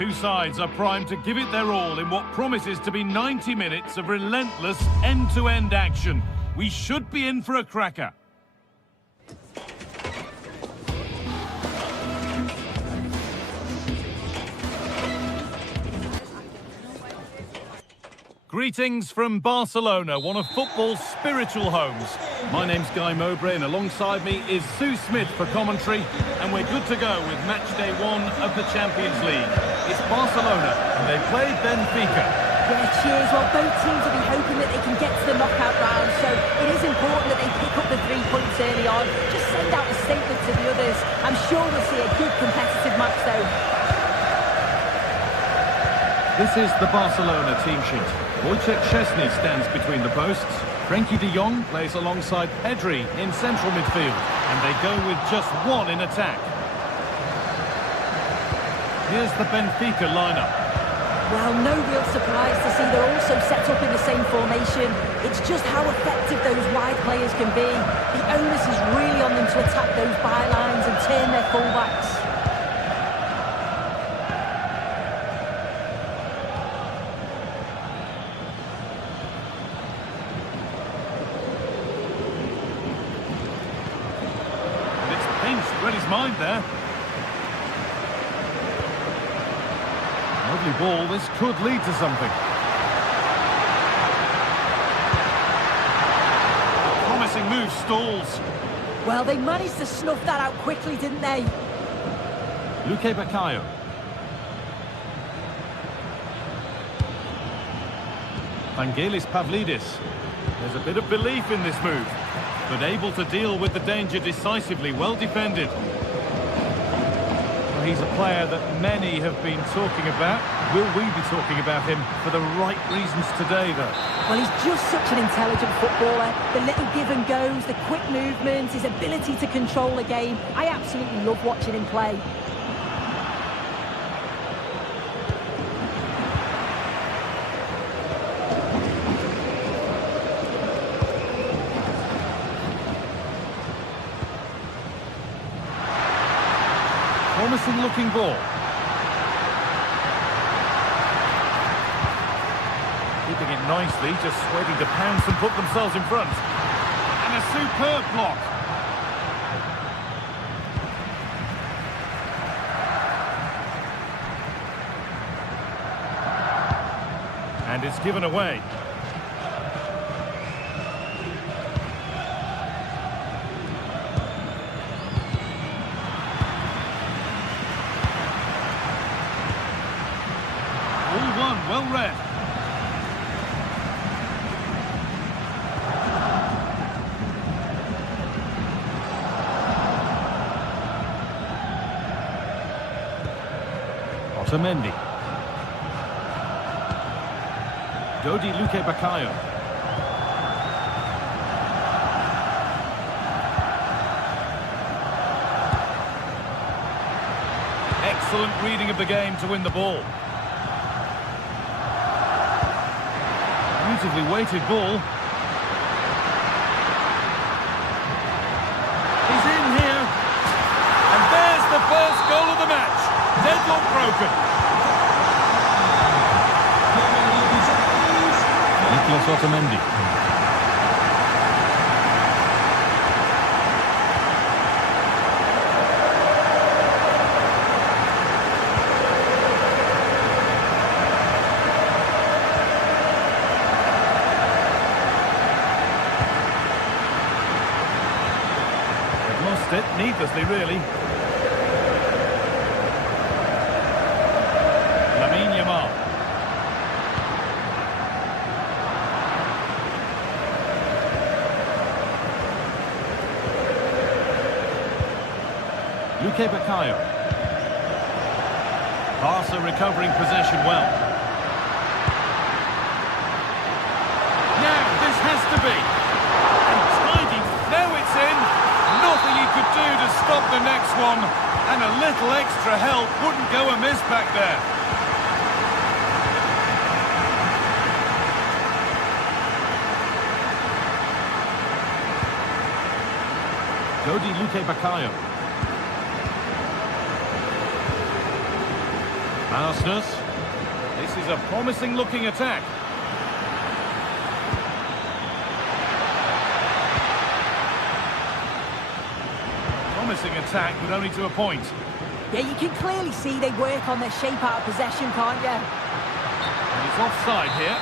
Two sides are primed to give it their all in what promises to be 90 minutes of relentless end-to-end action. We should be in for a cracker. Greetings from Barcelona, one of football's spiritual homes. My name's Guy Mowbray, and alongside me is Sue Smith for commentary, and we're good to go with match day 1 of the Champions League. It's Barcelona, and they play Benfica. Yeah, cheers. Well, both teams will be hoping that they can get to the knockout round, so it is important that they pick up the 3 points early on. Just send out a statement to the others. I'm sure we'll see a good competitive match, though. This is the Barcelona team sheet. Wojciech Szczesny stands between the posts. Frenkie de Jong plays alongside Pedri in central midfield, and they go with just 1 in attack. Here's the Benfica lineup. Well, no real surprise to see they're also set up in the same formation. It's just how effective those wide players can be. The onus is really on them to attack those bylines and turn their fullbacks. Read his mind there. Lovely ball, this could lead to something. A promising move stalls. Well, they managed to snuff that out quickly, didn't they? Luque Bacallo. Vangelis Pavlidis. There's a bit of belief in this move, but able to deal with the danger decisively, well defended. Well, he's a player that many have been talking about. Will we be talking about him for the right reasons today, though? Well, he's just such an intelligent footballer. The little give and goes, the quick movements, his ability to control the game. I absolutely love watching him play. Promising looking ball. Keeping it nicely, just waiting to pounce and put themselves in front. And a superb block. And it's given away. Well read. Otamendi. Dodi Luque Bacallo. Excellent reading of the game to win the ball. Beautifully weighted ball. He's in here. And there's the first goal of the match. Deadlock broken. Nicolas Otamendi. It needlessly, really. Lamine Yamal. Luque Bacallo. Barca recovering possession well. Now this has to be. And tidy. Now it's in. Nothing he could do to stop the next one, and a little extra help wouldn't go amiss back there. Dodi Luque Bacallo. Arsenal. This is a promising looking attack. Promising attack, but only to a point. Yeah, you can clearly see they work on their shape out of possession, can't you? And it's offside here.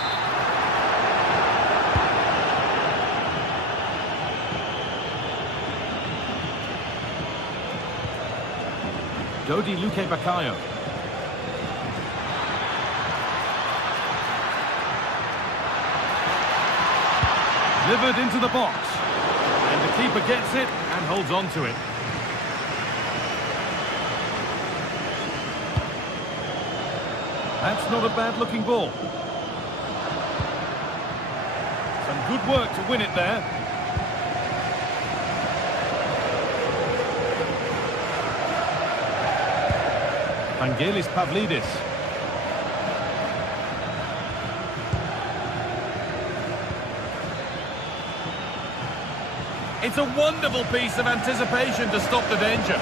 Dodi Luque Bakayo. Delivered into the box. And the keeper gets it and holds on to it. That's not a bad-looking ball. Some good work to win it there. Vangelis Pavlidis. It's a wonderful piece of anticipation to stop the danger.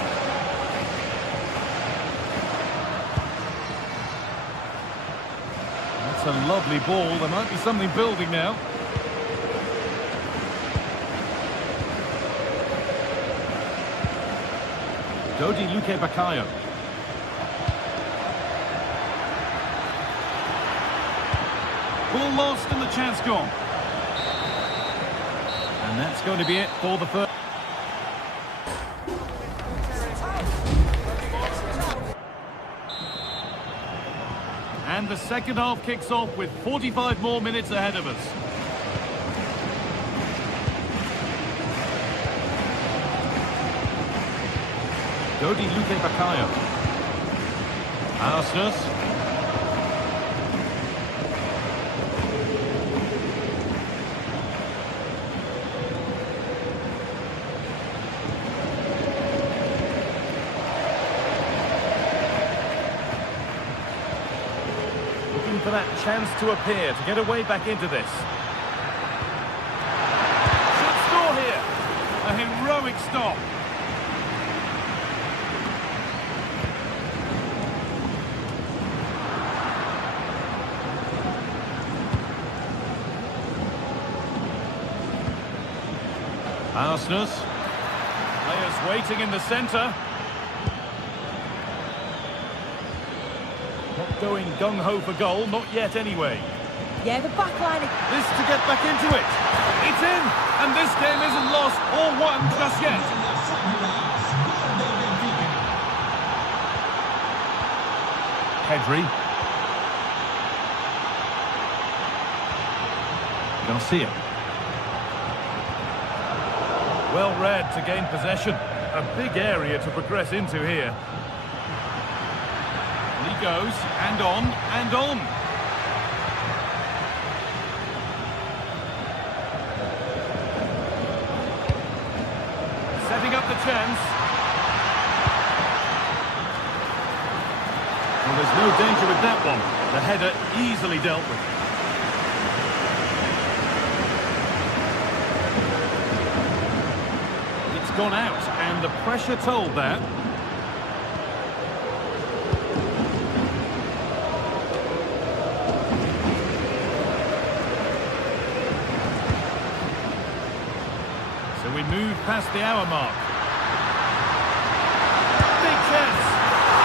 That's a lovely ball. There might be something building now. Dodi Luque Bakayo. Ball lost and the chance gone. And that's going to be it for the first. And the second half kicks off with 45 more minutes ahead of us. Dodi Luque Bakayo. Arsenal. For that chance to appear, to get away back into this. Should score here. A heroic stop. Arsenal. Players waiting in the centre. Not going gung-ho for goal, not yet anyway. Yeah, the back line... This to get back into it. It's in, and this game isn't lost or won just yet. Pedri. Garcia. Well read to gain possession. A big area to progress into here. He goes, and on, and on. Setting up the chance. Well, there's no danger with that one. The header easily dealt with. It's gone out, and the pressure told that. We move past the hour mark. Big chance.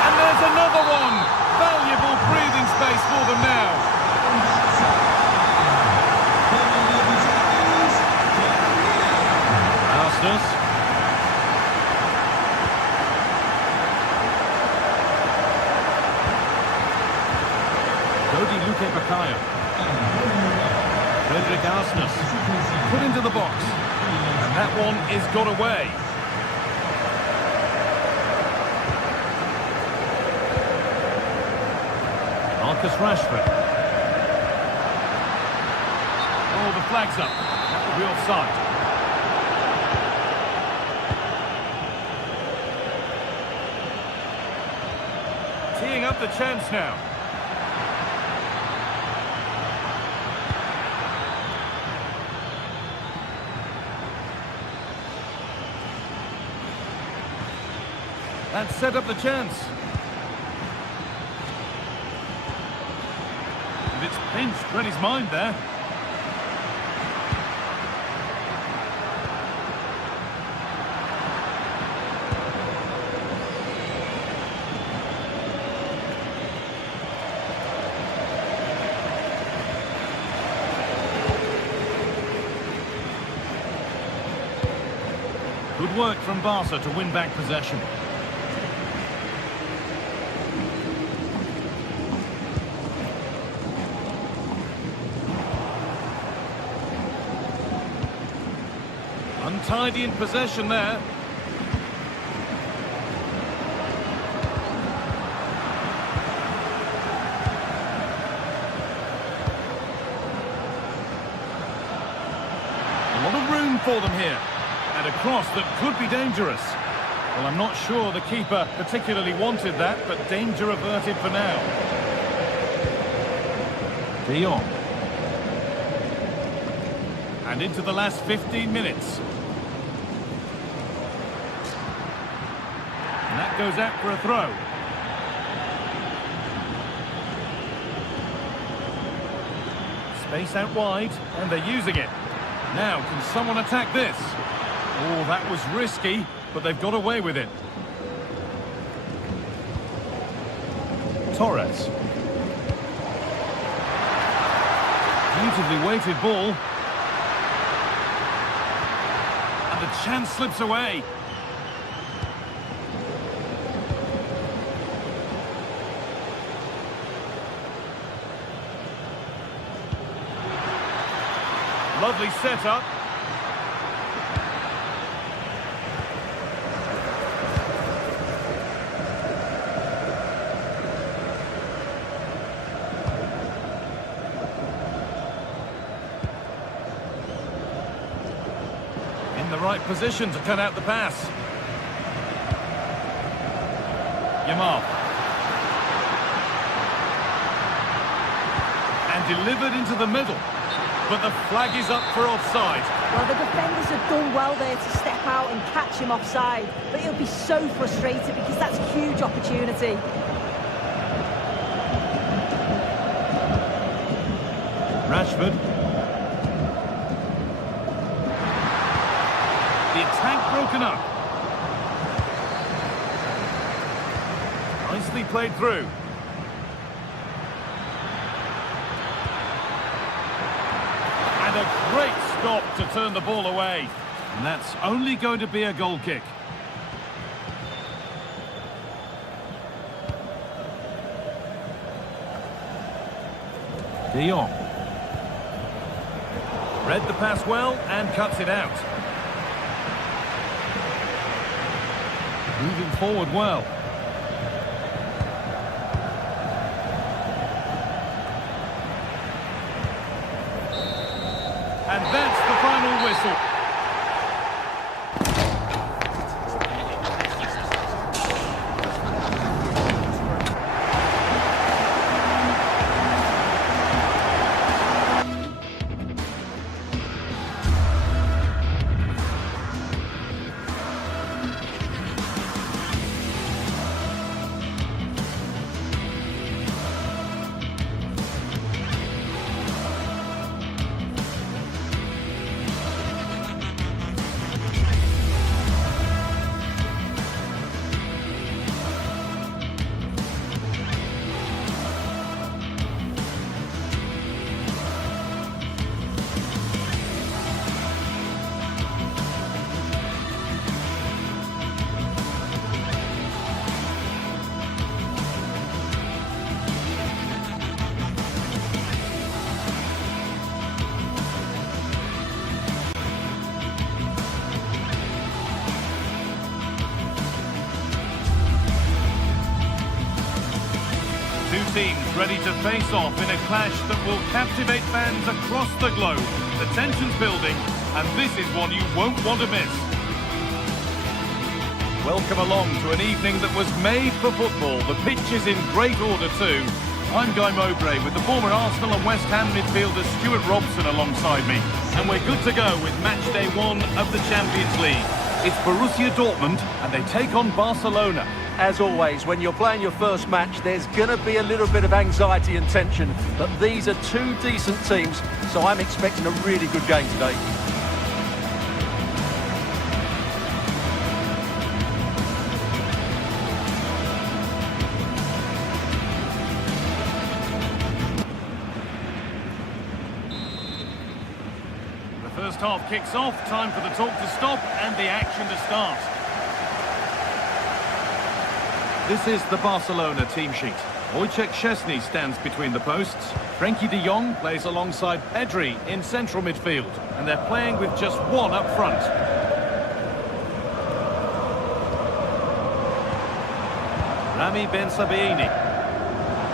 And there's another one. Valuable breathing space for them now. Arsenal. Dodi Luque Bakayo. Frederick Arsenal. Put into the box. And that one is got away. Marcus Rashford. Oh, the flag's up. That will be offside. Teeing up the chance now. That set up the chance. Looks pinched, read his mind there. Good work from Barca to win back possession. Untidy in possession there. A lot of room for them here. And a cross that could be dangerous. Well, I'm not sure the keeper particularly wanted that, but danger averted for now. De Jong. And into the last 15 minutes. And that goes out for a throw. Space out wide, and they're using it. Now, can someone attack this? Oh, that was risky, but they've got away with it. Torres. Beautifully weighted ball. And the chance slips away. Lovely setup. The right position to cut out the pass. Yamal. And delivered into the middle. But the flag is up for offside. Well, the defenders have done well there to step out and catch him offside. But he'll be so frustrated because that's a huge opportunity. Rashford. The attack broken up. Nicely played through. And a great stop to turn the ball away. And that's only going to be a goal kick. De Jong. Read the pass well and cuts it out. Moving forward well. And that's the final whistle. Two teams ready to face off in a clash that will captivate fans across the globe. The tension's building, and this is one you won't want to miss. Welcome along to an evening that was made for football. The pitch is in great order too. I'm Guy Mowbray with the former Arsenal and West Ham midfielder Stuart Robson alongside me. And we're good to go with match day 1 of the Champions League. It's Borussia Dortmund, and they take on Barcelona. As always, when you're playing your first match, there's going to be a little bit of anxiety and tension. But these are two decent teams, so I'm expecting a really good game today. The first half kicks off, time for the talk to stop and the action to start. This is the Barcelona team sheet. Wojciech Szczesny stands between the posts. Frenkie de Jong plays alongside Pedri in central midfield. And they're playing with just one up front. Rami Ben Sabaini.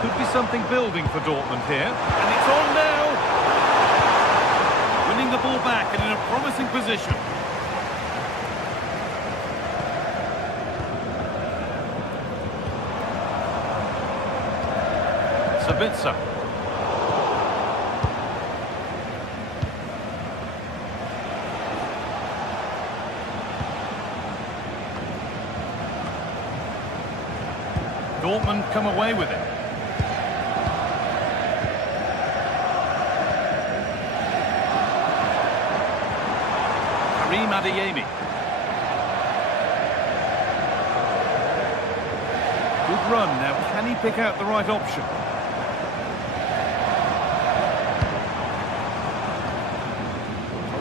Could be something building for Dortmund here. And it's on now! Winning the ball back and in a promising position. Sabitzer. Dortmund come away with it. Karim Adeyemi. Good run. Now, can he pick out the right option?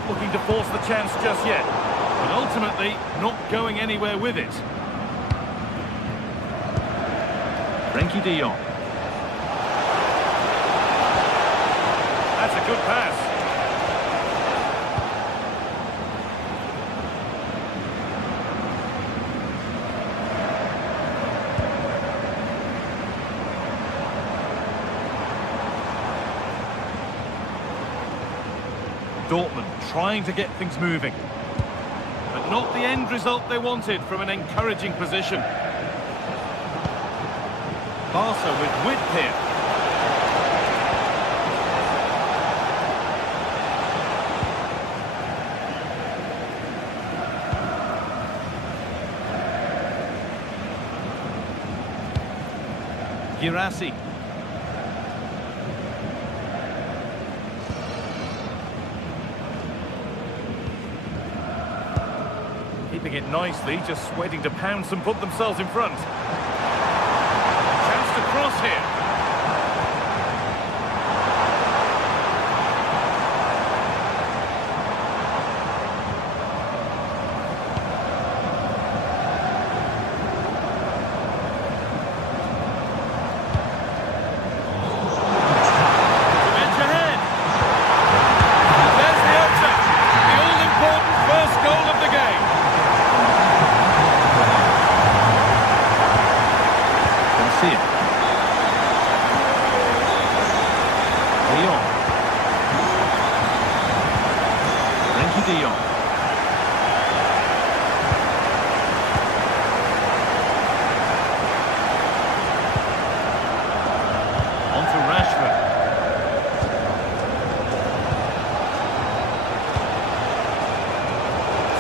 Looking to force the chance just yet, but ultimately not going anywhere with it. Frenkie de Jong. That's a good pass. Dortmund trying to get things moving, but not the end result they wanted from an encouraging position. Barca with width here. Girassi. Keeping it nicely, just waiting to pounce and put themselves in front. Chance to cross here. De Jong. On to Rashford.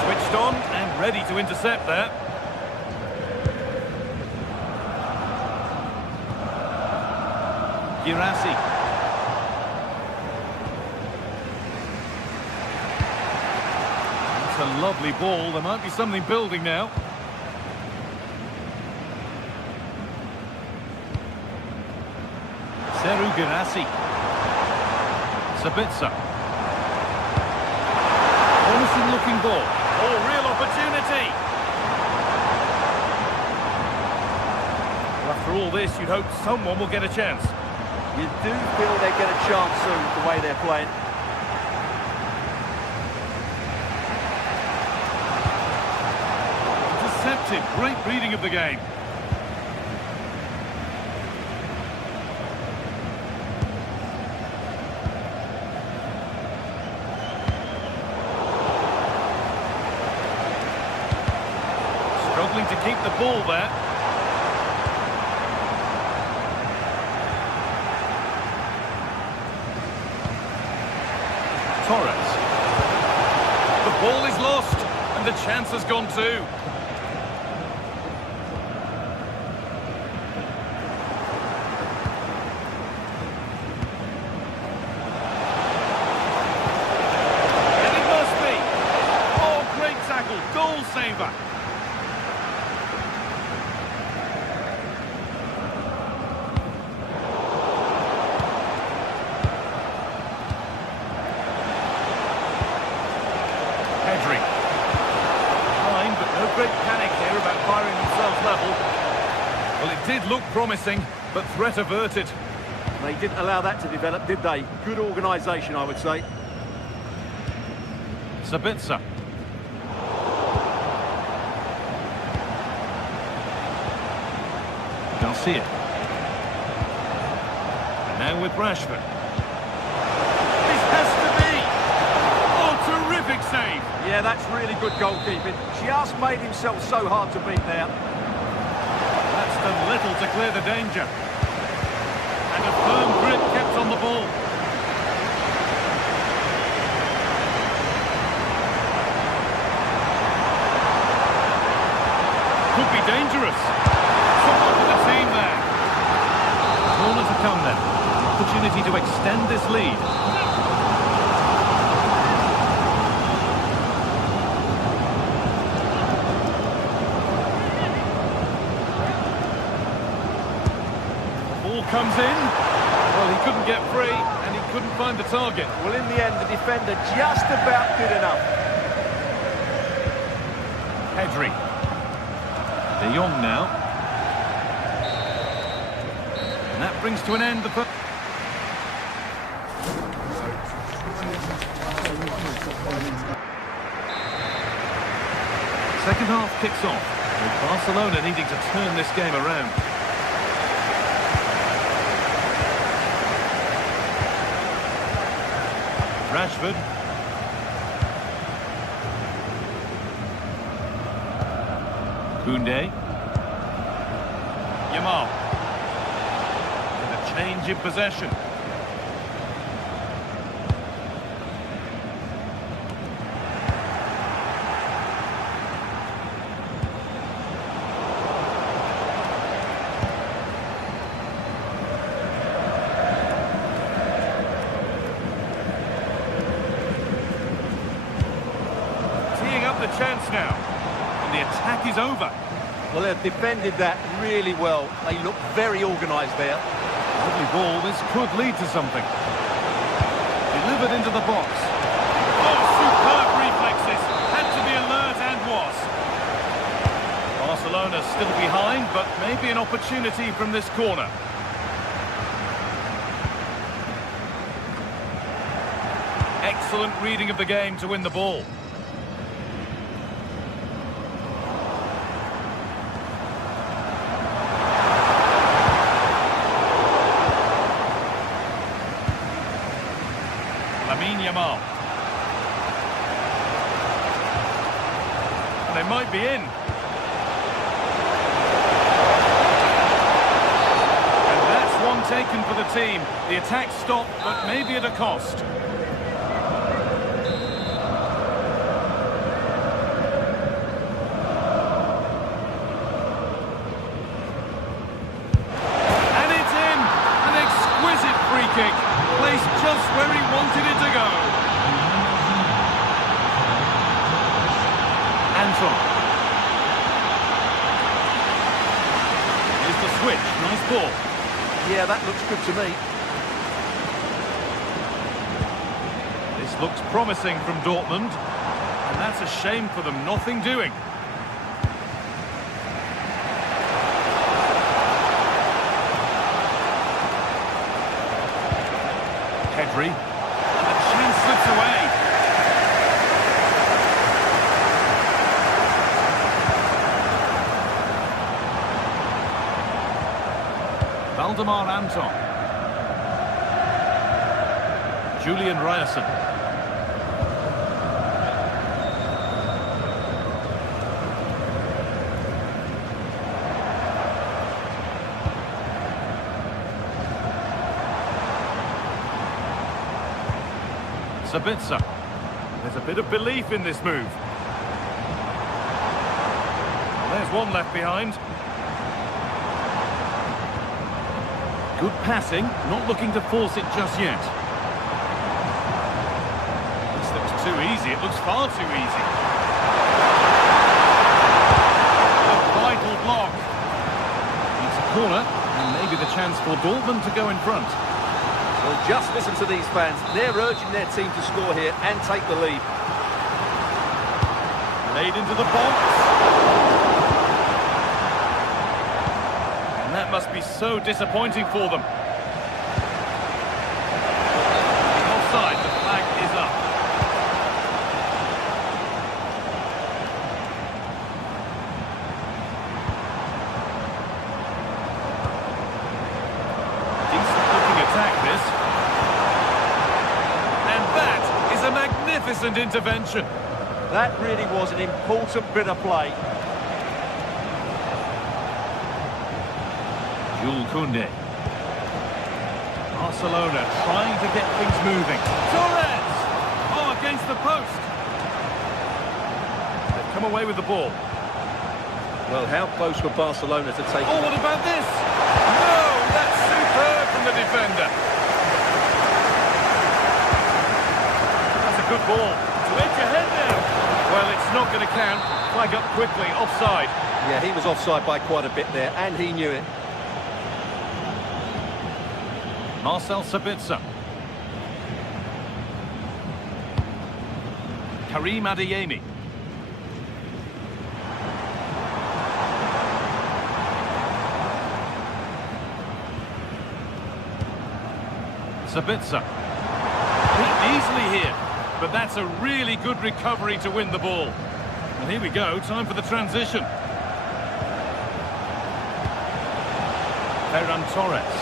Switched on and ready to intercept there. Girassi. A lovely ball. There might be something building now. Serhou Guirassy. Sabitzer. Promising looking ball. Oh, real opportunity. Well, after all this, you'd hope someone will get a chance. You do feel they get a chance soon, the way they're playing. Great reading of the game. Struggling to keep the ball there. Torres. The ball is lost, and And the chance has gone too. And it must be. Oh, great tackle. Goal saver. Fine, but no great panic here about firing themselves level. Well, it did look promising, but threat averted. They didn't allow that to develop, did they? Good organisation, I would say. Sabitzer. Garcia. And now with Rashford. This has to be! Oh, terrific save! Yeah, that's really good goalkeeping. Just made himself so hard to beat there. That's done little to clear the danger. And a firm grip kept on the ball. Could be dangerous. Someone for the team there. Corner to come then. Opportunity to extend this lead. Ball comes in. Well, he couldn't get free and he couldn't find the target. Well, in the end, the defender just about good enough. Pedri. De Jong now. And that brings to an end the first. Second half kicks off, with Barcelona needing to turn this game around. Rashford. Koundé. Yamal. And a change in possession. Teeing up the chance now. And the attack is over. Well, they've defended that really well. They look very organised there. Lovely ball, this could lead to something. Delivered into the box. Oh, superb reflexes. Had to be alert and was. Barcelona still behind, but maybe an opportunity from this corner. Excellent reading of the game to win the ball. Yamal. They might be in. And that's one taken for the team. The attack stopped, but maybe at a cost. And it's in! An exquisite free kick. Placed just where he wanted it to go. Anton. Here's the switch. Nice ball. Yeah, that looks good to me. This looks promising from Dortmund. And that's a shame for them. Nothing doing. Pedri, and the chance slips away. Valdemar Anton. Julian Ryerson. Sabitzer. There's a bit of belief in this move. There's one left behind. Good passing, not looking to force it just yet. This looks too easy, it looks far too easy. A vital block. It's a corner, and maybe the chance for Dortmund to go in front. Well, just listen to these fans. They're urging their team to score here and take the lead. Laid into the box. And that must be so disappointing for them. Offside, the flag is up. Decent looking attack, this. And that is a magnificent intervention. That really was an important bit of play. Jules Koundé. Barcelona trying to get things moving. Torres! Oh, against the post. They've come away with the ball. Well, how close were Barcelona to take Oh, it? what about this? No, that's superb from the defender. That's a good ball. To edge ahead now. Well, it's not going to count. Flag up quickly, offside. Yeah, he was offside by quite a bit there, and he knew it. Marcel Sabitzer. Karim Adeyemi. Sabitzer. Beat easily here, but that's a really good recovery to win the ball. And here we go, time for the transition. Ferran Torres.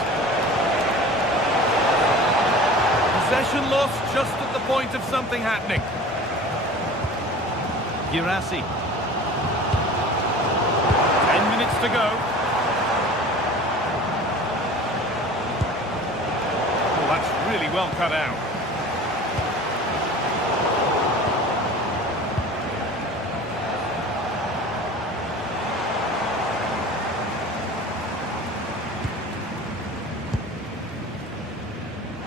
Possession lost just at the point of something happening. Girassi. 10 minutes to go. Oh, that's really well cut out.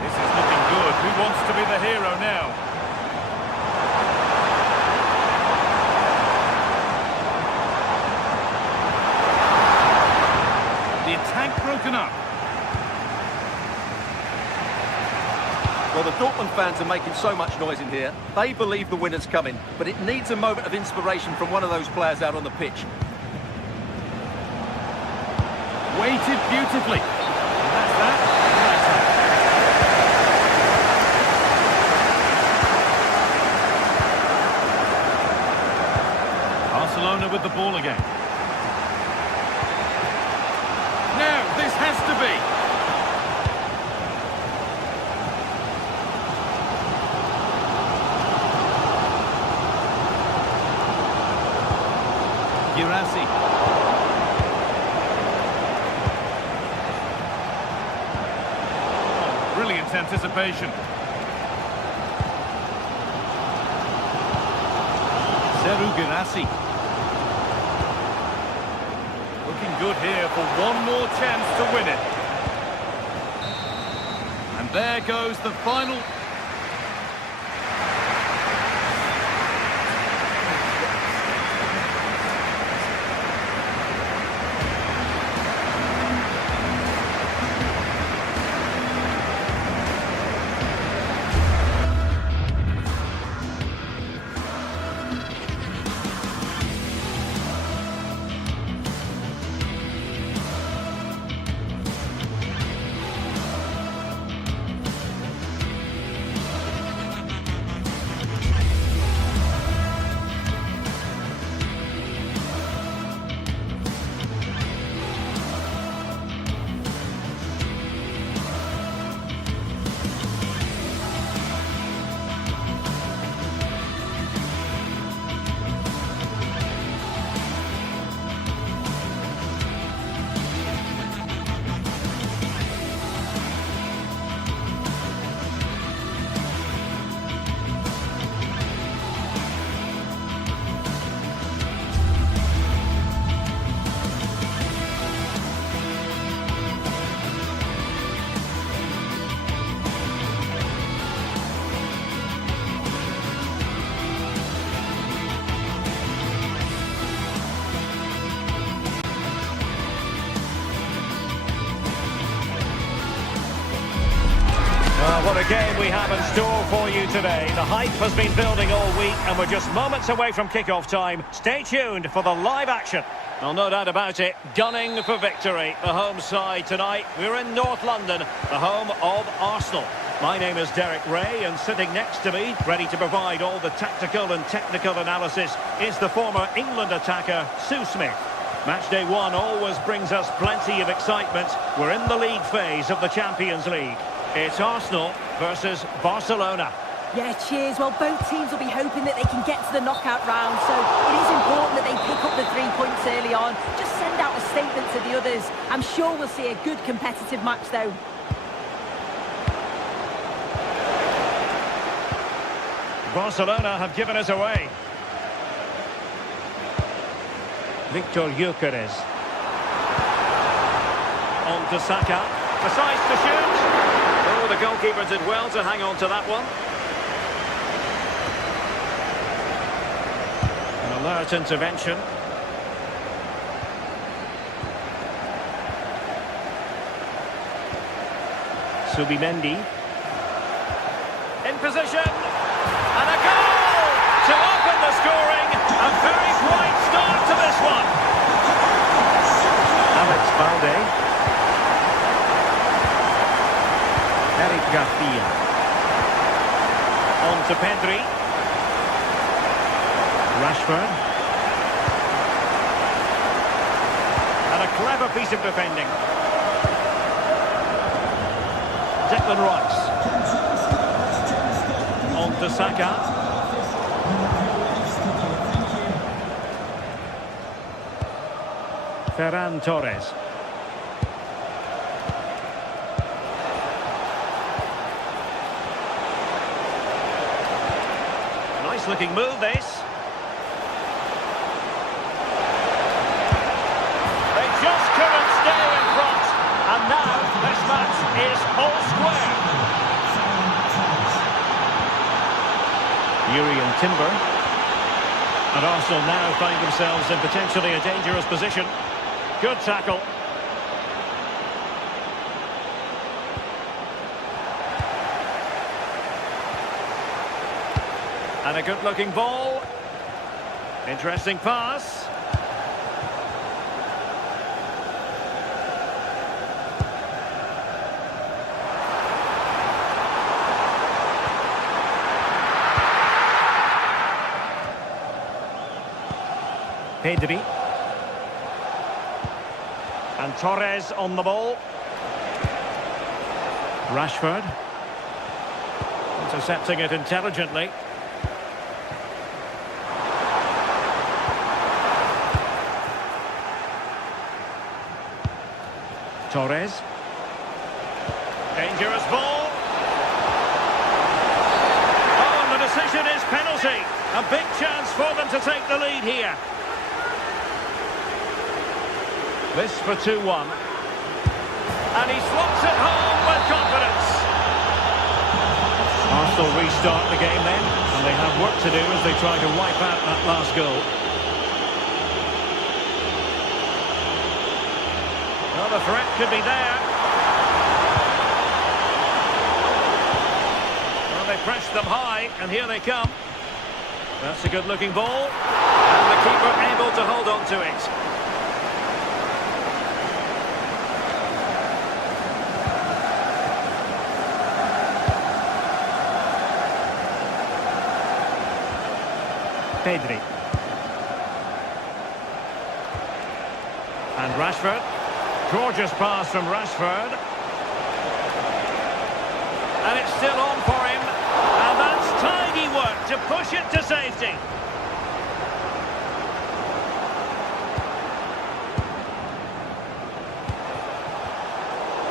This is looking good. Who wants to be the hero now? The attack broken up. Well, the Dortmund fans are making so much noise in here. They believe the winner's coming, but it needs a moment of inspiration from one of those players out on the pitch. Weighted beautifully. And that's that. Barcelona with the ball again. Now, this has to be. Girassi. Oh, brilliant anticipation. Serhou Girassi. Looking good here for one more chance to win it. And there goes the final. What a game we have in store for you today. The hype has been building all week and we're just moments away from kick-off time. Stay tuned for the live action. Well, no doubt about it, gunning for victory. The home side tonight, we're in North London, the home of Arsenal. My name is Derek Ray, and sitting next to me, ready to provide all the tactical and technical analysis, is the former England attacker, Sue Smith. Matchday 1 always brings us plenty of excitement. We're in the league phase of the Champions League. It's Arsenal versus Barcelona. Yeah, cheers. Well, both teams will be hoping that they can get to the knockout round, so it is important that they pick up the 3 points early on. Just send out a statement to the others. I'm sure we'll see a good competitive match, though. Barcelona have given us away. Victor Gyökeres. On to Saka. Decides to shoot. Oh, the goalkeeper did well to hang on to that one. An alert intervention. Subimendi. In position. And a goal to open the scoring. A very bright start to this one. Alex Balde. Eric Garcia. On to Pedri. Rashford. And a clever piece of defending. Declan Rice. On to Saka. Ferran Torres. Nice looking move, this. They just couldn't stay in front. And now this match is all square. Yuri and Timber. And Arsenal now find themselves in potentially a dangerous position. Good tackle. And a good-looking ball. Interesting pass. Pedri. And Torres on the ball. Rashford. Intercepting it intelligently. Torres. Dangerous ball. Oh, and the decision is penalty. A big chance for them to take the lead here. This for 2-1. And he slots it home with confidence. Arsenal restart the game then, and they have work to do as they try to wipe out that last goal. Well, the threat could be there. Well, they pressed them high, and here they come. That's a good-looking ball. And the keeper able to hold on to it. Pedri. And Rashford. Gorgeous pass from Rashford. And it's still on for him. And that's tidy work to push it to safety.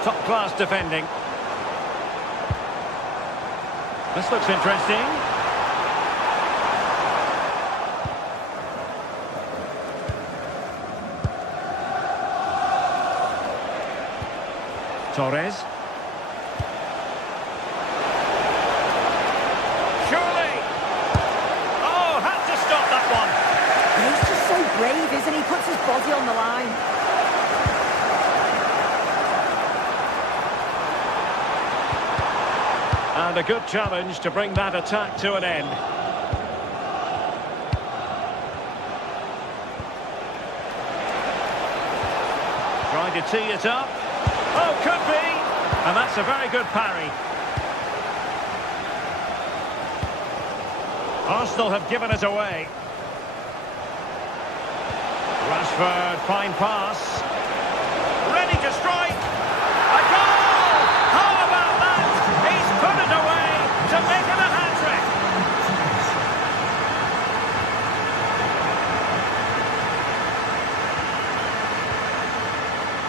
Top-class defending. This looks interesting. Torres. Surely! Oh, had to stop that one. He's just so brave, isn't he? Puts his body on the line. And a good challenge to bring that attack to an end. Trying to tee it up. Oh, could be! And that's a very good parry. Arsenal have given it away. Rashford, fine pass. Ready to strike. A goal! How about that? He's put it away to make it a hat-trick.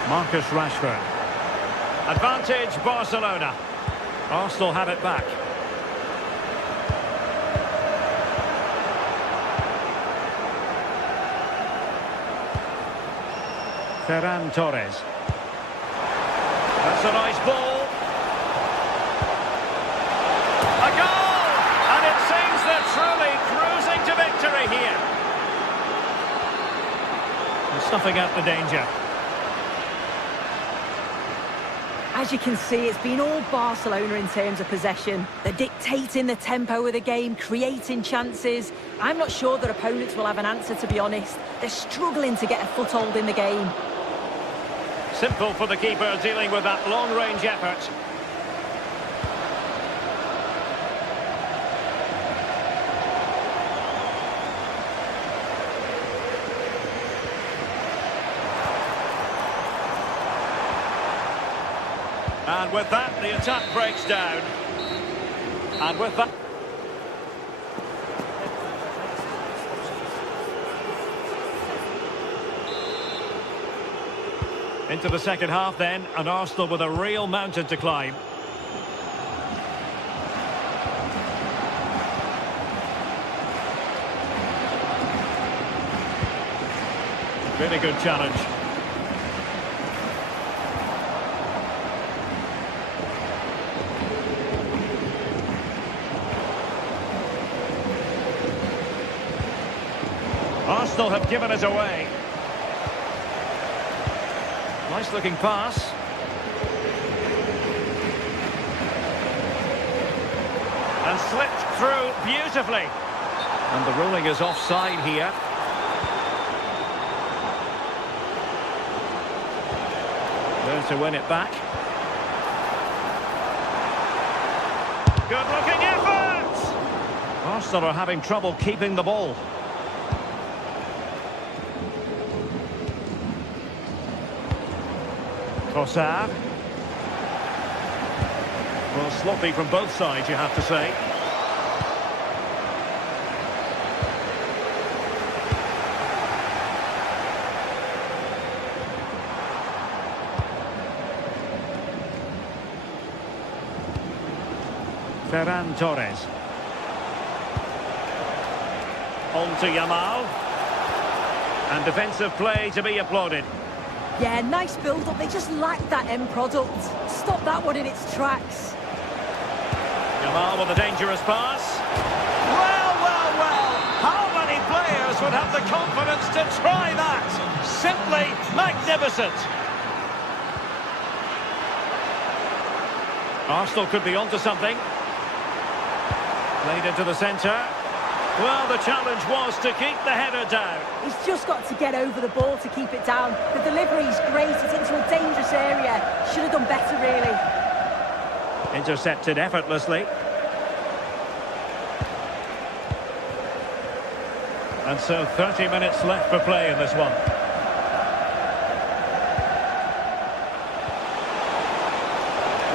Marcus Rashford. Advantage Barcelona. Arsenal have it back. Ferran Torres. That's a nice ball. A goal! And it seems they're truly cruising to victory here. And snuffing out the danger. As you can see, it's been all Barcelona in terms of possession. They're dictating the tempo of the game, creating chances. I'm not sure their opponents will have an answer, to be honest. They're struggling to get a foothold in the game. Simple for the keeper dealing with that long-range effort. And with that, the attack breaks down. And with that... Into the second half then, and Arsenal with a real mountain to climb. Really good challenge. Arsenal have given it away. Nice looking pass. And slipped through beautifully. And the ruling is offside here. There to win it back. Good looking effort! Arsenal are having trouble keeping the ball. Trossard. Well, sloppy from both sides, you have to say. Ferran Torres. On to Yamal. And defensive play to be applauded. Yeah, nice build-up. They just lack that end product. Stop that one in its tracks. Yamal with a dangerous pass. Well, well, well. How many players would have the confidence to try that? Simply magnificent. Arsenal could be onto something. Played into the centre. Well, the challenge was to keep the header down. He's just got to get over the ball to keep it down. The delivery's great. It's into a dangerous area. Should have done better, really. Intercepted effortlessly. And so 30 minutes left for play in this one.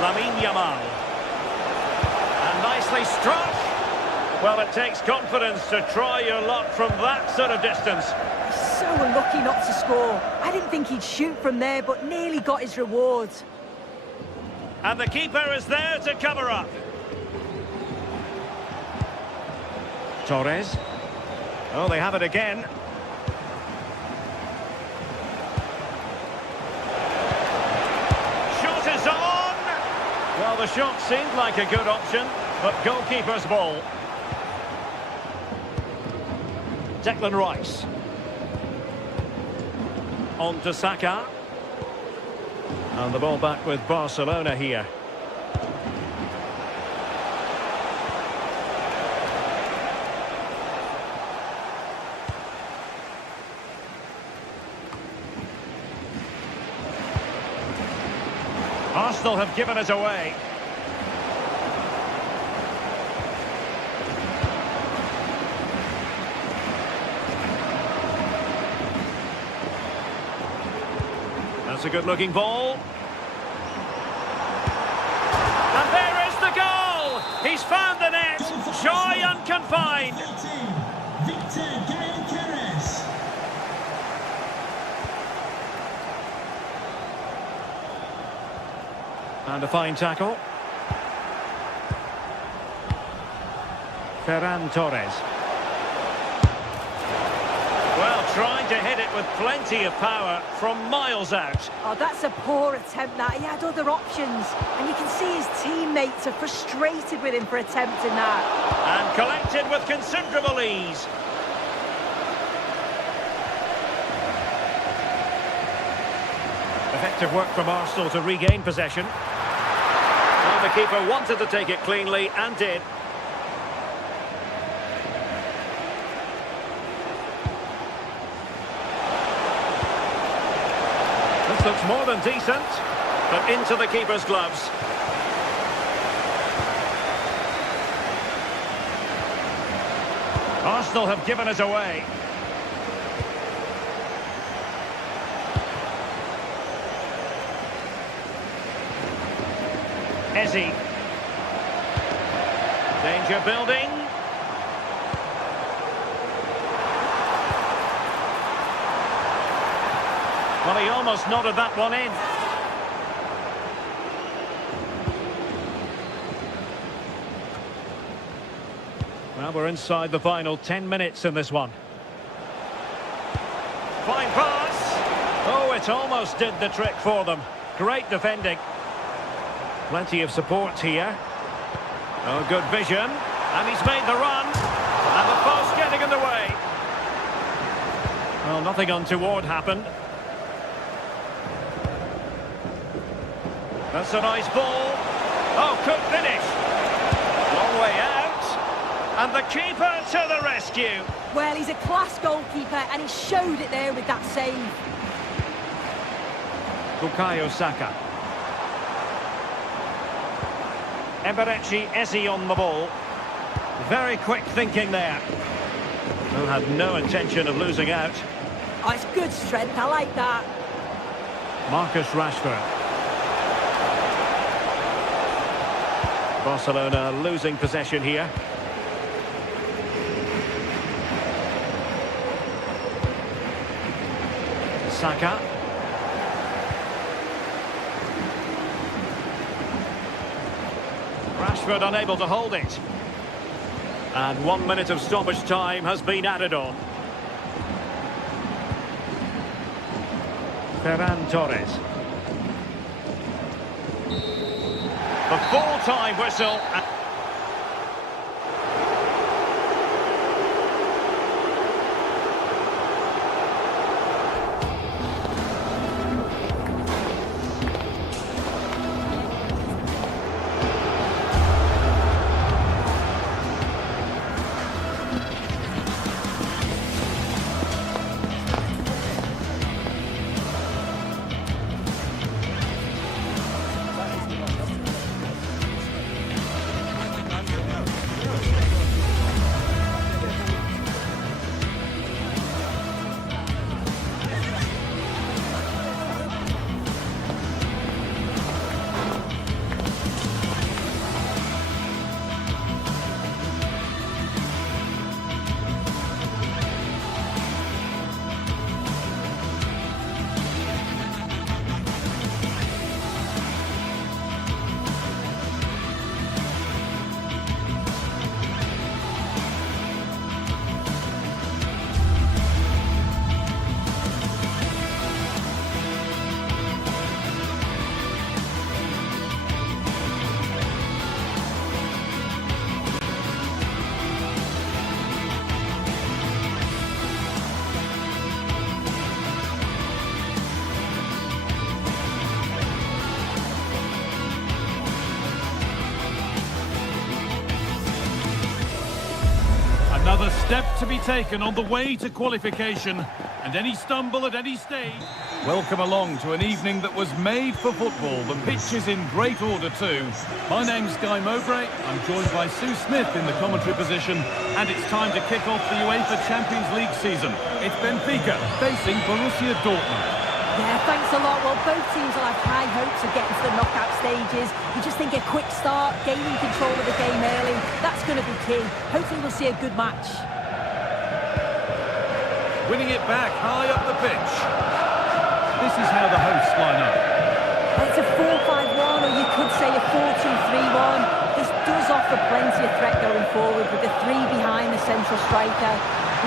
Lamine Yamal. And nicely struck. Well, it takes confidence to try your luck from that sort of distance. He's so unlucky not to score. I didn't think he'd shoot from there, but nearly got his reward. And the keeper is there to cover up. Torres. Oh, they have it again. Shot is on! Well, the shot seemed like a good option, but goalkeeper's ball. Declan Rice. On to Saka. And the ball back with Barcelona here. Arsenal have given it away. That's a good-looking ball. And there is the goal! He's found the net! Joy unconfined! And a fine tackle. Ferran Torres. Well, trying to hit it with plenty of power from miles out. Oh, that's a poor attempt, that. He had other options. And you can see his teammates are frustrated with him for attempting that. And collected with considerable ease. Effective work from Arsenal to regain possession. Well, the keeper wanted to take it cleanly and did. This looks more than decent, but into the keeper's gloves. Arsenal have given it away. Eze. Danger building. Well, he almost nodded that one in. Well, we're inside the final 10 minutes in this one. Fine pass. Oh, it almost did the trick for them. Great defending. Plenty of support here. Oh, good vision. And he's made the run. And the post getting in the way. Well, nothing untoward happened. That's a nice ball. Oh, could finish. Long way out. And the keeper to the rescue. Well, he's a class goalkeeper, and he showed it there with that save. Bukayo Saka. Eberechi Eze on the ball. Very quick thinking there. Well, had no intention of losing out. Oh, it's good strength. I like that. Marcus Rashford. Barcelona losing possession here. Saka. Rashford unable to hold it. And 1 minute of stoppage time has been added on. Ferran Torres. The full-time whistle. Another step to be taken on the way to qualification, and any stumble at any stage... Welcome along to an evening that was made for football. The pitch is in great order too. My name's Guy Mowbray. I'm joined by Sue Smith in the commentary position, and it's time to kick off the UEFA Champions League season. It's Benfica facing Borussia Dortmund. Yeah, thanks a lot. Well, both teams will have high hopes of getting to the knockout stages. You just think a quick start, gaining control of the game early, that's going to be key. Hopefully we'll see a good match. Winning it back high up the pitch. This is how the hosts line up. It's a 4-5-1, or you could say a 4-2-3-1. This does offer plenty of threat going forward with the three behind the central striker.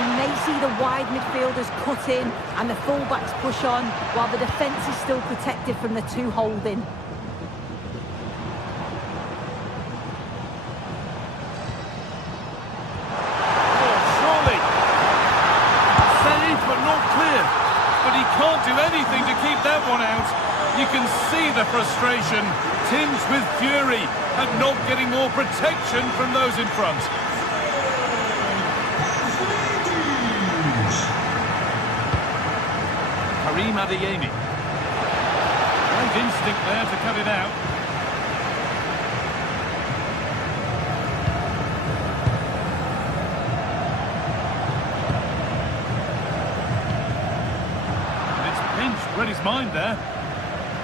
We may see the wide midfielders cut in and the full-backs push on, while the defence is still protected from the two holding. But he can't do anything to keep that one out. You can see the frustration, tinged with fury, at not getting more protection from those in front. Karim Adeyemi. Great instinct there to cut it out. Read his mind there.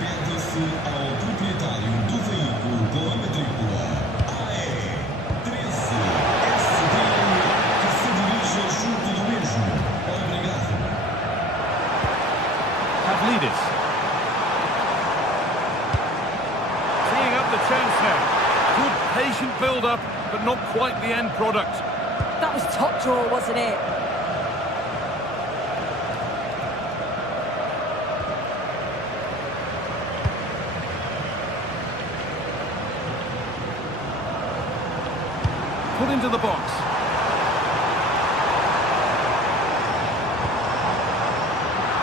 Perde-se ao proprietário do veículo com a matrícula AE13 SDM que se dirige junto do mesmo. Obrigado. Pavlidis. Teeing up the chance now. Good patient build-up, but not quite the end product. That was top draw, wasn't it? Put into the box.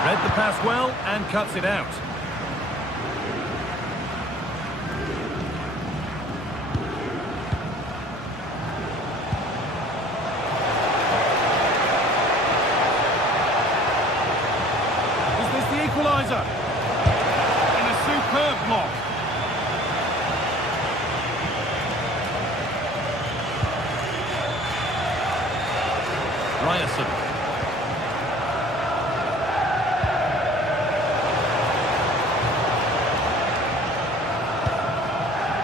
Read the pass well and cuts it out. Is this the equaliser? And a superb block. Ryerson.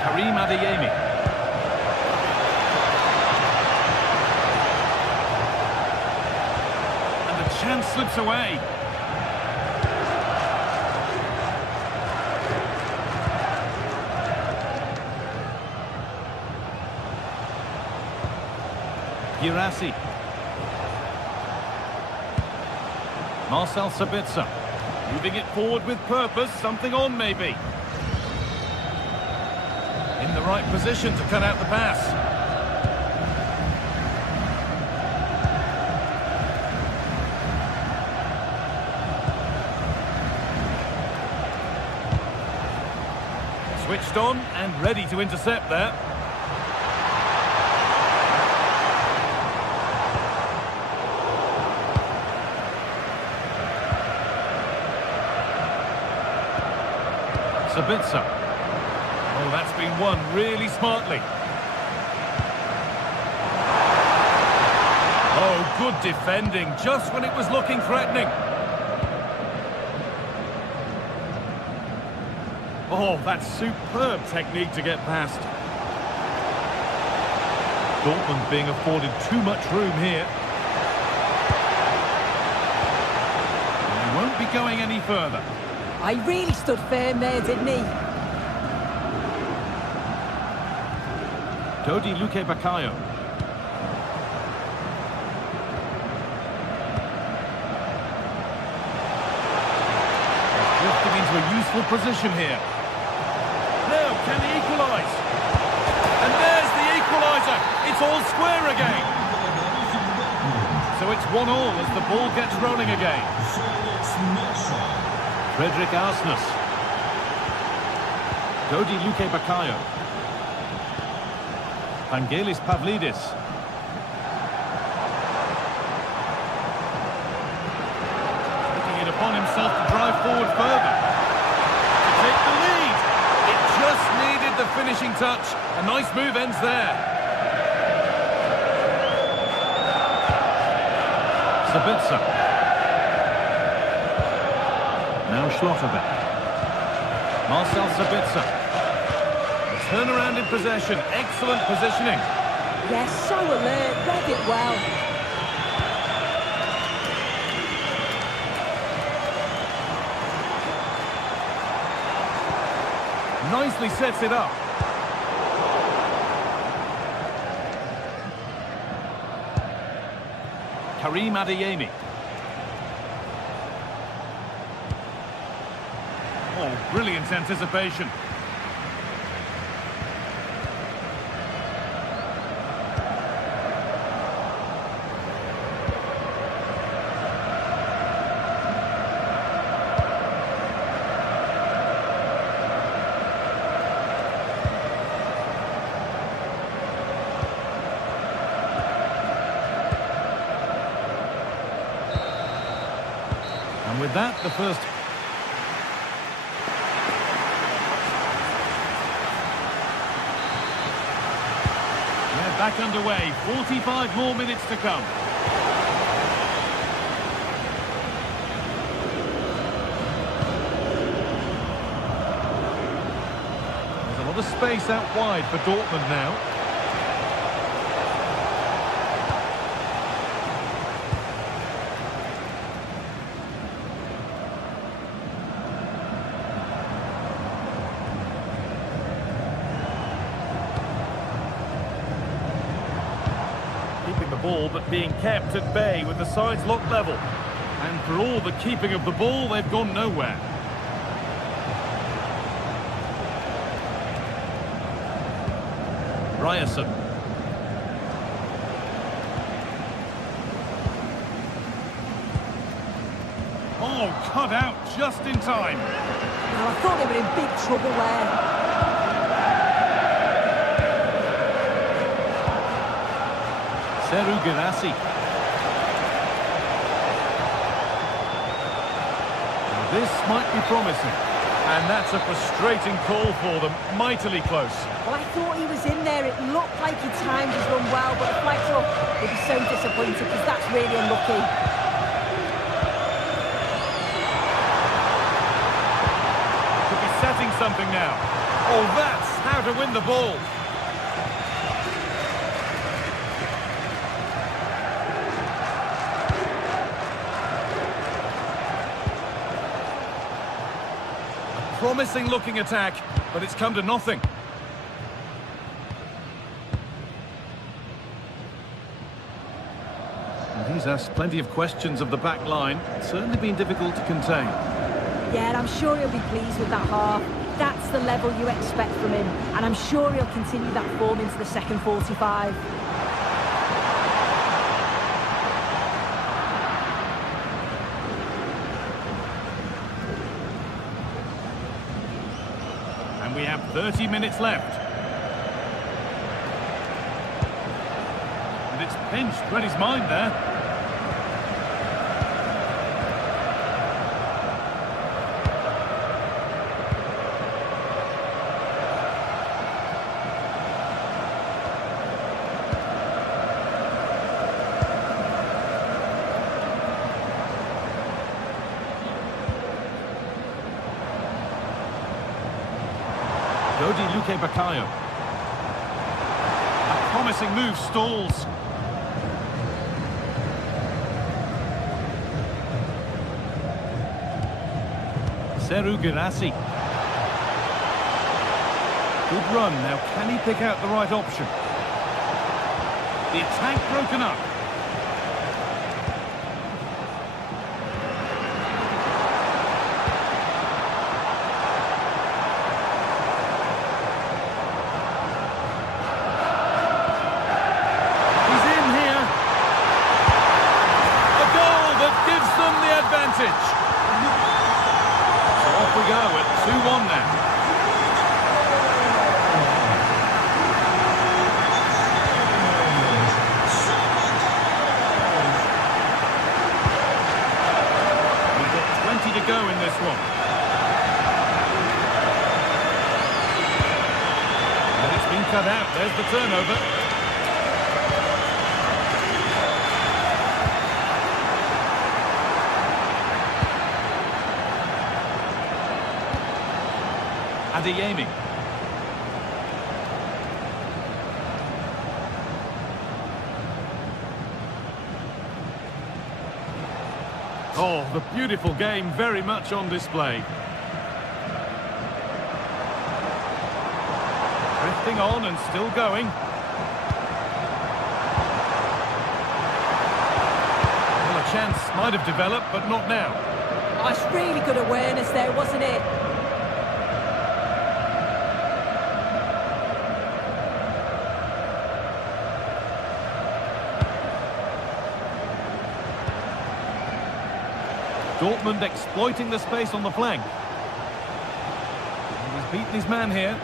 Karim Adeyemi. And the chance slips away. Girassi. Marcel Sabitzer, moving it forward with purpose, something on maybe. In the right position to cut out the pass. Switched on and ready to intercept there. Sabitzer. Oh, that's been won really smartly. Oh, good defending, just when it was looking threatening. Oh, that's superb technique to get past. Dortmund being afforded too much room here. And he won't be going any further. I really stood firm there, didn't he? Dodi Luque Baccaio. Drifting into a useful position here. Now, can he equalise? And there's the equaliser. It's all square again. So it's 1-1 as the ball gets rolling again. Frederick Arsnes. Dodi Luque Baccaio. Vangelis Pavlidis. Taking it upon himself to drive forward first. finishing touch. A nice move ends there. Sabitzer. Now Schlotterbeck. Marcel Sabitzer. The turnaround in possession. Excellent positioning. Yes, so alert. Read it well. Nicely sets it up. Karim Adeyemi. Oh, brilliant anticipation. And with that, the first... We're back underway. 45 more minutes to come. There's a lot of space out wide for Dortmund now. The ball, but being kept at bay with the sides locked level. And for all the keeping of the ball, they've gone nowhere. Ryerson. Oh, cut out just in time. Well, I thought they were in big trouble there. Seru Girassi. This might be promising. And that's a frustrating call for them. Mightily close. Well, I thought he was in there. It looked like he timed his run well, but the flight's up. He'll be so disappointed because that's really unlucky. Could be setting something now. Oh, that's how to win the ball. Promising looking attack, but it's come to nothing. And he's asked plenty of questions of the back line. It's certainly been difficult to contain. Yeah, and I'm sure he'll be pleased with that half. That's the level you expect from him, and I'm sure he'll continue that form into the second 45. We have 30 minutes left. And it's pinched, read his mind there. Dodi Luque Bakayo. A promising move stalls. Seru Girassi. Good run. Now, can he pick out the right option? The attack broken up. So off we go at 2-1 now. cut out. There's the turnover. Adeyemi. Oh, the beautiful game very much on display. Drifting on and still going. Well, a chance might have developed, but not now. Oh, it's really good awareness there, wasn't it? Dortmund exploiting the space on the flank. And he's beaten his man here.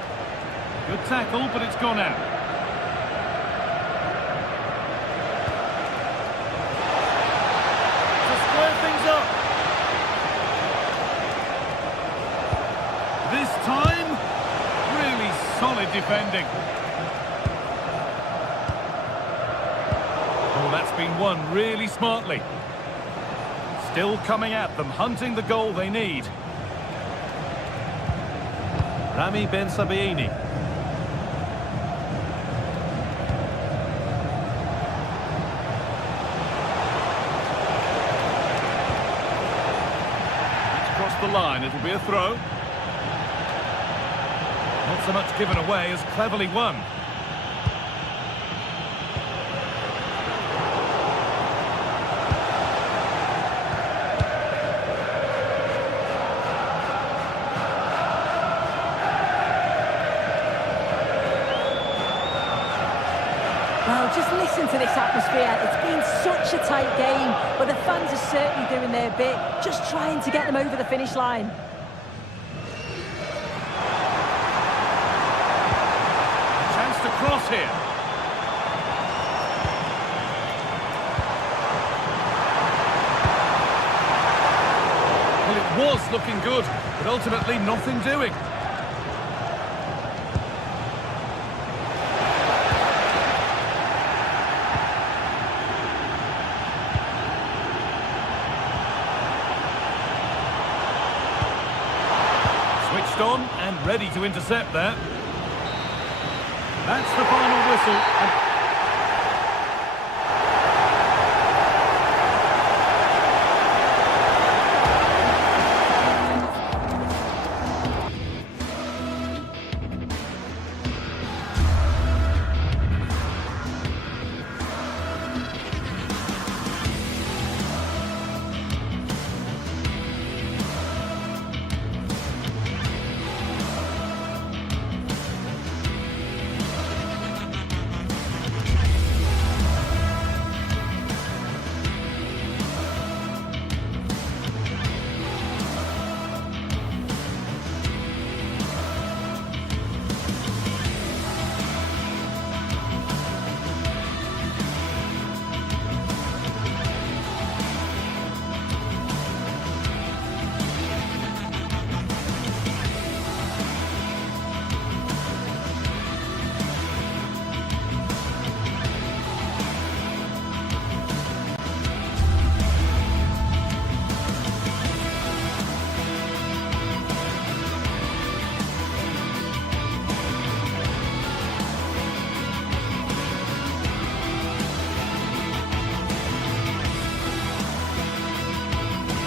Good tackle, but it's gone out. To square things up. This time, really solid defending. Oh, that's been won really smartly. Still coming at them, hunting the goal they need. Rami Ben Sabaini. It's across the line, it'll be a throw. Not so much given away as cleverly won. Well, just listen to this atmosphere. It's been such a tight game, but the fans are certainly doing their bit, just trying to get them over the finish line. Chance to cross here. Well, it was looking good, but ultimately nothing doing. On and ready to intercept there. That's the final whistle.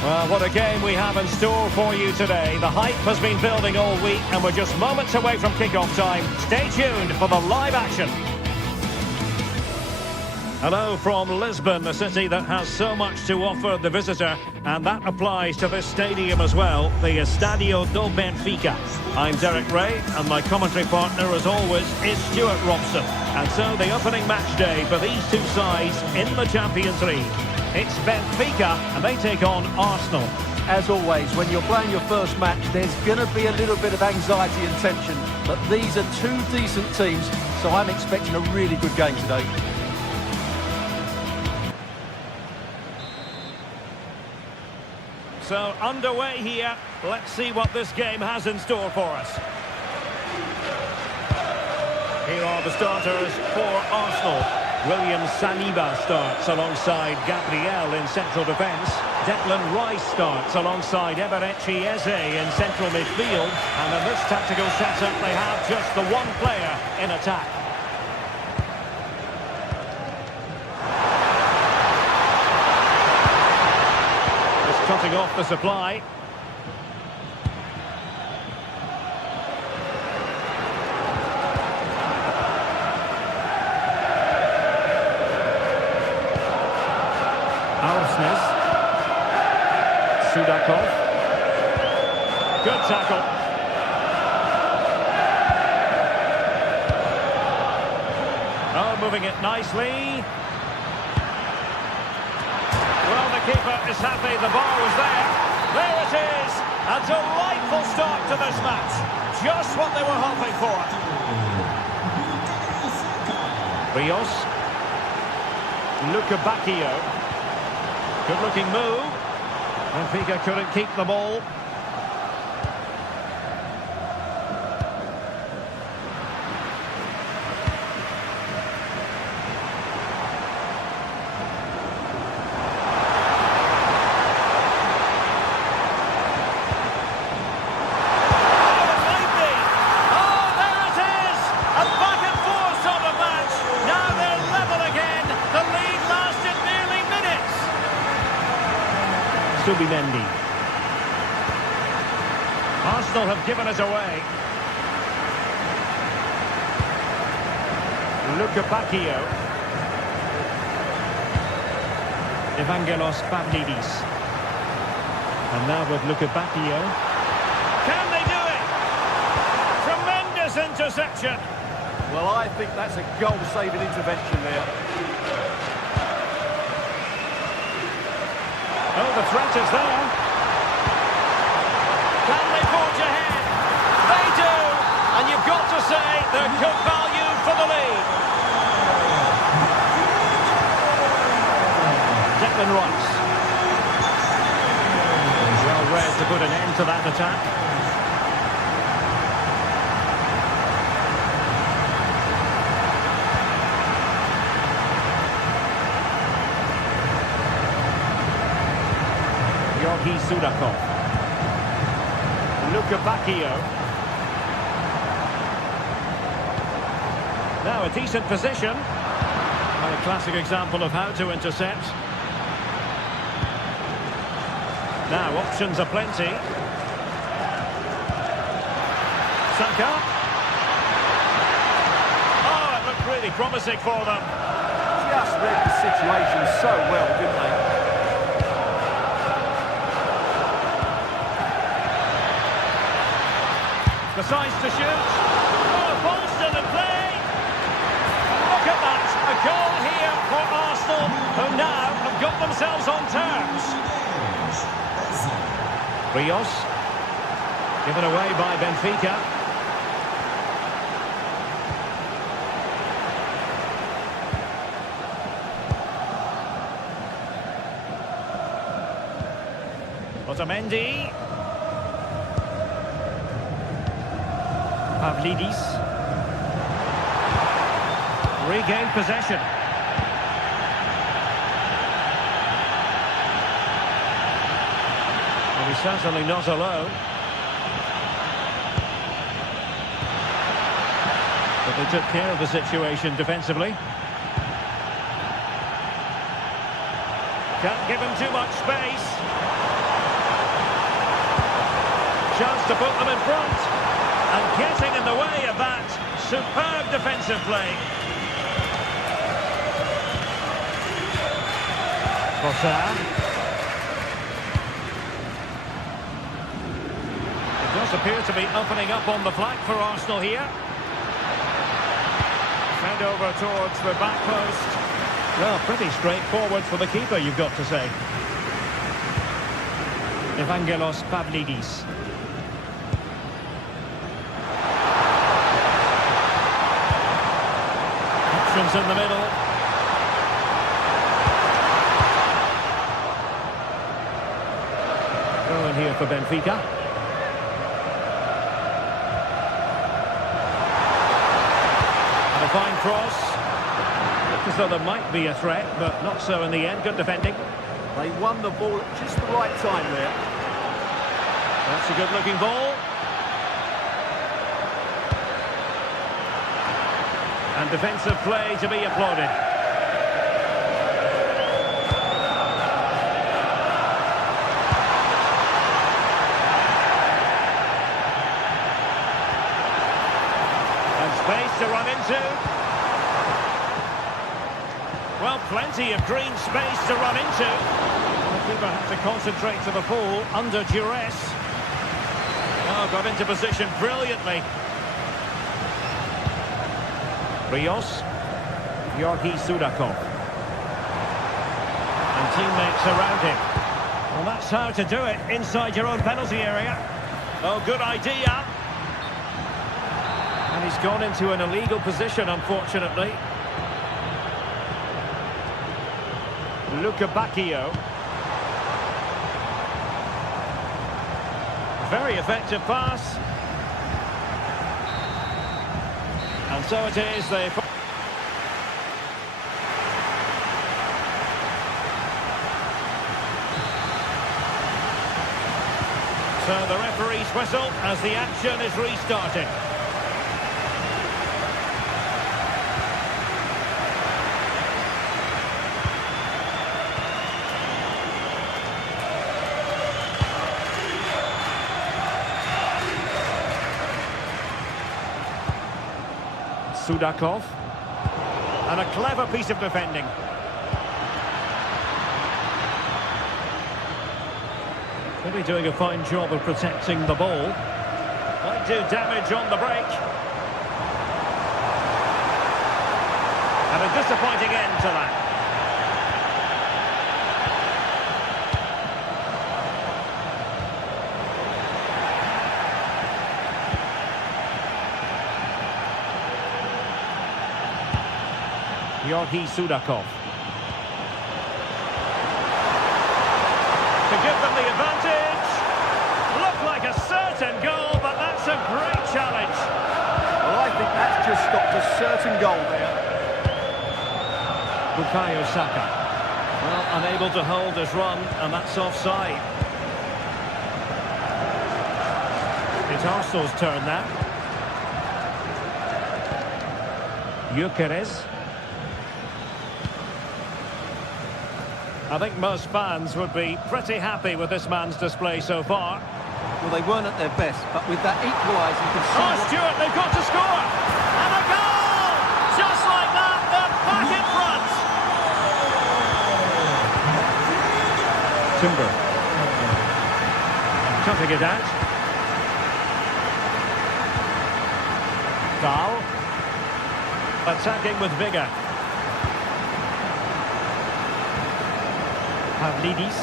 Well, what a game we have in store for you today. The hype has been building all week and we're just moments away from kick-off time. Stay tuned for the live action. Hello from Lisbon, a city that has so much to offer the visitor, and that applies to this stadium as well, the Estadio do Benfica. I'm Derek Ray, and my commentary partner, as always, is Stuart Robson. And so the opening match day for these two sides in the Champions League. It's Benfica, and they take on Arsenal. As always, when you're playing your first match, there's going to be a little bit of anxiety and tension, but these are two decent teams, so I'm expecting a really good game today. So underway here. Let's see what this game has in store for us. Here are the starters for Arsenal. William Saliba starts alongside Gabriel in central defence. Declan Rice starts alongside Eberechi Eze in central midfield. And in this tactical setup, they have just the one player in attack. Just cutting off the supply. Sudakov. Good tackle. Oh, moving it nicely. Well, the keeper is happy the ball was there. There it is. A delightful start to this match. Just what they were hoping for. Rios. Luca Bacchio. Good-looking move. Benfica couldn't keep the ball. Subimendi. Arsenal have given it away. Luca Bacchio. Evangelos Pavlidis. And now with Luca Bacchio. Can they do it? Tremendous interception. Well, I think that's a goal-saving intervention there. Oh, the threat is there. Can they forge ahead? They do! And you've got to say they're good value for the lead. Declan Rice. Well read to put an end to that attack. Sudakov. Luca Bacchio. Now a decent position. And a classic example of how to intercept. Now options are plenty. Saka. Oh, it looked really promising for them. Just read the situation so well, didn't they? Decides to shoot. Oh, Bolston in play. Look at that. A goal here for Arsenal, who now have got themselves on terms. Rios. Given away by Benfica. Otamendi. Pavlidis. Regained possession. Well, he's certainly not alone. But they took care of the situation defensively. Can't give him too much space. Chance to put them in front. And getting in the way of that superb defensive play. Bossard. It does appear to be opening up on the flank for Arsenal here. Send over towards the back post. Well, pretty straightforward for the keeper, you've got to say. Evangelos Pavlidis. Options in the middle. Throw in here for Benfica. cross. Looks as though there might be a threat, but not so in the end. Good defending. They won the ball at just the right time there. That's a good-looking ball. And defensive play to be applauded. And space to run into. Well, plenty of green space to run into. The keeper had to concentrate to the full under duress. Oh, got into position brilliantly. Rios, Georgi Sudakov. And teammates around him. Well, that's how to do it, inside your own penalty area. Oh, good idea. And he's gone into an illegal position, unfortunately. Luca Bacchio. Very effective pass. And so it is. So the referee's whistle as the action is restarted. Sudakov. And a clever piece of defending. Really doing a fine job of protecting the ball. Might do damage on the break. And a disappointing end to that. Georgi Sudakov. To give them the advantage. Looked like a certain goal, but that's a great challenge. Well, I think that's just stopped a certain goal there. Bukayo Saka. Well, unable to hold his run, and that's offside. It's Arsenal's turn now. Gyökeres. I think most fans would be pretty happy with this man's display so far. Well, they weren't at their best, but with that equaliser, you can see... Oh, Stewart, they've got to score! And a goal! Just like that, they're back in front! Timber. Cutting it out. Dahl. Attacking with vigour. Pavlidis.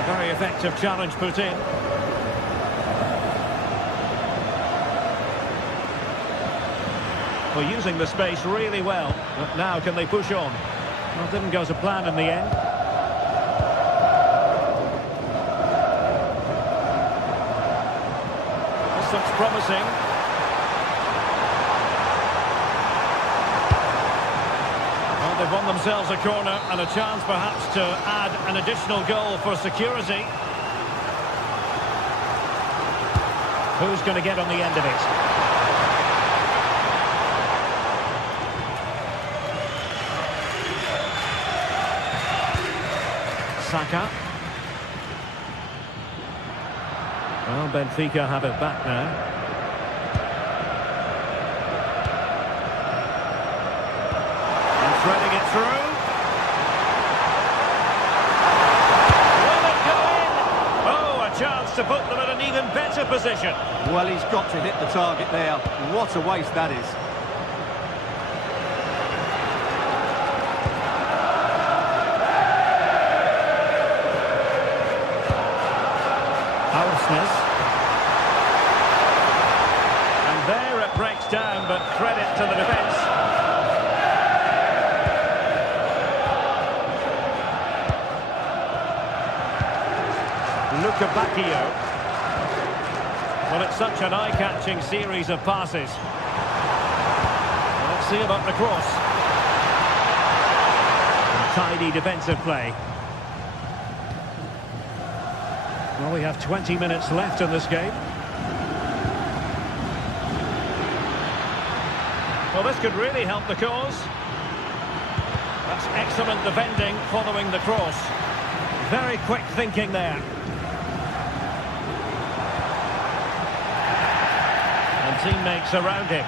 A very effective challenge put in. Well, using the space really well, but now can they push on? Well, it didn't go to plan in the end. This looks promising. They've won themselves a corner and a chance perhaps to add an additional goal for security. Who's going to get on the end of it? Saka. Well, Benfica have it back now. Threading it through. Will it go in? Oh, a chance to put them in an even better position. Well, he's got to hit the target there. What a waste that is. Aursnes. And there it breaks down, but credit to the defence. Luca Bacchio. Well, it's such an eye-catching series of passes. Well, let's seal up the cross. Tidy defensive play. Well, we have 20 minutes left in this game. Well, this could really help the cause. That's excellent defending following the cross. Very quick thinking there. And teammates around him.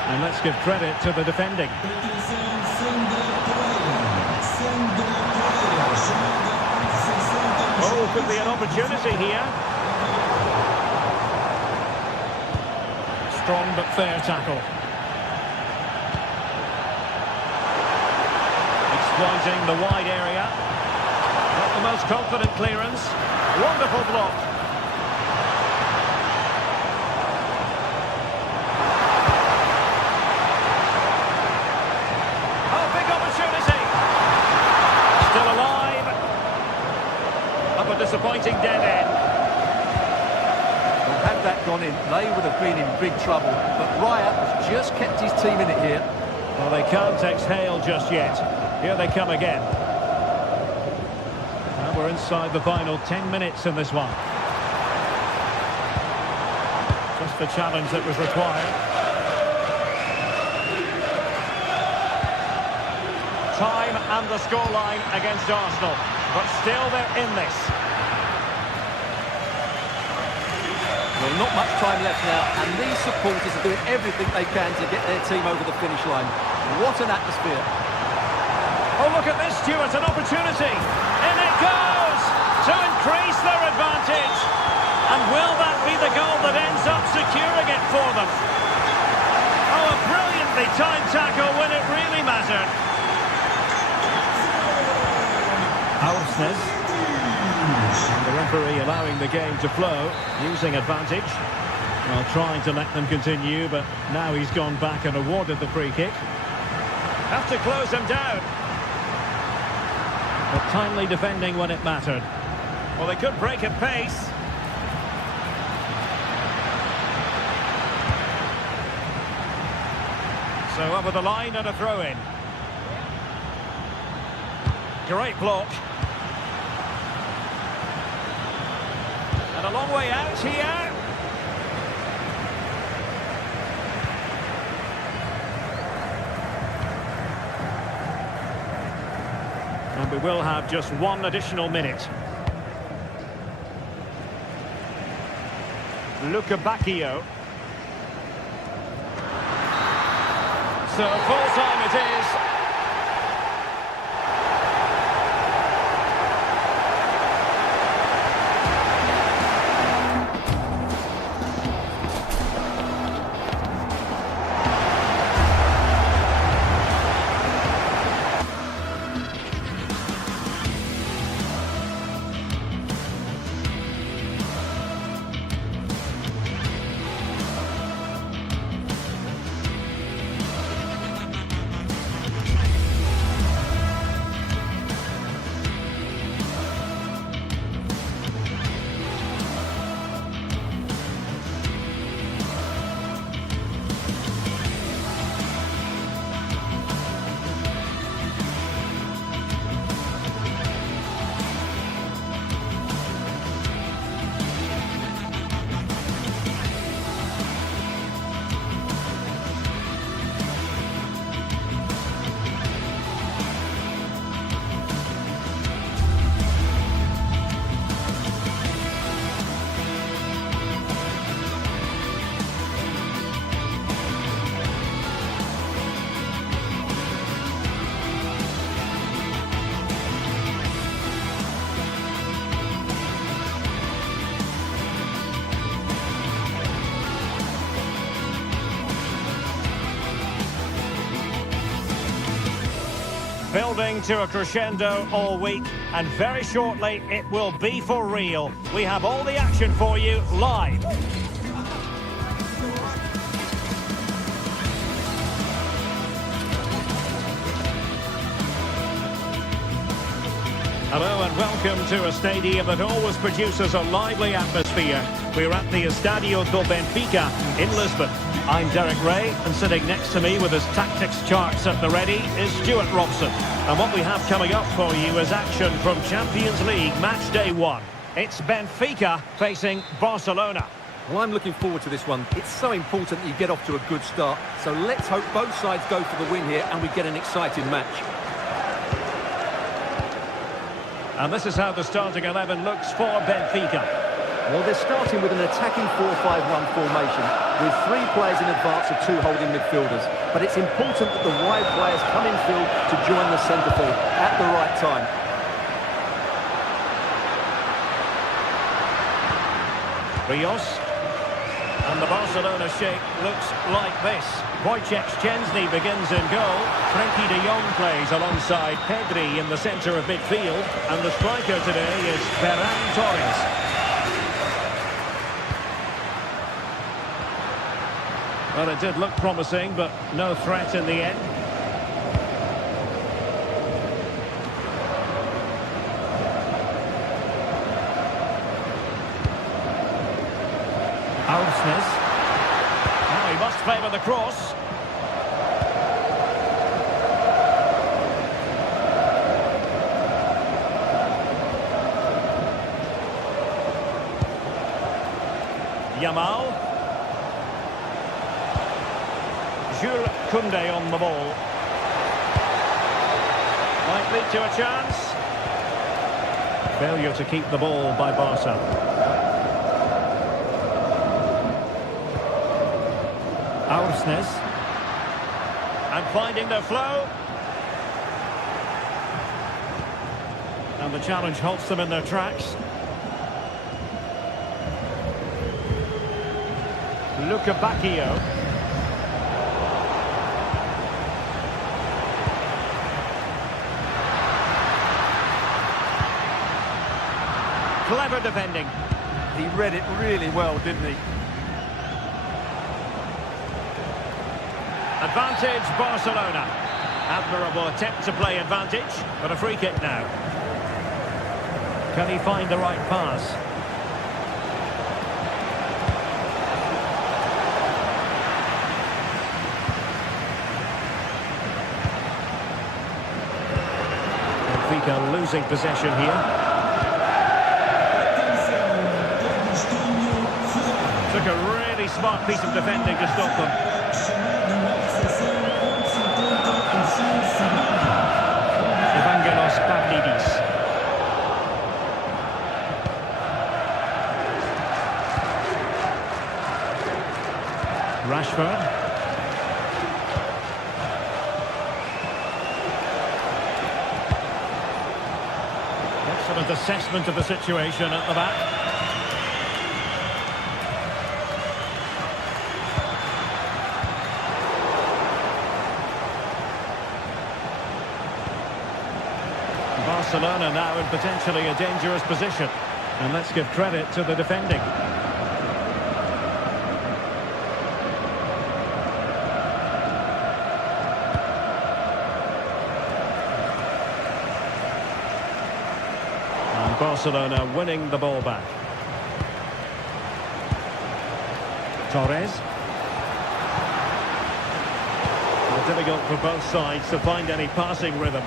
And let's give credit to the defending. Oh, could be an opportunity here. Strong but fair tackle. Exploiting the wide area. Not the most confident clearance. Wonderful block. Oh, big opportunity. Still alive. Up a disappointing dead end. Well, had that gone in, they would have been in big trouble. But Raya has just kept his team in it here. Well, they can't exhale just yet. Here they come again. Now we're inside the final 10 minutes in this one. Just the challenge that was required. Time and the scoreline against Arsenal. But still they're in this. Well, not much time left now, and these supporters are doing everything they can to get their team over the finish line. What an atmosphere. Oh, look at this, Stuart, an opportunity. In it goes to increase their advantage. And will that be the goal that ends up securing it for them? Oh, a brilliantly timed tackle when it really mattered. And the referee allowing the game to flow, using advantage. Well, trying to let them continue, but now he's gone back and awarded the free kick. Have to close them down. But timely defending when it mattered. Well, they could break at pace. So over the line and a throw-in. Great block. And a long way out here. And we will have just one additional minute. Luca Bacchio. So full time it is. Building to a crescendo all week, and very shortly it will be for real. We have all the action for you live. Hello and welcome to a stadium that always produces a lively atmosphere. We're at the Estadio do Benfica in Lisbon. I'm Derek Ray, and sitting next to me with his tactics charts at the ready is Stuart Robson. And what we have coming up for you is action from Champions League match day 1. It's Benfica facing Barcelona. Well, I'm looking forward to this one. It's so important that you get off to a good start. So let's hope both sides go for the win here and we get an exciting match. And this is how the starting 11 looks for Benfica. Well, they're starting with an attacking 4-5-1 formation with 3 players in advance of 2 holding midfielders. But it's important that the wide players come in field to join the centre forward at the right time. Rios. And the Barcelona shape looks like this. Wojciech Szczęsny begins in goal. Frenkie de Jong plays alongside Pedri in the centre of midfield. And the striker today is Ferran Torres. Well, it did look promising, but no threat in the end. Now he must favour the cross. Yamal. Jules Koundé on the ball. Might lead to a chance. Failure to keep the ball by Barca. Aursnes. And finding their flow. And the challenge halts them in their tracks. Luca Bacchio. Clever defending. He read it really well, didn't he? Advantage Barcelona. Admirable attempt to play advantage, but a free kick now. Can he find the right pass? Benfica losing possession here. Took a really smart piece of defending to stop them. Evangelos Pavlidis. Rashford. Excellent assessment of the situation at the back. Barcelona now in potentially a dangerous position. And let's give credit to the defending. And Barcelona winning the ball back. Torres. Well, difficult for both sides to find any passing rhythm.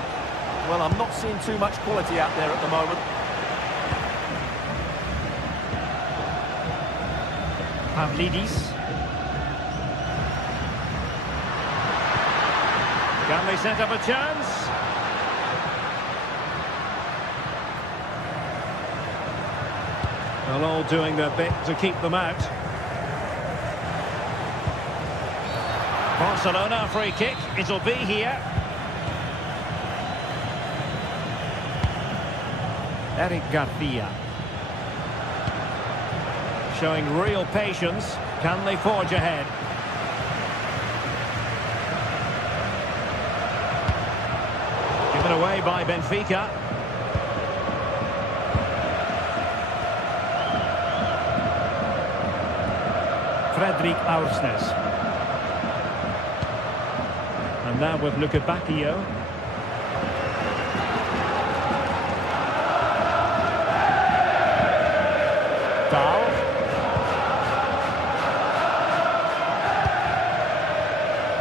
Well, I'm not seeing too much quality out there at the moment. Pavlidis. Can they set up a chance? Well, all doing their bit to keep them out. Barcelona free kick. It'll be here. Eric Garcia. Showing real patience. Can they forge ahead? Given away by Benfica. Frederic Aursnes. And now with Luca Bacchio.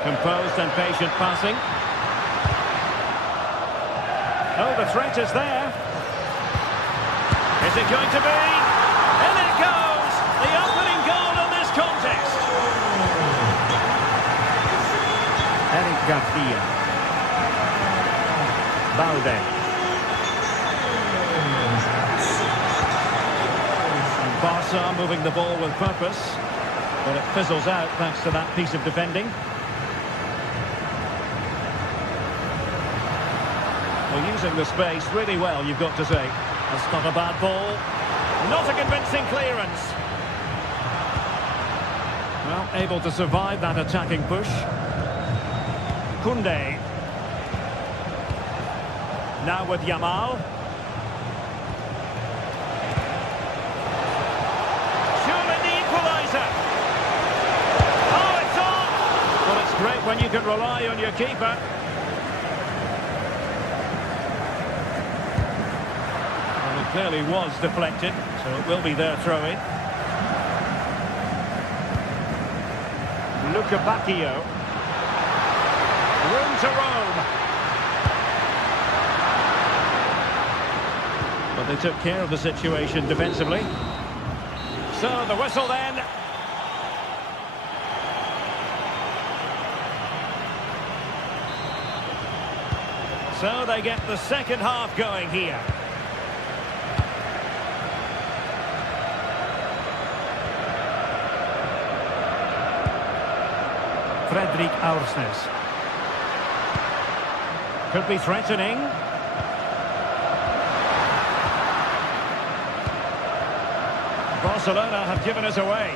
Composed and patient passing. Oh, the threat is there. Is it going to be? In it goes! The opening goal in this contest. Eric Garcia. Balde. And Barca moving the ball with purpose. But it fizzles out thanks to that piece of defending. Well, using the space really well, you've got to say. That's not a bad ball. Not a convincing clearance. Well, able to survive that attacking push. Koundé. Now with Yamal. Surely the equaliser. Oh, it's on! Well, it's great when you can rely on your keeper. Well, it clearly was deflected, so it will be their throw-in. Luca Bacchio. Room to roam. But they took care of the situation defensively. So the whistle then. So they get the second half going here. Fredrik Aursnes. Could be threatening. Barcelona have given us away.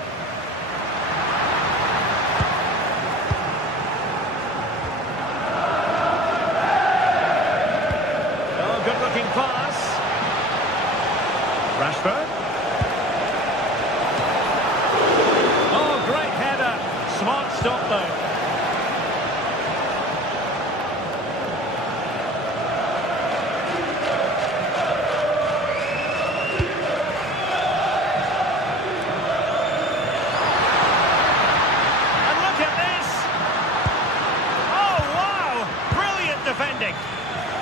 Oh, good-looking pass. Rashford. Oh, great header. Smart stop, though.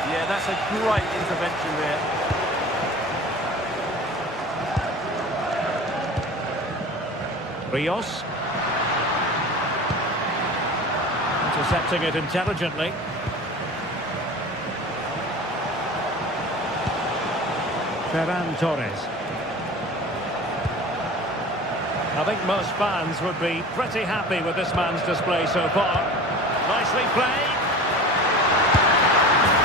Yeah, that's a great intervention there. Rios. Intercepting it intelligently. Ferran Torres. I think most fans would be pretty happy with this man's display so far. Nicely played.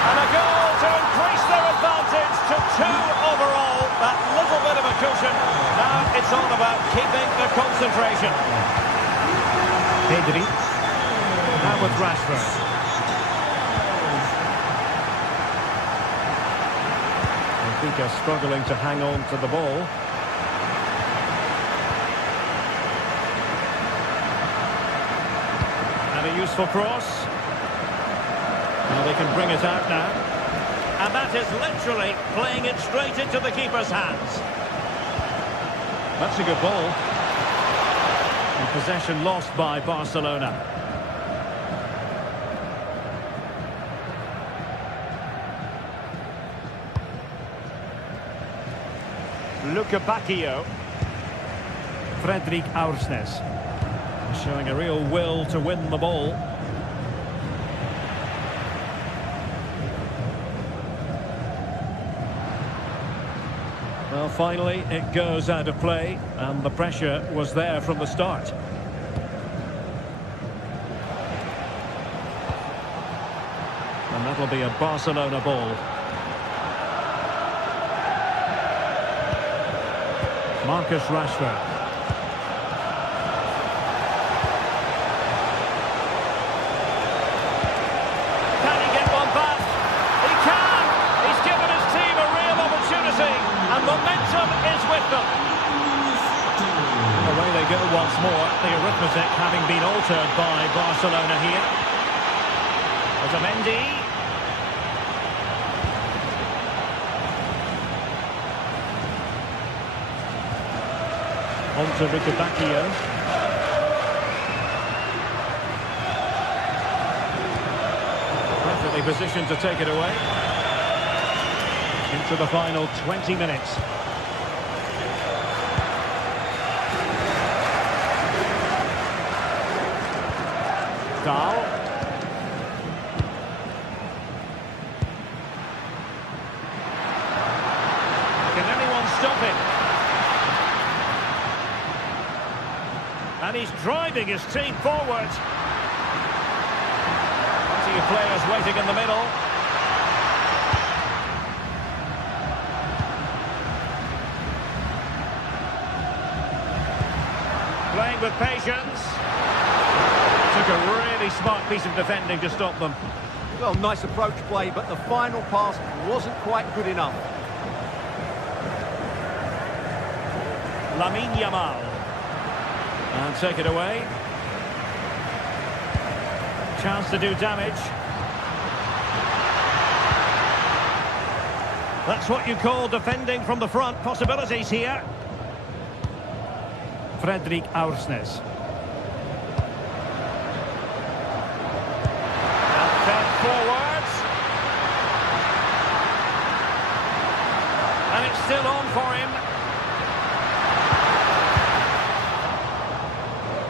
And a goal to increase their advantage to 2 overall. That little bit of a cushion. Now it's all about keeping the concentration. Pedri. Now with Rashford. Benfica struggling to hang on to the ball. And a useful cross. Well, they can bring it out now. And that is literally playing it straight into the keeper's hands. That's a good ball. And possession lost by Barcelona. Luca Bacchio. Fredrik Aursnes. Showing a real will to win the ball. Well, finally, it goes out of play, and the pressure was there from the start. And that'll be a Barcelona ball. Marcus Rashford. Can he get one back? He can! He's given his team a real opportunity. And momentum is with them. Away they go once more. The arithmetic having been altered by Barcelona here. Otamendi. On to Luca Bacchio. A position to take it away. Into the final 20 minutes. Dahl. Can anyone stop him? And he's driving his team forward. Plenty of players waiting in the middle. Playing with patience. Took a really smart piece of defending to stop them. Well, nice approach play, but the final pass wasn't quite good enough. Lamine Yamal. And take it away. Chance to do damage. That's what you call defending from the front. Possibilities here. Fredrik Aursnes. And fed forwards. And it's still on for him.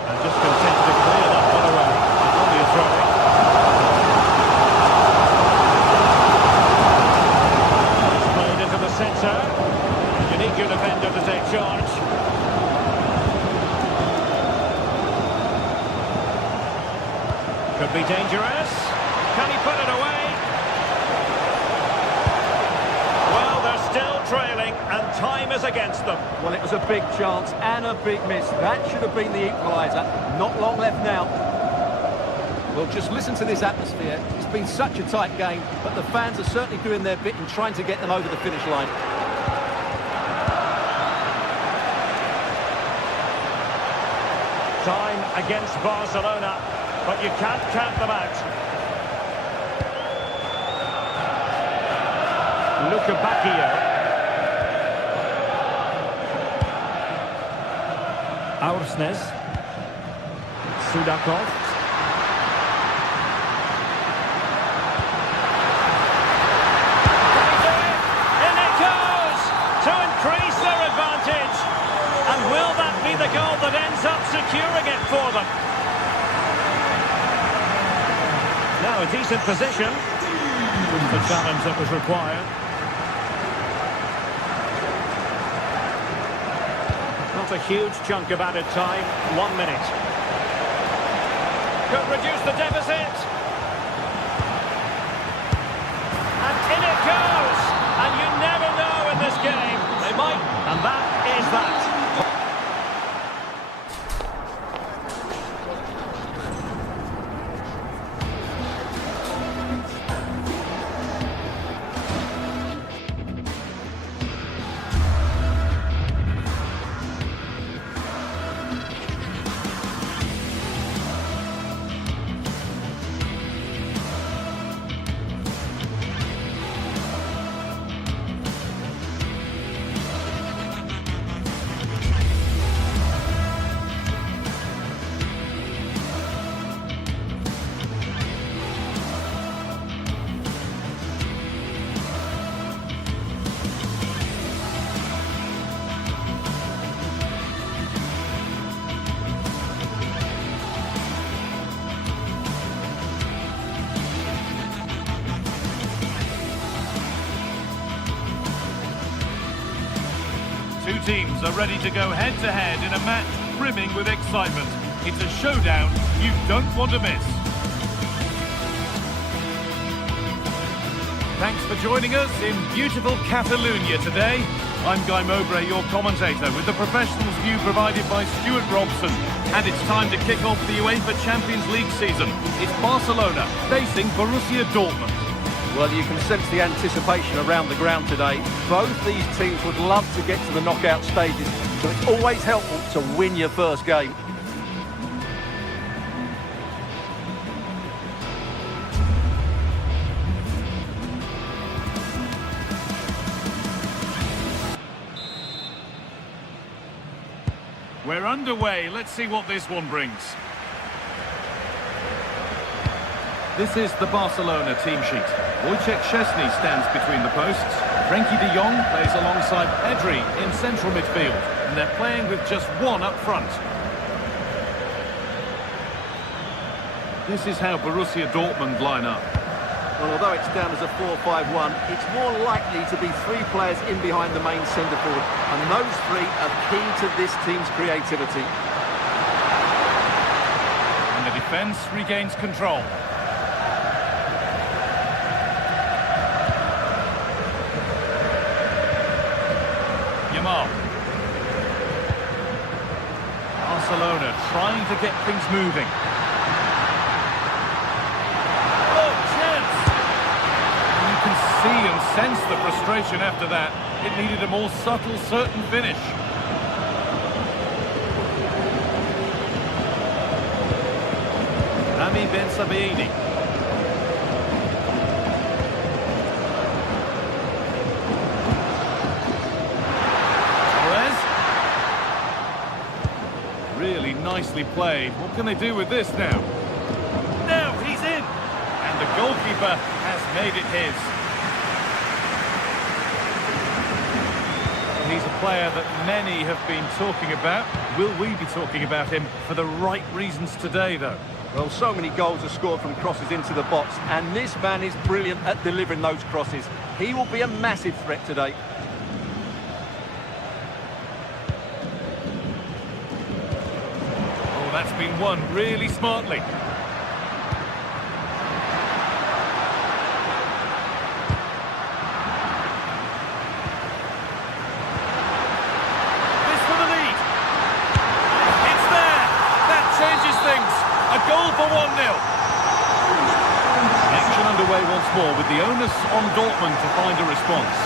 And just content to clear that one away. Only a throw-in. It's played into the centre. You need your defender to take charge. Could be dangerous. Can he put it away? Well, they're still trailing, and time is against them. Well, it was a big chance and a big miss. That should have been the equaliser. Not long left now. Well, just listen to this atmosphere. It's been such a tight game, but the fans are certainly doing their bit in trying to get them over the finish line. Time against Barcelona, but you can't count them out. Luka Bacchio. Aursnes. Sudakov. In it goes! To increase their advantage. And will that be the goal that ends up securing it for them? Now a decent position. The challenge that was required. Not a huge chunk of added time. 1 minute. Could reduce the deficit. And in it goes. And you never know in this game. They might. And that is that. Two teams are ready to go head-to-head in a match brimming with excitement. It's a showdown you don't want to miss. Thanks for joining us in beautiful Catalonia today. I'm Guy Mowbray, your commentator, with the professionals' view provided by Stuart Robson. And it's time to kick off the UEFA Champions League season. It's Barcelona facing Borussia Dortmund. Well, you can sense the anticipation around the ground today. Both these teams would love to get to the knockout stages, so it's always helpful to win your first game. We're underway. Let's see what this one brings. This is the Barcelona team sheet. Wojciech Szczesny stands between the posts. Frenkie de Jong plays alongside Pedri in central midfield. And they're playing with just one up front. This is how Borussia Dortmund line up. Well, although it's down as a 4-5-1, it's more likely to be three players in behind the main centre-forward. And those three are key to this team's creativity. And the defence regains control. Yamal. Barcelona trying to get things moving. Oh, chance! You can see and sense the frustration after that. It needed a more subtle, certain finish. Rami Ben Sabaini. Really nicely played. What can they do with this now? Now he's in! And the goalkeeper has made it his. He's a player that many have been talking about. Will we be talking about him for the right reasons today, though? Well, so many goals are scored from crosses into the box, and this man is brilliant at delivering those crosses. He will be a massive threat today. That's been won really smartly. This for the lead. It's there. That changes things. A goal for 1-0. Action underway once more with the onus on Dortmund to find a response.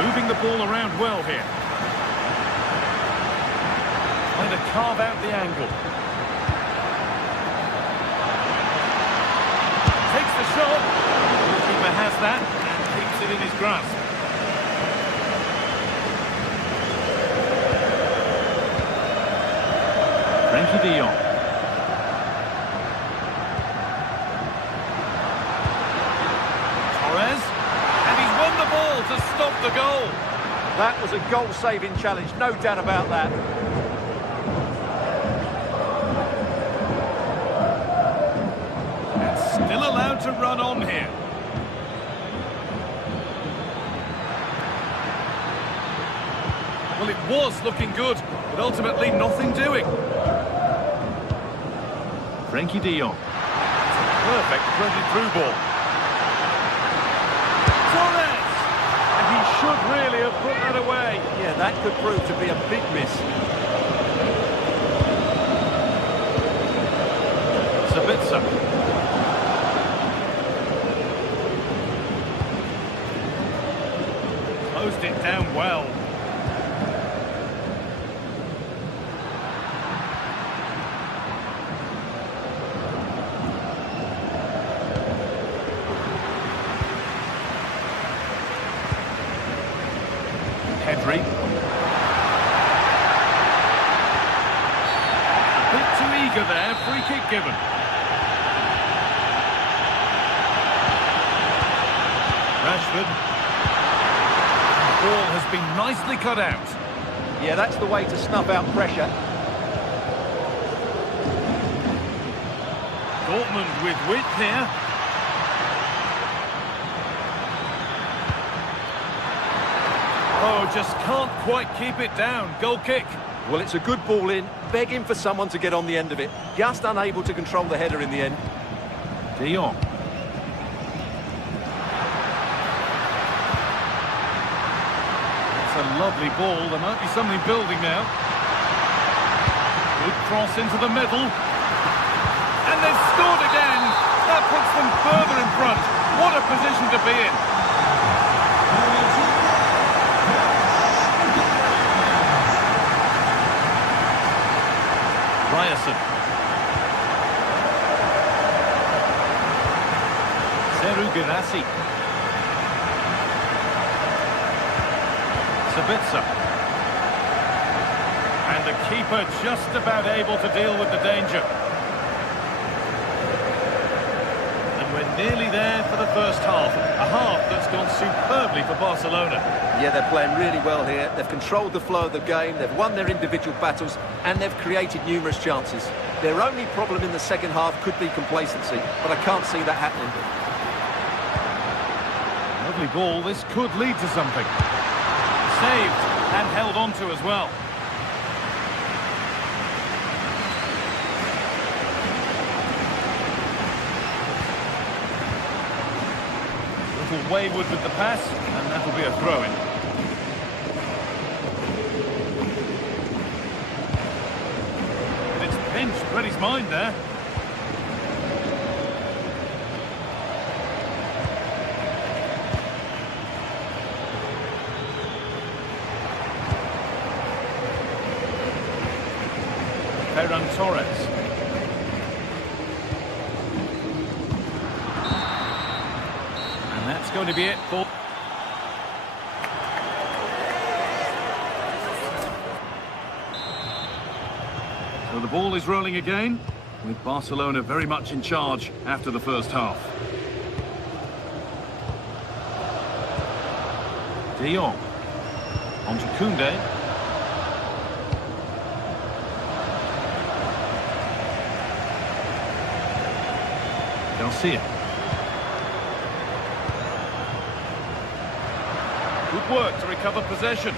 Moving the ball around well here. Trying to carve out the angle. Takes the shot. The keeper has that and keeps it in his grasp. Frenkie de Jong. To stop the goal. That was a goal-saving challenge, no doubt about that. And still allowed to run on here. Well, it was looking good, but ultimately nothing doing. Frenkie de Jong. It's a perfect threaded through ball. Should really have put that away. Yeah, that could prove to be a big miss. Sabitzer. Closed it down well. Pedri. A bit too eager there, free kick given. Rashford. The ball has been nicely cut out. Yeah, that's the way to snuff out pressure. Dortmund with width here. Oh, just can't quite keep it down. Goal kick. Well, it's a good ball in, begging for someone to get on the end of it. Just unable to control the header in the end. De Jong. It's a lovely ball. There might be something building now. Good cross into the middle. And they've scored again. That puts them further in front. What a position to be in. Ryerson. Girassi. Sabitzer. And the keeper just about able to deal with the danger. And we're nearly there for the first half. A half that's gone superbly for Barcelona. Yeah, they're playing really well here. They've controlled the flow of the game, they've won their individual battles, and they've created numerous chances. Their only problem in the second half could be complacency, but I can't see that happening. Lovely ball, this could lead to something. Saved and held on to as well. A little wayward with the pass, and that'll be a throw-in. It's pinched Reddy's mind there. Ferran Torres. And that's going to be it for... So the ball is rolling again, with Barcelona very much in charge after the first half. De Jong. On to Koundé. Garcia. Good work to recover possession.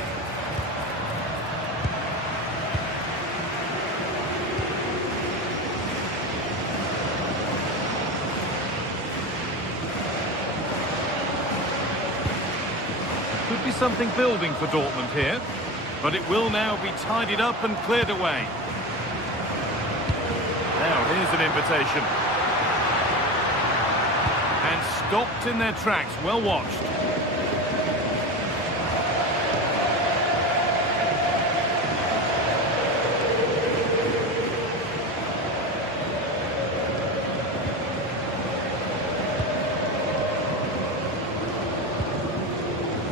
Could be something building for Dortmund here, but it will now be tidied up and cleared away. Now here's an invitation. Stopped in their tracks, well watched.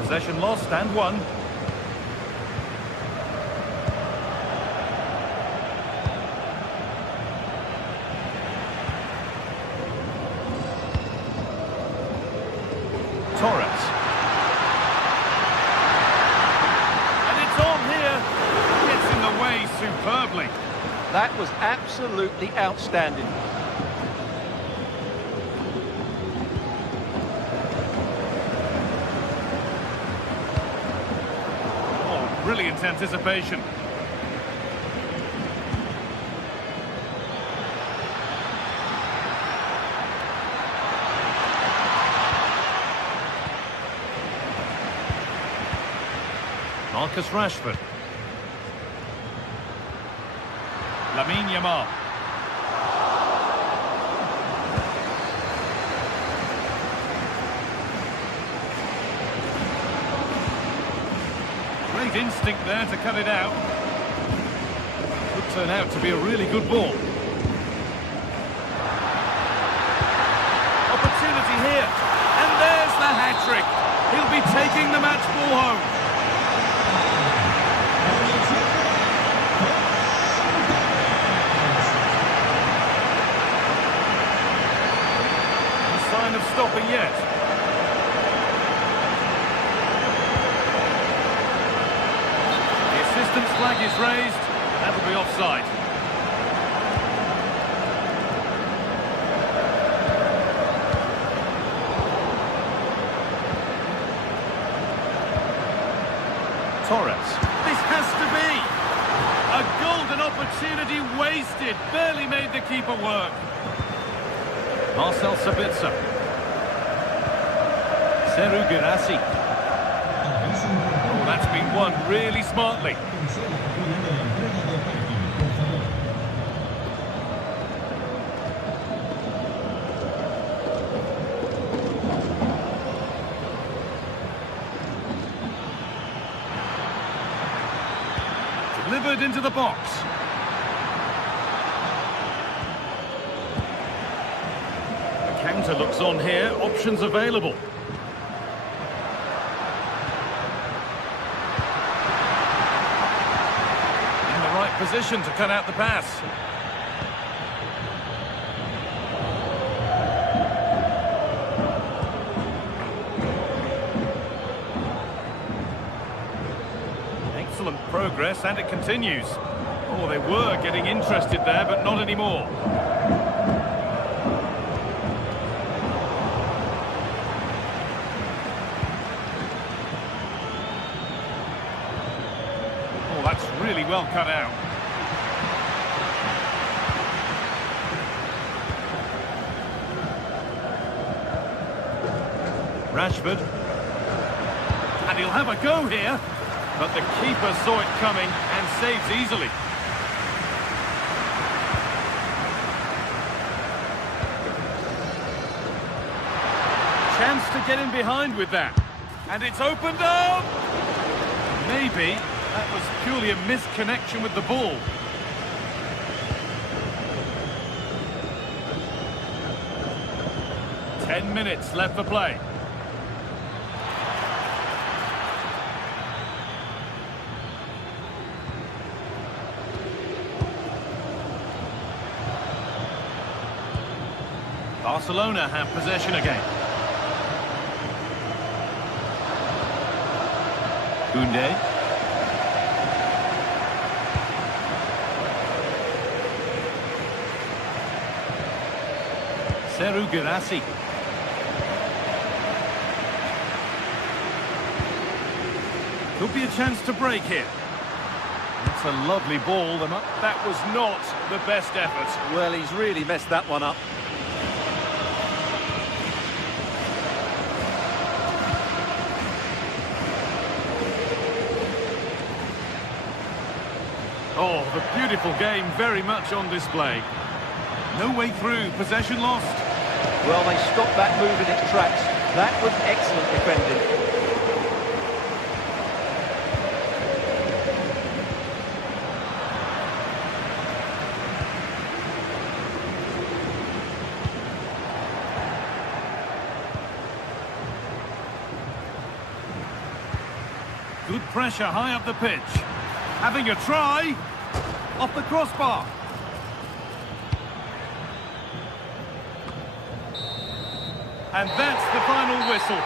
Possession lost and won. Torres. And it's on here. Gets in the way superbly. That was absolutely outstanding. Oh, brilliant anticipation. Marcus Rashford. Lamine Yamal. Great instinct there to cut it out. Could turn out to be a really good ball. Opportunity here. And there's the hat-trick. He'll be taking the match ball home. Of stopping yet. The assistant's flag is raised. That'll be offside. Torres. This has to be a golden opportunity wasted. Barely made the keeper work. Marcel Sabitzer. Serhou Guirassy. Oh, that's been won really smartly. Delivered into the box. Counter looks on here, options available. In the right position to cut out the pass. Excellent progress, and it continues. Oh, they were getting interested there, but not anymore. Oh, that's really well cut out. Rashford. And he'll have a go here. But the keeper saw it coming and saves easily. Chance to get in behind with that. And it's opened up! Maybe that was purely a misconnection with the ball. Ten minutes left for play. Barcelona have possession again. Koundé. Serhou Guirassy. Could be a chance to break here. That's a lovely ball. That was not the best effort. Well, he's really messed that one up. Oh, the beautiful game very much on display. No way through, possession lost. Well, they stopped that move in its tracks. That was excellent defending. Good pressure high up the pitch. Having a try. Off the crossbar. And that's the final whistle.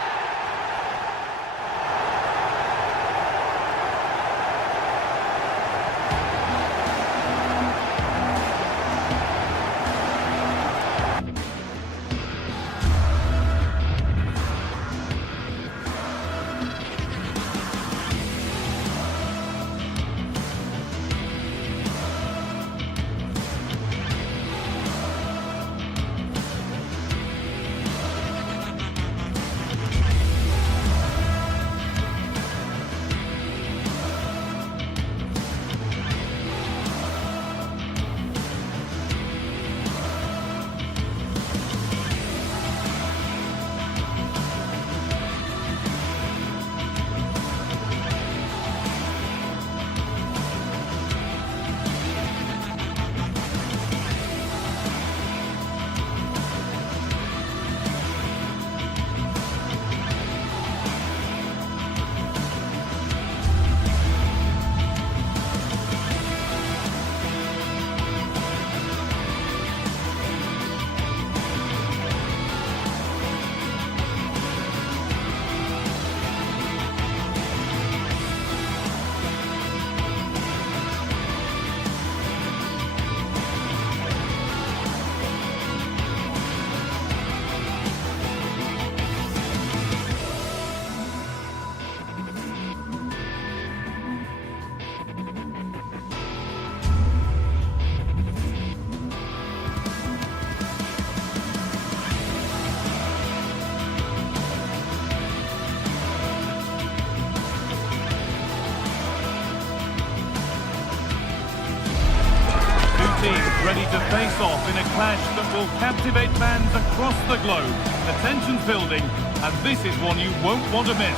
Ready to face off in a clash that will captivate fans across the globe. The tension's building, and this is one you won't want to miss.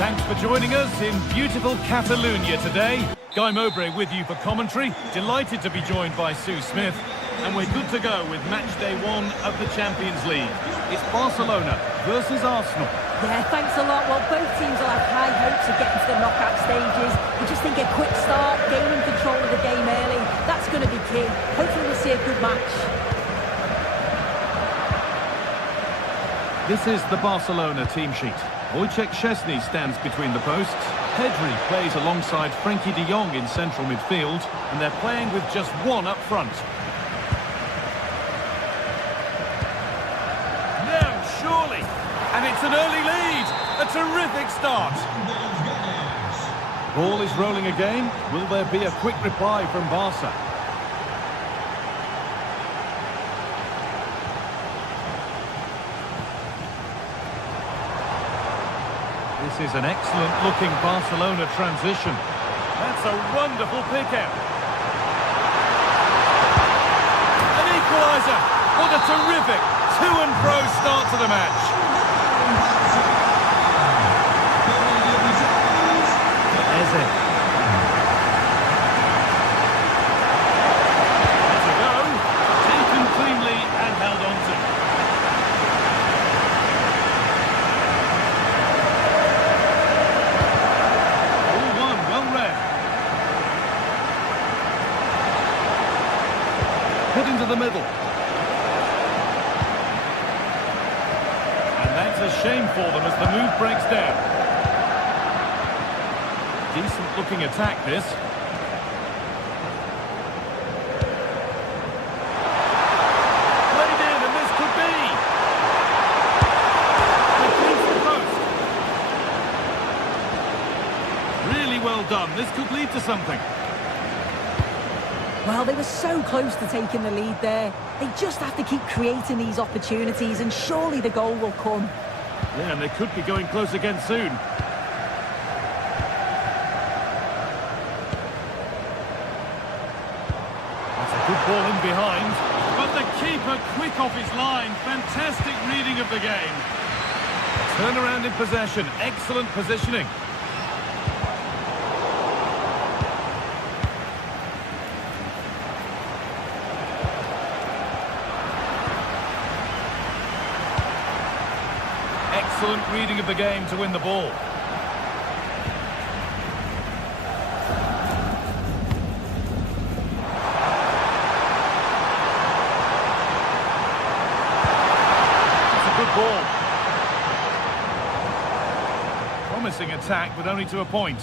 Thanks for joining us in beautiful Catalonia today. Guy Mowbray with you for commentary. Delighted to be joined by Sue Smith. And we're good to go with match day 1 of the Champions League. It's Barcelona versus Arsenal. Yeah, thanks a lot. Well, both teams will have high hopes of getting to the knockout stages. We just think a quick start, gaining control of the game early, that's going to be key. Hopefully we'll see a good match. This is the Barcelona team sheet. Wojciech Szczesny stands between the posts. Pedri plays alongside Frenkie de Jong in central midfield, and they're playing with just one up front. Surely, and it's an early lead. A terrific start. Ball is rolling again. Will there be a quick reply from Barca? This is an excellent-looking Barcelona transition. That's a wonderful pick-out. An equaliser. What a terrific to-and-fro start to the match. Eze. That's a go. Taken cleanly and held on to. All one, well read. Put into the middle. That's a shame for them as the move breaks down. Decent looking attack, this. Played in, and this could be. Against the post. Really well done. This could lead to something. Well, they were so close to taking the lead there. They just have to keep creating these opportunities, and surely the goal will come. Yeah, and they could be going close again soon. That's a good ball in behind. But the keeper quick off his line. Fantastic reading of the game. Turnaround in possession. Excellent positioning. Excellent reading of the game to win the ball. It's a good ball. Promising attack, but only to a point.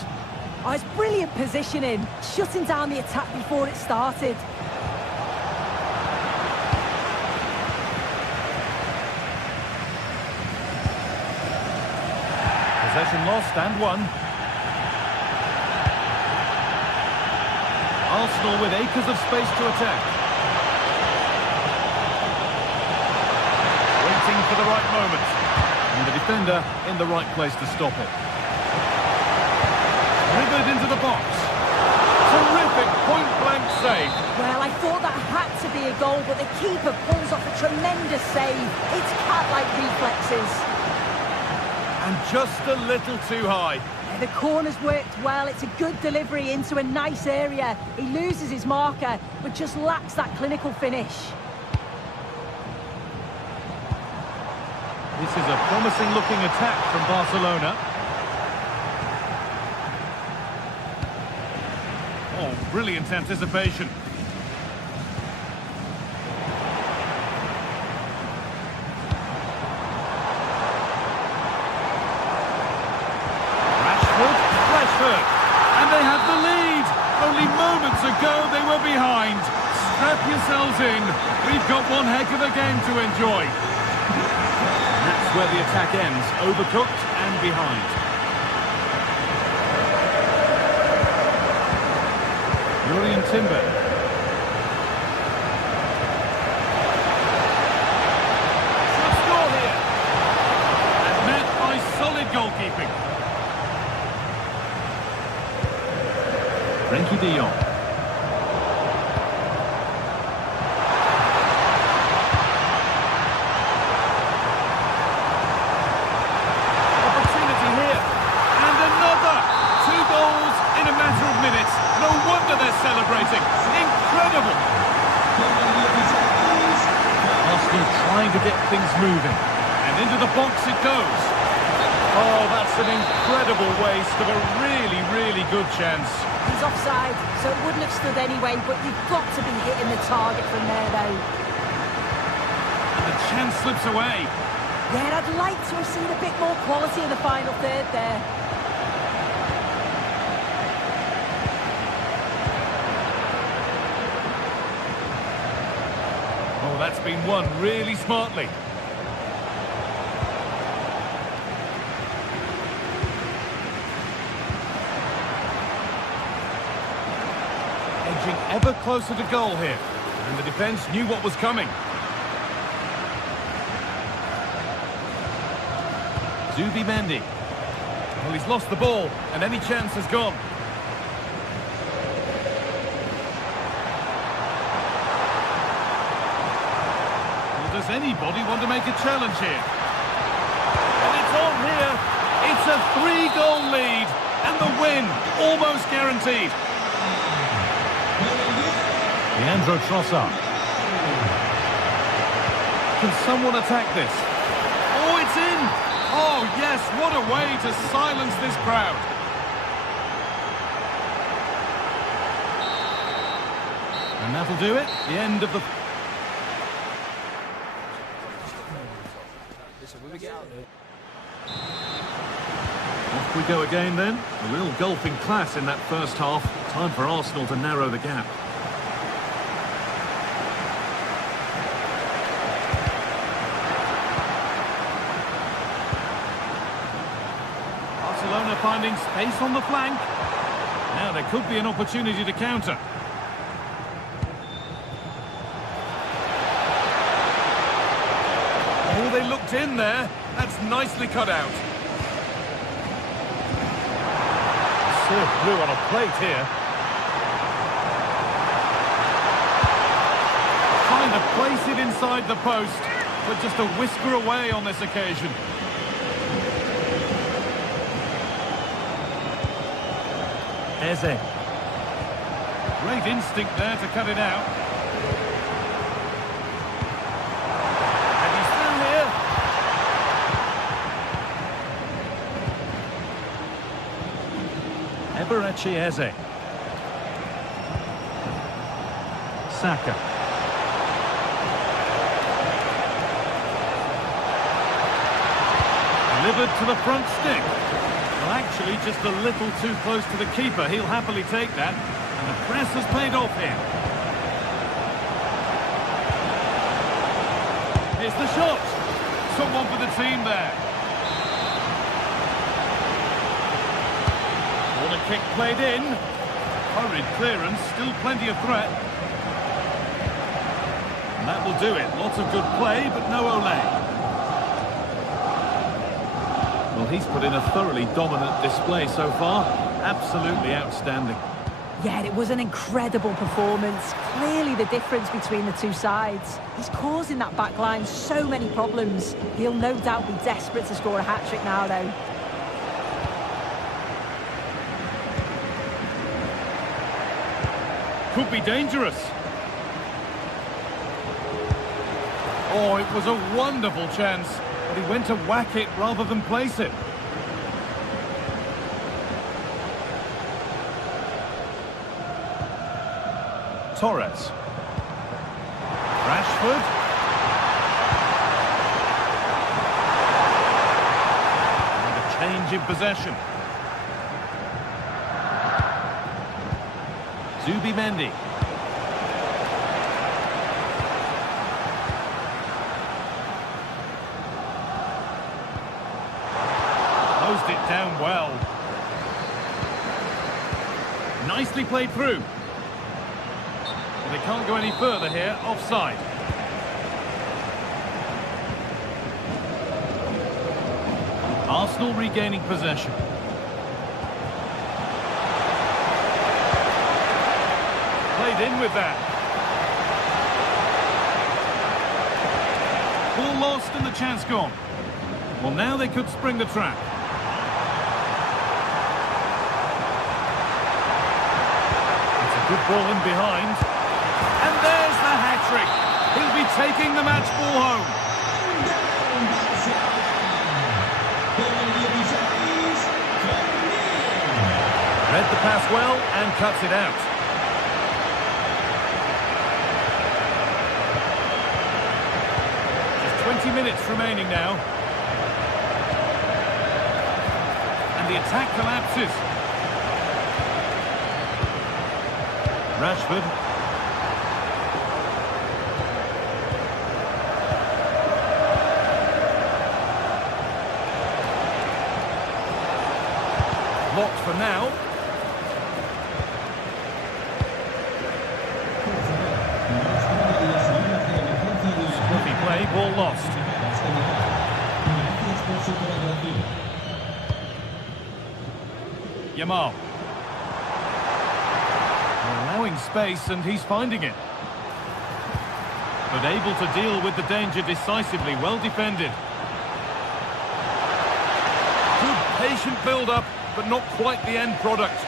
Oh, it's brilliant positioning, shutting down the attack before it started. Possession lost and won. Arsenal with acres of space to attack. Waiting for the right moment. And the defender in the right place to stop it. Rivered into the box. Terrific point-blank save. Well, I thought that had to be a goal, but the keeper pulls off a tremendous save. It's cat-like reflexes. And just a little too high. The corner's worked well. It's a good delivery into a nice area. He loses his marker, but just lacks that clinical finish. This is a promising-looking attack from Barcelona. Oh, brilliant anticipation. And they have the lead. Only moments ago they were behind. Strap yourselves in. We've got one heck of a game to enjoy. That's where the attack ends. Overcooked and behind. Jurriën Timber. Should score here. And met by solid goalkeeping. Frenkie de Jong. Opportunity here. And another. 2 goals in a matter of minutes. No wonder they're celebrating. Incredible. Arsenal trying to get things moving. And into the box it goes. Oh, that's an incredible waste of a really, really good chance. He's offside, so it wouldn't have stood anyway, but you've got to be hitting the target from there, though. And the chance slips away. Yeah, I'd like to have seen a bit more quality in the final third there. Oh, that's been won really smartly. Edging ever closer to goal here. And the defence knew what was coming. Mendy. Well, he's lost the ball, and any chance has gone. Well, does anybody want to make a challenge here? And it's on here. It's a 3-goal lead, and the win almost guaranteed. Leandro Trossard. Can someone attack this? Oh, it's in! Oh, yes, what a way to silence this crowd. And that'll do it. The end of the... Off we go again then. A real gulping class in that first half. Time for Arsenal to narrow the gap. Barcelona finding space on the flank. Now there could be an opportunity to counter. Oh, they looked in there. That's nicely cut out. Serve through on a plate here. Trying to place it inside the post, but just a whisker away on this occasion. Eze. Great instinct there to cut it out. And he's through here. Eberechi Eze. Saka. Delivered to the front stick. Well, actually, just a little too close to the keeper. He'll happily take that. And the press has paid off here. Here's the shot. Someone for the team there. Corner kick played in. Hurried clearance, still plenty of threat. And that will do it. Lots of good play, but no Ole. Well, he's put in a thoroughly dominant display so far. Absolutely outstanding. Yeah, it was an incredible performance. Clearly the difference between the two sides. He's causing that back line so many problems. He'll no doubt be desperate to score a hat-trick now, though. Could be dangerous. Oh, it was a wonderful chance. But he went to whack it rather than place it. Torres. Rashford. And a change in possession. Mendy. Closed it down well. Nicely played through. They can't go any further here, offside. Arsenal regaining possession. Played in with that. Ball lost and the chance gone. Well, now they could spring the trap. It's a good ball in behind. And there's the hat-trick. He'll be taking the match ball home. Read the pass well and cuts it out. Just 20 minutes remaining now. And the attack collapses. Rashford. Locked for now. Scruffy play, ball lost. Yamal. Allowing space and he's finding it. But able to deal with the danger decisively, well defended. Good patient build-up, but not quite the end product.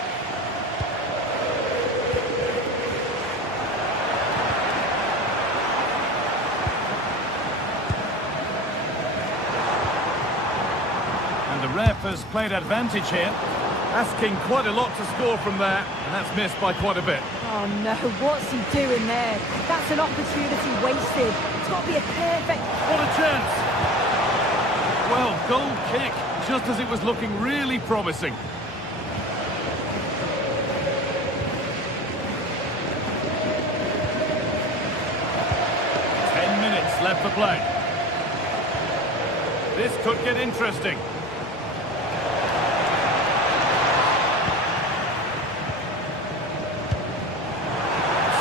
And the ref has played advantage here, asking quite a lot to score from there, and that's missed by quite a bit. Oh no, what's he doing there? That's an opportunity wasted. It's got to be a perfect... What a chance! Well, goal kick, just as it was looking really promising. Left for play. This could get interesting.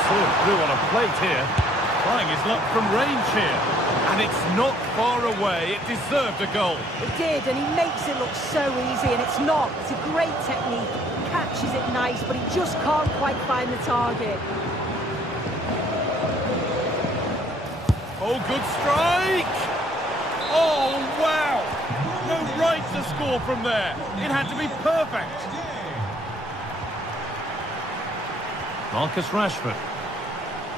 Sort through on a plate here. Trying his luck from range here. And it's not far away. It deserved a goal. It did, and he makes it look so easy, and it's not. It's a great technique. Catches it nice, but he just can't quite find the target. Oh, good strike! Oh, wow! No right to score from there. It had to be perfect. Marcus Rashford.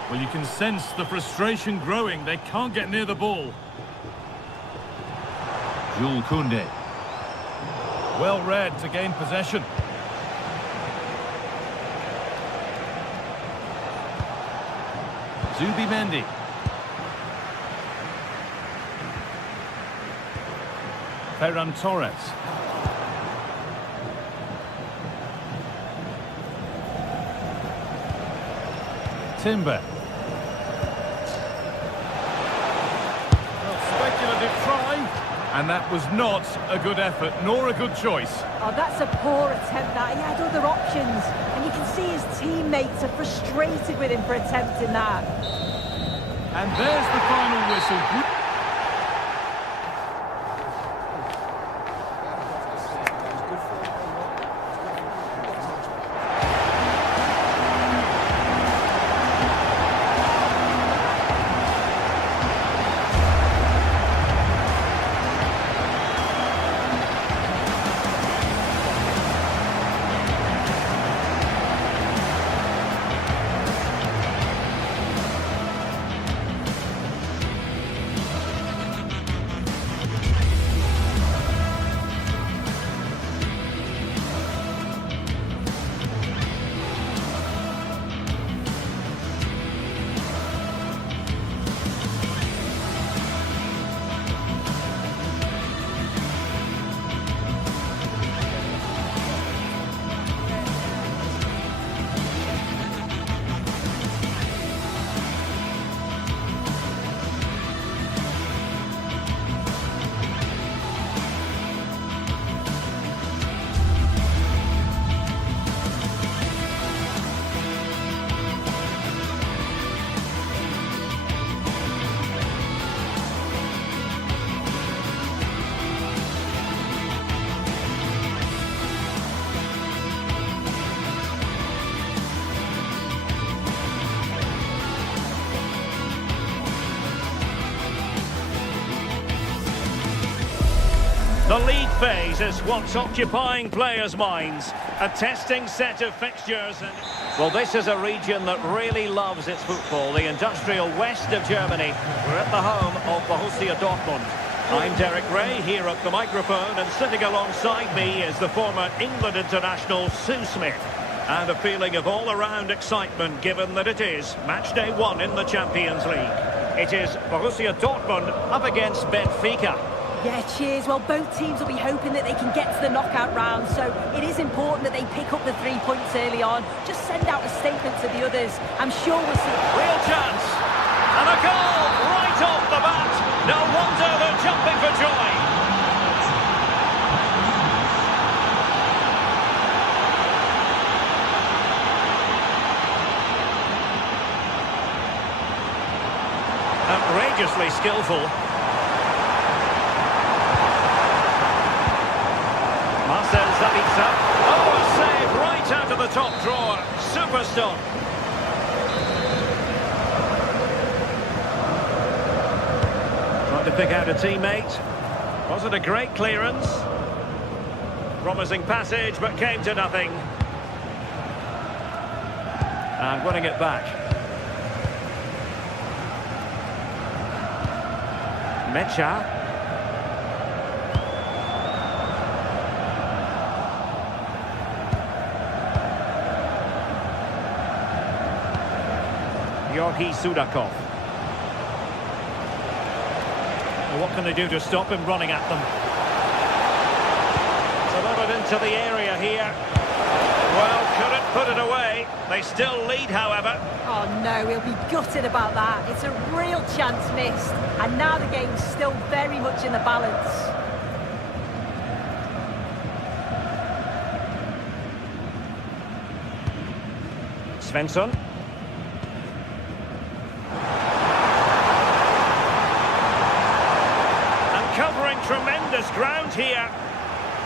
Well, you can sense the frustration growing. They can't get near the ball. Jules Koundé. Well read to gain possession. Zubimendi. Ferran Torres. Timber. Well, speculative try, and that was not a good effort, nor a good choice. Oh, that's a poor attempt, that. He had other options, and you can see his teammates are frustrated with him for attempting that. And there's the final whistle. The league phase is what's occupying players' minds. A testing set of fixtures and... Well, this is a region that really loves its football, the industrial west of Germany. We're at the home of Borussia Dortmund. I'm Derek Ray, here at the microphone, and sitting alongside me is the former England international Sue Smith. And a feeling of all-around excitement, given that it is match day 1 in the Champions League. It is Borussia Dortmund up against Benfica. Yeah, cheers. Well, both teams will be hoping that they can get to the knockout round, so it is important that they pick up the 3 points early on. Just send out a statement to the others. I'm sure we'll see. Real chance. And a goal right off the bat. No wonder they're jumping for joy. Outrageously skillful. Oh, a save right out of the top drawer. Super stop. Trying to pick out a teammate. Wasn't a great clearance. Promising passage, but came to nothing. And winning it back. Mecha. Georgi Sudakov. Well, what can they do to stop him running at them? It's a little bit into the area here. Well, couldn't put it away. They still lead, however. Oh no, he'll be gutted about that. It's a real chance missed. And now the game's still very much in the balance. Svensson. Covering tremendous ground here.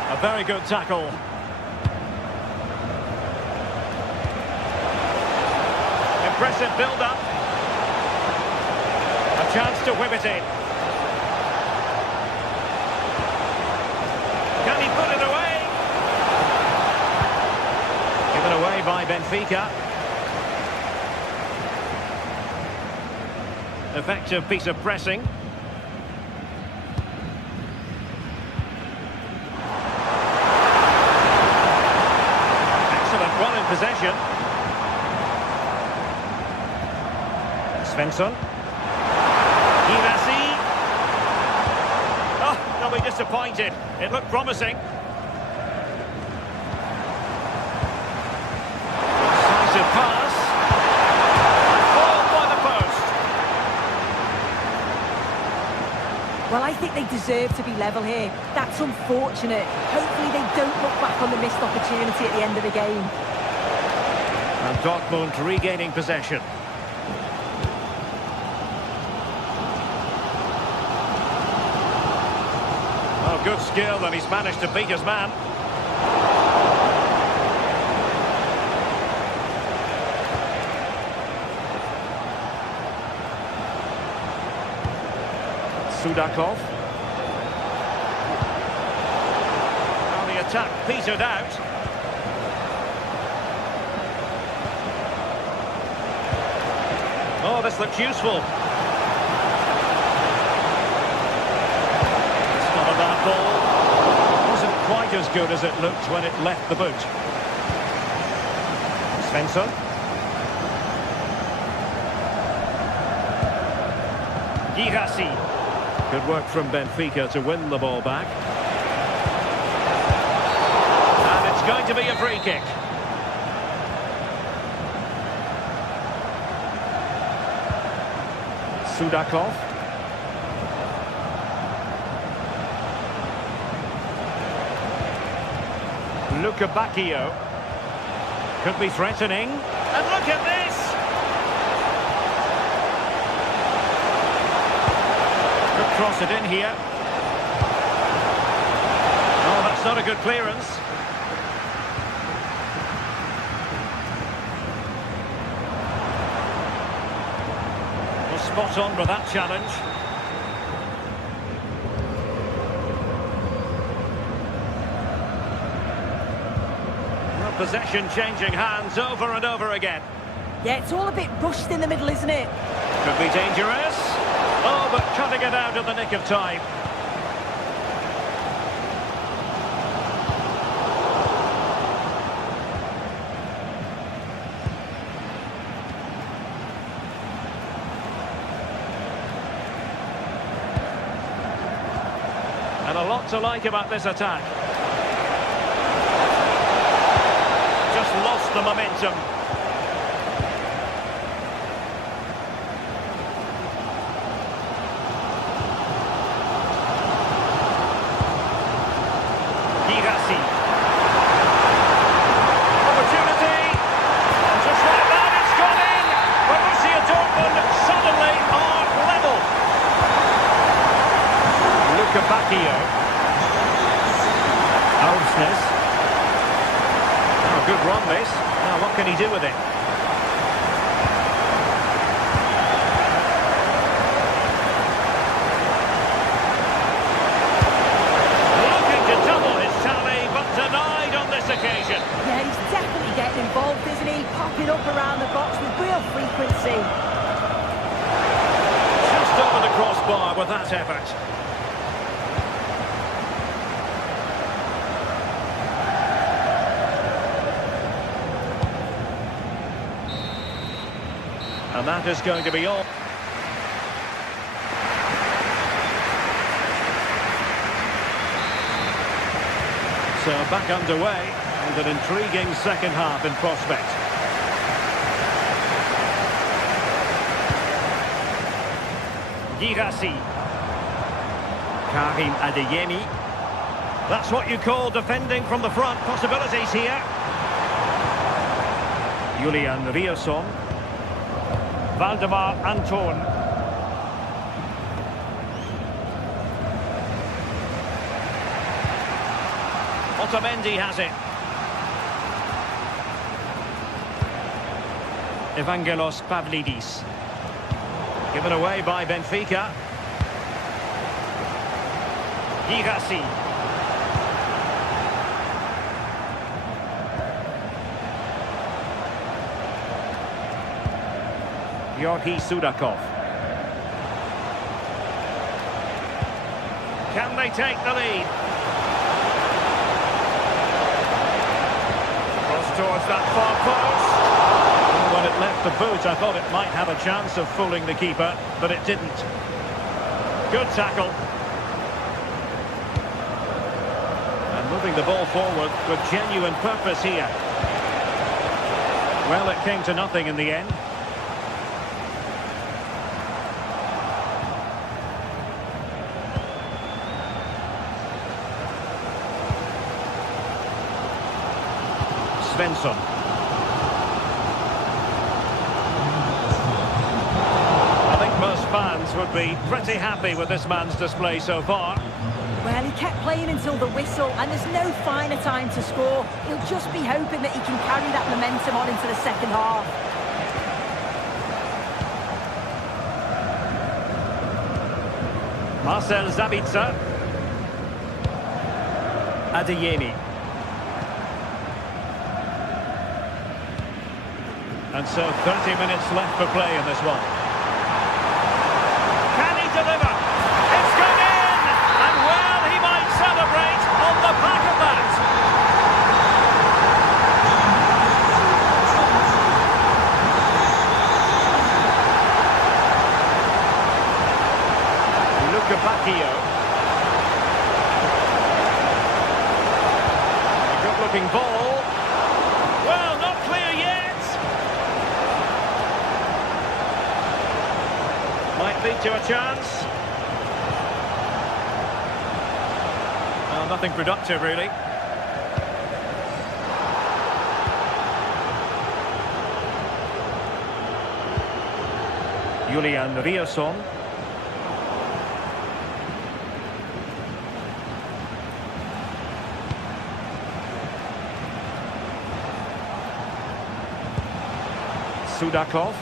A very good tackle. Impressive build-up. A chance to whip it in. Can he put it away? Given away by Benfica. Effective piece of pressing. Possession. Svensson. Girassi. Oh, they'll be disappointed. It looked promising. Decisive pass. Ball by the post. Well, I think they deserve to be level here. That's unfortunate. Hopefully they don't look back on the missed opportunity at the end of the game. And Dortmund regaining possession. Oh, good skill, and he's managed to beat his man. Sudakov. Well, the attack petered out. Oh, this looks useful. It's not a bad ball. Wasn't quite as good as it looked when it left the boot. Svensson. Girassi. Good work from Benfica to win the ball back. And it's going to be a free kick. Sudakov. Luca Bacchio. Could be threatening. And look at this! Could cross it in here. Oh, that's not a good clearance. Spot on with that challenge. possession changing hands over and over again. Yeah, it's all a bit rushed in the middle, isn't it? Could be dangerous. Oh, but cutting it out in the nick of time. And a lot to like about this attack. Just lost the momentum. Opportunity. And just like that, it's gone in. Borussia Dortmund suddenly are level. Luka Bacchio. Almsness. Oh, good run this. Now what can he do with it? Looking to double his tally, but denied on this occasion. Yeah, he's definitely getting involved, isn't he? Popping up around the box with real frequency. Just over the crossbar with that effort. And that is going to be all. So back underway, and an intriguing second half in prospect. Girassi. Karim Adeyemi. That's what you call defending from the front. Possibilities here. Julian Rierson. Valdemar Anton. Otamendi has it. Evangelos Pavlidis. Given away by Benfica. Girassi. Georgi Sudakov. Can they take the lead? Cross towards that far post. When it left the boot, I thought it might have a chance of fooling the keeper, but it didn't. Good tackle. And moving the ball forward with genuine purpose here. Well, it came to nothing in the end. Svensson. I think most fans would be pretty happy with this man's display so far. Well, he kept playing until the whistle, and there's no finer time to score. He'll just be hoping that he can carry that momentum on into the second half. Marcel Sabitzer. Adeyemi. And so 30 minutes left for play in this one. Can he deliver? It's gone in! And well, he might celebrate on the back of that. Luka Bacchio. A good-looking ball. Well, not clear yet. Might lead to a chance. Well, nothing productive, really. Julian Rierson. Sudakov.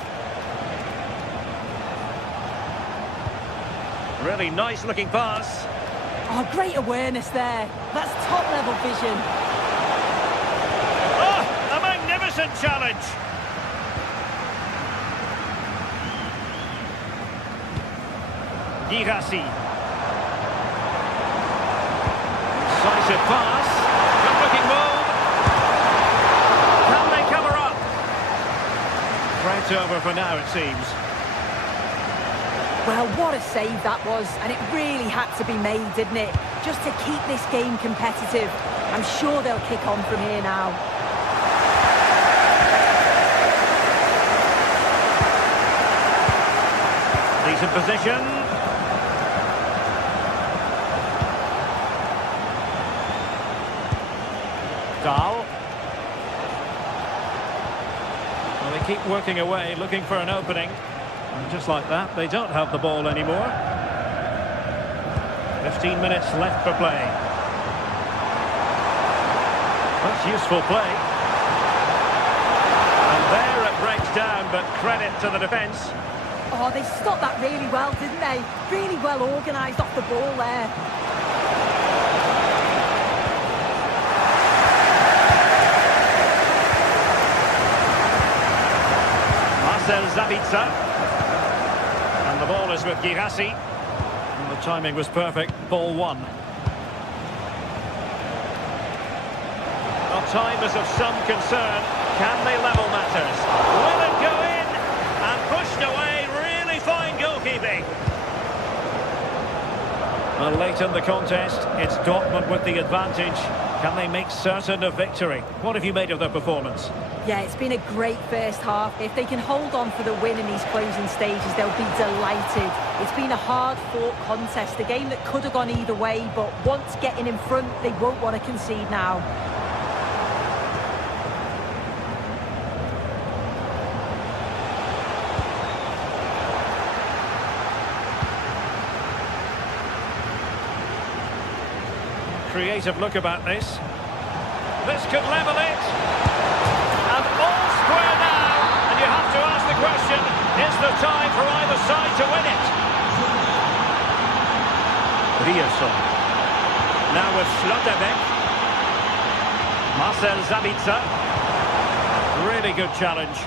Really nice looking pass. Oh, great awareness there. That's top level vision. Oh, decent challenge. Girassi. Decisive pass. Good-looking move. Can they cover up? Threat over for now, it seems. Well, what a save that was, and it really had to be made, didn't it? Just to keep this game competitive. I'm sure they'll kick on from here now. Decent position. Dahl. Well, they keep working away, looking for an opening. And just like that, they don't have the ball anymore. 15 minutes left for play. That's useful play. And there it breaks down, but credit to the defence. Oh, they stopped that really well, didn't they? Really well organised off the ball there. Zabitza. And the ball is with Girassi. And the timing was perfect. Ball one. Well, time is of some concern. Can they level matters? Will it go in? And pushed away. Really fine goalkeeping. Well, late in the contest, it's Dortmund with the advantage. Can they make certain of victory? What have you made of their performance? Yeah, it's been a great first half. If they can hold on for the win in these closing stages, they'll be delighted. It's been a hard-fought contest, a game that could have gone either way, but once getting in front, they won't want to concede now. Creative look about this. This could level it. And all square now. And you have to ask the question, is there time for either side to win it? Rierson. Now with Schlotterbeck. Marcel Zabitza. Really good challenge.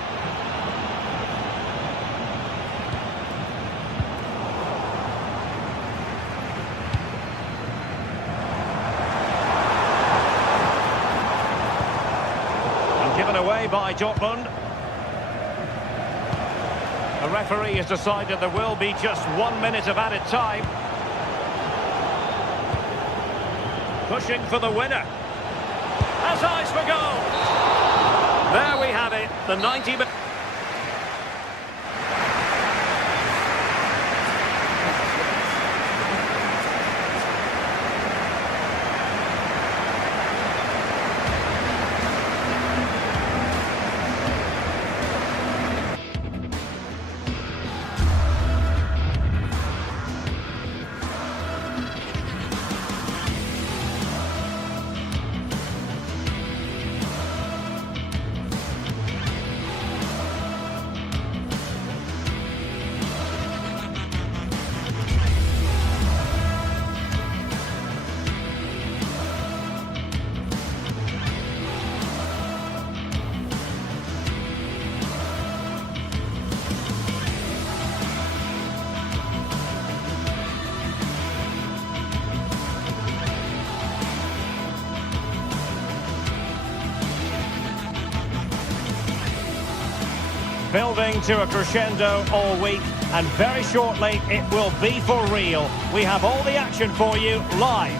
Given away by Dortmund. The referee has decided there will be just 1 minute of added time. Pushing for the winner. Has eyes for goal. There we have it, the 90 minutes. Building to a crescendo all week, and very shortly it will be for real. We have all the action for you live.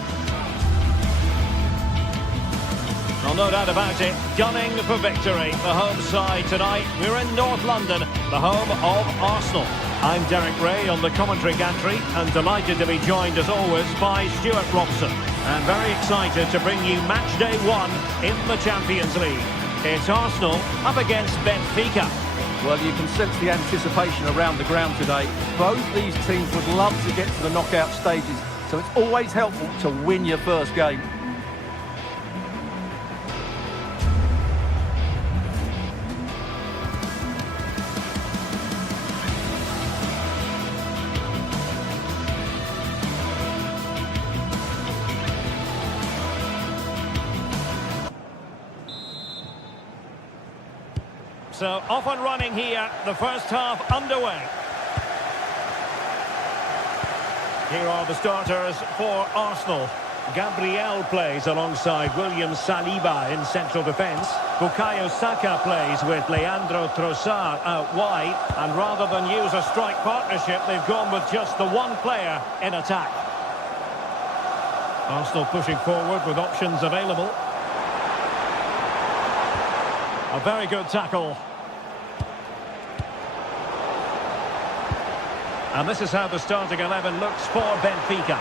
Well, no doubt about it, gunning for victory. The home side tonight, we're in North London, the home of Arsenal. I'm Derek Ray on the commentary gantry, and delighted to be joined as always by Stuart Robson. And very excited to bring you match day one in the Champions League. It's Arsenal up against Benfica. Well, you can sense the anticipation around the ground today. Both these teams would love to get to the knockout stages, so it's always helpful to win your first game. So off and running here, the first half underway. Here are the starters for Arsenal. Gabriel plays alongside William Saliba in central defence. Bukayo Saka plays with Leandro Trossard out wide. And rather than use a strike partnership, they've gone with just the one player in attack. Arsenal pushing forward with options available. A very good tackle. And this is how the starting 11 looks for Benfica.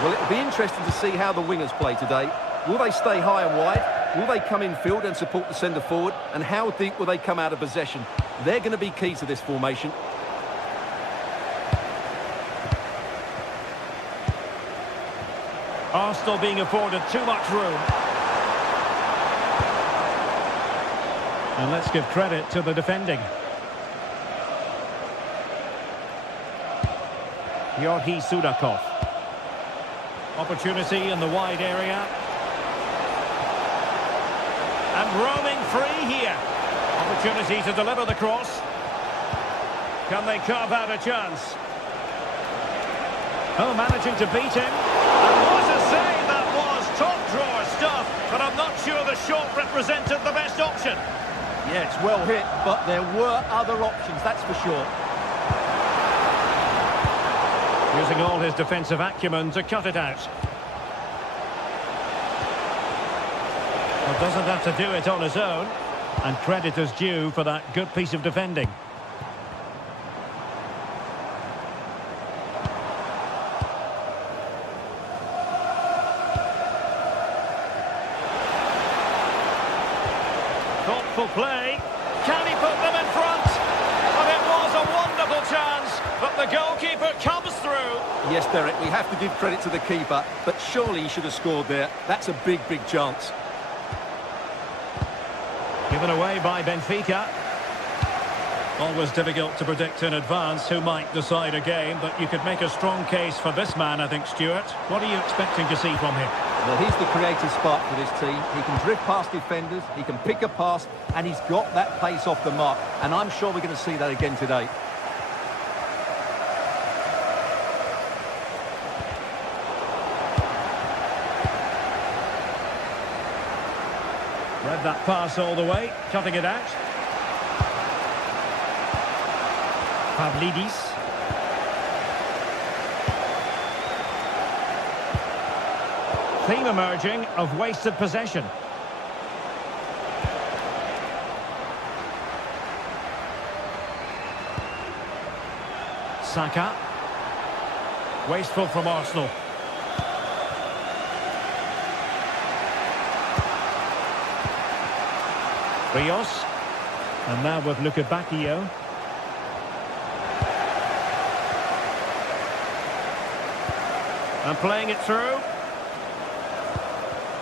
Well, it'll be interesting to see how the wingers play today. Will they stay high and wide? Will they come in field and support the centre forward? And how deep will they come out of possession? They're going to be key to this formation. Arsenal being afforded too much room. And let's give credit to the defending. Georgi Sudakov. Opportunity in the wide area. And roaming free here. Opportunity to deliver the cross. Can they carve out a chance? Oh, managing to beat him. And what a save that was. Top drawer stuff. But I'm not sure the shot represented the best option. Yeah, it's well hit, but there were other options, that's for sure. Using all his defensive acumen to cut it out. Well, doesn't have to do it on his own. And credit is due for that good piece of defending. Thoughtful play. Can he put them in front? But it was a wonderful chance. But the goalkeeper comes through. Yes, Derek, we have to give credit to the keeper, but surely he should have scored there. That's a big, big chance. Given away by Benfica. Always difficult to predict in advance who might decide a game, but you could make a strong case for this man, I think, Stuart. What are you expecting to see from him? Well, he's the creative spark for this team. He can drift past defenders, he can pick a pass, and he's got that pace off the mark. And I'm sure we're going to see that again today. Read that pass all the way, cutting it out. Pavlidis. Theme emerging of wasted possession. Saka. Wasteful from Arsenal. Rios. And now with Luka Bacchio. And playing it through.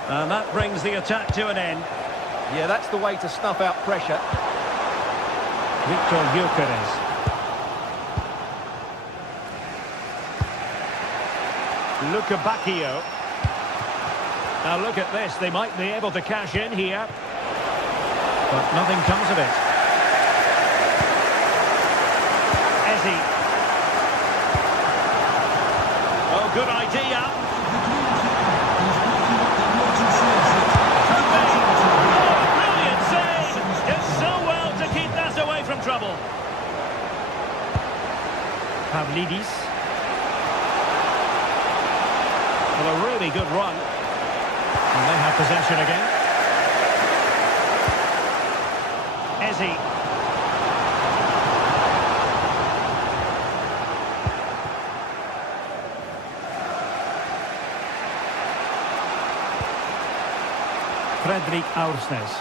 And that brings the attack to an end. Yeah, that's the way to snuff out pressure. Victor Gyökeres. Luka Bacchio. Now look at this, they might be able to cash in here. But nothing comes of it. Ezi. Oh, good idea. Oh, brilliant save. Did so well to keep that away from trouble. Pavlidis. Well, a really good run. And they have possession again. Ezi. Fredrik Aursnes.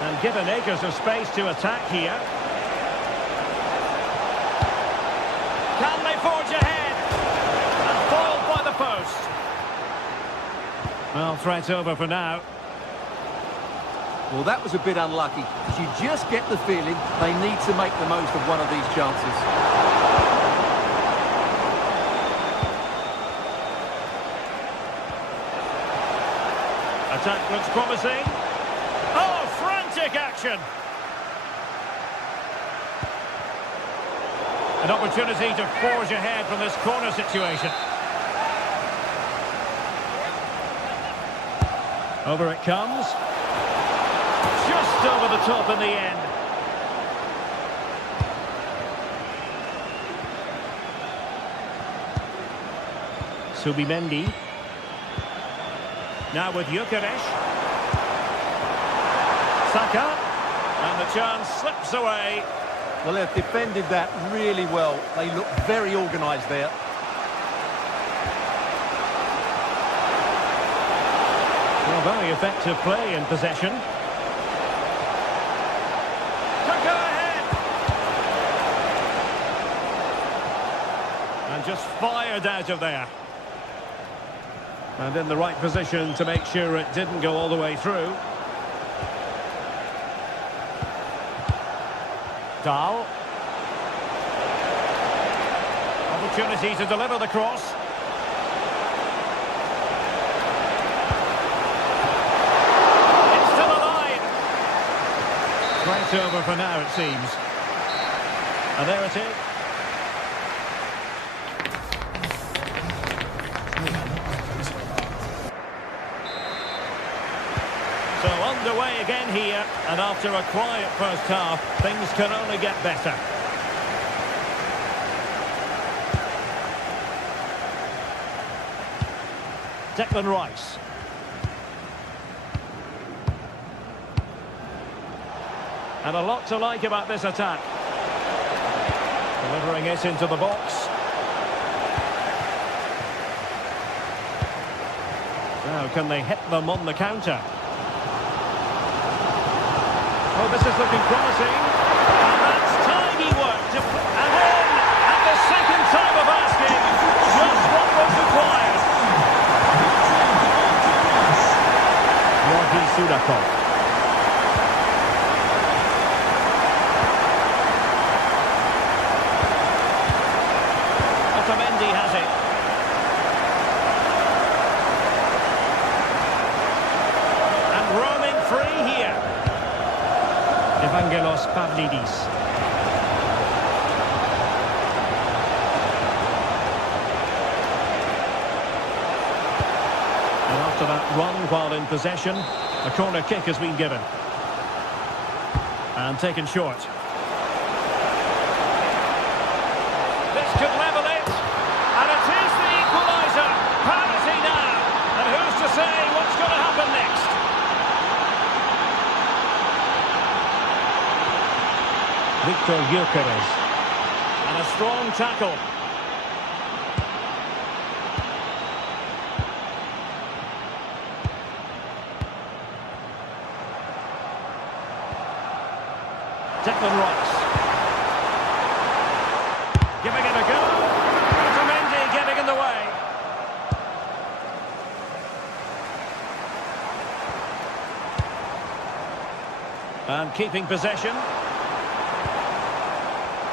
And given acres of space to attack here. Can they forge ahead? And foiled by the post. Well, threat over for now. Well, that was a bit unlucky, because you just get the feeling they need to make the most of one of these chances. Attack looks promising. Oh, frantic action! An opportunity to forge ahead from this corner situation. Over it comes. Just over the top in the end. Subimendi. Now with Gyökeres. Saka. And the chance slips away. Well, they've defended that really well. They look very organised there. Well, very effective play in possession. Could go ahead. And just fired out of there. And in the right position to make sure it didn't go all the way through. Dahl. Opportunity to deliver the cross. It's still alive. Right over for now, it seems. And there it is. So underway again here, and after a quiet first half, things can only get better. Declan Rice. And a lot to like about this attack. Delivering it into the box. Now, can they hit them on the counter? Oh, this is looking promising. And that's tidy work. And in at the second time of asking. Just what was required. Yogi Sudakov. Otamendi has it. And roaming free here. Evangelos Pavlidis. And after that run while in possession, a corner kick has been given. And taken short. This could level it. And it is the equaliser. Parity now. And who's to say what's going to happen next? Victor Gyökeres. And a strong tackle. Declan Rice. Giving it a go. Otamendi getting in the way. And keeping possession.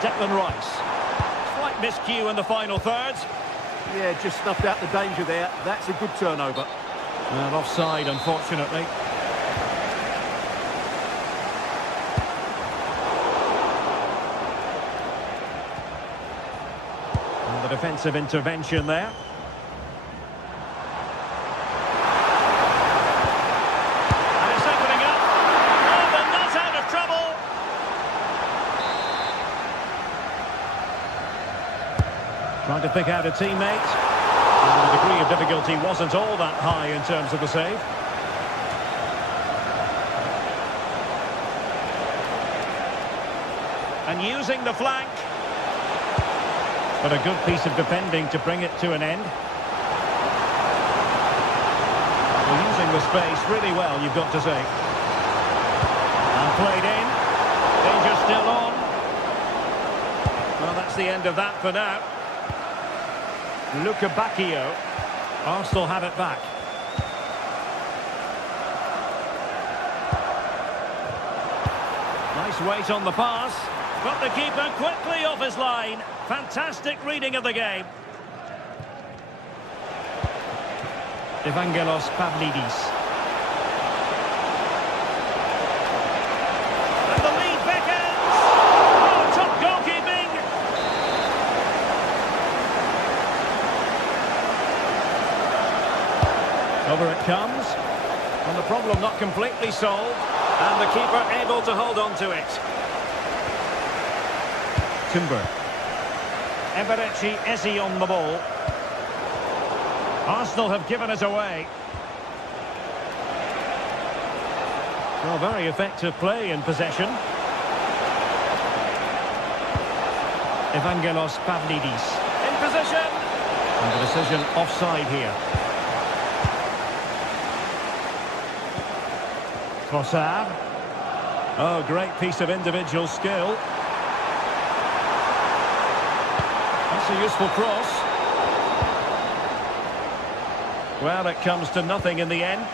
Declan Rice. Slight miscue in the final third. Yeah, just snuffed out the danger there. That's a good turnover. And offside, unfortunately. And the defensive intervention there. And it's opening up. Oh, they're not out of trouble. Trying to pick out a teammate. And the degree of difficulty wasn't all that high in terms of the save. And using the flank. But a good piece of defending to bring it to an end. Well, using the space really well, you've got to say. And played in. Danger still on. Well, that's the end of that for now. Luca Bacchio. Arsenal have it back. Nice weight on the pass. But the keeper quickly off his line. Fantastic reading of the game. Evangelos Pavlidis. And the lead beckons. Oh, top goalkeeping. Over it comes. And the problem not completely solved. And the keeper able to hold on to it. Timber. Eberechi Eze on the ball. Arsenal have given it away. Well, very effective play in possession. Evangelos Pavlidis. In position. And the decision offside here. Trossard. Oh, great piece of individual skill. That's a useful cross. Well, it comes to nothing in the end.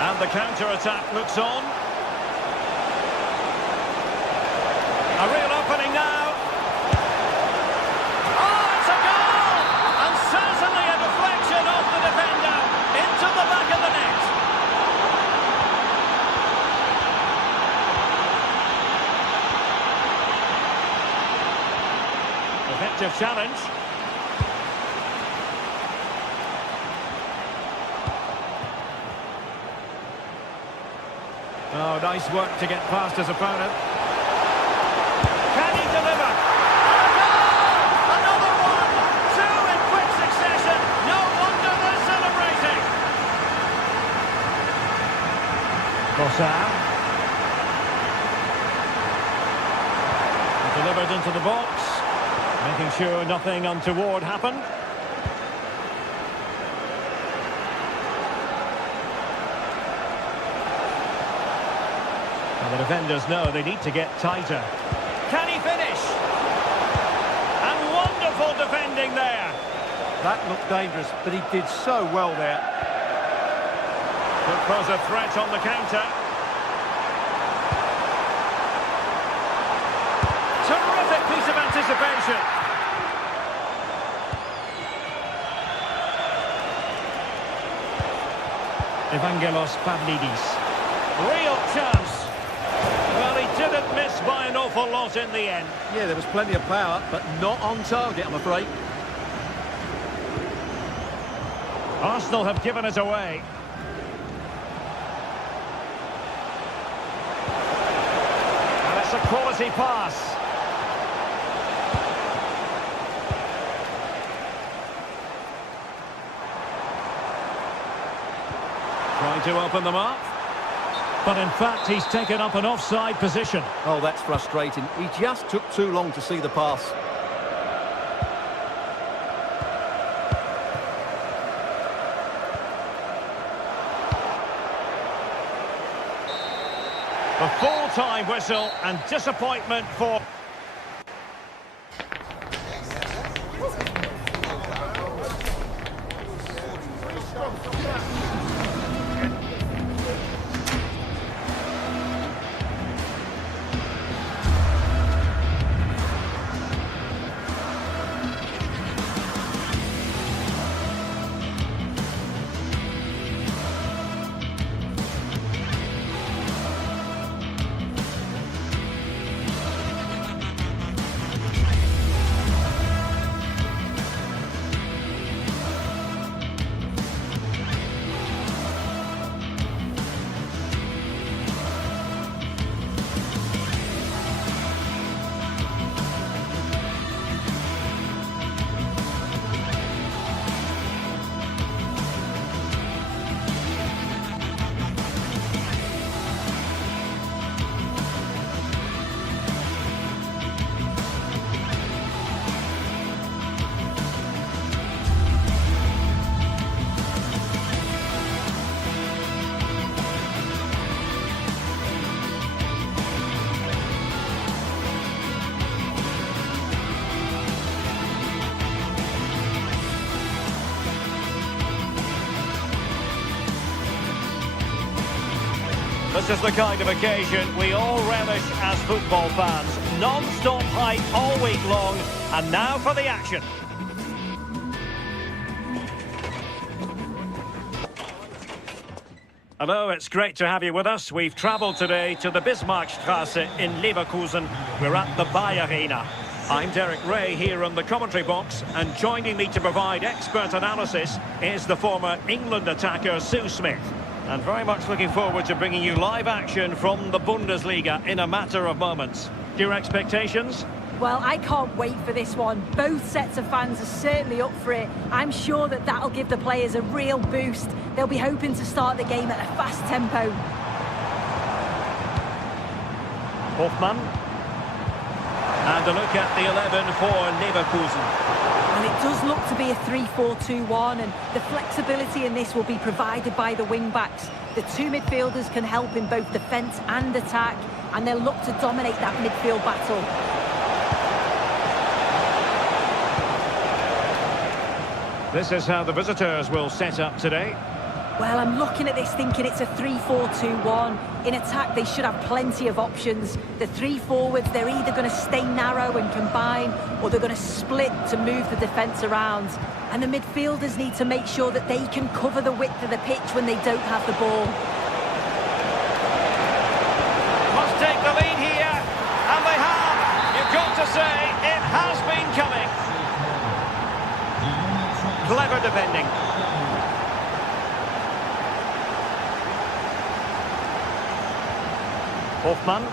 And the counter-attack looks on. A real opening now. Oh, it's a goal! And certainly a deflection off the defender into the back of the net. Effective challenge. Oh, nice work to get past his opponent. Can he deliver? Another one! Two in quick succession. No wonder they're celebrating. Trossard. Delivered into the box. Making sure nothing untoward happened. The defenders know they need to get tighter. Can he finish? And wonderful defending there. That looked dangerous, but he did so well there. Could pose a threat on the counter. Terrific piece of anticipation. Evangelos Pavlidis. Real chance. Well, he didn't miss by an awful lot in the end. Yeah, there was plenty of power, but not on target, I'm afraid. Arsenal have given it away. And it's a quality pass. Trying to open them up. But in fact, he's taken up an offside position. Oh, that's frustrating. He just took too long to see the pass. A full-time whistle and disappointment for... This is the kind of occasion we all relish as football fans. Non-stop hype all week long, and now for the action. Hello, it's great to have you with us. We've travelled today to the Bismarckstraße in Leverkusen. We're at the Bayer Arena. I'm Derek Ray here in the commentary box, and joining me to provide expert analysis is the former England attacker Sue Smith. And very much looking forward to bringing you live action from the Bundesliga in a matter of moments. Your expectations? Well, I can't wait for this one. Both sets of fans are certainly up for it. I'm sure that that'll give the players a real boost. They'll be hoping to start the game at a fast tempo. Hoffmann. And a look at the 11 for Leverkusen. And it does look to be a 3-4-2-1, and the flexibility in this will be provided by the wing-backs. The two midfielders can help in both defence and attack, and they'll look to dominate that midfield battle. This is how the visitors will set up today. Well, I'm looking at this thinking it's a 3-4-2-1. In attack, they should have plenty of options. The three forwards, they're either going to stay narrow and combine, or they're going to split to move the defence around. And the midfielders need to make sure that they can cover the width of the pitch when they don't have the ball. Must take the lead here, and they have. You've got to say, it has been coming. Clever defending. Hoffmann.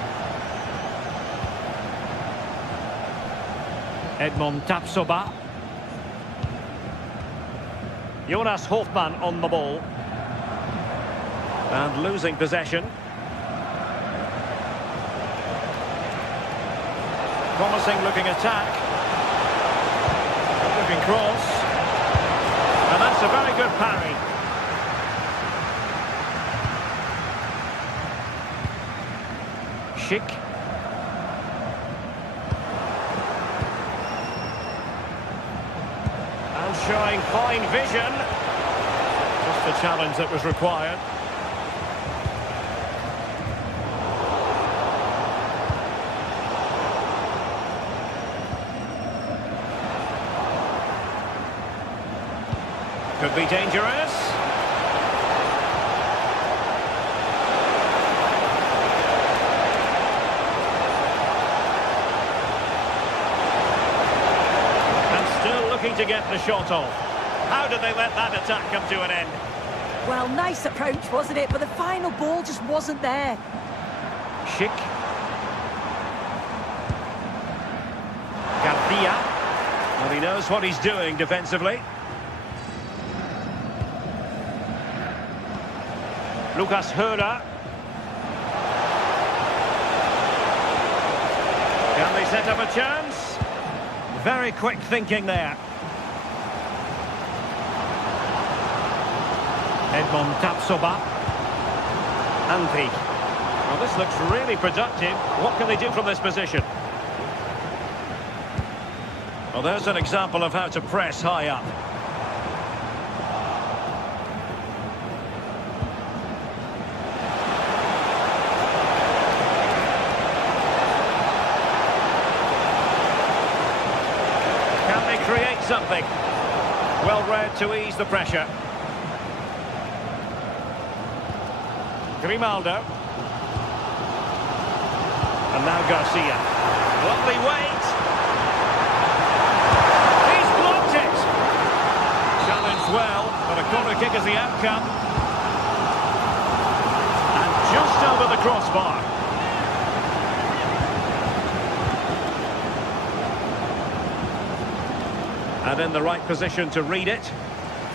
Edmond Tapsoba. Jonas Hoffmann on the ball. And losing possession. Promising looking attack. Looking cross. And that's a very good parry. Schick. And showing fine vision. Just the challenge that was required. Could be dangerous. To get the shot off. How did they let that attack come to an end? Well, nice approach, wasn't it? But the final ball just wasn't there. Schick. Garcia. Well, he knows what he's doing defensively. Lucas Hörer. Can they set up a chance? Very quick thinking there. Edmond Tapsoba. Antti. Well, this looks really productive. What can they do from this position? Well, there's an example of how to press high up. Can they create something? Well read to ease the pressure. Grimaldo. And now Garcia. Lovely weight. He's blocked it. Challenged well, but a corner kick is the outcome. And just over the crossbar. And in the right position to read it.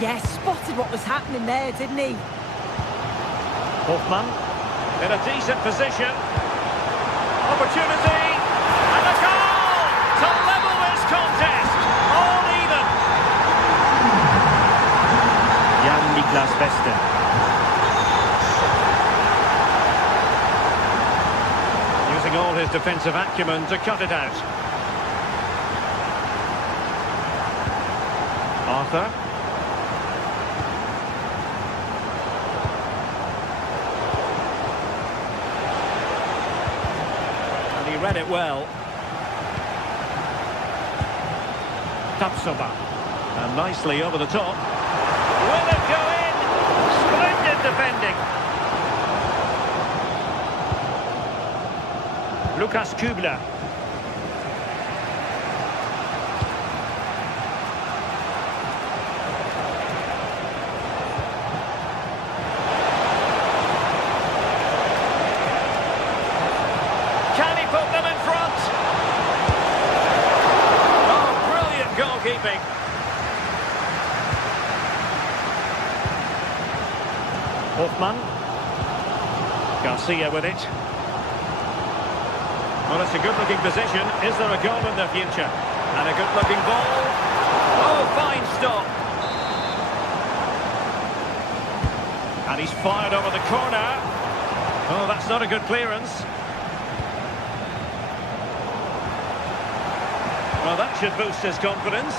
Yes, spotted what was happening there, didn't he? Hoffmann in a decent position. Opportunity. And a goal to level this contest. All even. Jan-Niklas Beste. Using all his defensive acumen to cut it out. Arthur. Read it well. Tapsoba. And nicely over the top. Will it go in? Splendid defending. Lucas Kübler. attacking. Hoffman. Garcia with it. Well, it's a good-looking position. Is there a goal in the future? And a good-looking ball. Oh, fine stop. And he's fired over the corner. Oh, that's not a good clearance. Well, that should boost his confidence.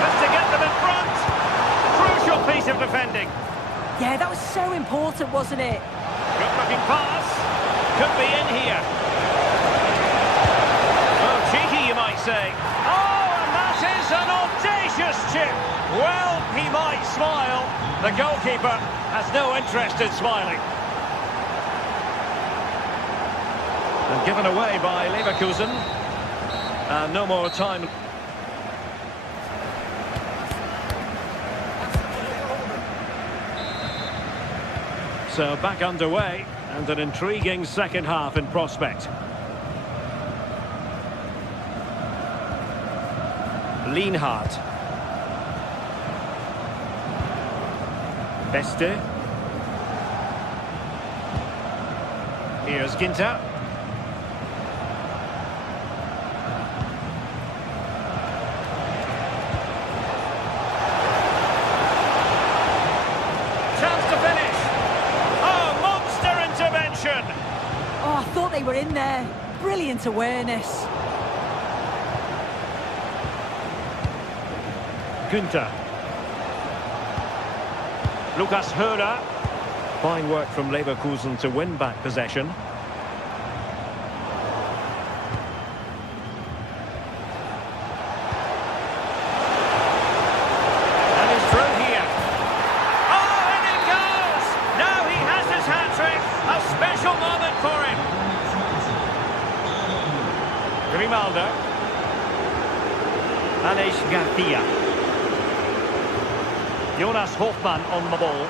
Just to get them in front. Crucial piece of defending. Yeah, that was so important, wasn't it? Good-looking pass. Could be in here. Oh, cheeky, you might say. Oh, and that is an audacious chip. Well, he might smile. The goalkeeper has no interest in smiling. And given away by Leverkusen. No more time. So back underway, and an intriguing second half in prospect. Lienhard. Beste. Here's Ginter. Oh, I thought they were in there. Brilliant awareness. Günther. Lucas Hörer. Fine work from Leverkusen to win back possession. And he's through here. Oh, and it goes! Now he has his hat-trick. A special moment for him. Grimaldo. Alex Garcia. Jonas Hoffman on the ball.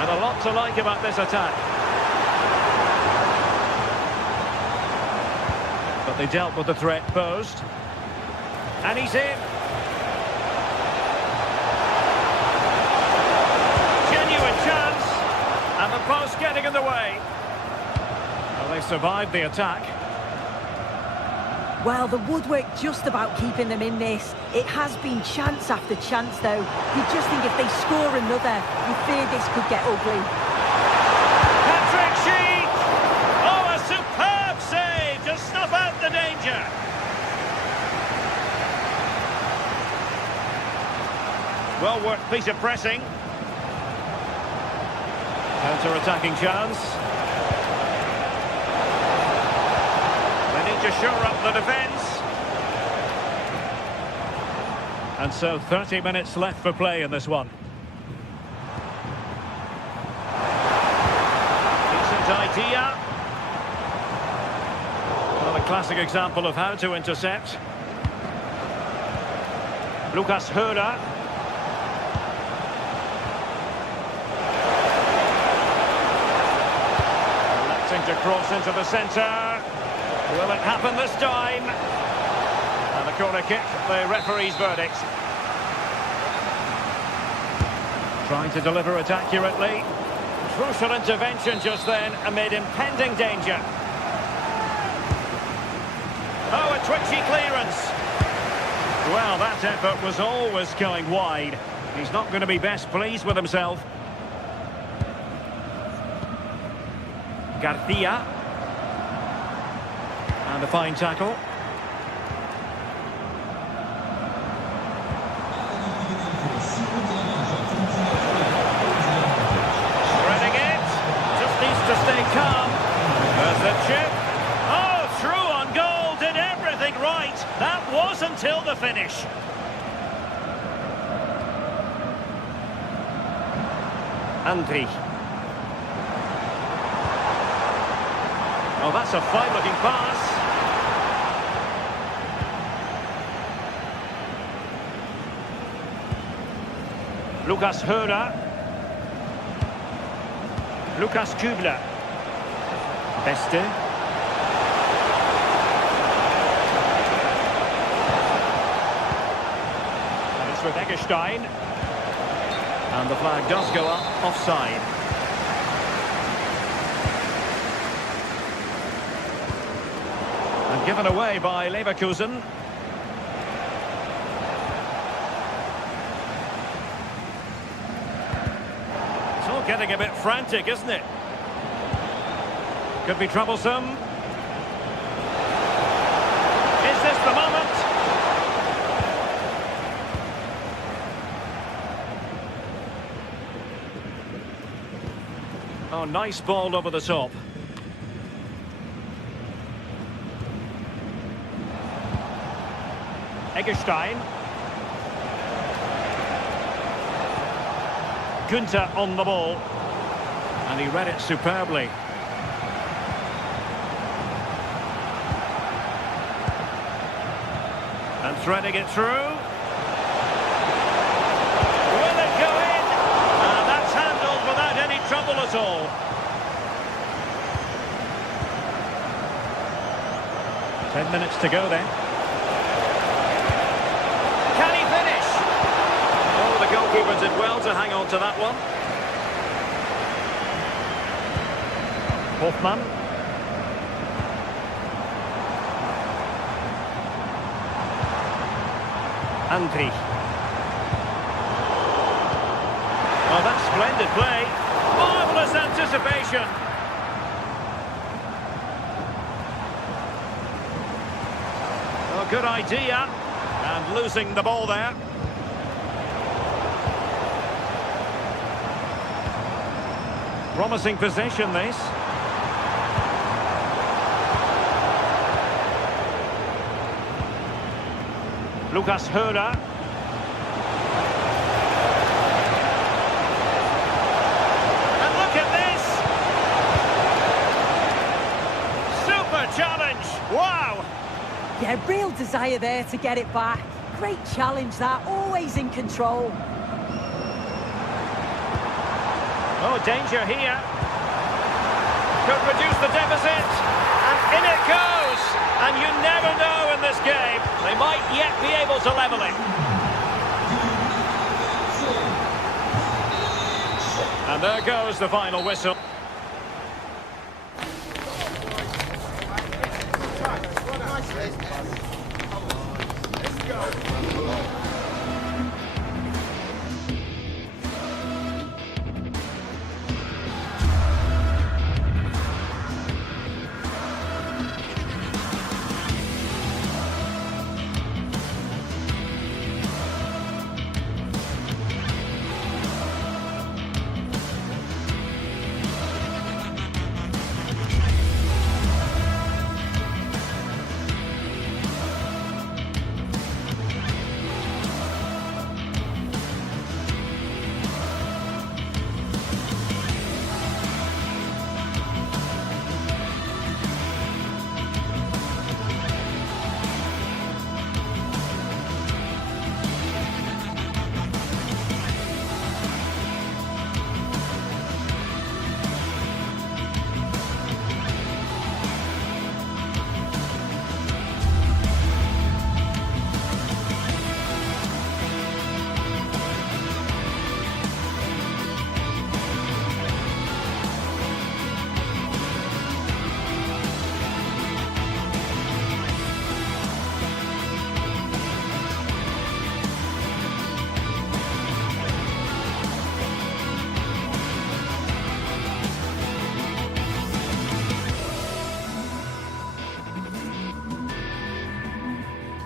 And a lot to like about this attack. But they dealt with the threat posed. And he's in. Genuine chance. And the post getting in the way. Well, they survived the attack. Well, the woodwork just about keeping them in this. It has been chance after chance, though. You just think if they score another, you fear this could get ugly. Patrick Sheik! Oh, a superb save to snuff out the danger. Well-worked piece of pressing. Counter-attacking chance. To shore up the defence. And so 30 minutes left for play in this one. Decent idea. Well, a classic example of how to intercept. Lucas Hörer. Electing to cross into the centre. Will it happen this time? And a corner kick, the referee's verdict. Trying to deliver it accurately. Crucial intervention just then amid impending danger. Oh, a twitchy clearance. Well, that effort was always going wide. He's not going to be best pleased with himself. Garcia. And a fine tackle. Spreading it. Just needs to stay calm. There's the chip. Oh, through on goal. Did everything right. That was until the finish. Andri. Oh, that's a fine-looking pass. Lucas Hörer. Lukas Kübler. Beste. with Eggestein. And the flag does go up offside. And given away by Leverkusen. It's all getting a bit frantic, isn't it? Could be troublesome. Is this the moment? Oh, nice ball over the top. Eggestein. Günther on the ball. And he read it superbly. And threading it through. Will it go in? And that's handled without any trouble at all. Ten minutes to go then. Can he finish? Oh, the goalkeeper did well to hang on to that one. Hoffmann. Andri. Oh, that's splendid play. Marvellous anticipation. Oh, good idea. And losing the ball there. Promising possession, this. Lucas Höhler. And look at this! Super challenge! Wow! Yeah, real desire there to get it back. Great challenge that, always in control. Oh, danger here. Could reduce the deficit. And in it goes! And you never know in this game. They might yet be able to level it. And there goes the final whistle.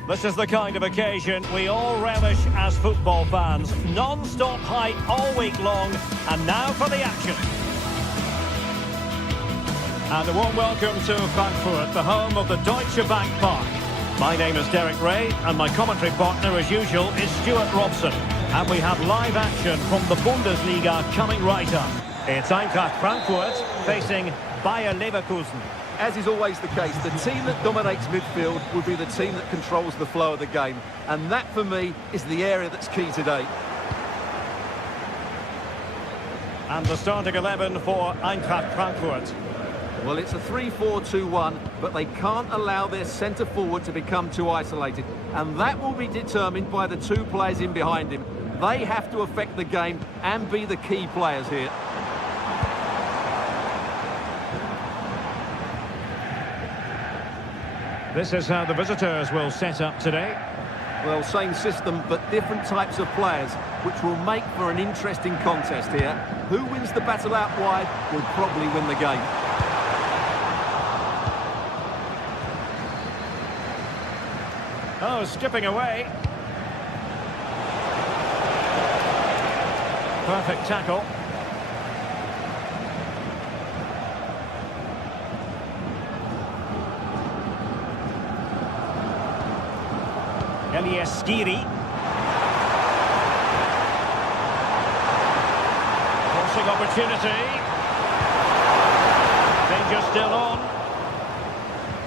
This is the kind of occasion we all relish as football fans. Non-stop hype all week long, and now for the action. And a warm welcome to Frankfurt, the home of the Deutsche Bank Park. My name is Derek Ray, and my commentary partner, as usual, is Stuart Robson. And we have live action from the Bundesliga coming right up. It's Eintracht Frankfurt facing Bayer Leverkusen. As is always the case, the team that dominates midfield will be the team that controls the flow of the game. And that, for me, is the area that's key today. And the starting 11 for Eintracht Frankfurt. Well, it's a 3-4-2-1, but they can't allow their centre-forward to become too isolated. And that will be determined by the two players in behind him. They have to affect the game and be the key players here. This is how the visitors will set up today. Well, same system, but different types of players, which will make for an interesting contest here. Who wins the battle out wide will probably win the game. Oh, skipping away. Perfect tackle. Elias Skiri. Crossing opportunity. Danger still on.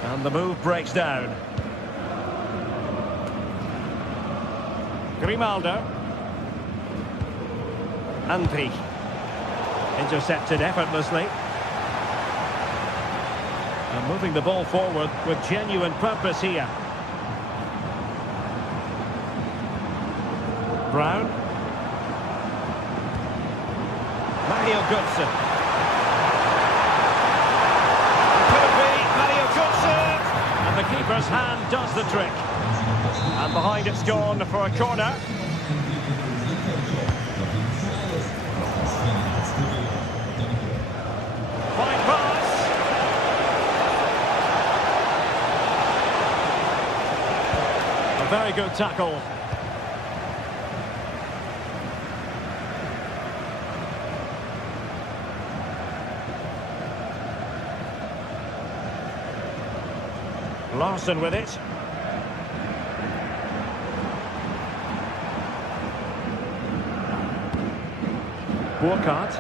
And the move breaks down. Grimaldo. Andri. Intercepted effortlessly. And moving the ball forward with genuine purpose here. Brown. Mario Götze. Could it be Mario Götze? And the keeper's hand does the trick. And behind it's gone for a corner. Fine pass. A very good tackle. Larson with it. Burkhardt.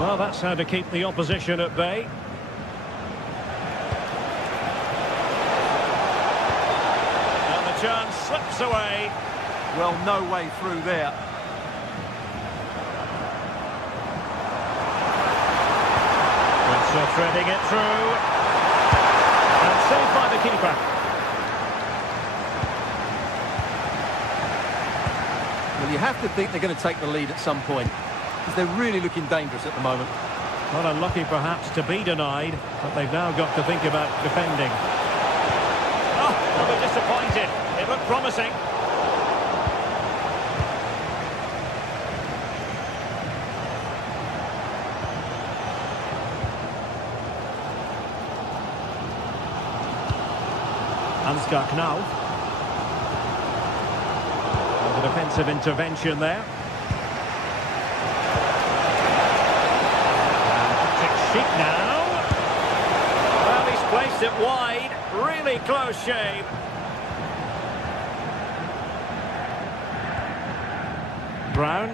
Well, that's how to keep the opposition at bay. And the chance slips away. Well, no way through there. It's threading it through. And saved by the keeper. Well, you have to think they're going to take the lead at some point, because they're really looking dangerous at the moment. Well, unlucky perhaps to be denied, but they've now got to think about defending. Oh, they'll be disappointed. It looked promising. Ansgar Knauf. The defensive intervention there. Chic now. Well, he's placed it wide. Really close shave. Brown.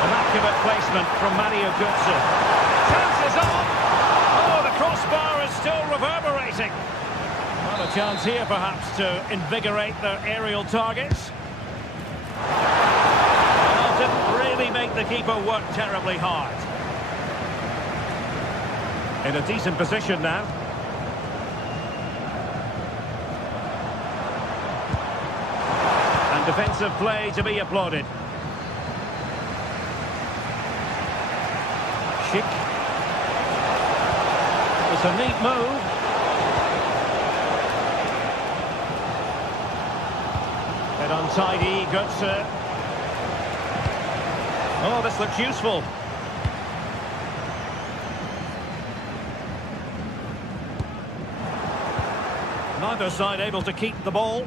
Immaculate placement from Mario Götze. Chances on. Oh, the crossbar is still reverberating. Well, a chance here perhaps to invigorate their aerial targets. Well, didn't really make the keeper work terribly hard. In a decent position now. And defensive play to be applauded. Schick. It's a neat move. Head untidy, Götze. Oh, this looks useful. Neither side able to keep the ball.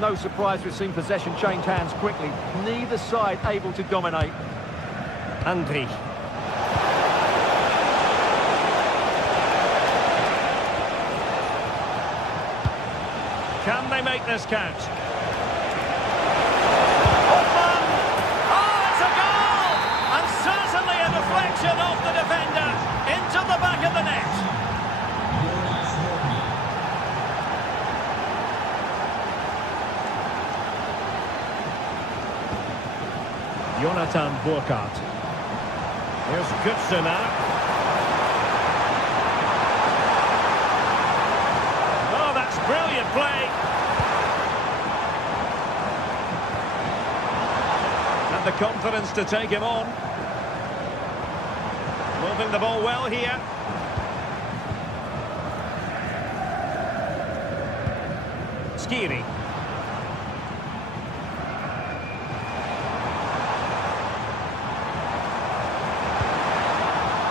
No surprise we've seen possession change hands quickly. Neither side able to dominate. Andri. Can they make this count? Hofmann! Oh, it's a goal! And certainly a deflection off the defender into the back of the net. Jonathan Burkhardt. Here's Goodson now. Oh, that's brilliant play. And the confidence to take him on. Moving the ball well here. Skiri.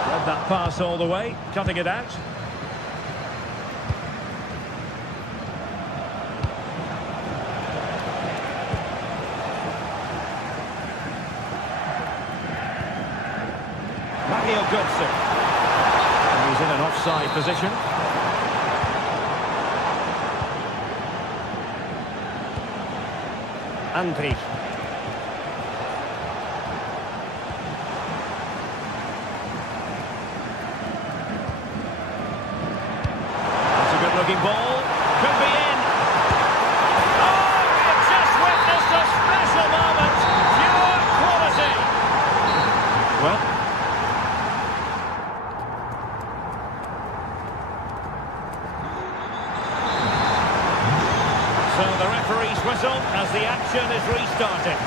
Read that pass all the way, cutting it out. Goodson. And he's in an offside position. Andri. That's a good-looking ball. Could be in. Oh, we have just witnessed a special moment. Pure quality. Well. So the referee's whistle as the action is restarting.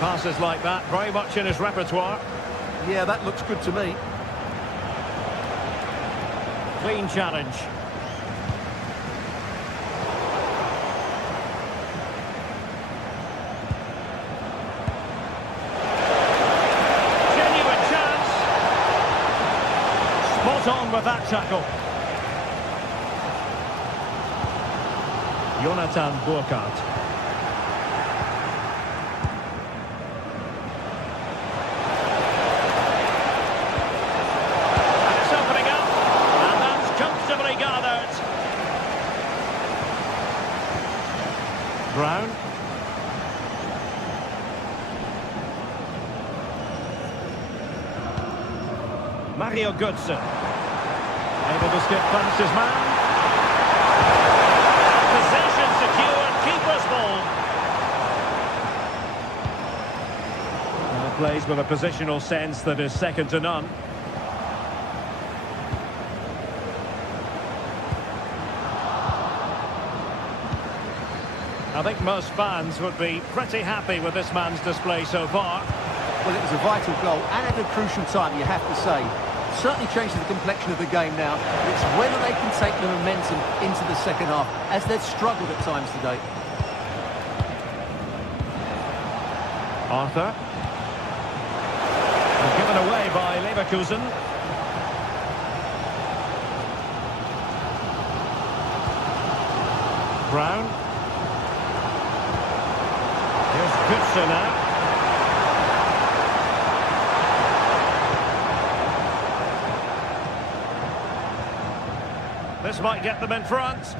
Passes like that, very much in his repertoire. Yeah, that looks good to me. Clean challenge. On with that tackle. Jonathan Burkhardt. And it's opening up. And that's comfortably gathered. Brown. Mario Goodson. Able to skip past his man. Possession secured, keeper's ball. Plays with a positional sense that is second to none. I think most fans would be pretty happy with this man's display so far. Well, it was a vital goal and at a crucial time, you have to say. Certainly changes the complexion of the game now. It's whether they can take the momentum into the second half, as they've struggled at times today. Arthur. And given away by Leverkusen. Brown. Here's Goodson now. This might get them in front.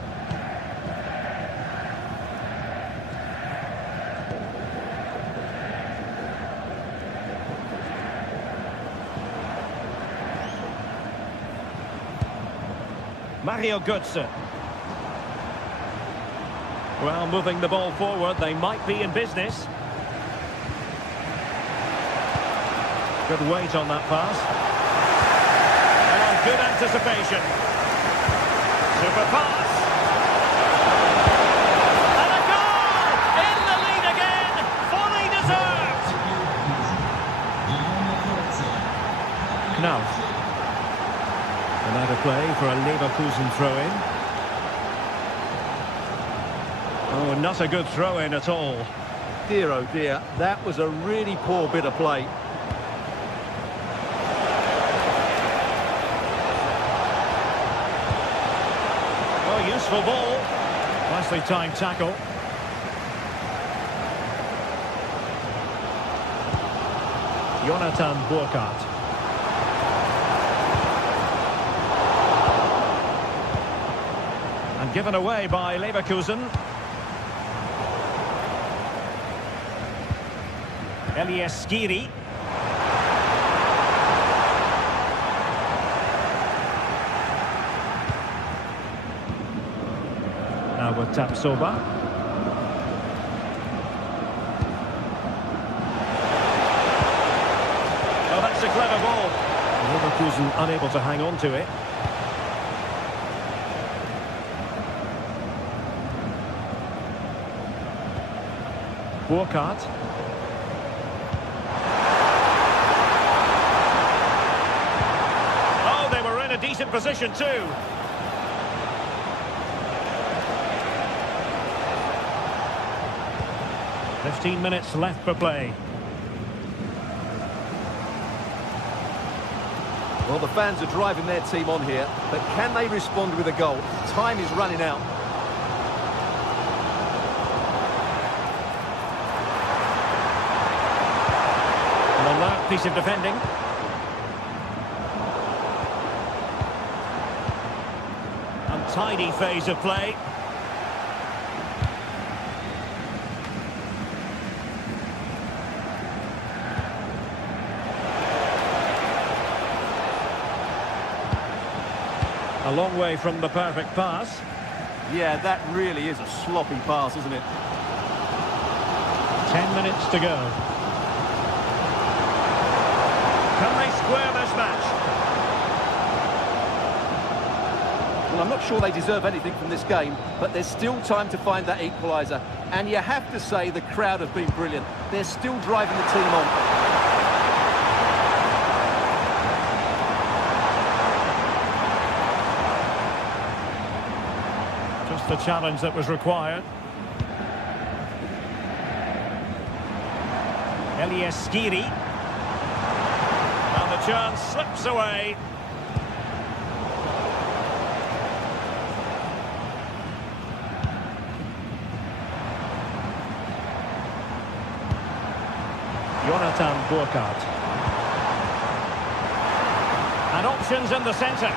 Mario Goodson. Well, moving the ball forward, they might be in business. Good weight on that pass. And good anticipation. Super pass. And a goal! In the lead again! Fully deserved! Now. Another play for a Leverkusen throw-in. Oh, not a good throw-in at all. Dear, oh dear, that was a really poor bit of play. Useful ball. Nicely timed tackle. Jonathan Burkhardt. And given away by Leverkusen. Elias Skiri. Now with Tapsoba. Leverkusen unable to hang on to it. Burkhardt. Oh, they were in a decent position too. "15 minutes left for play." Well, the fans are driving their team on here, but can they respond with a goal? Time is running out. An alert piece of defending. Untidy phase of play. A long way from the perfect pass. Yeah, that really is a sloppy pass, isn't it? 10 minutes to go. Can they square this match? Well, I'm not sure they deserve anything from this game, but there's still time to find that equaliser. And you have to say the crowd have been brilliant. They're still driving the team on. Just the challenge that was required. Elias Skiri. And the chance slips away. Jonathan Burkhardt. And options in the centre.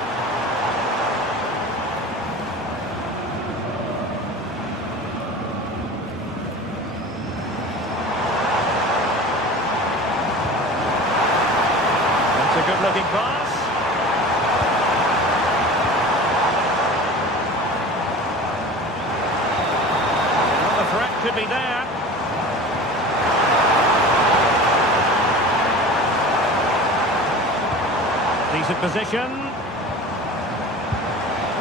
That's a good-looking pass. Well, the threat could be there. Decent position.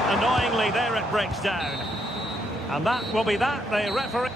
Annoyingly, there it breaks down. And that will be that. The referee...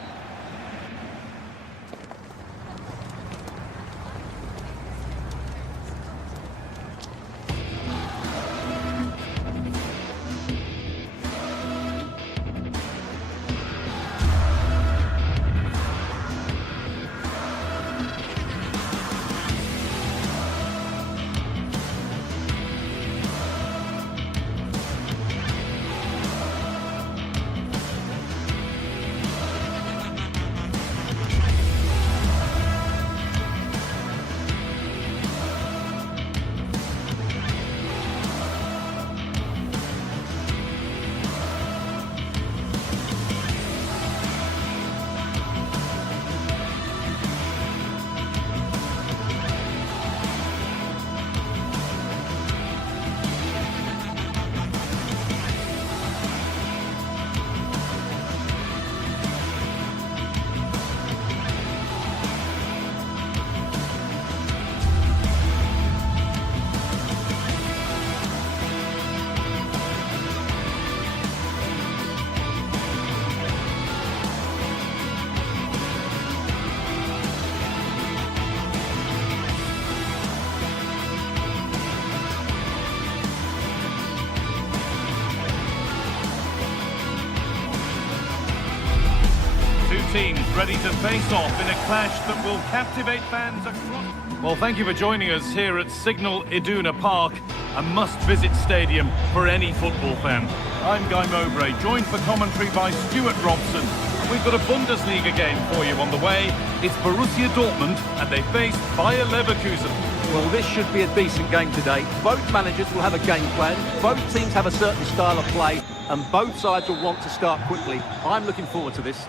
Teams ready to face off in a clash that will captivate fans across... Well, thank you for joining us here at Signal Iduna Park, a must-visit stadium for any football fan. I'm Guy Mowbray, joined for commentary by Stuart Robson. And we've got a Bundesliga game for you on the way. It's Borussia Dortmund, and they face Bayer Leverkusen. Well, this should be a decent game today. Both managers will have a game plan. Both teams have a certain style of play, and both sides will want to start quickly. I'm looking forward to this.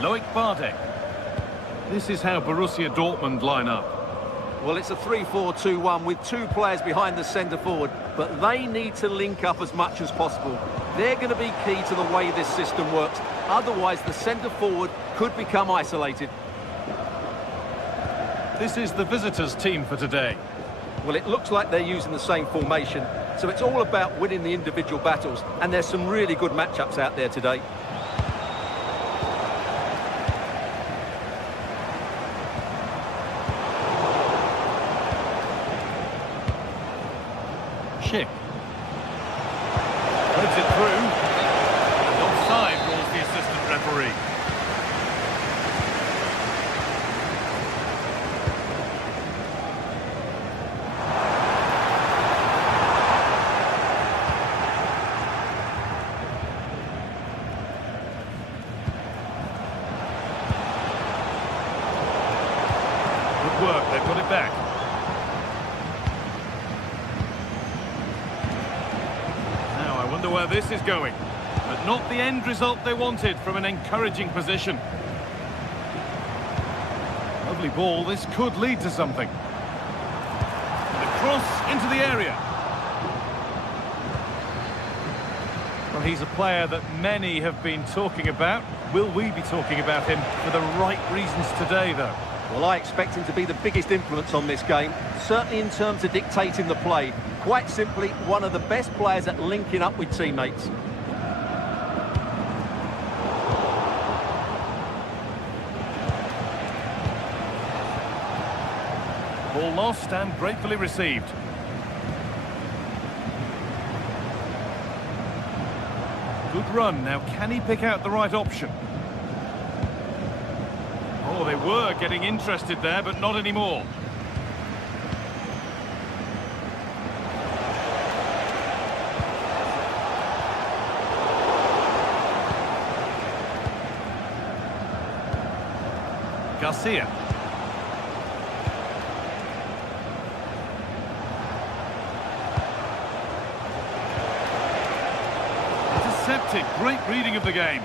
Loic Bardek. This is how Borussia Dortmund line up. Well, it's a 3-4-2-1 with two players behind the centre forward, but they need to link up as much as possible. They're going to be key to the way this system works. Otherwise, the centre forward could become isolated. This is the visitors' team for today. Well, it looks like they're using the same formation, so it's all about winning the individual battles, and there's some really good matchups out there today. Schick. Puts it through. And offside rules the assistant referee. Good work, they've got it back. I wonder where this is going, but not the end result they wanted from an encouraging position. Lovely ball, this could lead to something. And a cross into the area. Well, he's a player that many have been talking about. Will we be talking about him for the right reasons today, though? Well, I expect him to be the biggest influence on this game, certainly in terms of dictating the play. Quite simply, one of the best players at linking up with teammates. Ball lost and gratefully received. Good run. Now, can he pick out the right option? Oh, they were getting interested there, but not anymore. Garcia. Intercepted. Great reading of the game.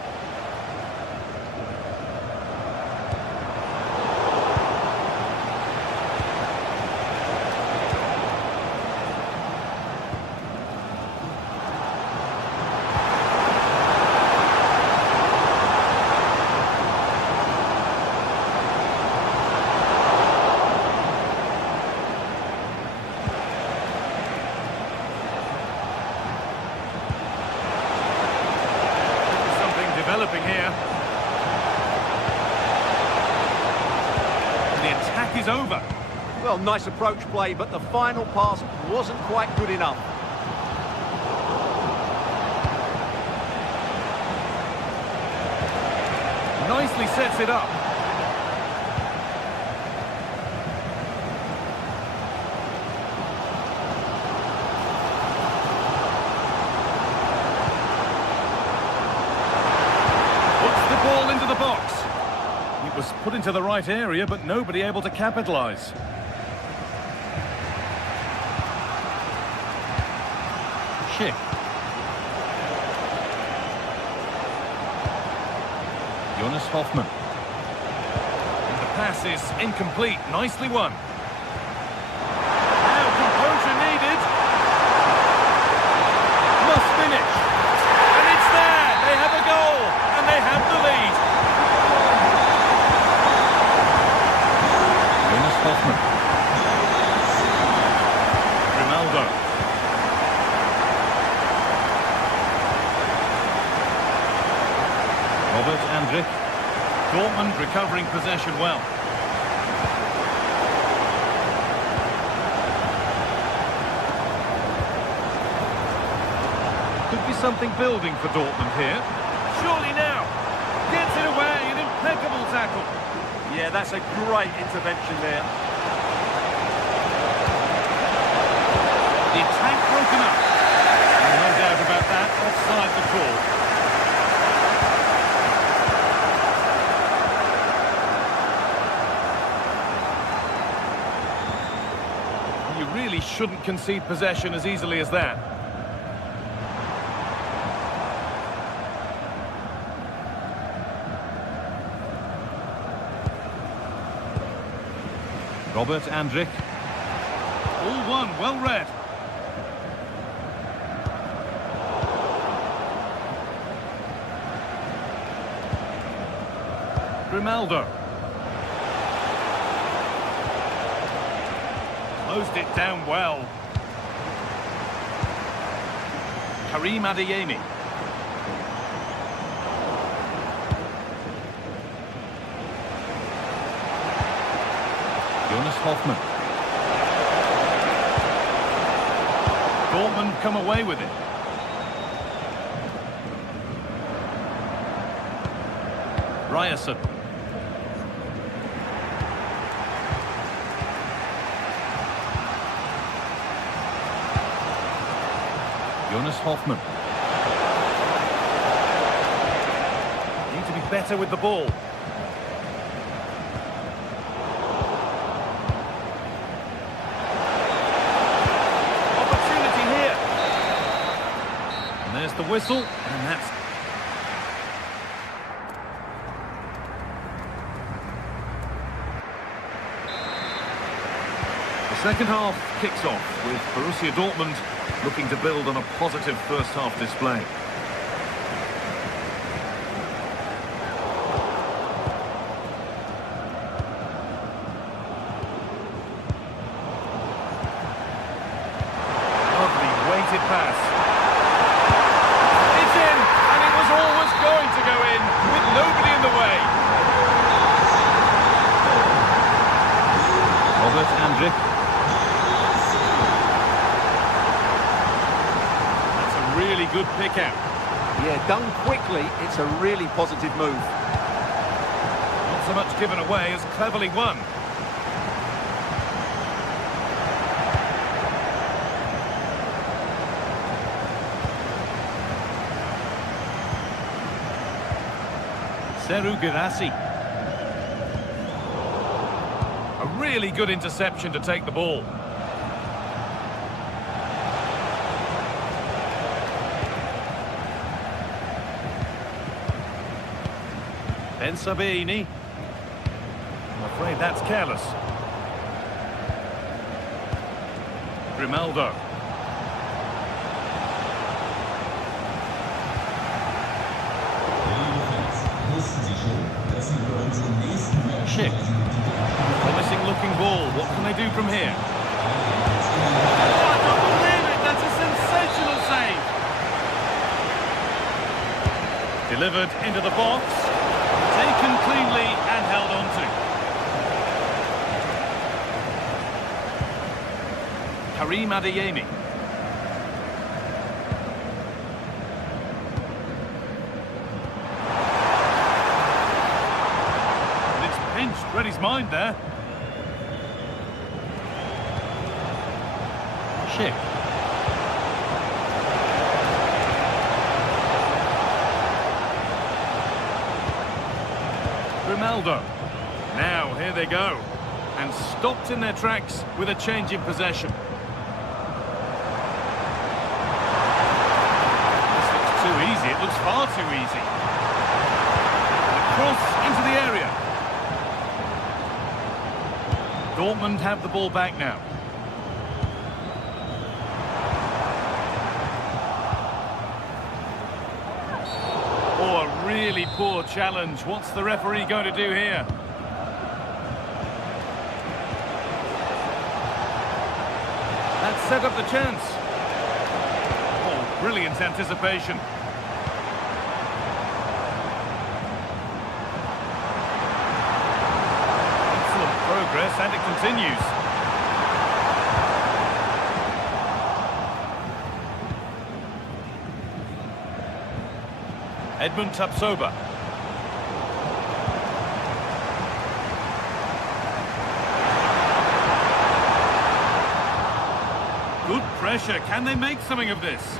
Developing here. The attack is over. Well, nice approach play, but the final pass wasn't quite good enough. Nicely sets it up. Ball into the box. It was put into the right area, but nobody able to capitalise. Schick. Jonas Hoffmann. And the pass is incomplete. Nicely won. Now composure needed. Must finish. And it's there. They have a goal. And they have the lead. Jonas Hoffmann. Ronaldo. Robert Andrich. Dortmund recovering possession well. Could be something building for Dortmund here. Surely now. Gets it away, an impeccable tackle. Yeah, that's a great intervention there. The attack broken up. No doubt about that, offside the call. You really shouldn't concede possession as easily as that. Robert Andrich. All one, well read. Ronaldo. Closed it down well. Karim Adeyemi. Jonas Hoffmann. Dortmund come away with it. Ryerson. Jonas Hoffmann. Need to be better with the ball. Opportunity here. And there's the whistle, and that's... The second half kicks off with Borussia Dortmund looking to build on a positive first half display. Lovely weighted pass. It's in, and it was always going to go in with nobody in the way. Robert Andrich. Really good pick out. Yeah, done quickly, it's a really positive move. Not so much given away as cleverly won. Serhou Guirassy. A really good interception to take the ball. Ben Sabini. I'm afraid that's careless. Grimaldo. Schick. Promising looking ball. What can they do from here? Oh, I can't believe it. That's a sensational save. Delivered into the box. Taken cleanly and held on to. Karim Adeyemi. And it's pinched, read his mind there. Schick. Ronaldo. Now, here they go. And stopped in their tracks with a change in possession. This looks too easy. It looks far too easy. And a cross into the area. Dortmund have the ball back now. Oh, a really poor challenge. What's the referee going to do here? That set up the chance. Oh, brilliant anticipation. Excellent progress, and it continues. Edmund Tapsoba. Good pressure. Can they make something of this?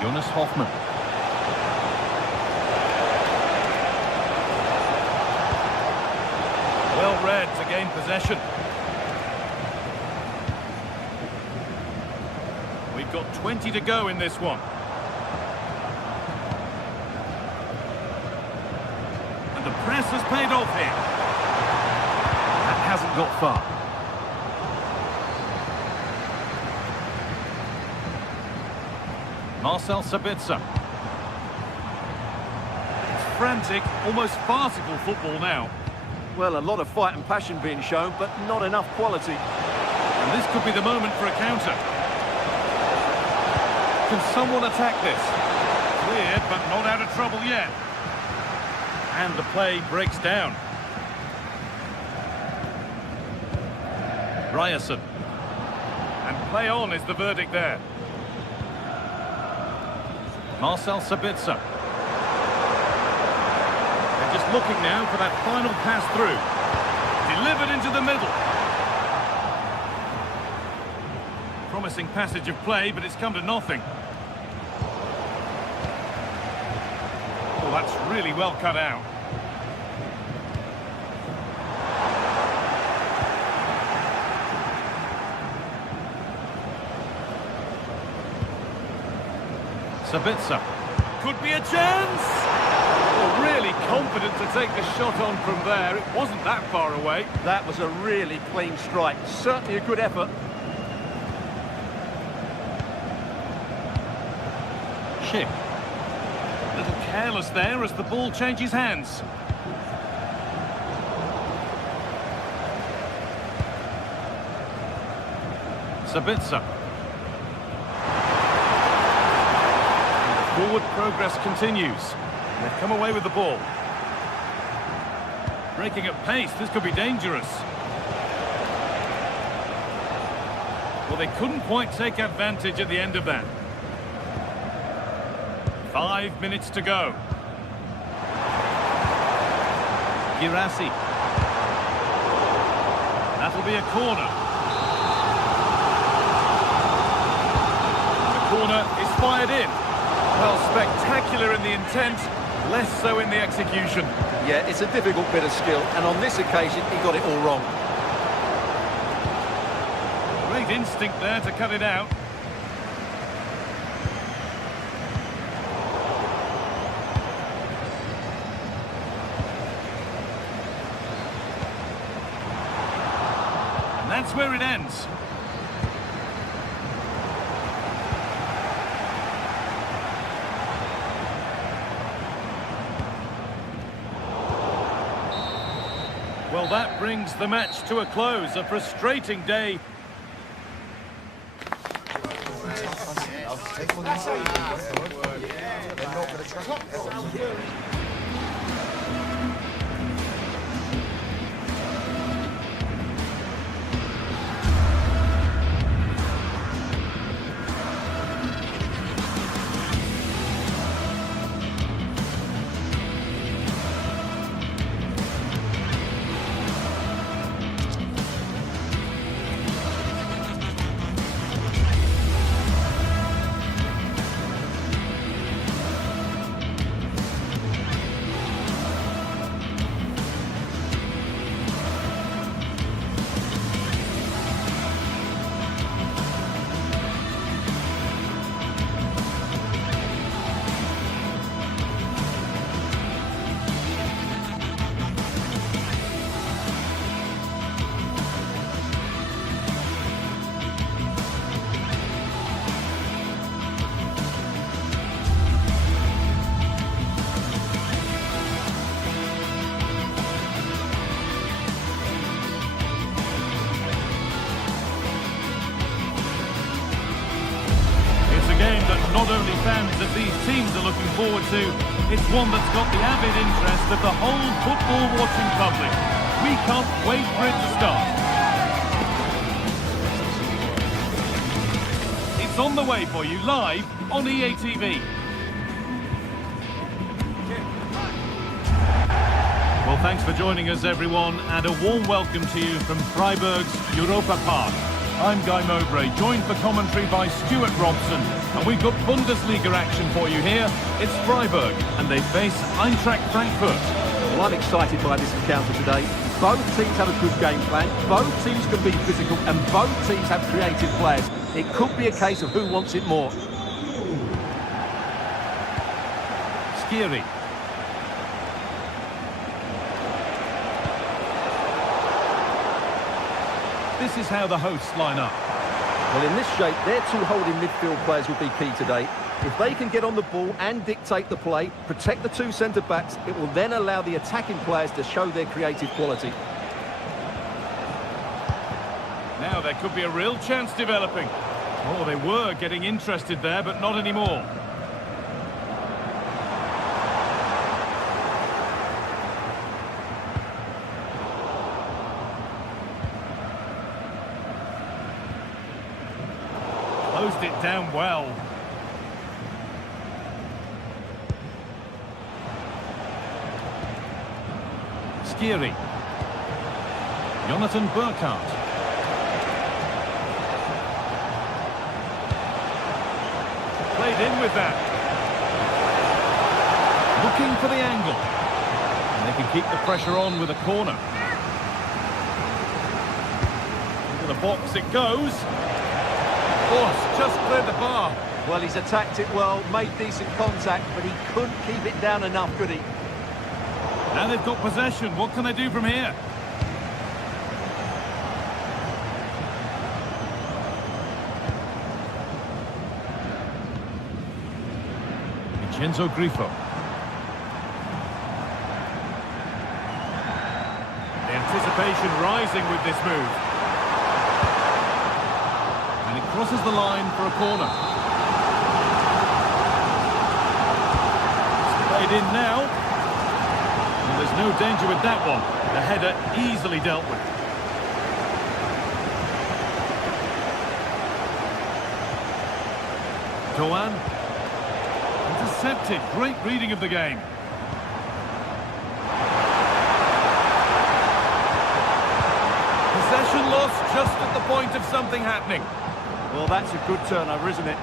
Jonas Hoffmann. Well read to gain possession. We've got 20 to go in this one. And the press has paid off here. That hasn't got far. Marcel Sabitzer. It's frantic, almost farcical football now. Well, a lot of fight and passion being shown, but not enough quality. And this could be the moment for a counter. Can someone attack this? Cleared, but not out of trouble yet. And the play breaks down. Ryerson. And play on is the verdict there. Marcel Sabitzer. They're just looking now for that final pass through. Delivered into the middle. Promising passage of play, but it's come to nothing. Oh, that's really well cut out. Sabitzer. Could be a chance! Oh, really confident to take the shot on from there. It wasn't that far away. That was a really clean strike. Certainly a good effort. Chip. A little careless there as the ball changes hands. Sabitzer. Forward progress continues. They've come away with the ball. Breaking at pace, this could be dangerous. Well, they couldn't quite take advantage at the end of that. 5 minutes to go. Girassi. That'll be a corner. The corner is fired in. Well, spectacular in the intent, less so in the execution. Yeah, it's a difficult bit of skill, and on this occasion, he got it all wrong. Great instinct there to cut it out. And that's where it ends. Well, that brings the match to a close. A frustrating day. Not only fans of these teams are looking forward to, it's one that's got the avid interest of the whole football-watching public. We can't wait for it to start. It's on the way for you live on EA TV. Well, thanks for joining us, everyone, and a warm welcome to you from Freiburg's Europa Park. I'm Guy Mowbray, joined for commentary by Stuart Robson, and we've got Bundesliga action for you here. It's Freiburg, and they face Eintracht Frankfurt. Well, I'm excited by this encounter today. Both teams have a good game plan, both teams can be physical, and both teams have creative players. It could be a case of who wants it more. Skiri. This is how the hosts line up. Well, in this shape, their two holding midfield players will be key today. If they can get on the ball and dictate the play, protect the two centre-backs, it will then allow the attacking players to show their creative quality. Now there could be a real chance developing. Oh, they were getting interested there, but not anymore. Closed it down well. Skiri. Jonathan Burkhardt. Played in with that. Looking for the angle. And they can keep the pressure on with a corner. Into the box it goes. Oh, it's just cleared the bar. Well, he's attacked it well, made decent contact, but he couldn't keep it down enough, could he? Now they've got possession. What can they do from here? Vincenzo Grifo. The anticipation rising with this move. And it crosses the line for a corner. It's played in now. Well, there's no danger with that one. The header easily dealt with. Doan. Intercepted. Great reading of the game. Possession lost just at the point of something happening. Well, that's a good turnover, isn't it?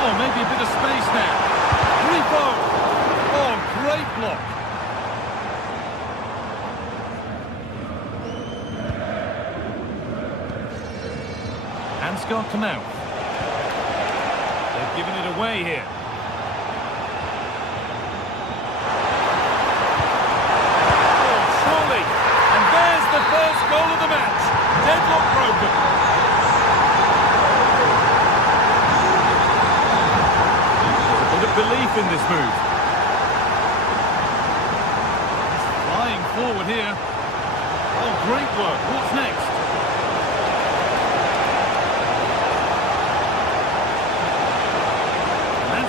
Oh, maybe a bit of space now. Grifo! Oh, great block. Ansgar Kamau. They've given it away here. Oh, surely. And there's the first goal of the match. Deadlock broken. A bit of belief in this move. He's flying forward here. Oh, great work. What's next?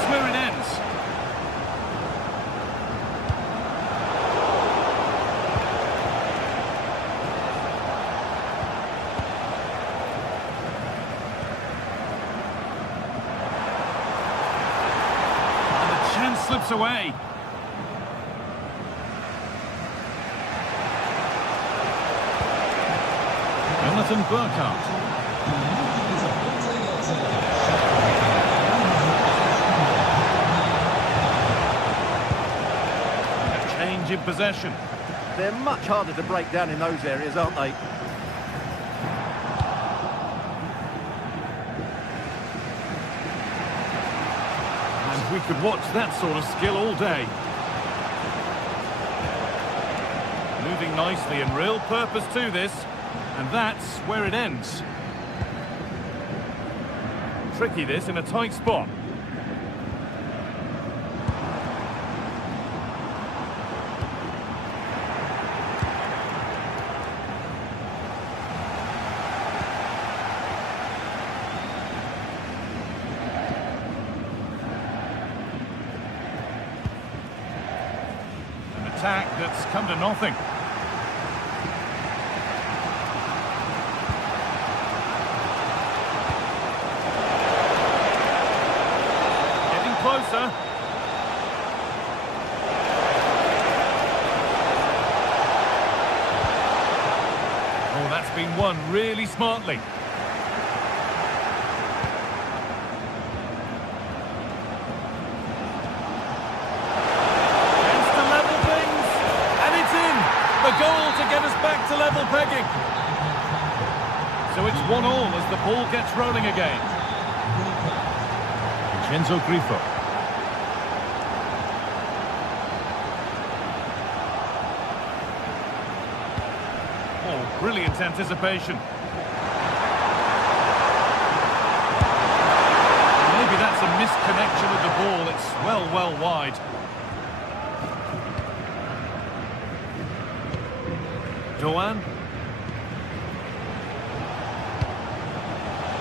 Where it ends. And the chance slips away. Jonathan Burkhardt. In possession. They're much harder to break down in those areas, aren't they? And we could watch that sort of skill all day. Moving nicely and real purpose to this, and that's where it ends. Tricky this in a tight spot. Attack that's come to nothing. Getting closer. Oh, that's been won really smartly. A goal to get us back to level pegging. So it's 1-1 as the ball gets rolling again. Vincenzo Grifo. Brilliant anticipation. Maybe that's a misconnection with the ball. It's well wide. Doan.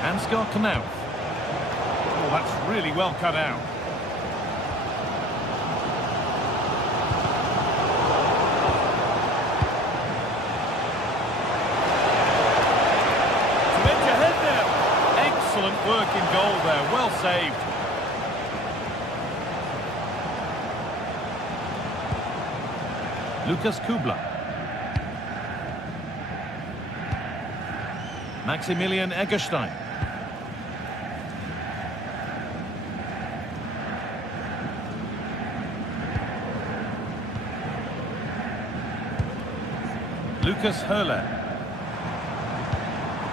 Ansgar Knauf. Oh, that's really well cut out. To edge ahead there. Excellent work in goal there. Well saved. Lukas Kubla. Maximilian Eggestein. Lucas Höhler.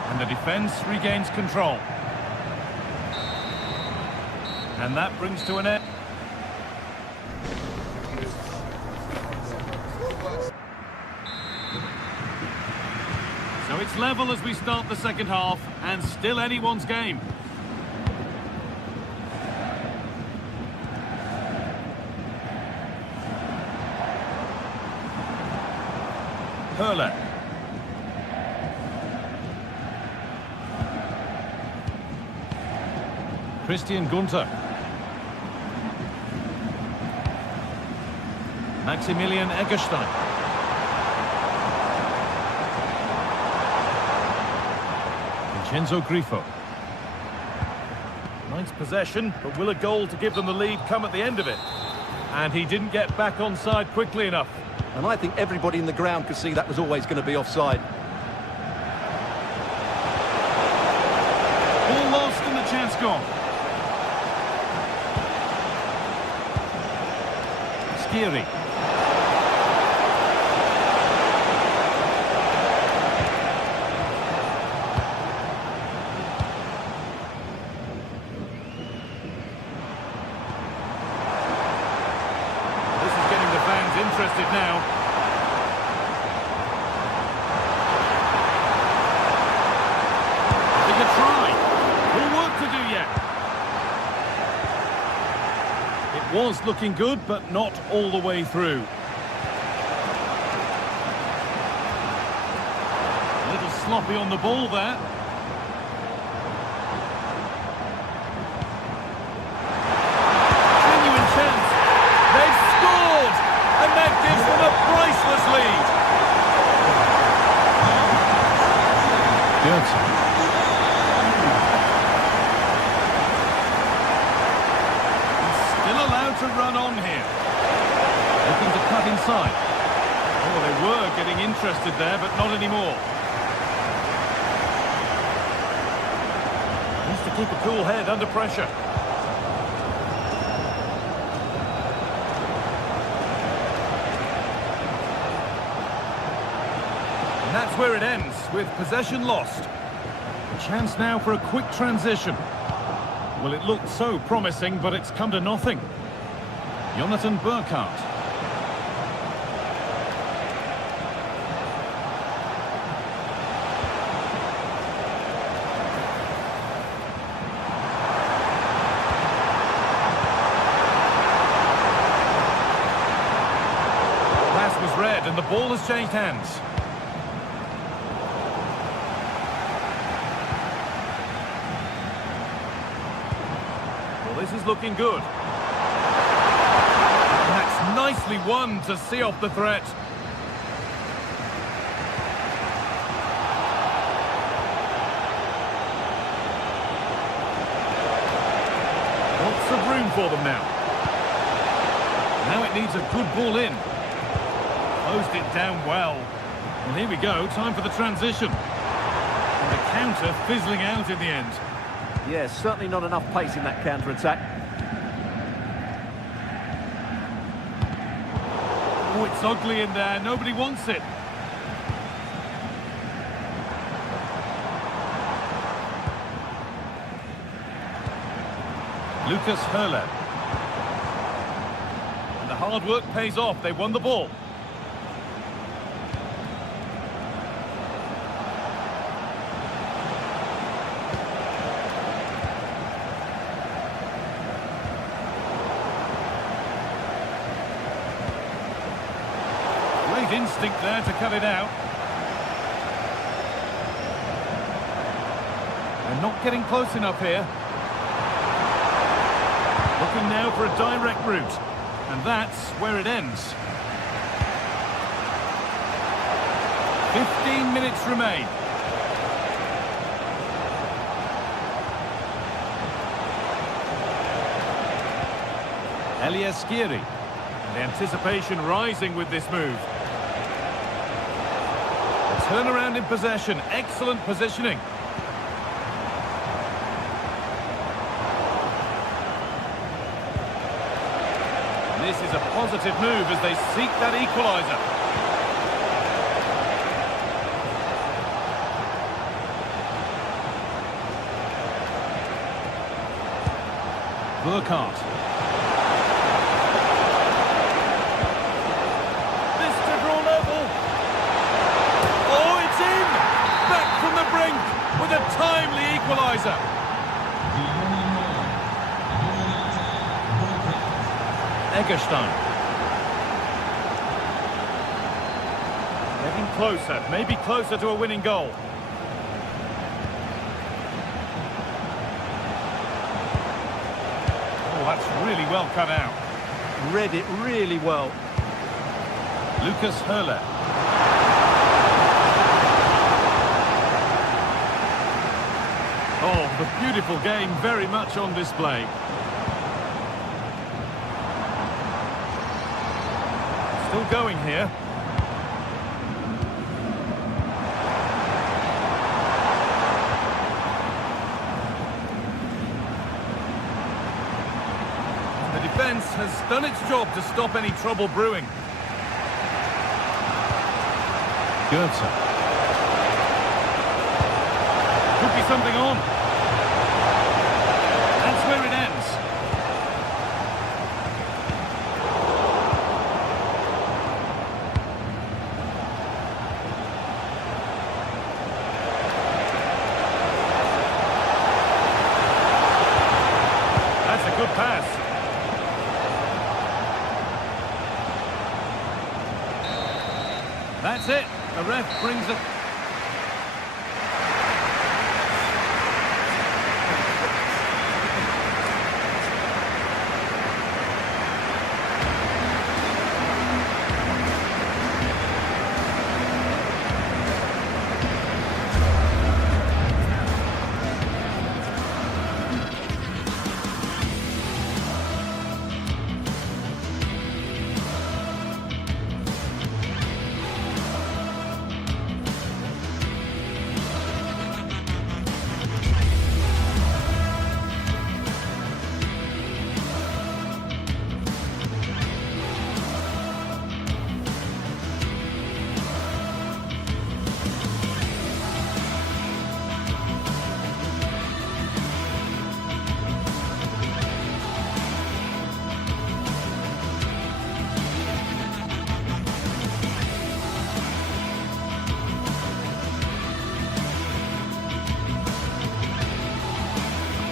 And the defence regains control. And that brings to an end. So it's level as we start the second half, and still anyone's game. Höhler. Christian Gunther. Maximilian Eggestein. Vincenzo Grifo. Nice possession, but will a goal to give them the lead come at the end of it? And he didn't get back onside quickly enough. And I think everybody in the ground could see that was always going to be offside. Ball lost and the chance gone. Skiri. Interested now. They can try. More work to do yet. It was looking good, but not all the way through. A little sloppy on the ball there. Genuine chance. They've scored! And that gives them a priceless lead. Good. He's still allowed to run on here. Looking to cut inside. Oh, they were getting interested there, but not anymore. Needs to keep a cool head under pressure. And that's where it ends, with possession lost. A chance now for a quick transition. Well, it looked so promising, but it's come to nothing. Jonathan Burkhardt. Pass was read, and the ball has changed hands. This is looking good. And that's nicely won to see off the threat. Lots of room for them now. Now it needs a good ball in. Closed it down well. And here we go, time for the transition. And the counter fizzling out in the end. Yes, certainly not enough pace in that counter-attack. Oh, it's ugly in there. Nobody wants it. Lucas Höhler. And the hard work pays off. They won the ball. instinct there to cut it out. They're not getting close enough here. Looking now for a direct route. And that's where it ends. 15 minutes remain. Eliaskiri. The anticipation rising with this move. A turnaround in possession. Excellent positioning. This is a positive move as they seek that equaliser. Burkhardt. This to draw level. Oh, it's in! Back from the brink with a timely equaliser. Egerstein. Getting closer, maybe closer to a winning goal. Oh, that's really well cut out. Read it really well. Lucas Höhler. Oh, the beautiful game very much on display. Still going here. The defence has done its job to stop any trouble brewing. Goetze. Could be something on. That's where it ends. Good pass. That's it. The ref brings it.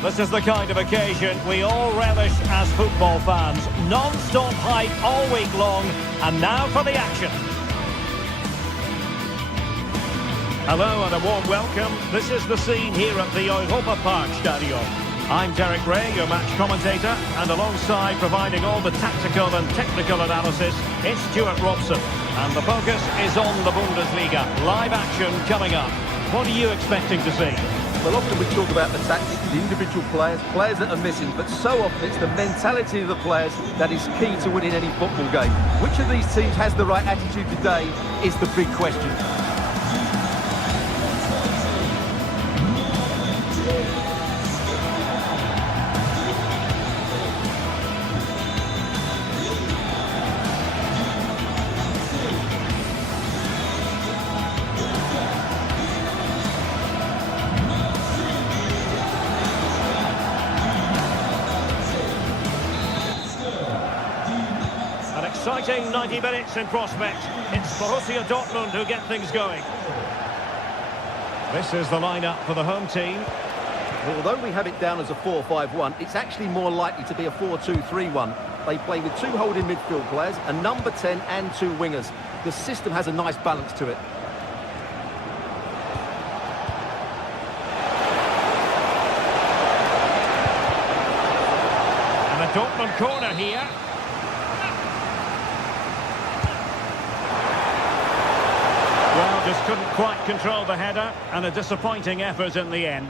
This is the kind of occasion we all relish as football fans. Non-stop hype all week long, and now for the action. Hello and a warm welcome. This is the scene here at the Europa Park Stadium. I'm Derek Ray, your match commentator, and alongside providing all the tactical and technical analysis, it's Stuart Robson. And the focus is on the Bundesliga. Live action coming up. What are you expecting to see? Well, often we talk about the tactics, the individual players that are missing, but so often it's the mentality of the players that is key to winning any football game. Which of these teams has the right attitude today is the big question. Exciting 90 minutes in prospect. It's Borussia Dortmund who get things going. This is the lineup for the home team. Well, although we have it down as a 4-5-1, it's actually more likely to be a 4-2-3-1. They play with two holding midfield players, a number 10 and two wingers. The system has a nice balance to it. And a Dortmund corner here. Well, just couldn't quite control the header, and a disappointing effort in the end.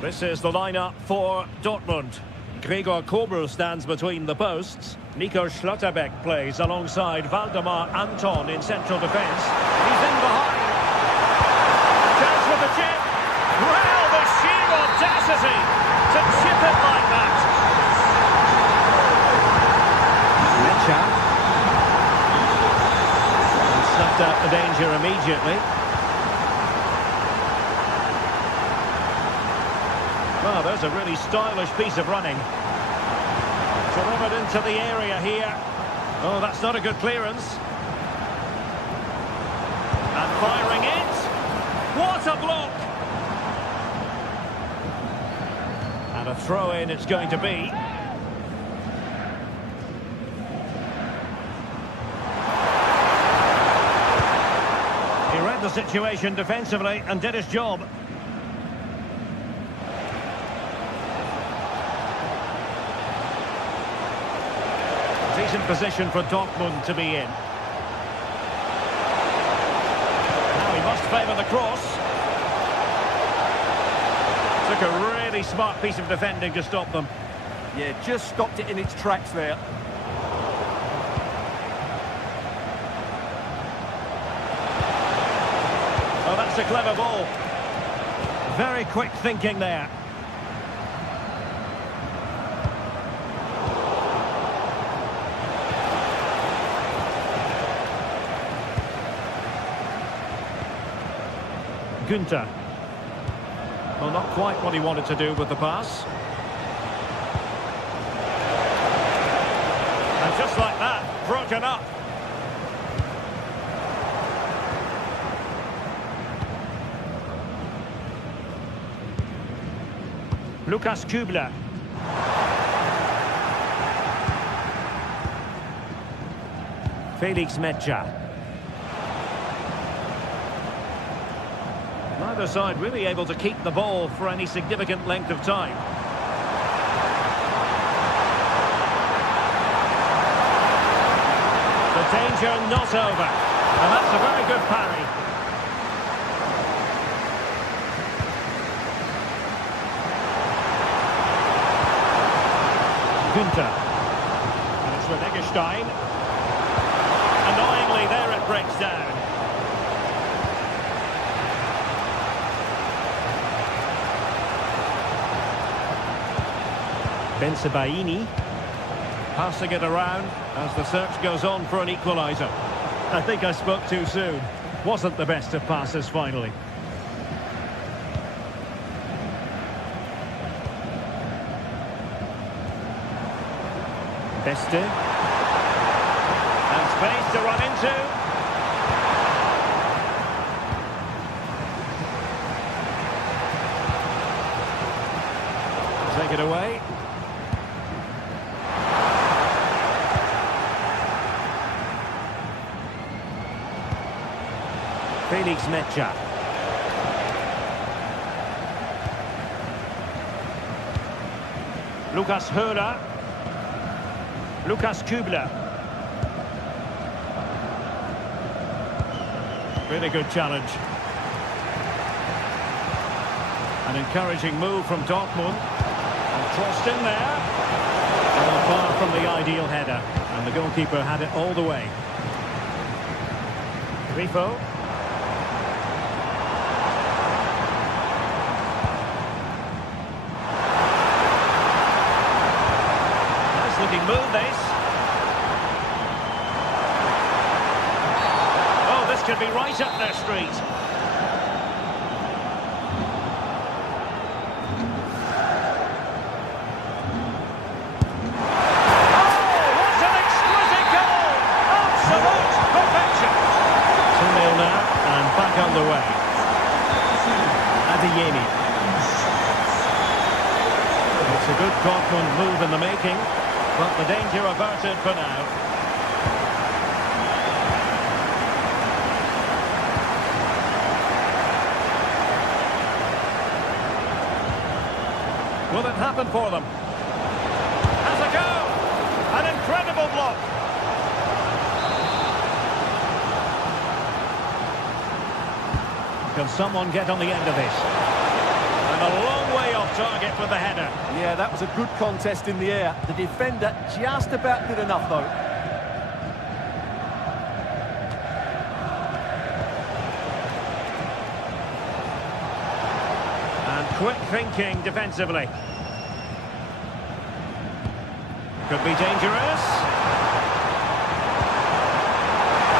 This is the lineup for Dortmund. Gregor Kobel stands between the posts. Nico Schlotterbeck plays alongside Valdemar Anton in central defence. He's in behind. Chance with the chip. Well, the sheer audacity to chip it like that. Mecha. And snuffed out the danger immediately. Well, there's a really stylish piece of running. Delivered into the area here. Oh, that's not a good clearance. And firing it. What a block! And a throw-in it's going to be. He read the situation defensively and did his job. Decent position for Dortmund to be in. Now he must favour the cross. Took a really smart piece of defending to stop them. Yeah, just stopped it in its tracks there. Oh, that's a clever ball. Very quick thinking there. Günther. Well, not quite what he wanted to do with the pass. And just like that, broken up. Lukas Kübler. Felix Mecha. Neither side really able to keep the ball for any significant length of time. The danger not over. And that's a very good parry. Günther. And it's with Eggestein. Annoyingly, there it breaks down. Bensebaini passing it around as the search goes on for an equaliser. I think I spoke too soon. Wasn't the best of passes finally. Beste. And space to run into. Take it away. Felix Mecha. Lukas Höhler. Lukas Kübler. Really good challenge. An encouraging move from Dortmund. And crossed in there. Well, far from the ideal header. And the goalkeeper had it all the way. Grifo. Looking move this. Oh, this could be right up their street. Oh, what an exquisite goal! Absolute perfection. 2-0 now and back underway. Adeyemi. It's a good Dortmund move in the making. But the danger averted for now. Will it happen for them? Has a go! An incredible block! Can someone get on the end of this? And a long way off target with the header. Yeah, that was a good contest in the air. The defender just about did enough, though. And quick thinking defensively. Could be dangerous.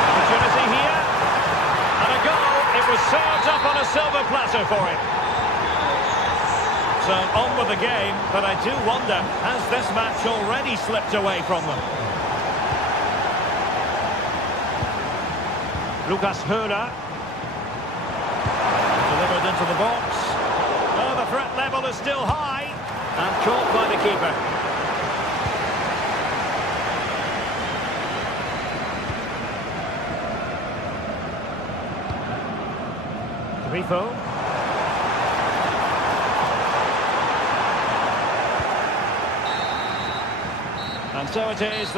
Opportunity here. And a goal. It was served up on a silver platter for him. So on with the game, but I do wonder, has this match already slipped away from them? Lucas Höra. Delivered into the box. Oh, the threat level is still high. And caught by the keeper. Grifo. And so it is.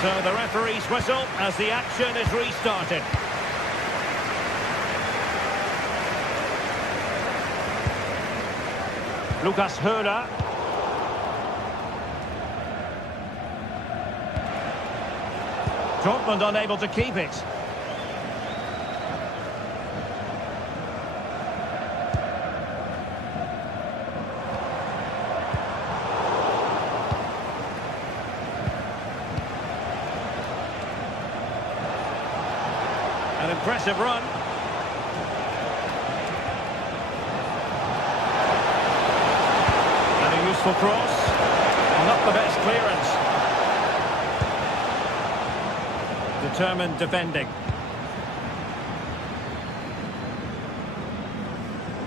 So the referee's whistle as the action is restarted. Lucas Höra. Dortmund unable to keep it. An impressive run. And a useful cross. Not the best clearance. Determined defending.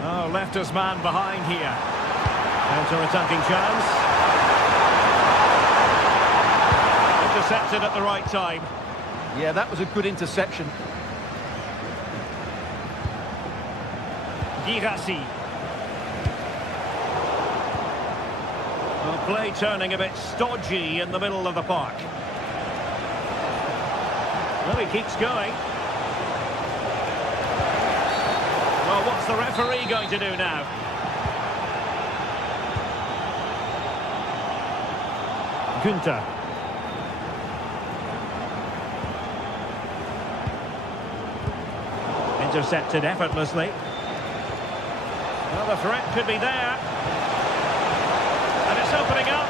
Oh, left his man behind here. Counter-attacking chance. Intercepted at the right time. Yeah, that was a good interception. Girassi. Well, play turning a bit stodgy in the middle of the park. Well, he keeps going. Well, what's the referee going to do now? Günther. Intercepted effortlessly. Well, the threat could be there. And it's opening up.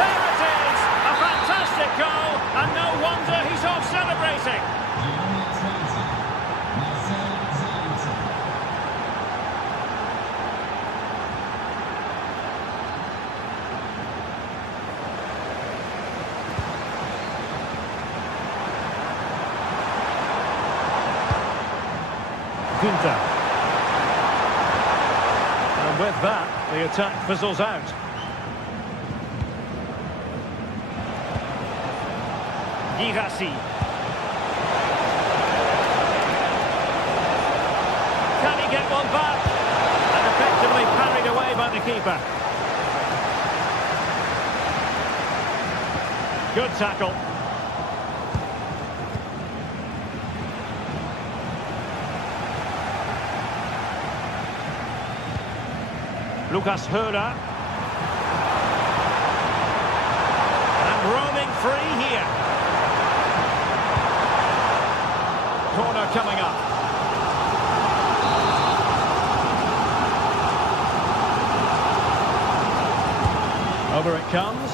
There it is! A fantastic goal, and no wonder he's off celebrating. Günther. And with that, the attack fizzles out. Girassi. Can he get one back? And effectively parried away by the keeper. Good tackle. Lucas Höra. And roaming free here. Corner coming up. Over it comes.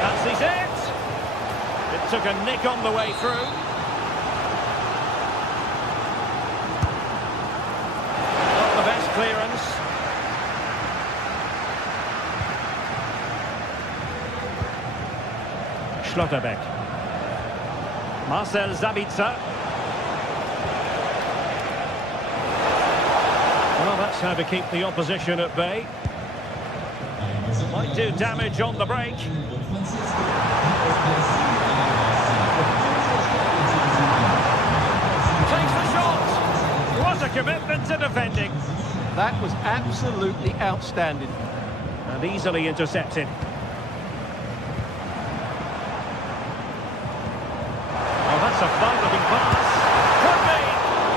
That's it. It took a nick on the way through. Not the best clearance. Schlotterbeck. Marcel Sabitzer. Well, that's how to keep the opposition at bay. Might do damage on the break. Takes the shot. What a commitment to defending. That was absolutely outstanding. And easily intercepted. Oh, that's a fine-looking pass. Could be.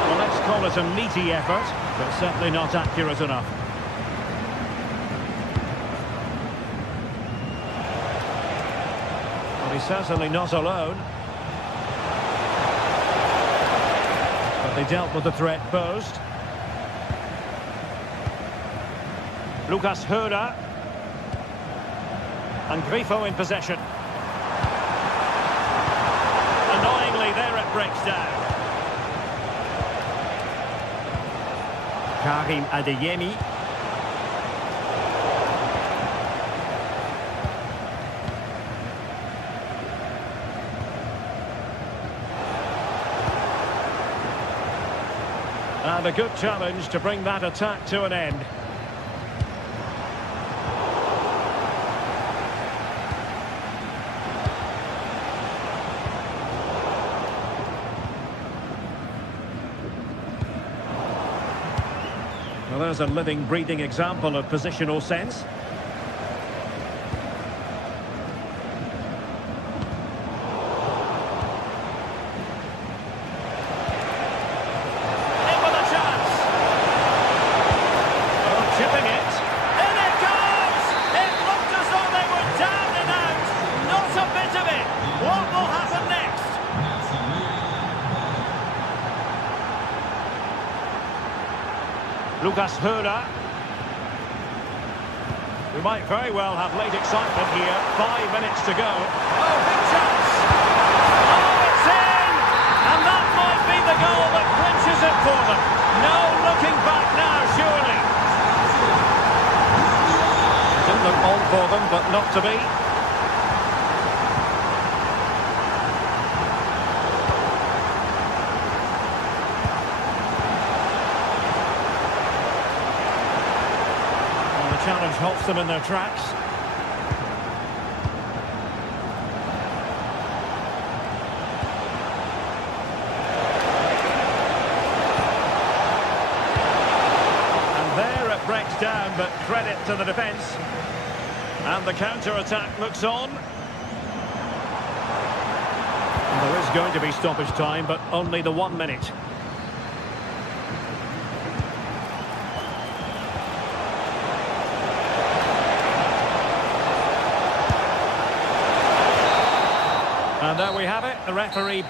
Well, let's call it a meaty effort, but certainly not accurate enough. Well, he's certainly not alone. But they dealt with the threat posed. Lucas Hura. And Grifo in possession. Annoyingly, there it breaks down. Karim Adeyemi. And a good challenge to bring that attack to an end. Well, there's a living, breathing example of positional sense. In with a chance. Oh, chipping it. In it goes! It looked as though they were down and out. Not a bit of it. What will happen next? Lucas Hura. We might very well have late excitement here. 5 minutes to go. Oh, big chance! Oh, it's in! And that might be the goal that clinches it for them. No looking back now, surely. Didn't look on for them, but not to be. Challenge halts them in their tracks. And there it breaks down, but credit to the defence. And the counter-attack looks on. And there is going to be stoppage time, but only the 1 minute. And there we have it, the referee...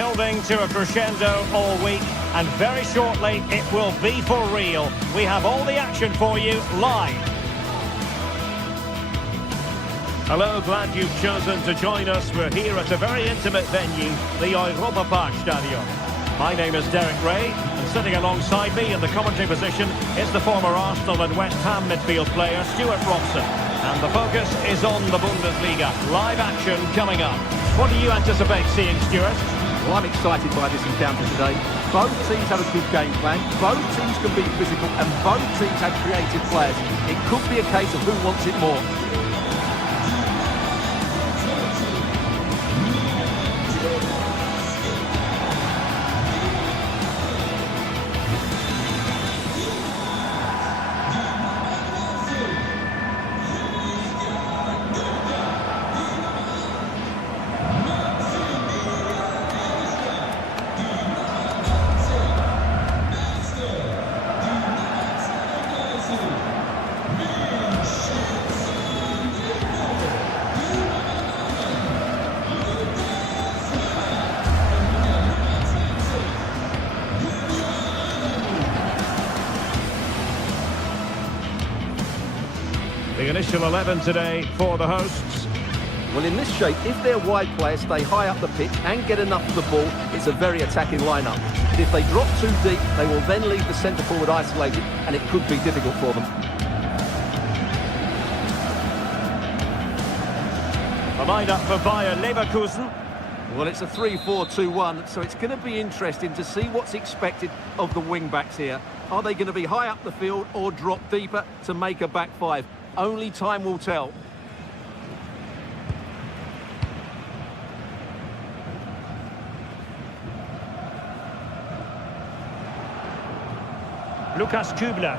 building to a crescendo all week, and very shortly it will be for real. We have all the action for you live. Hello, glad you've chosen to join us. We're here at a very intimate venue, the Europa Park Stadium. My name is Derek Ray, and sitting alongside me in the commentary position is the former Arsenal and West Ham midfield player, Stuart Robson. And the focus is on the Bundesliga. Live action coming up. What do you anticipate seeing, Stuart? Well, I'm excited by this encounter today. Both teams have a good game plan, both teams can be physical, and both teams have creative players. It could be a case of who wants it more. The initial 11 today for the hosts. Well, in this shape, if their wide players stay high up the pitch and get enough of the ball, it's a very attacking lineup. But if they drop too deep, they will then leave the centre forward isolated, and it could be difficult for them. The line-up for Bayer Leverkusen. Well, it's a 3-4-2-1, so it's going to be interesting to see what's expected of the wing-backs here. Are they going to be high up the field or drop deeper to make a back five? Only time will tell. Lukas Kübler.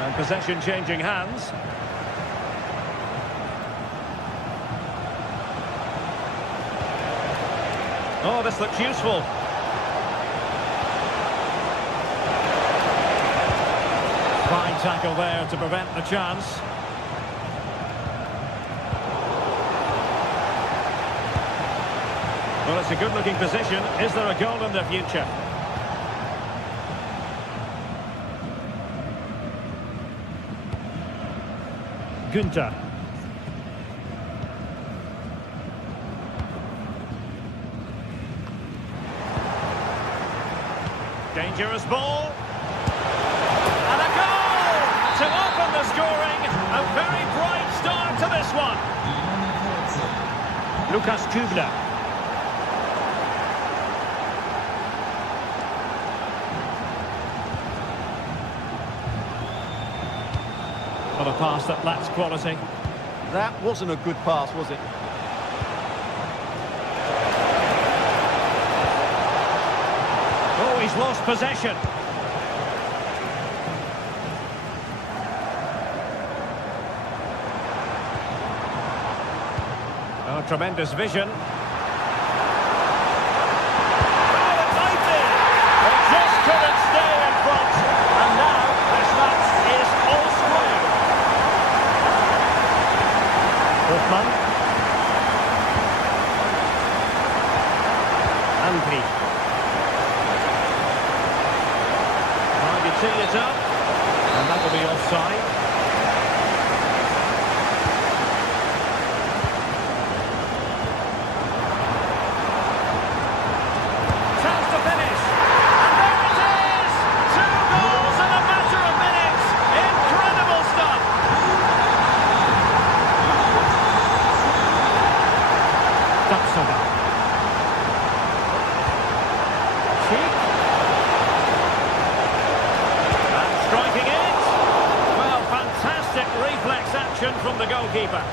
And possession changing hands. Oh, this looks useful. Fine tackle there to prevent the chance. Well, it's a good-looking position. Is there a goal in the future? Günther. Dangerous ball. And a goal to open the scoring. A very bright start to this one. Lukas Kübler. Well, a pass that lacks quality. That wasn't a good pass, was it? Oh, he's lost possession. Oh, tremendous vision. Oh, it's open! They just couldn't stay in front. And now this match is all square. Hoffmann. Andri. Tee it up, and that will be offside. Chance to finish, and there it is! 2 goals in a matter of minutes. Incredible stuff. Dapsova. Cheek. Striking it. Well, fantastic reflex action from the goalkeeper.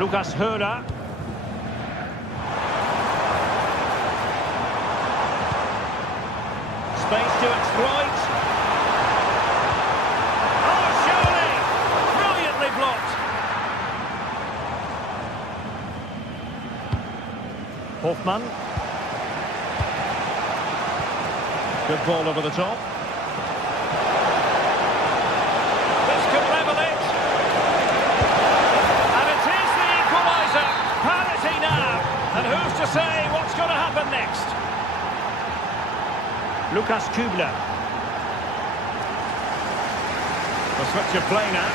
Lukas Höhler. Space to exploit. Oh, surely! Brilliantly blocked. Hoffmann. Good ball over the top. Lucas Kübler. A switch of play now.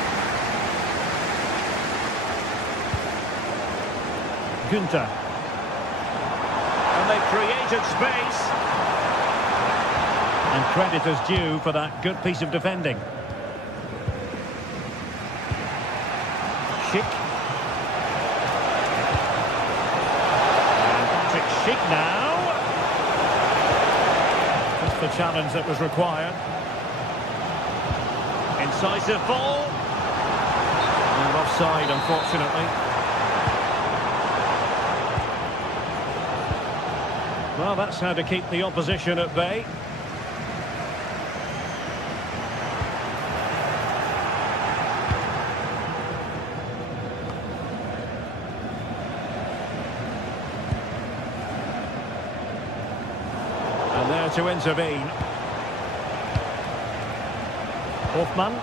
Günther. And they've created space. And credit is due for that good piece of defending. Schick. And Patrick Schick now. Just the challenge that was required. Incisive ball. And offside, unfortunately. Well, that's how to keep the opposition at bay. And there to intervene. Hoffmann.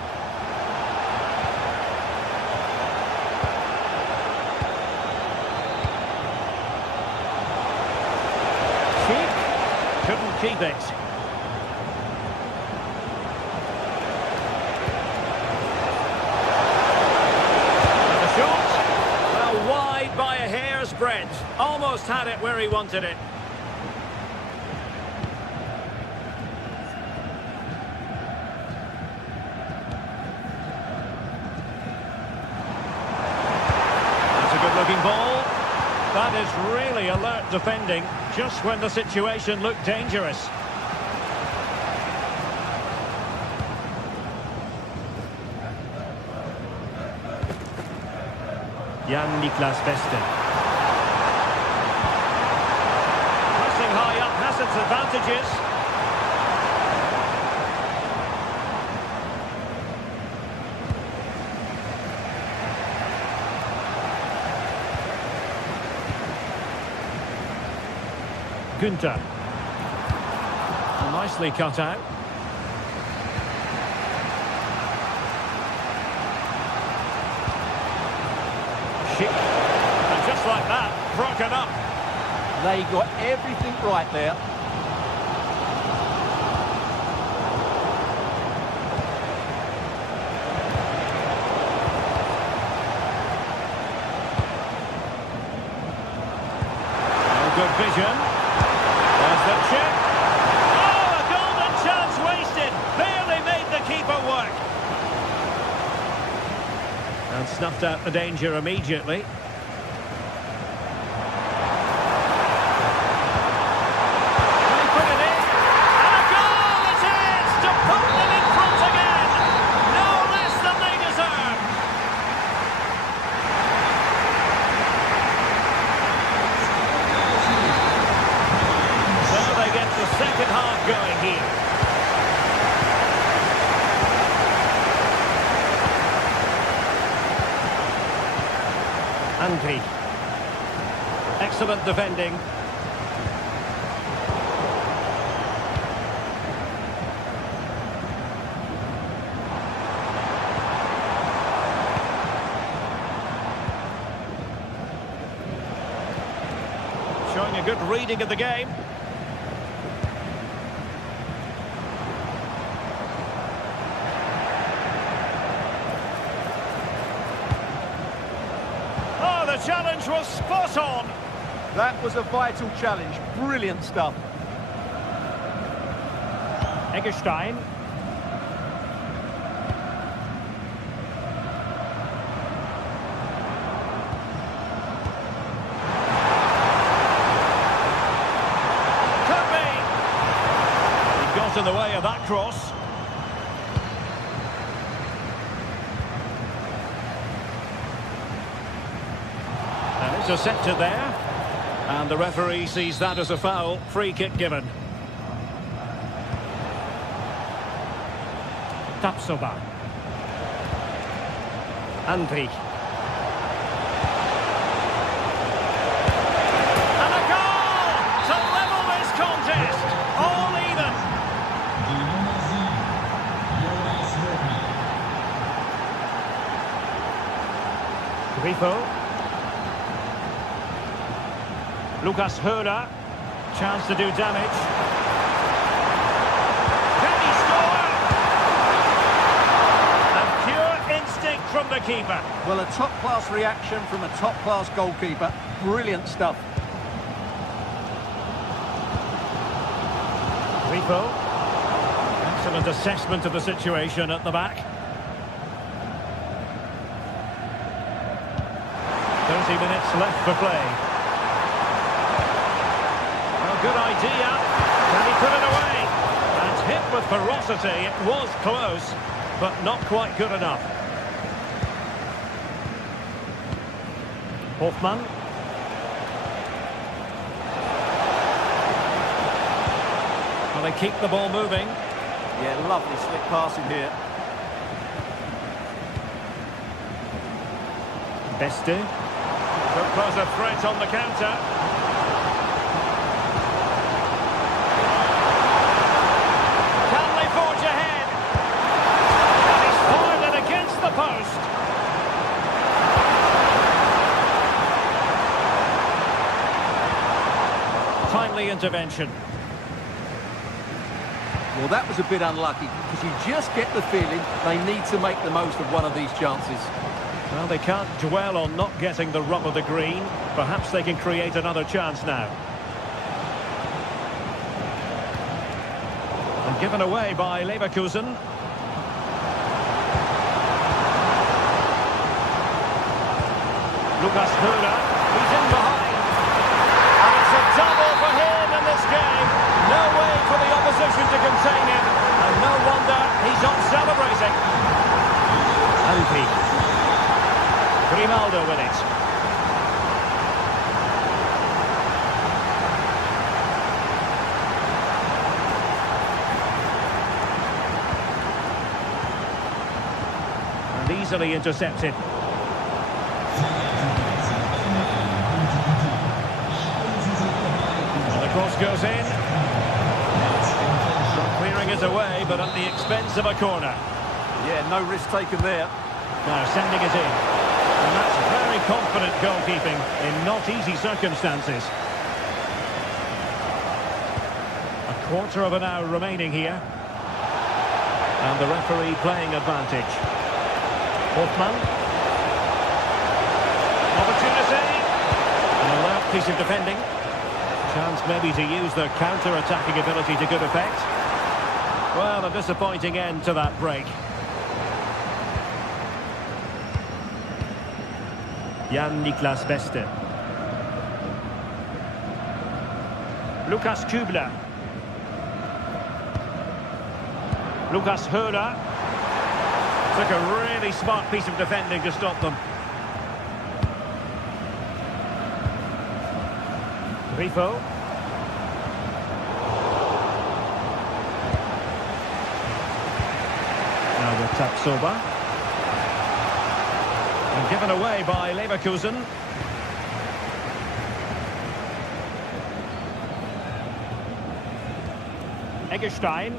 Couldn't keep it. And the shot. Well, wide by a hair's breadth. Almost had it where he wanted it. That's a good-looking ball. That is really alert defending, just when the situation looked dangerous. Jan-Niklas Beste. Pressing high up has its advantages. Günther. Nicely cut out. Schick. And just like that, broken up. They got everything right there. Good vision. There's the chip. Oh, a golden chance wasted. Barely made the keeper work. And snuffed out the danger immediately. Can he put it in? And a goal it is to put them in front again. No less than they deserve. The second half going here. Andri. Excellent defending. Showing a good reading of the game. The challenge was spot on. That was a vital challenge. Brilliant stuff. Eggestein. Could be. He got in the way of that cross. Intercepted there, and the referee sees that as a foul. Free kick given. Tapsoba. Andri. And a goal to level this contest. All even. Grifo. Lucas Höhler, chance to do damage. from the keeper. Well, a top-class reaction from a top-class goalkeeper. Brilliant stuff. Rico. Excellent assessment of the situation at the back. 30 minutes left for play. Well, good idea. Can he put it away? And hit with ferocity. It was close, but not quite good enough. Hoffmann. Well, they keep the ball moving. Yeah, lovely slick passing here. Beste. Could pose a threat on the counter. Can they forge ahead? And he's fired it against the post. Timely intervention. Well, that was a bit unlucky, because you just get the feeling they need to make the most of one of these chances. Well, they can't dwell on not getting the rub of the green. Perhaps they can create another chance now. And given away by Leverkusen. Lucas Höhler, he's in behind. And it's a double for him in this game. No way for the opposition to contain him. And no wonder he's on celebrating. Alpi. Grimaldo with it. And easily intercepted. And the cross goes in. Clearing it away, but at the expense of a corner. Yeah, no risk taken there. Now sending it in. And that's very confident goalkeeping in not easy circumstances. A quarter of an hour remaining here. And the referee playing advantage. Hoffmann. Opportunity. An alert piece of defending. Chance maybe to use their counter-attacking ability to good effect. Well, a disappointing end to that break. Jan-Niklas Beste. Lukas Kübler. Lucas Höhler. Took a really smart piece of defending to stop them. Grifo. Now with Tapsoba. And given away by Leverkusen. Eggestein.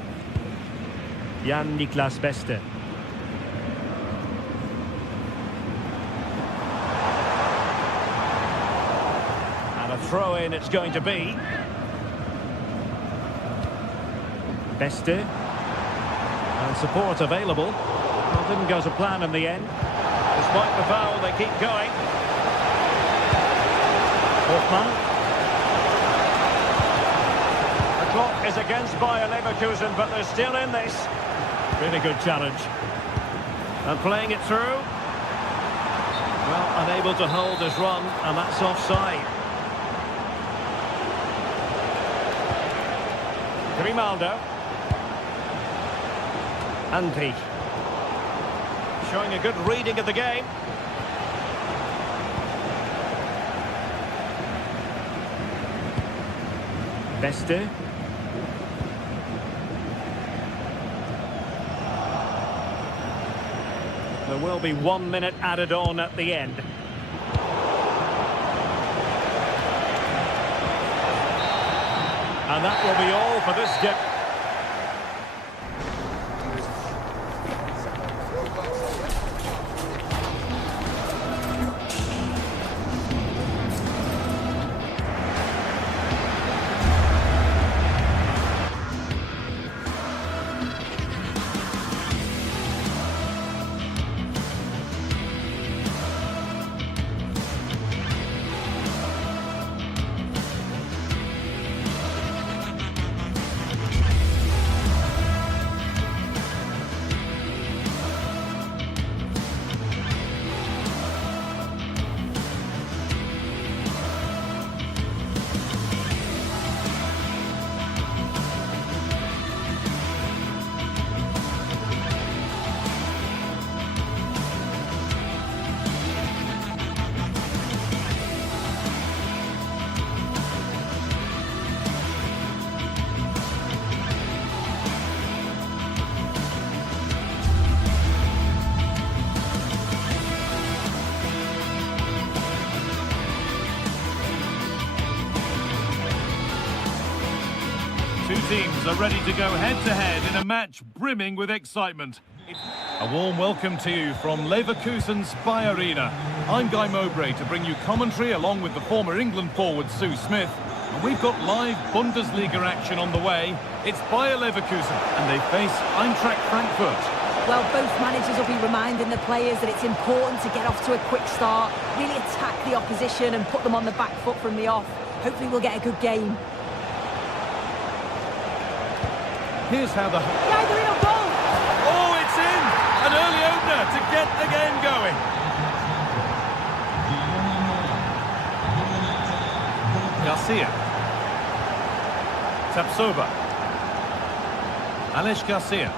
Jan-Niklas Beste. And a throw-in it's going to be. Beste. And support available. Well, didn't go to plan in the end. Despite the foul, they keep going. Hoffmann. The clock is against Bayer Leverkusen, but they're still in this. Really good challenge. And playing it through. Well, unable to hold his run, and that's offside. Grimaldo. Anpi. Showing a good reading of the game. Beste. There will be 1 minute added on at the end. And that will be all for this game. Two teams are ready to go head-to-head in a match brimming with excitement. A warm welcome to you from Leverkusen's Bayer Arena. I'm Guy Mowbray to bring you commentary along with the former England forward Sue Smith. And we've got live Bundesliga action on the way. It's Bayer Leverkusen and they face Eintracht Frankfurt. Well, both managers will be reminding the players that it's important to get off to a quick start, really attack the opposition and put them on the back foot from the off. Hopefully we'll get a good game. Here's how the... Yeah, they're in a goal! Oh, it's in! An early opener to get the game going. Garcia. Tapsoba. Alex Garcia.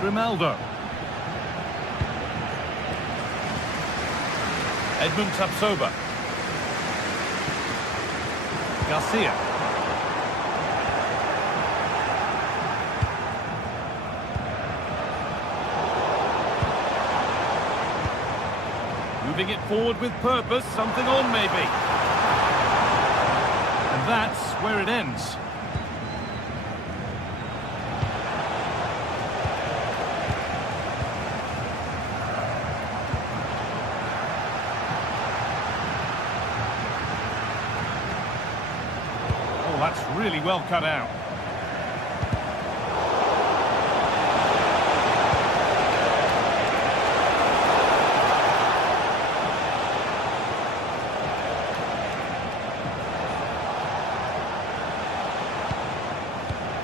Grimaldo. Edmund Tapsoba. Garcia. Moving it forward with purpose, something on maybe. And that's where it ends. Oh, that's really well cut out.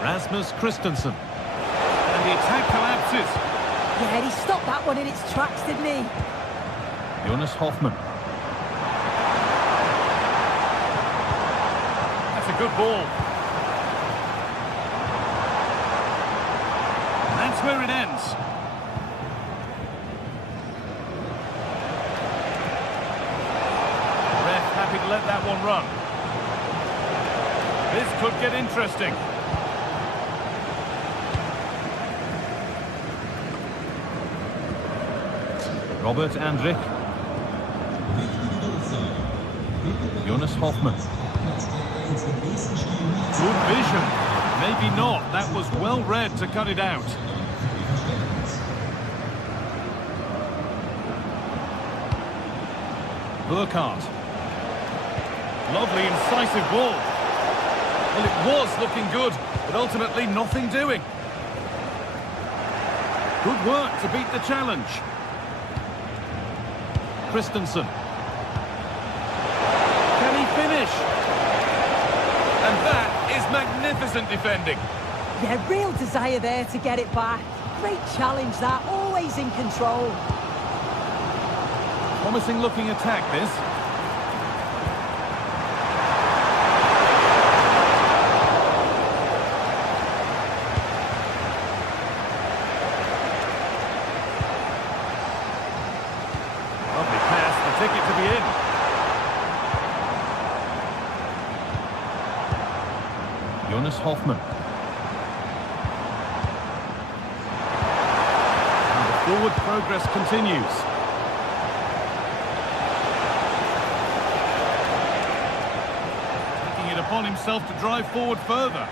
Rasmus Christensen. And the attack collapses. Yeah, he stopped that one in its tracks, didn't he? Jonas Hoffmann. That's a good ball. And that's where it ends. Ref happy to let that one run. This could get interesting. Robert Andrich. Jonas Hoffmann. Good vision. Maybe not. That was well read to cut it out. Burkhardt. Lovely incisive ball. Well, it was looking good, but ultimately nothing doing. Good work to beat the challenge. Christensen. Can he finish? And that is magnificent defending. Yeah, real desire there to get it back. Great challenge that, always in control. Promising looking attack this. Ticket to be in. Jonas Hoffmann. And the forward progress continues. Taking it upon himself to drive forward further.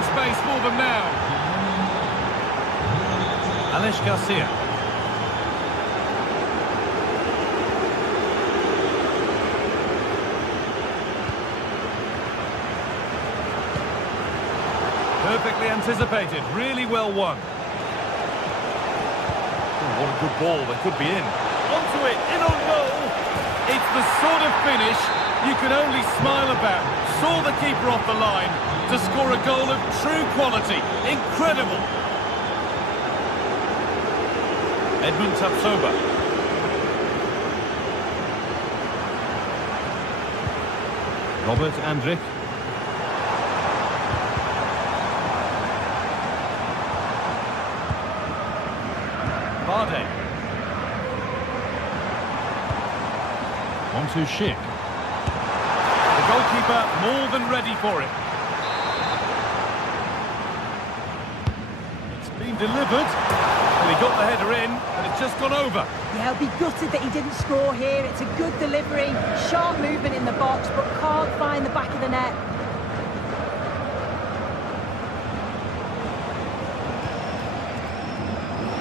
Space for them now. Alex Garcia. Perfectly anticipated, really well won. Oh, what a good ball, that could be in. Onto it, in on goal. It's the sort of finish you can only smile about. Saw the keeper off the line to score a goal of true quality. Incredible. Edmund Tapsoba. Robert Andrich. Bardet. On to Schick. The goalkeeper more than ready for it. It's been delivered. Well, he got the header in, and it's just gone over. Yeah, I'll be gutted that he didn't score here. It's a good delivery, sharp movement in the box, but can't find the back of the net.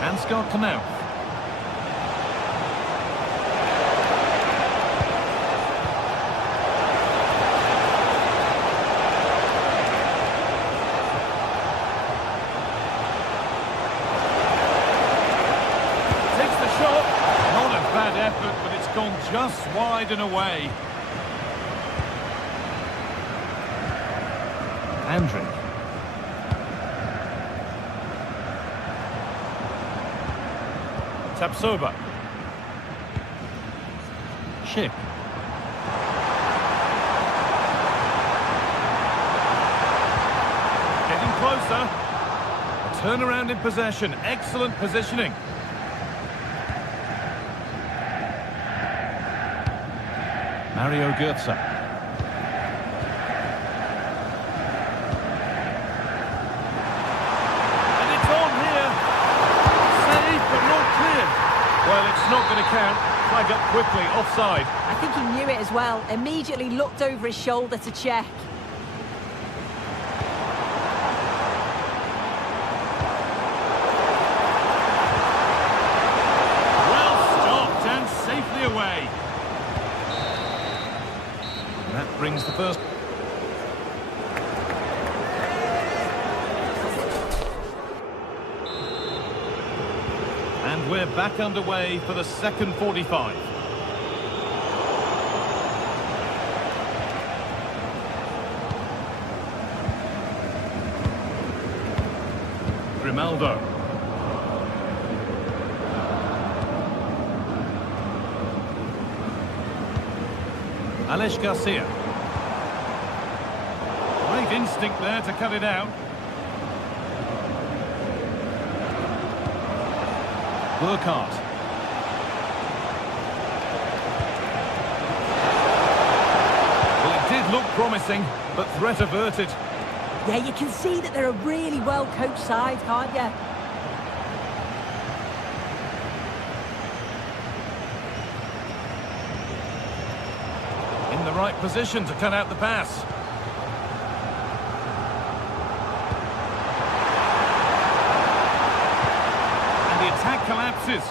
Ansgar Knauf. Takes the shot. Not a bad effort, but it's gone just wide and away. Andrić. Tapsoba. Schick. Getting closer. A turnaround in possession. Excellent positioning. Mario Götze. And it's on here. Saved but not clear. Well, it's not going to count. Flag up quickly, offside. I think he knew it as well. Immediately looked over his shoulder to check. Well stopped and safely away. And that brings the first. And we're back underway for the second 45. Grimaldo. Alex Garcia. Great instinct there to cut it out. Burkhardt. Well, it did look promising, but threat averted. Yeah, you can see that they're a really well-coached side, can't you? In the right position to cut out the pass. And the attack collapses.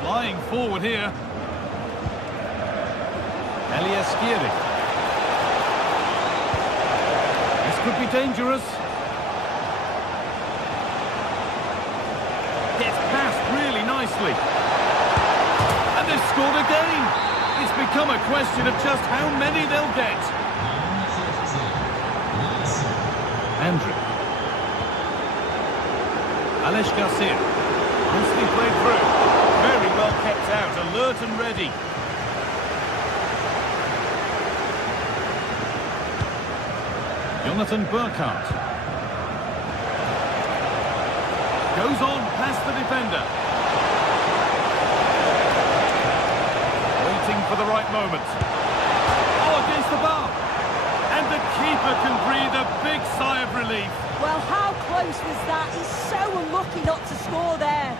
Flying forward here. Elias Skiri. This could be dangerous. Gets past really nicely. And they've scored again. It's become a question of just how many they'll get. Andrić. Alex Garcia. Nicely played through. Very well kept out, alert and ready. Jonathan Burkhardt. Goes on past the defender. Waiting for the right moment. Oh, against the bar. And the keeper can breathe a big sigh of relief. Well, how close was that? He's so unlucky not to score there.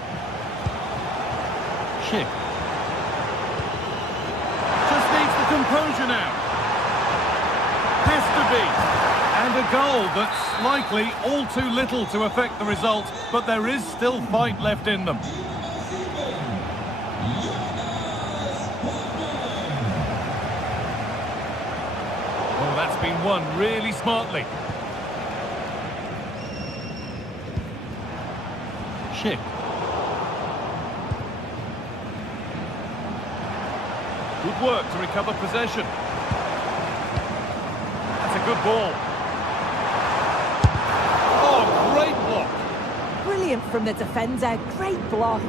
Schick. Just needs the composure now. Has to be. And a goal that's likely all too little to affect the result, but there is still fight left in them. Well, that's been won really smartly. Schick. Good work to recover possession. That's a good ball. Oh, great block. Brilliant from the defender. Great block.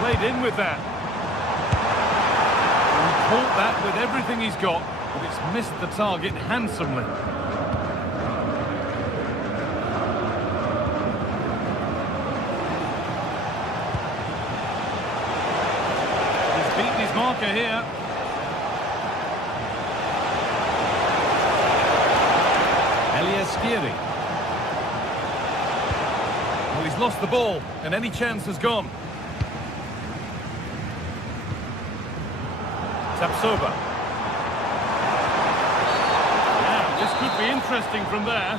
Played in with that. And he caught that with everything he's got, but it's missed the target handsomely. marker here. Skiri. Well, he's lost the ball, and any chance has gone. Tapsoba. Now, this could be interesting from there.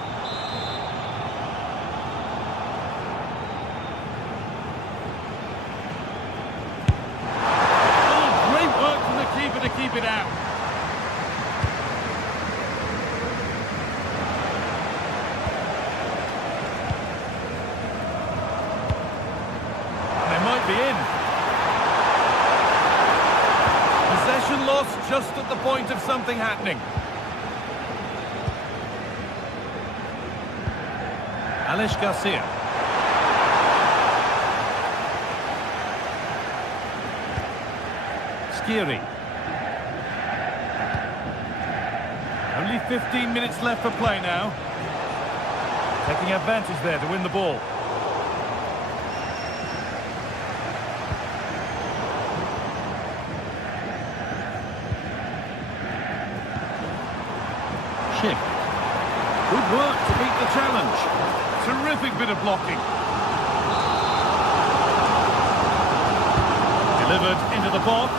Oh, great work from the keeper to keep it out. Be in. Possession lost just at the point of something happening. Alex Garcia. Skiri. Only 15 minutes left for play now. Taking advantage there to win the ball. Good work to beat the challenge. Terrific bit of blocking. Delivered into the box.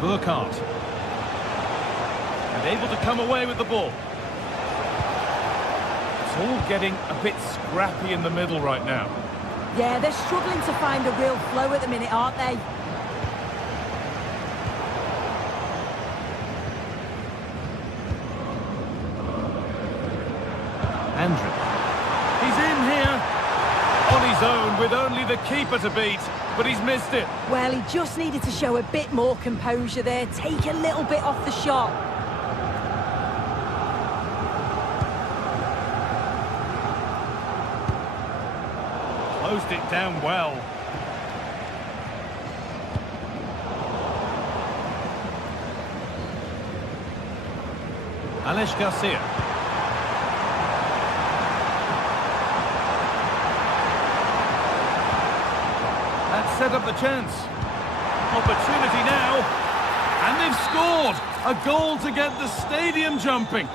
Burkhardt. And able to come away with the ball. It's all getting a bit scrappy in the middle right now. Yeah, they're struggling to find a real flow at the minute, aren't they? Andrew. He's in here. On his own with only the keeper to beat, but he's missed it. Well, he just needed to show a bit more composure there, take a little bit off the shot. Closed it down well. Alex Garcia. That set up the chance. Opportunity now. And they've scored. A goal to get the stadium jumping.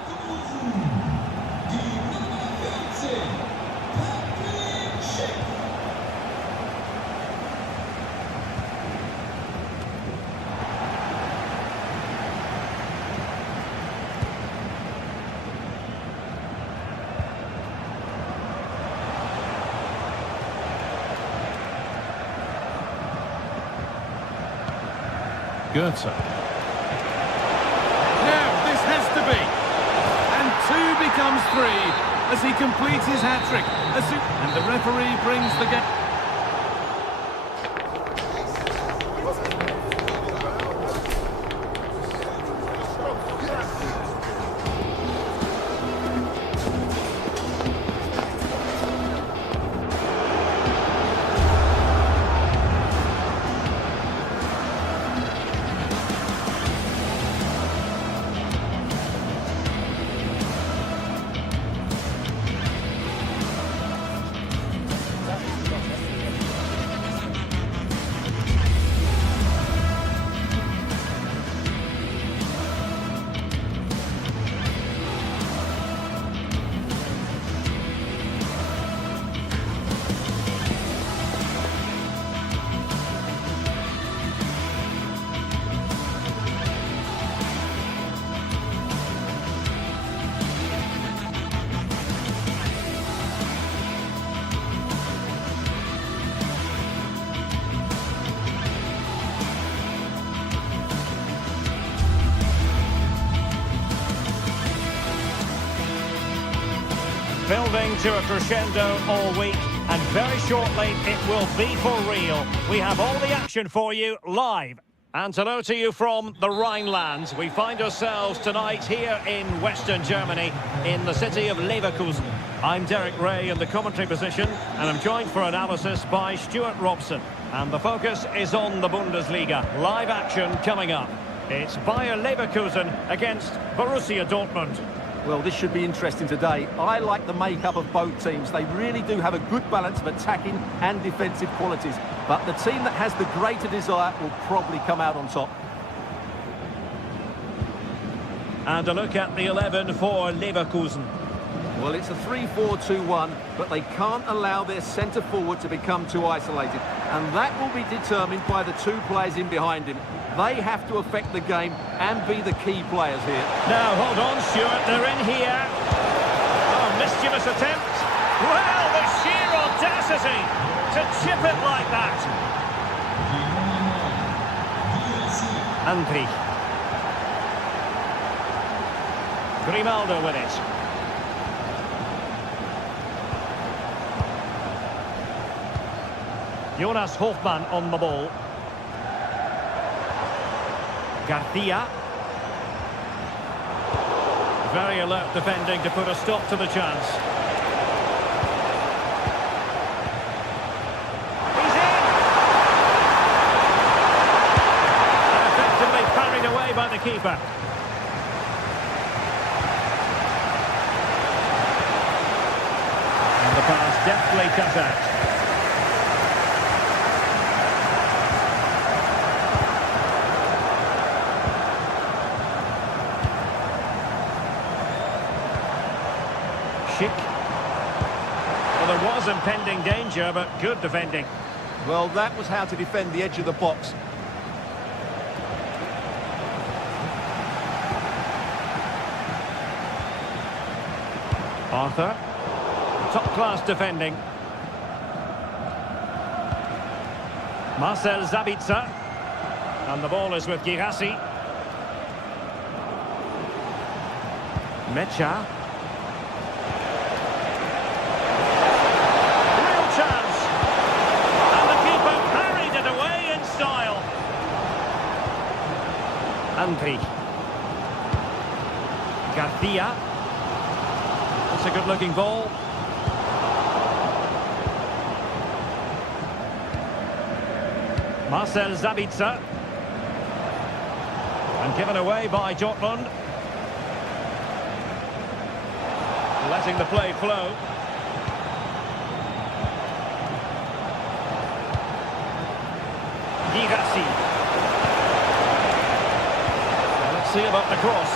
Goetze. Now, this has to be. And 2 becomes 3 as he completes his hat-trick. And the referee brings the game. Building to a crescendo all week, and very shortly it will be for real. We have all the action for you live. And hello to you from the Rhineland. We find ourselves tonight here in Western Germany, in the city of Leverkusen. I'm Derek Ray in the commentary position, and I'm joined for analysis by Stuart Robson. And the focus is on the Bundesliga. Live action coming up. It's Bayer Leverkusen against Borussia Dortmund. Well, this should be interesting today. I like the makeup of both teams. They really do have a good balance of attacking and defensive qualities. But the team that has the greater desire will probably come out on top. And a look at the 11 for Leverkusen. Well, it's a 3-4-2-1, but they can't allow their centre forward to become too isolated. And that will be determined by the two players in behind him. They have to affect the game and be the key players here. Now, hold on, Stuart, they're in here. Oh, mischievous attempt. Well, the sheer audacity to chip it like that. Andri. Grimaldo with it. Jonas Hofmann on the ball. Garcia. Very alert defending to put a stop to the chance. He's in! And effectively parried away by the keeper. And the pass deftly cut out. Well, there was impending danger, but good defending. Well, that was how to defend the edge of the box. Arthur. Top-class defending. Marcel Sabitzer. And the ball is with Girassi. Mecha. Andri. Garcia. That's a good-looking ball. Marcel Sabitzer. And given away by Dortmund. Letting the play flow. Girassi. See about the cross.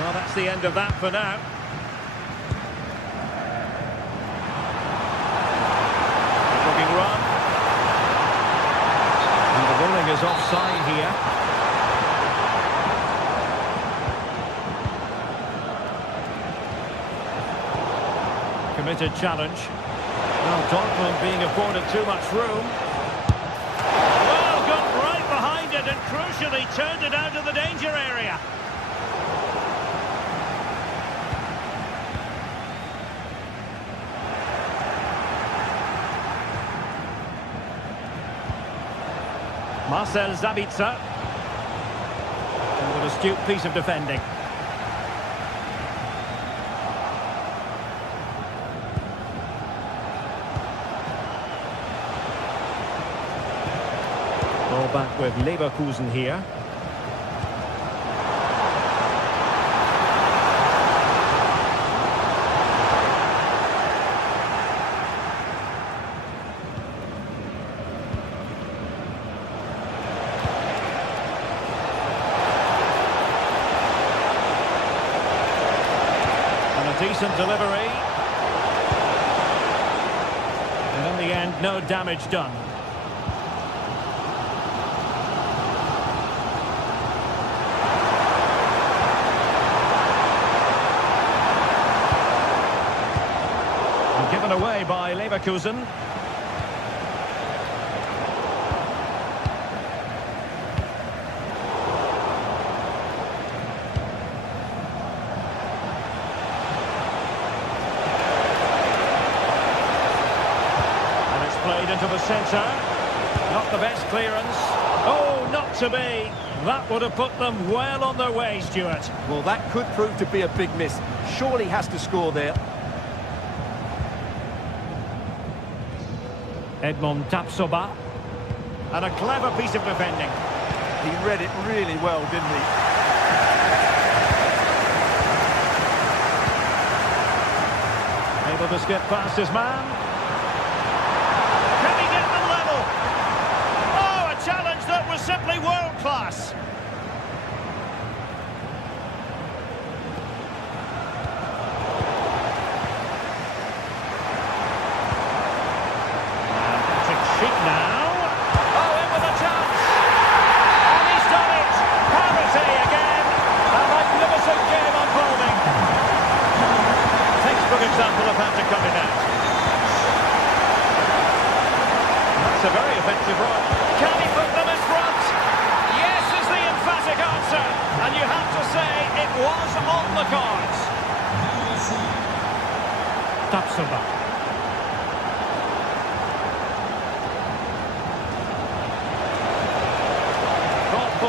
Well, that's the end of that for now. Looking run. And the ruling is offside here. Committed challenge. Well, Dortmund being afforded too much room. And crucially turned it out of the danger area. Marcel Sabitzer. And with a astute piece of defending. Ball back with Leverkusen here. And a decent delivery. And in the end, no damage done. Given away by Leverkusen. And it's played into the centre. Not the best clearance. Oh, not to be. That would have put them well on their way, Stuart. Well, that could prove to be a big miss. Surely has to score there. Edmond Tapsoba. And a clever piece of defending. He read it really well, didn't he? Able to skip past his man. Can he get them level? Oh, a challenge that was simply world class. Now, oh, in with a chance, and he's done it, parity again, a magnificent game unfolding. Textbook example of how to cut it out. That's a very effective run. Can he put them in front? Yes is the emphatic answer, and you have to say it was on the cards. Tapsoba.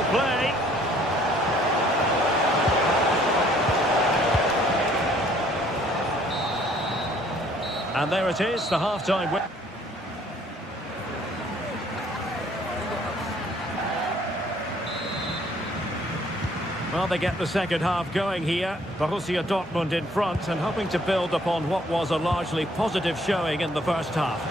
Play. And there it is, the half-time win. Well, they get the second half going here. Borussia Dortmund in front and hoping to build upon what was a largely positive showing in the first half.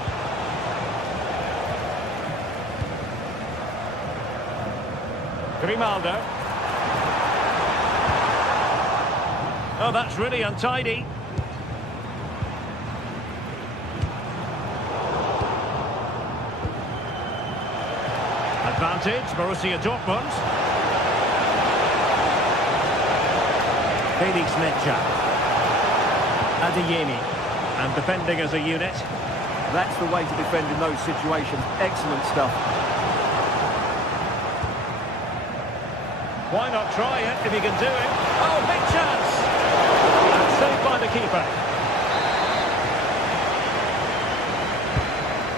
Grimaldo. Oh, that's really untidy. Advantage, Borussia Dortmund. Felix Mecha. Adeyemi. And defending as a unit. That's the way to defend in those situations. Excellent stuff. Why not try it if you can do it? Oh, big chance! And saved by the keeper.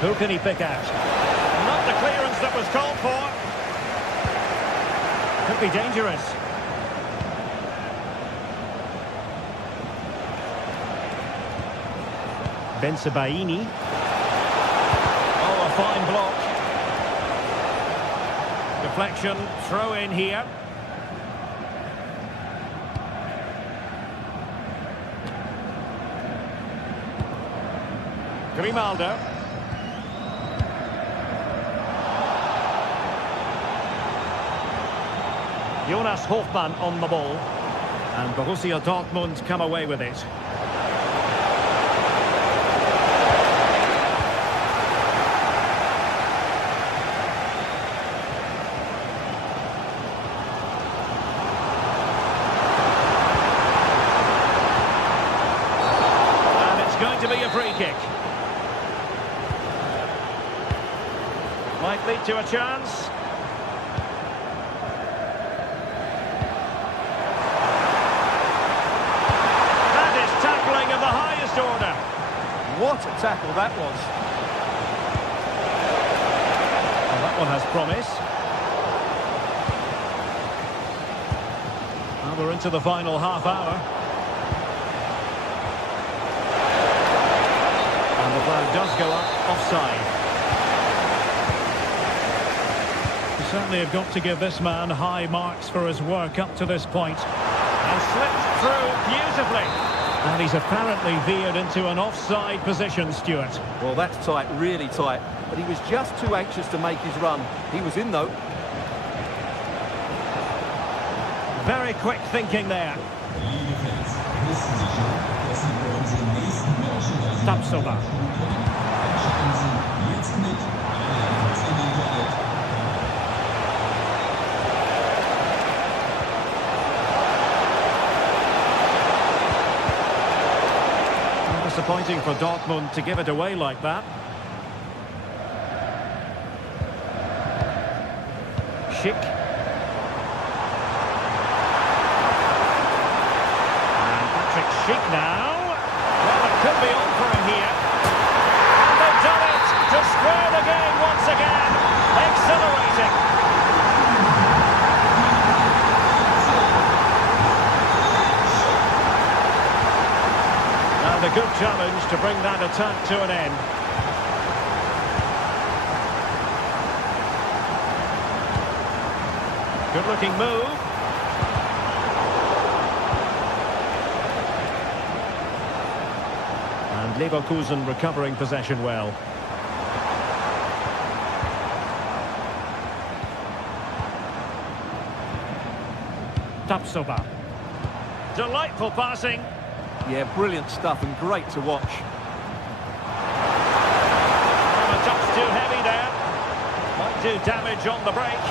Who can he pick out? Not the clearance that was called for. Could be dangerous. Bensebaini. Oh, a fine block. Deflection, throw in here. Grimaldo. Jonas Hofmann on the ball. And Borussia Dortmund come away with it. And it's going to be a free kick. Might lead to a chance. That is tackling of the highest order. What a tackle that was. Well, that one has promise. Well, we're into the final half hour. And the flag does go up offside. Certainly have got to give this man high marks for his work up to this point. And slipped through beautifully. And he's apparently veered into an offside position, Stuart. Well, that's tight, really tight. But he was just too anxious to make his run. He was in, though. Very quick thinking there. Tapsoba. Disappointing for Dortmund to give it away like that. Schick. And Patrick Schick now. Well, it could be on for him here. And they've done it to square the game once again. And a good challenge to bring that attack to an end. Good-looking move. And Leverkusen recovering possession well. Tapsoba. Delightful passing. Yeah, brilliant stuff and great to watch. A touch too heavy there. Might do damage on the break.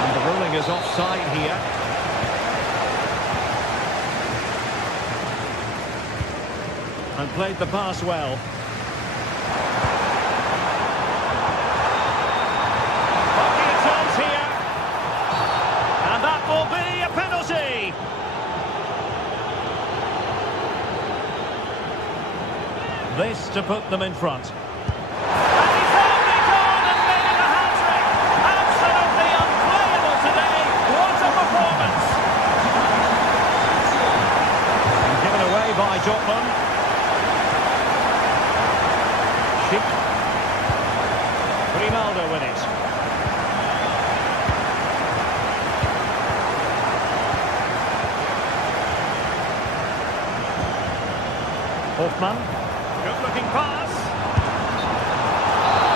And the ruling is offside here. And played the pass well. Plenty of chance here. And that will be a penalty. This to put them in front. And he's only gone and made it a hat-trick. Absolutely unplayable today. What a performance. And given away by Dortmund. Schick. Grimaldo with it. Hoffmann. Good-looking pass.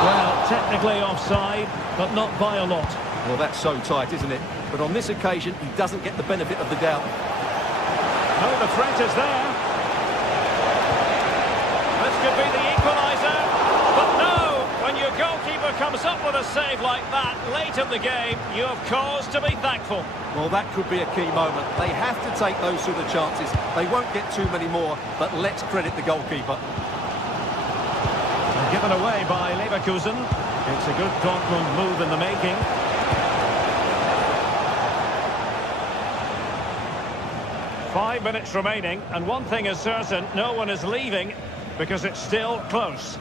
Well, technically offside, but not by a lot. Well, that's so tight, isn't it? But on this occasion, he doesn't get the benefit of the doubt. No, the threat is there. This could be the equaliser. But no, when your goalkeeper comes up with a save like that late in the game, you have cause to be thankful. Well, that could be a key moment. They have to take those sort of chances. They won't get too many more, but let's credit the goalkeeper. And given away by Leverkusen. It's a good Dortmund move in the making. Five minutes remaining, and one thing is certain, no one is leaving because it's still close.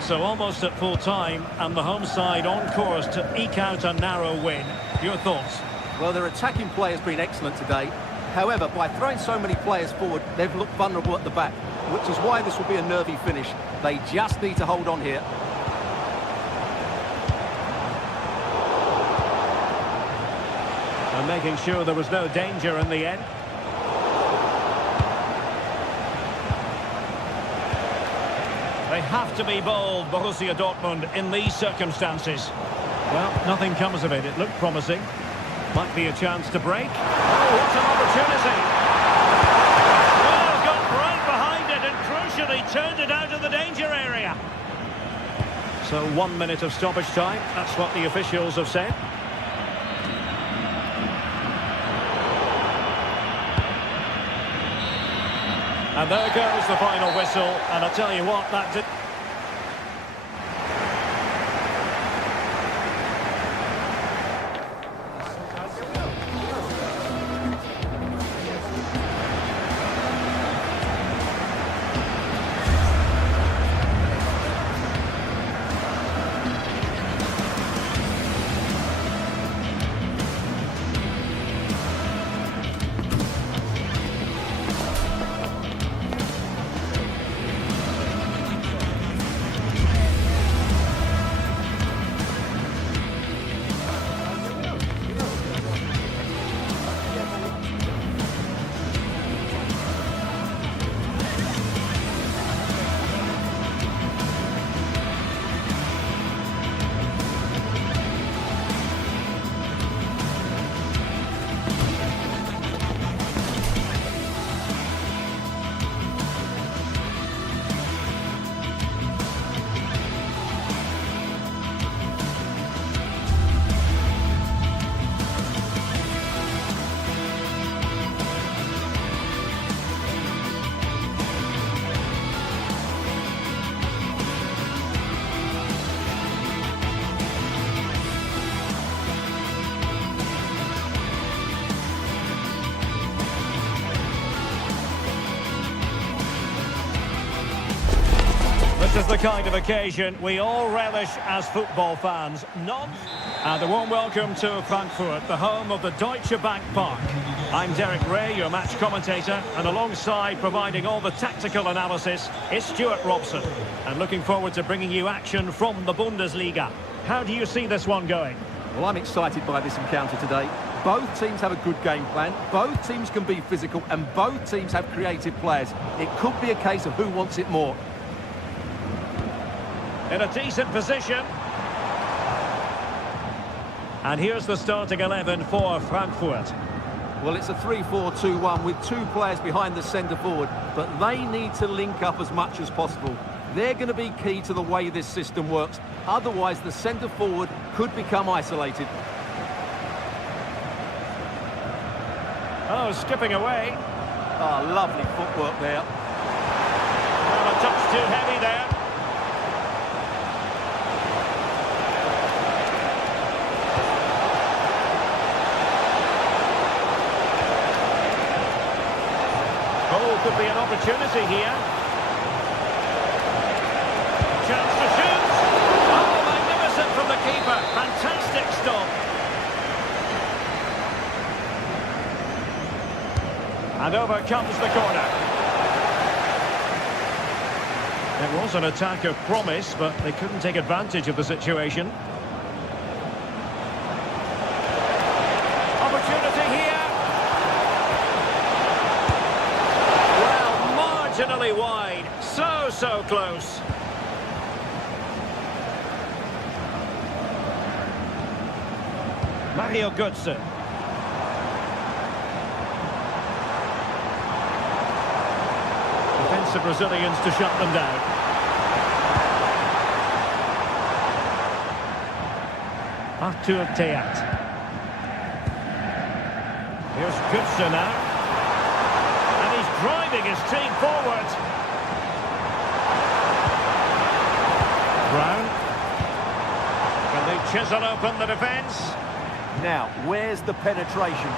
So almost at full time, and the home side on course to eke out a narrow win. Your thoughts? Well, their attacking play has been excellent today. However, by throwing so many players forward, they've looked vulnerable at the back, which is why this will be a nervy finish. They just need to hold on here. And making sure there was no danger in the end. They have to be bold, Borussia Dortmund, in these circumstances. Well, nothing comes of it. It looked promising. Might be a chance to break. Oh, what an opportunity! Well, got right behind it and crucially turned it out of the danger area. So 1 minute of stoppage time. That's what the officials have said. And there goes the final whistle, and I'll tell you what, that did... This is the kind of occasion we all relish as football fans. And a warm welcome to Frankfurt, the home of the Deutsche Bank Park. I'm Derek Ray, your match commentator, and alongside providing all the tactical analysis is Stuart Robson. And looking forward to bringing you action from the Bundesliga. How do you see this one going? Well, I'm excited by this encounter today. Both teams have a good game plan, both teams can be physical, and both teams have creative players. It could be a case of who wants it more. In a decent position. And here's the starting 11 for Frankfurt. Well, it's a 3-4-2-1 with two players behind the centre forward, but they need to link up as much as possible. They're going to be key to the way this system works. Otherwise, the centre forward could become isolated. Oh, skipping away. Oh, lovely footwork there. Well, a touch too heavy there. Oh, could be an opportunity here. Chance to shoot. Oh, magnificent from the keeper. Fantastic stop. And over comes the corner. It was an attack of promise, but they couldn't take advantage of the situation. Opportunity here. Well, marginally wide. So close. Mario Götze. Defensive Brazilians to shut them down. Arthur Theat. Here's Götze now. And he's driving his team forward. Brown. Can they chisel open the defence? Now, where's the penetration?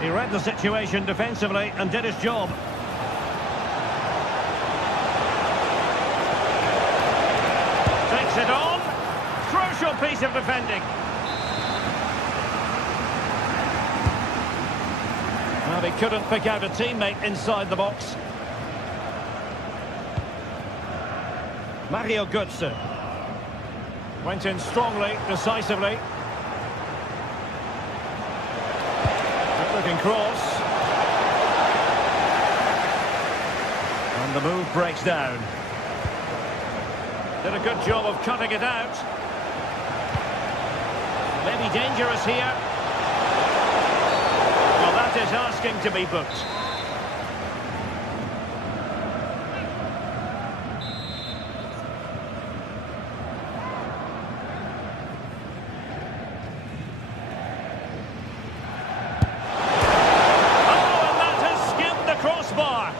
He read the situation defensively and did his job. Takes it on. Crucial piece of defending. Well, he couldn't pick out a teammate inside the box. Mario Götze. Went in strongly, decisively. Looking cross. And the move breaks down. Did a good job of cutting it out. Maybe dangerous here. Well, that is asking to be booked.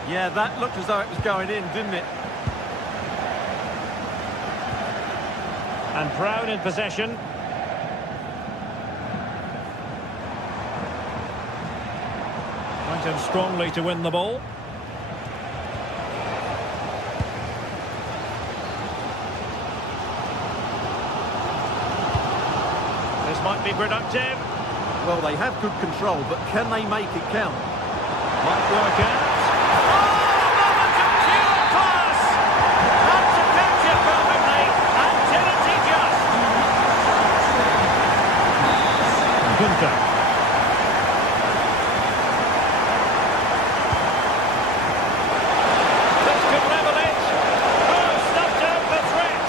Yeah, that looked as though it was going in, didn't it? And Brown in possession. Went in strongly to win the ball. This might be productive. Well, they have good control, but can they make it count? Might work out. Gunther. This could level it. Oh, snuffed out the threat.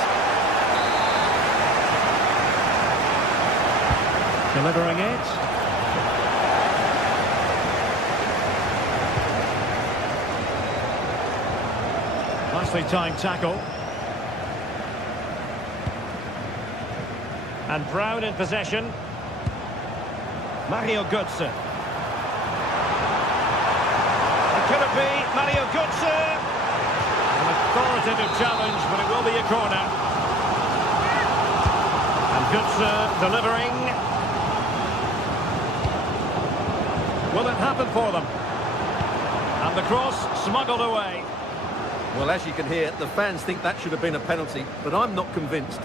Delivering it. Nicely timed tackle. And Brown in possession. Mario Götze. Could it be Mario Götze? An authoritative challenge, but it will be a corner. And Götze delivering. Will it happen for them? And the cross smuggled away. Well, as you can hear, the fans think that should have been a penalty, but I'm not convinced.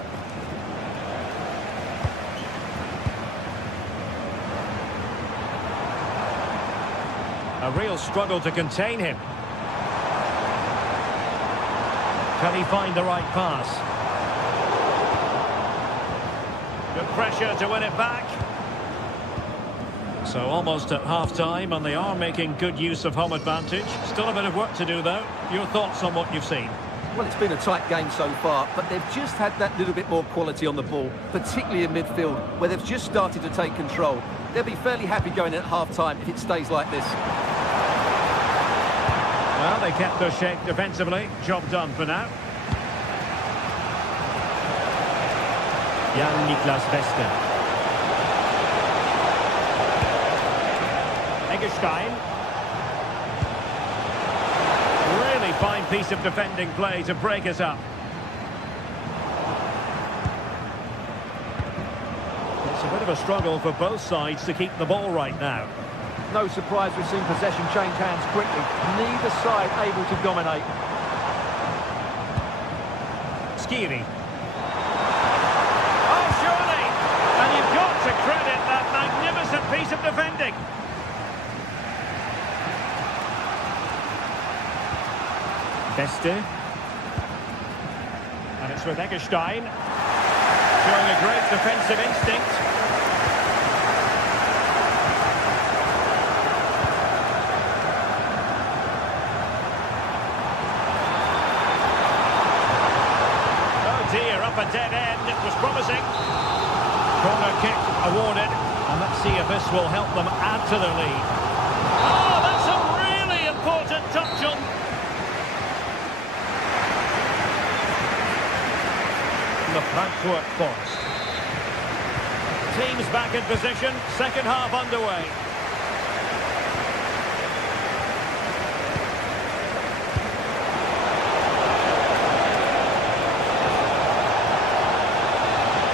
A real struggle to contain him. Can he find the right pass? Good pressure to win it back. So almost at half-time, and they are making good use of home advantage. Still a bit of work to do, though. Your thoughts on what you've seen? Well, it's been a tight game so far, but they've just had that little bit more quality on the ball, particularly in midfield, where they've just started to take control. They'll be fairly happy going at half-time if it stays like this. Well, they kept their shape defensively. Job done for now. Jan-Niklas Beste. Eggestein. Really fine piece of defending play to break us up. It's a bit of a struggle for both sides to keep the ball right now. No surprise we've seen possession change hands quickly. Neither side able to dominate. Skiri. Oh, surely! And you've got to credit that magnificent piece of defending. Beste. And it's with Eggestein. Showing a great defensive instinct. A dead end, it was promising. Corner kick awarded, and let's see if this will help them add to their lead. Oh, that's a really important touch on. The Frankfurt Forest. Teams back in position, second half underway.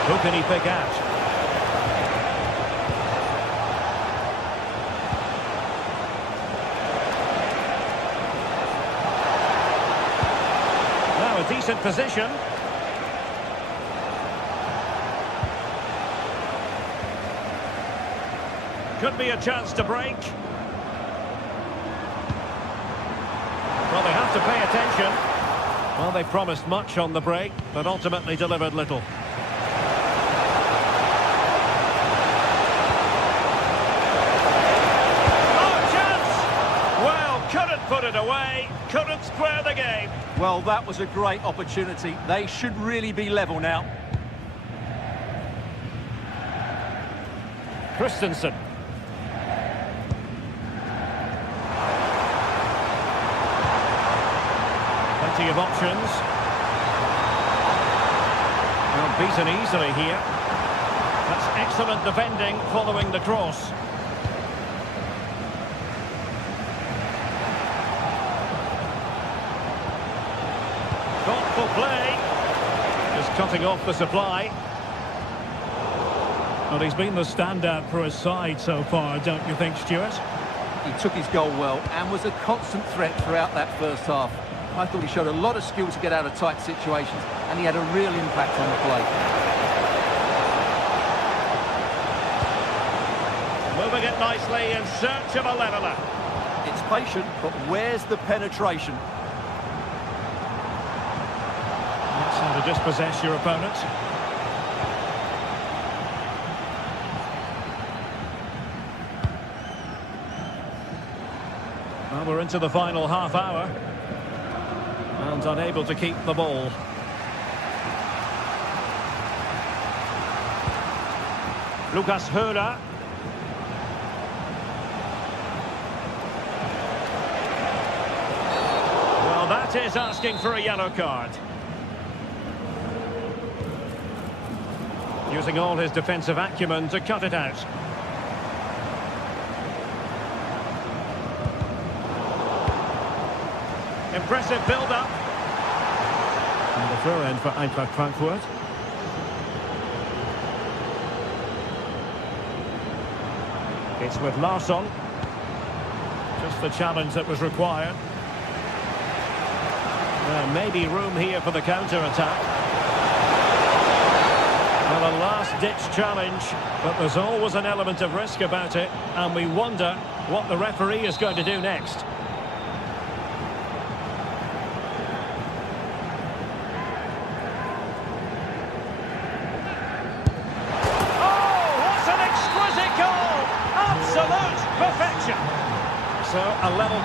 Who can he pick out? Now a decent position. Could be a chance to break. Well, they have to pay attention. Well, they promised much on the break, but ultimately delivered little. Put it away, couldn't square the game. Well, that was a great opportunity. They should really be level now. Christensen. Plenty of options. Well, beaten easily here. That's excellent defending following the cross. Thoughtful play. Just cutting off the supply. Well, he's been the standout for his side so far, don't you think, Stuart? He took his goal well and was a constant threat throughout that first half. I thought he showed a lot of skill to get out of tight situations, and he had a real impact on the play. Moving it nicely in search of a leveller. It's patient, but where's the penetration? That's how to dispossess your opponent. Well, we're into the final half hour. And unable to keep the ball. Lucas Höhler. Well, that is asking for a yellow card. Using all his defensive acumen to cut it out. Impressive build-up. And the throw-in for Eintracht Frankfurt. It's with Larsson. Just the challenge that was required. There may be room here for the counter-attack. Well, a last-ditch challenge, but there's always an element of risk about it, and we wonder what the referee is going to do next. Oh, what an exquisite goal! Absolute perfection! So, a level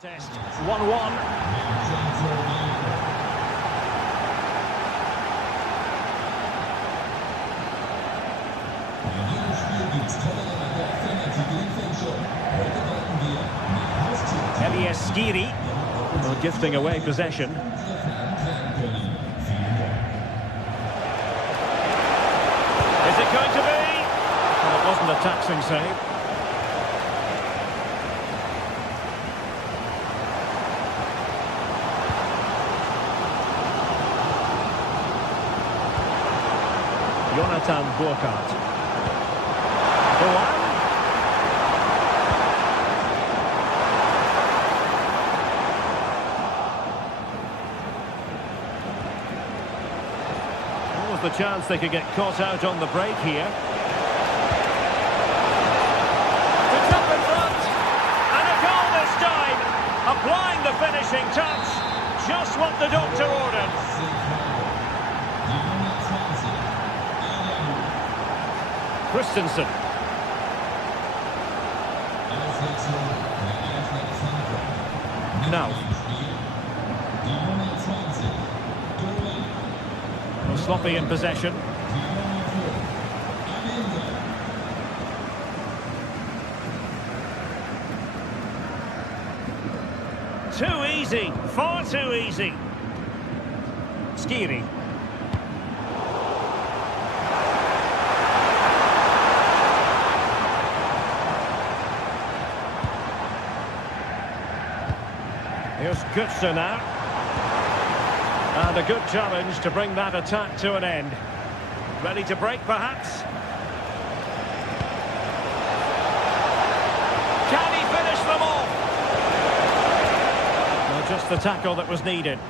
Test 1-1. Skiri, well, gifting away possession. Is it going to be? Well, it wasn't a taxing save. Jonathan Burkhardt. Go on. What was the chance they could get caught out on the break here? It's up in front. And a goal this time. Applying the finishing touch. Just what the doctor ordered. Christensen. Now. Well, sloppy in possession. Too easy, far too easy. Skiri. Here's Götze now. And a good challenge to bring that attack to an end. Ready to break, perhaps? Can he finish them off? Well, just the tackle that was needed.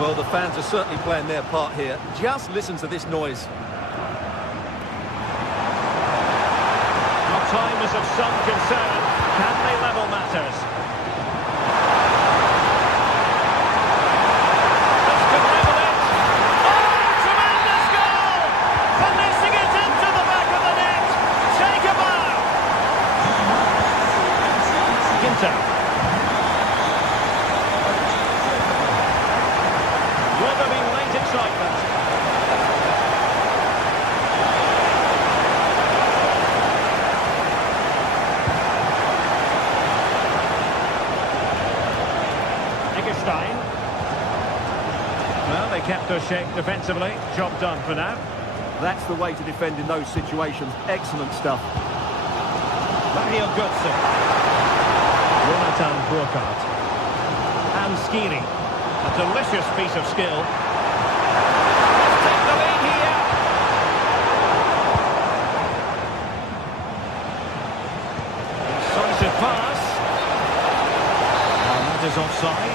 Well, the fans are certainly playing their part here. Just listen to this noise. Time is of some concern. Can they level matters? This could level it. Oh, tremendous goal! Finessing it into the back of the net. Take a bow. Ginter. Will there be late excitement? Well, they kept their shape defensively. Job done for now. That's the way to defend in those situations. Excellent stuff. Mario Götze. Jonathan Burkhardt. And Skiri. A delicious piece of skill. Let's take the lead here. Decisive pass. And that is offside.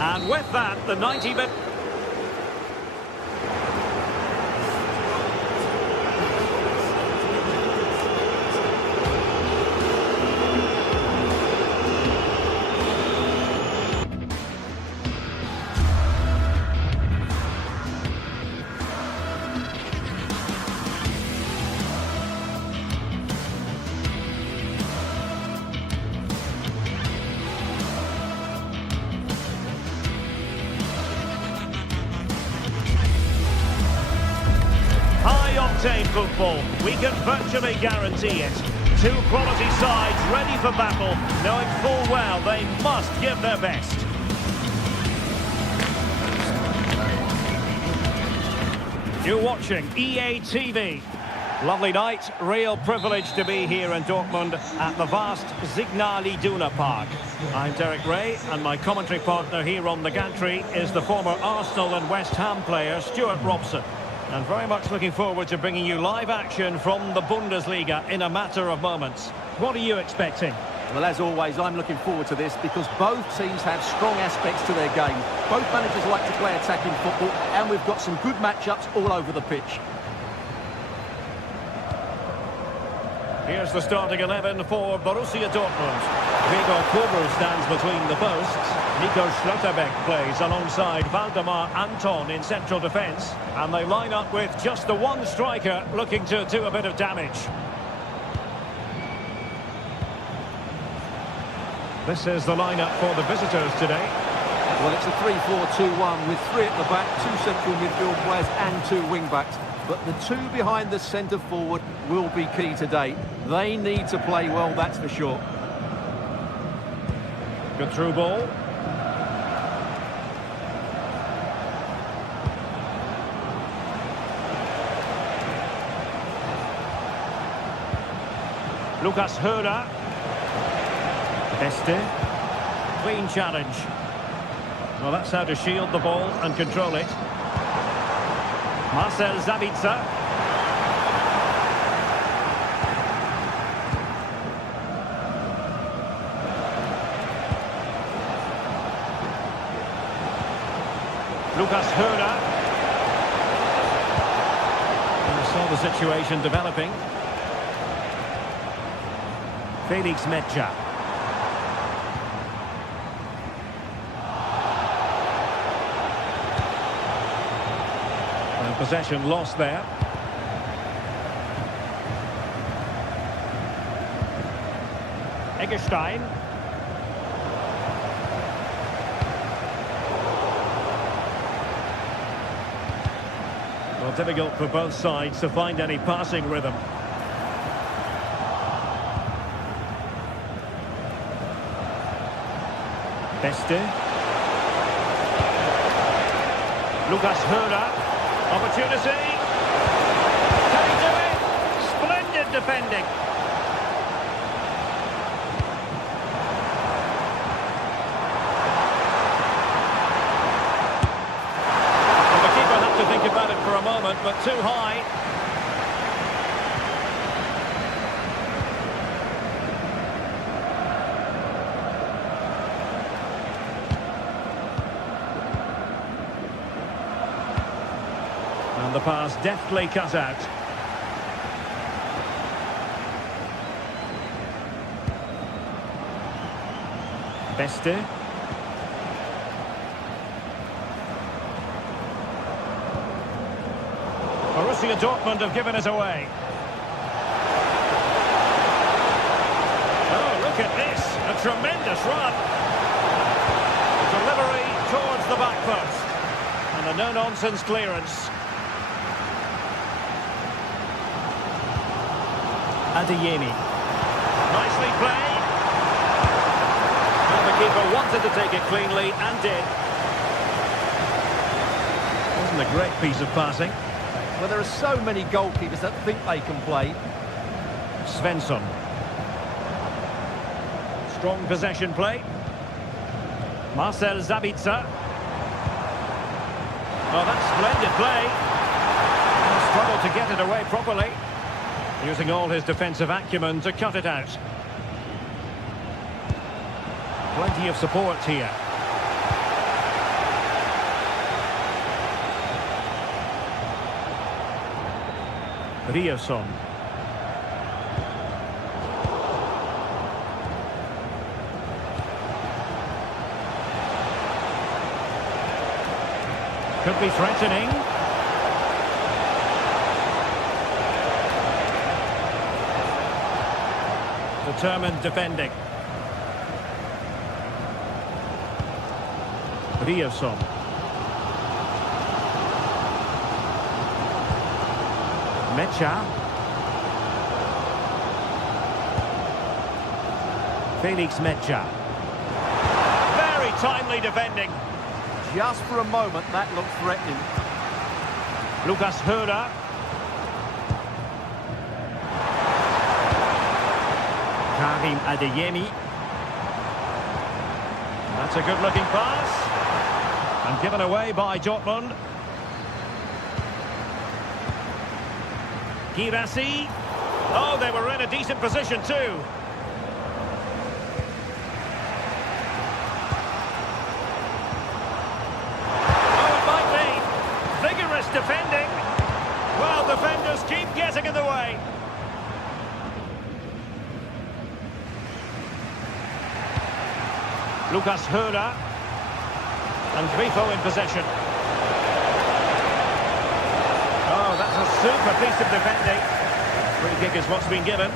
And with that, the 90-minute... football, we can virtually guarantee it. Two quality sides ready for battle, knowing full well they must give their best. You're watching EA TV. Lovely night, real privilege to be here in Dortmund at the vast Signal Iduna Park. I'm Derek Ray, and my commentary partner here on the gantry is the former Arsenal and West Ham player Stuart Robson. And very much looking forward to bringing you live action from the Bundesliga in a matter of moments. What are you expecting? Well, as always, I'm looking forward to this because both teams have strong aspects to their game. Both managers like to play attacking football, and we've got some good matchups all over the pitch. Here's the starting 11 for Borussia Dortmund. Gregor Kobel stands between the posts. Nico Schlotterbeck plays alongside Waldemar Anton in central defence. And they line up with just the one striker looking to do a bit of damage. This is the lineup for the visitors today. Well, it's a 3-4-2-1 with three at the back, two central midfield players and two wing-backs. But the two behind the centre forward will be key today. They need to play well, that's for sure. Good through ball. Lucas Hörer. Beste. Clean challenge. Well, that's how to shield the ball and control it. Marcel Sabitzer. Lucas Hörer. And we saw the situation developing. Felix Metscher. Possession lost there. Eggestein. Well, difficult for both sides to find any passing rhythm. Beste. Lucas Hörer. Opportunity. Can he do it? Splendid defending. Well, the keeper had to think about it for a moment, but too high. And the pass deftly cut out. Beste. Borussia Dortmund have given it away. Oh, look at this. A tremendous run. Delivery towards the back post. And a no-nonsense clearance. Adeyemi. Nicely played. And the keeper wanted to take it cleanly and did. Wasn't a great piece of passing. Well, there are so many goalkeepers that think they can play. Svensson. Strong possession play. Marcel Sabitzer. Oh, that's splendid play. And struggled to get it away properly. Using all his defensive acumen to cut it out. Plenty of support here. Ryerson. Could be threatening. Determined defending. Ryerson. Metscher. Felix Metscher. Very timely defending. Just for a moment, that looked threatening. Lucas Hörer. Karim Adeyemi. That's a good-looking pass. And given away by Dortmund. Girassi. Oh, they were in a decent position too. Oh, it might be. Vigorous defending. Well, defenders keep getting in the way. Lucas Höhler. And Grifo in possession. Oh, that's a super piece of defending. Free kick is what's been given.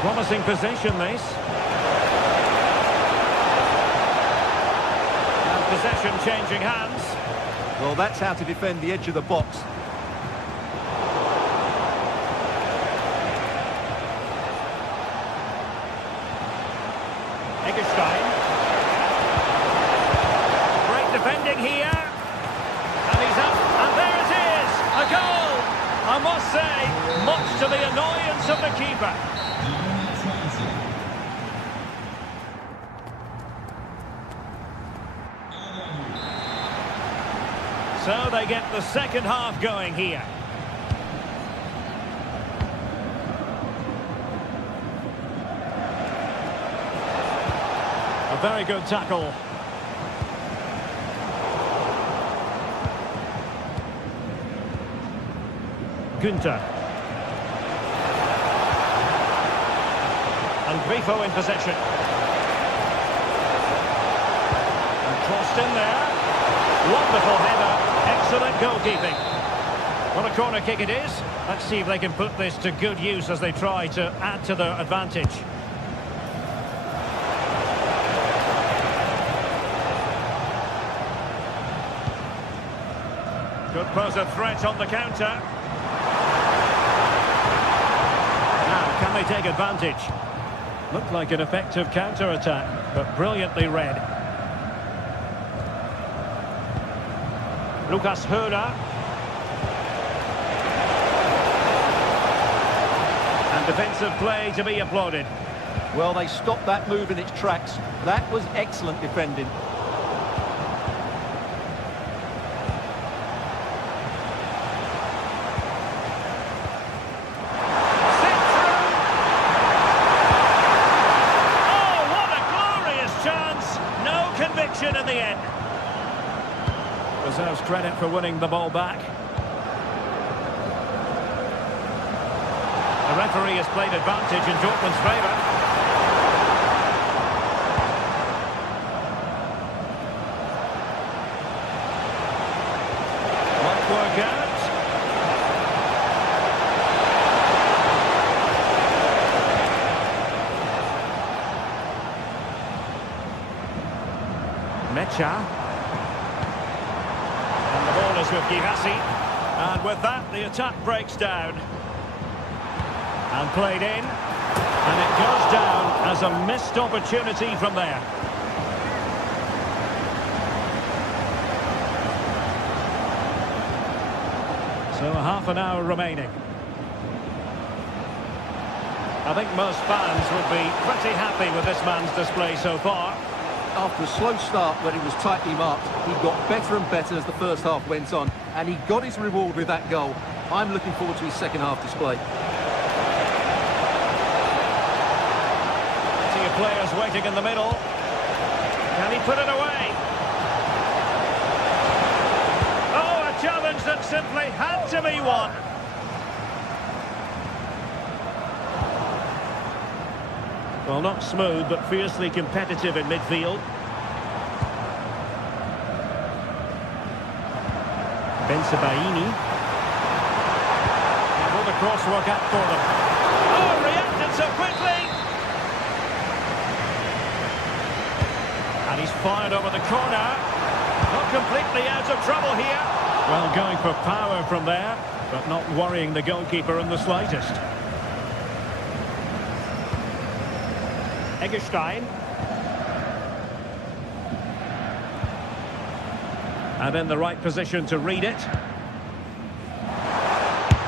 Promising possession, this. And possession changing hands. Well, that's how to defend the edge of the box. Defending here, and he's up, and there it is, a goal. I must say, much to the annoyance of the keeper. So they get the second half going here. A very good tackle. Günther. And Grifo in possession. And crossed in there. Wonderful header. Excellent goalkeeping. What a corner kick it is. Let's see if they can put this to good use as they try to add to their advantage. Could pose a threat on the counter. Can they take advantage? Looked like an effective counter-attack, but brilliantly read. Lucas Höhler. And defensive play to be applauded. Well, they stopped that move in its tracks. That was excellent defending. In the end. Deserves credit for winning the ball back. The referee has played advantage in Dortmund's favour. Might work out. Mecha. And the ball is with Girassi. And with that, the attack breaks down. And played in. And it goes down as a missed opportunity from there. So half an hour remaining. I think most fans would be pretty happy with this man's display so far. After a slow start when he was tightly marked, he got better and better as the first half went on, and he got his reward with that goal. I'm looking forward to his second half display. See a players waiting in the middle. Can he put it away? Oh, a challenge that simply had to be won. Well, not smooth, but fiercely competitive in midfield. Bensebaini. And will the cross work out for them? Oh, reacted so quickly! And he's fired over the corner. Not completely out of trouble here. Well, going for power from there, but not worrying the goalkeeper in the slightest. Eggestein. And in the right position to read it.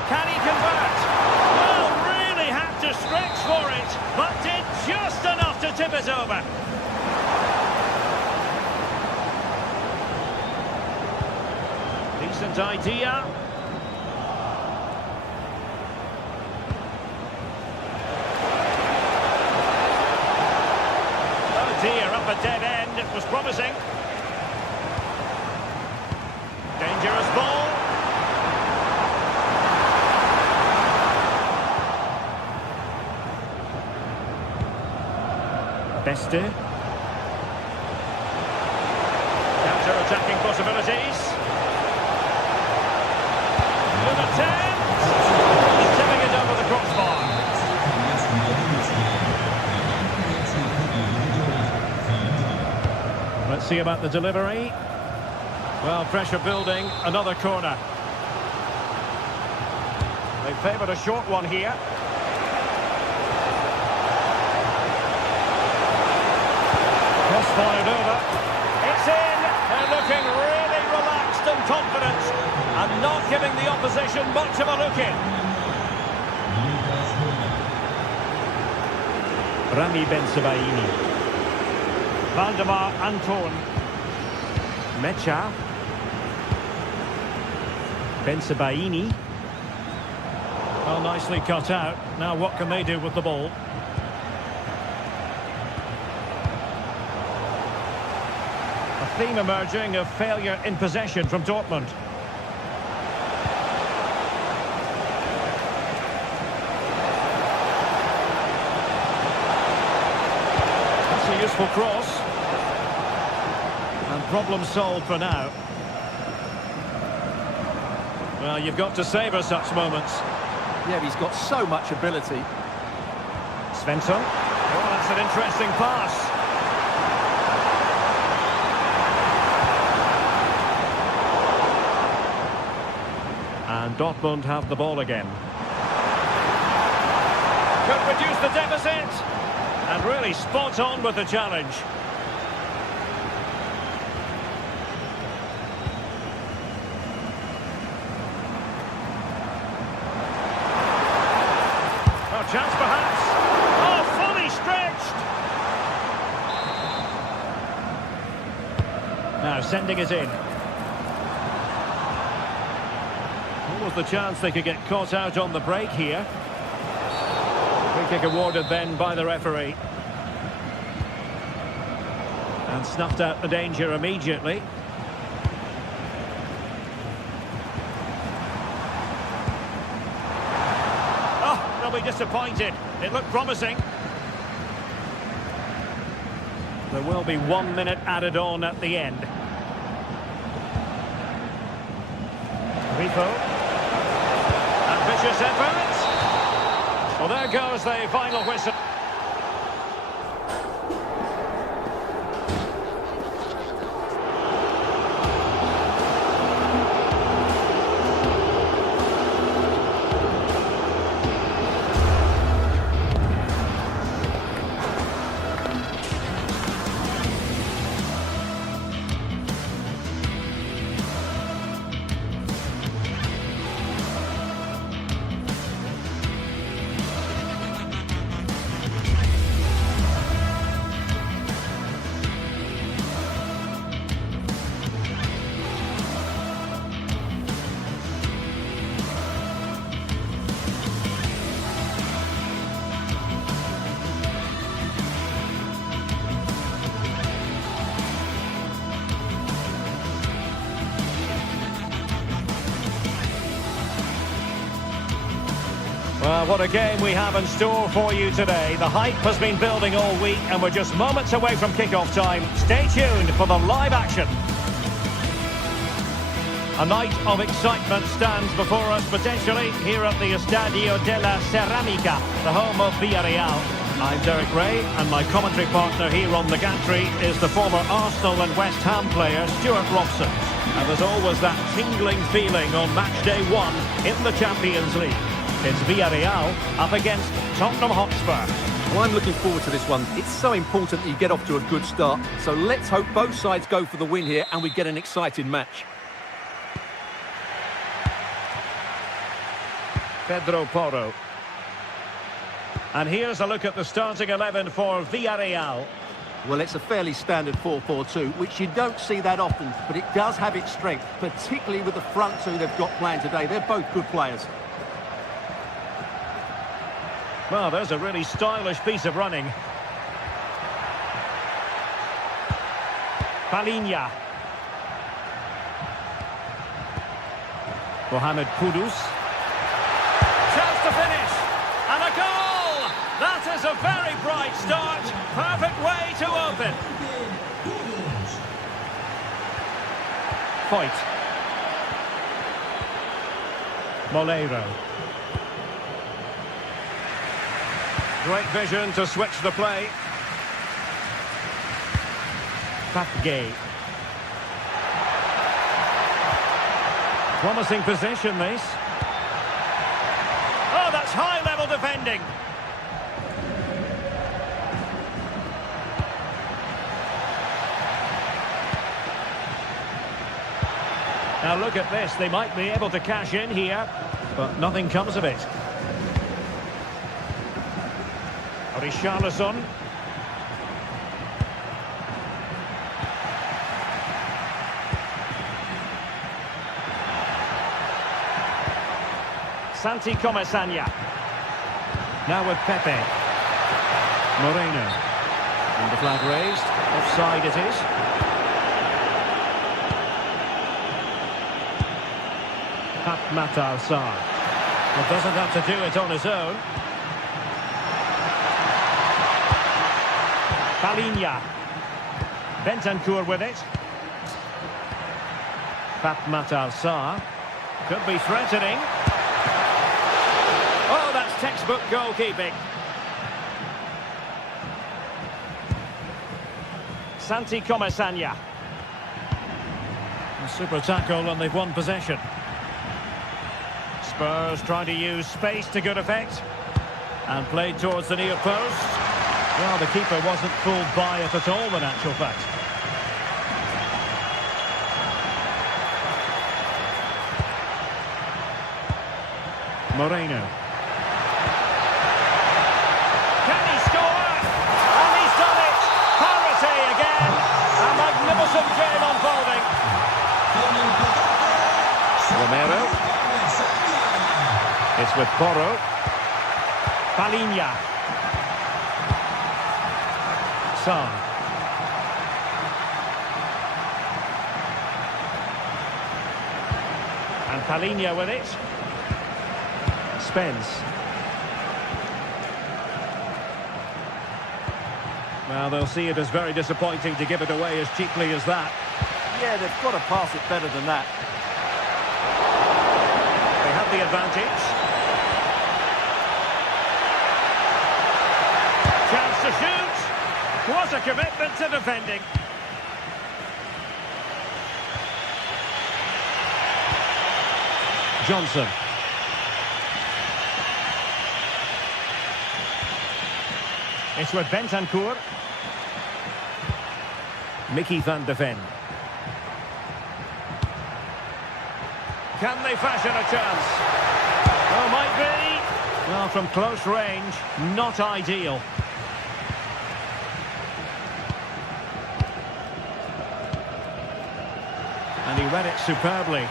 Can he convert? Well, really had to stretch for it, but did just enough to tip it over. Decent idea. Oh dear, up a dead end. It was promising. Dangerous ball. Beste. Counter-attacking possibilities. Good attempt. Tipping it over the crossbar. Let's see about the delivery. Well, pressure building, another corner. They favoured a short one here. Cross-fired over. It's in! They're looking really relaxed and confident, and not giving the opposition much of a look in. Rami Ben-Sebaini. Valdemar Anton. Mecha. Ben-Sebaini. Well, nicely cut out. Now what can they do with the ball? A theme emerging of failure in possession from Dortmund. That's a useful cross. And problem solved for now. Well, you've got to savour such moments. Yeah, he's got so much ability. Svensson. Oh, that's an interesting pass. And Dortmund have the ball again. Could reduce the deficit. And really spot on with the challenge. Chance perhaps. Oh, fully stretched. Now sending it in. What was the chance they could get caught out on the break here? Free kick awarded then by the referee. And snuffed out the danger immediately. Be disappointed. It looked promising. There will be 1 minute added on at the end. Rico. Ambitious effort. Well, there goes the final whistle. Well, what a game we have in store for you today. The hype has been building all week and we're just moments away from kick-off time. Stay tuned for the live action. A night of excitement stands before us potentially here at the Estadio de la Ceramica, the home of Villarreal. I'm Derek Ray and my commentary partner here on the gantry is the former Arsenal and West Ham player Stuart Robson. And there's always that tingling feeling on match day 1 in the Champions League. It's Villarreal up against Tottenham Hotspur. Well, I'm looking forward to this one. It's so important that you get off to a good start. So let's hope both sides go for the win here and we get an exciting match. Pedro Porro. And here's a look at the starting 11 for Villarreal. Well, it's a fairly standard 4-4-2, which you don't see that often, but it does have its strength, particularly with the front two they've got playing today. They're both good players. Well, there's a really stylish piece of running. Palinha. Mohamed Kudus. Chance to finish. And a goal! That is a very bright start. Perfect way to open. Foyt. Moleiro. Great vision to switch the play. Papgay. Promising position, this. Oh, that's high-level defending. Now look at this. They might be able to cash in here, but nothing comes of it. Richarlison. Santi Comesaña. Now with Pepe. Moreno. And the flag raised. Offside it is. Matar Sarr. Well, doesn't have to do it on his own. Palinha. Bentancur with it. Matar Sarr. Could be threatening. Oh, that's textbook goalkeeping. Santi Comesaña. A super tackle and they've won possession. Spurs trying to use space to good effect. And played towards the near post. Well, the keeper wasn't fooled by it at all, in actual fact. Moreno. Can he score? And he's done it! Parity again! A magnificent game unfolding. Romero. It's with Porro. Palinha. Son. And Palinha with it. Spence. Well, they'll see it as very disappointing to give it away as cheaply as that. Yeah, they've got to pass it better than that. They have the advantage. Chance to shoot. What a commitment to defending. Johnson. It's with Bentancur. Mickey van de Ven. Can they fashion a chance? Oh, might be. Well, from close range, not ideal. And he read it superbly.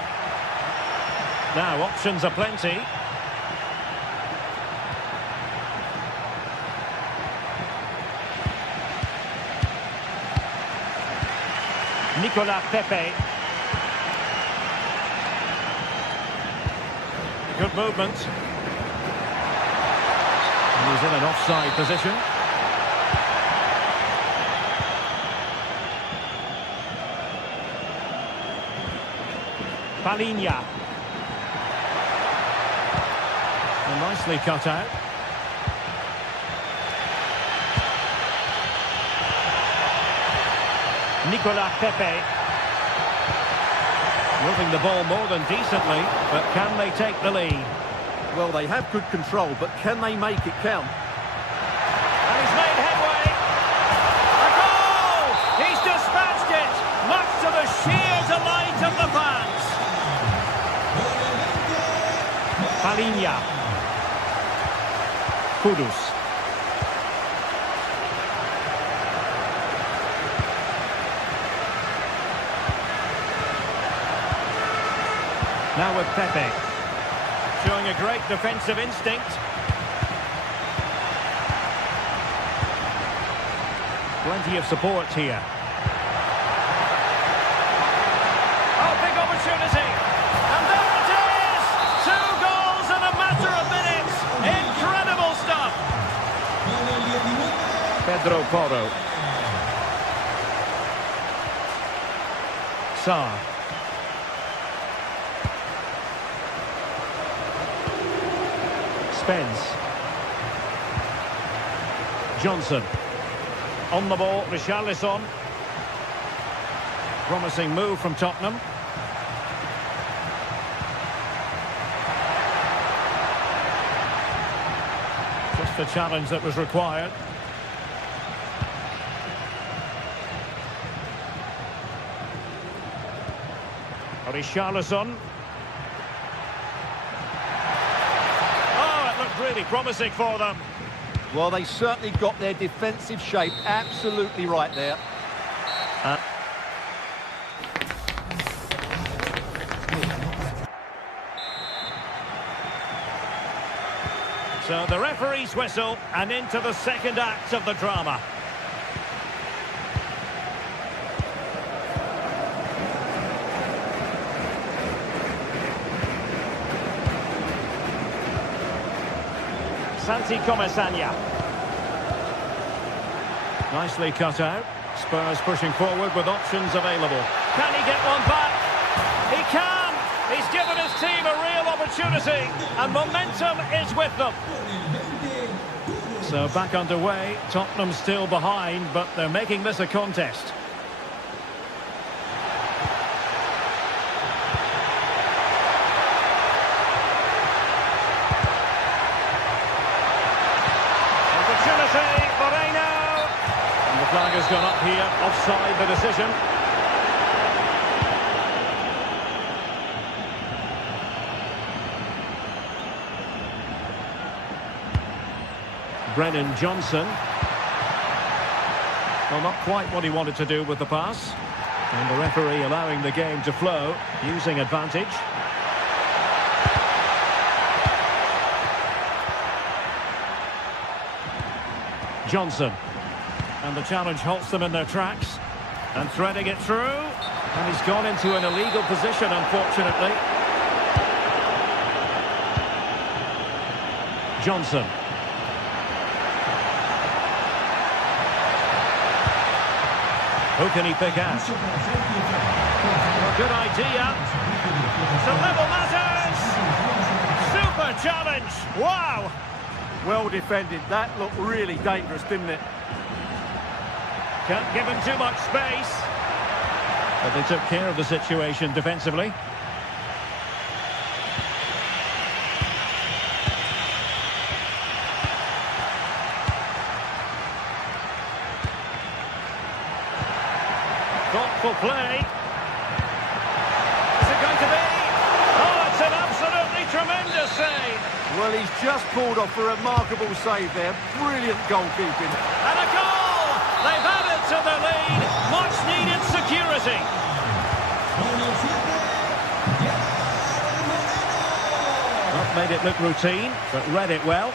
Now, options are plenty. Nicolas Pepe. Good movement. And he's in an offside position. Palinha. And nicely cut out. Nicolas Pepe. Moving the ball more than decently, but can they take the lead? Well, they have good control, but can they make it count? And Palinha. Kudus. Now with Pepe. Showing a great defensive instinct. Plenty of support here. Oh, big opportunity. And there it is! 2 goals in a matter of minutes. Incredible stuff. Pedro Porro. Sarr. Spence. Johnson. On the ball, Richarlison. Promising move from Tottenham. Just the challenge that was required. Richarlison. Really promising for them. Well, they certainly got their defensive shape absolutely right there. So the referee's whistle, and into the second act of the drama. Santi Comesaña. Nicely cut out. Spurs pushing forward with options available. Can he get one back? He can! He's given his team a real opportunity, and momentum is with them. So back underway. Tottenham still behind, but they're making this a contest. Flag has gone up here, offside the decision. Brennan Johnson. Well, not quite what he wanted to do with the pass. And the referee allowing the game to flow, using advantage. Johnson. And the challenge halts them in their tracks. And threading it through. And he's gone into an illegal position, unfortunately. Johnson. Who can he pick out? Good idea. The level matters. Super challenge. Wow. Well defended. That looked really dangerous, didn't it? Can't give him too much space. But they took care of the situation defensively. Thoughtful play. Is it going to be? Oh, it's an absolutely tremendous save. Well, he's just pulled off a remarkable save there. Brilliant goalkeeping. And a goal! They've added to the lead. Much needed security. Not made it look routine, but read it well.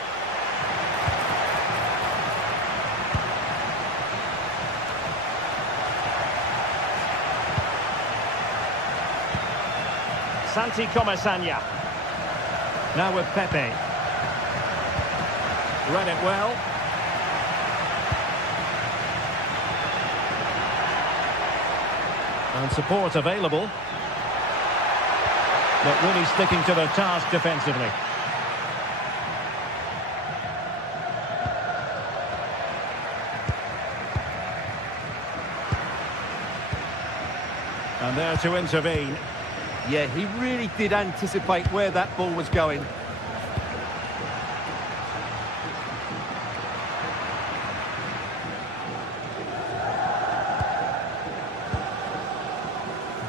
Santi Comesaña. Now with Pepe. Read it well. And support available. But really sticking to their task defensively. And there to intervene. Yeah, he really did anticipate where that ball was going.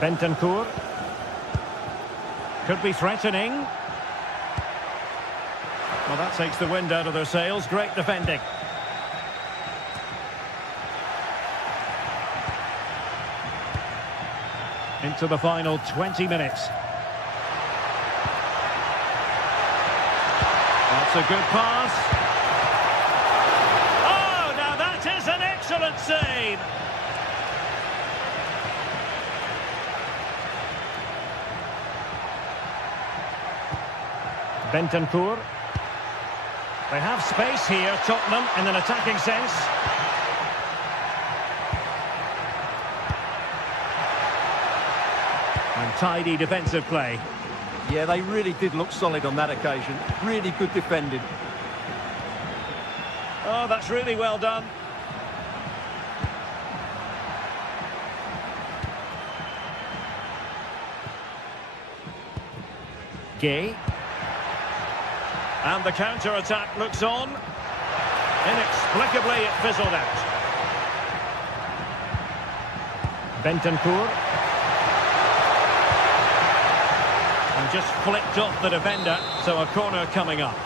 Bentancur. Could be threatening. Well, that takes the wind out of their sails. Great defending. Into the final 20 minutes. That's a good pass. Oh, now that is an excellent save. Bentancur. They have space here, Tottenham, in an attacking sense. And tidy defensive play. Yeah, they really did look solid on that occasion. Really good defending. Oh, that's really well done. Gay. And the counter-attack looks on. Inexplicably, it fizzled out. Bentancur. And just flicked off the defender, so a corner coming up.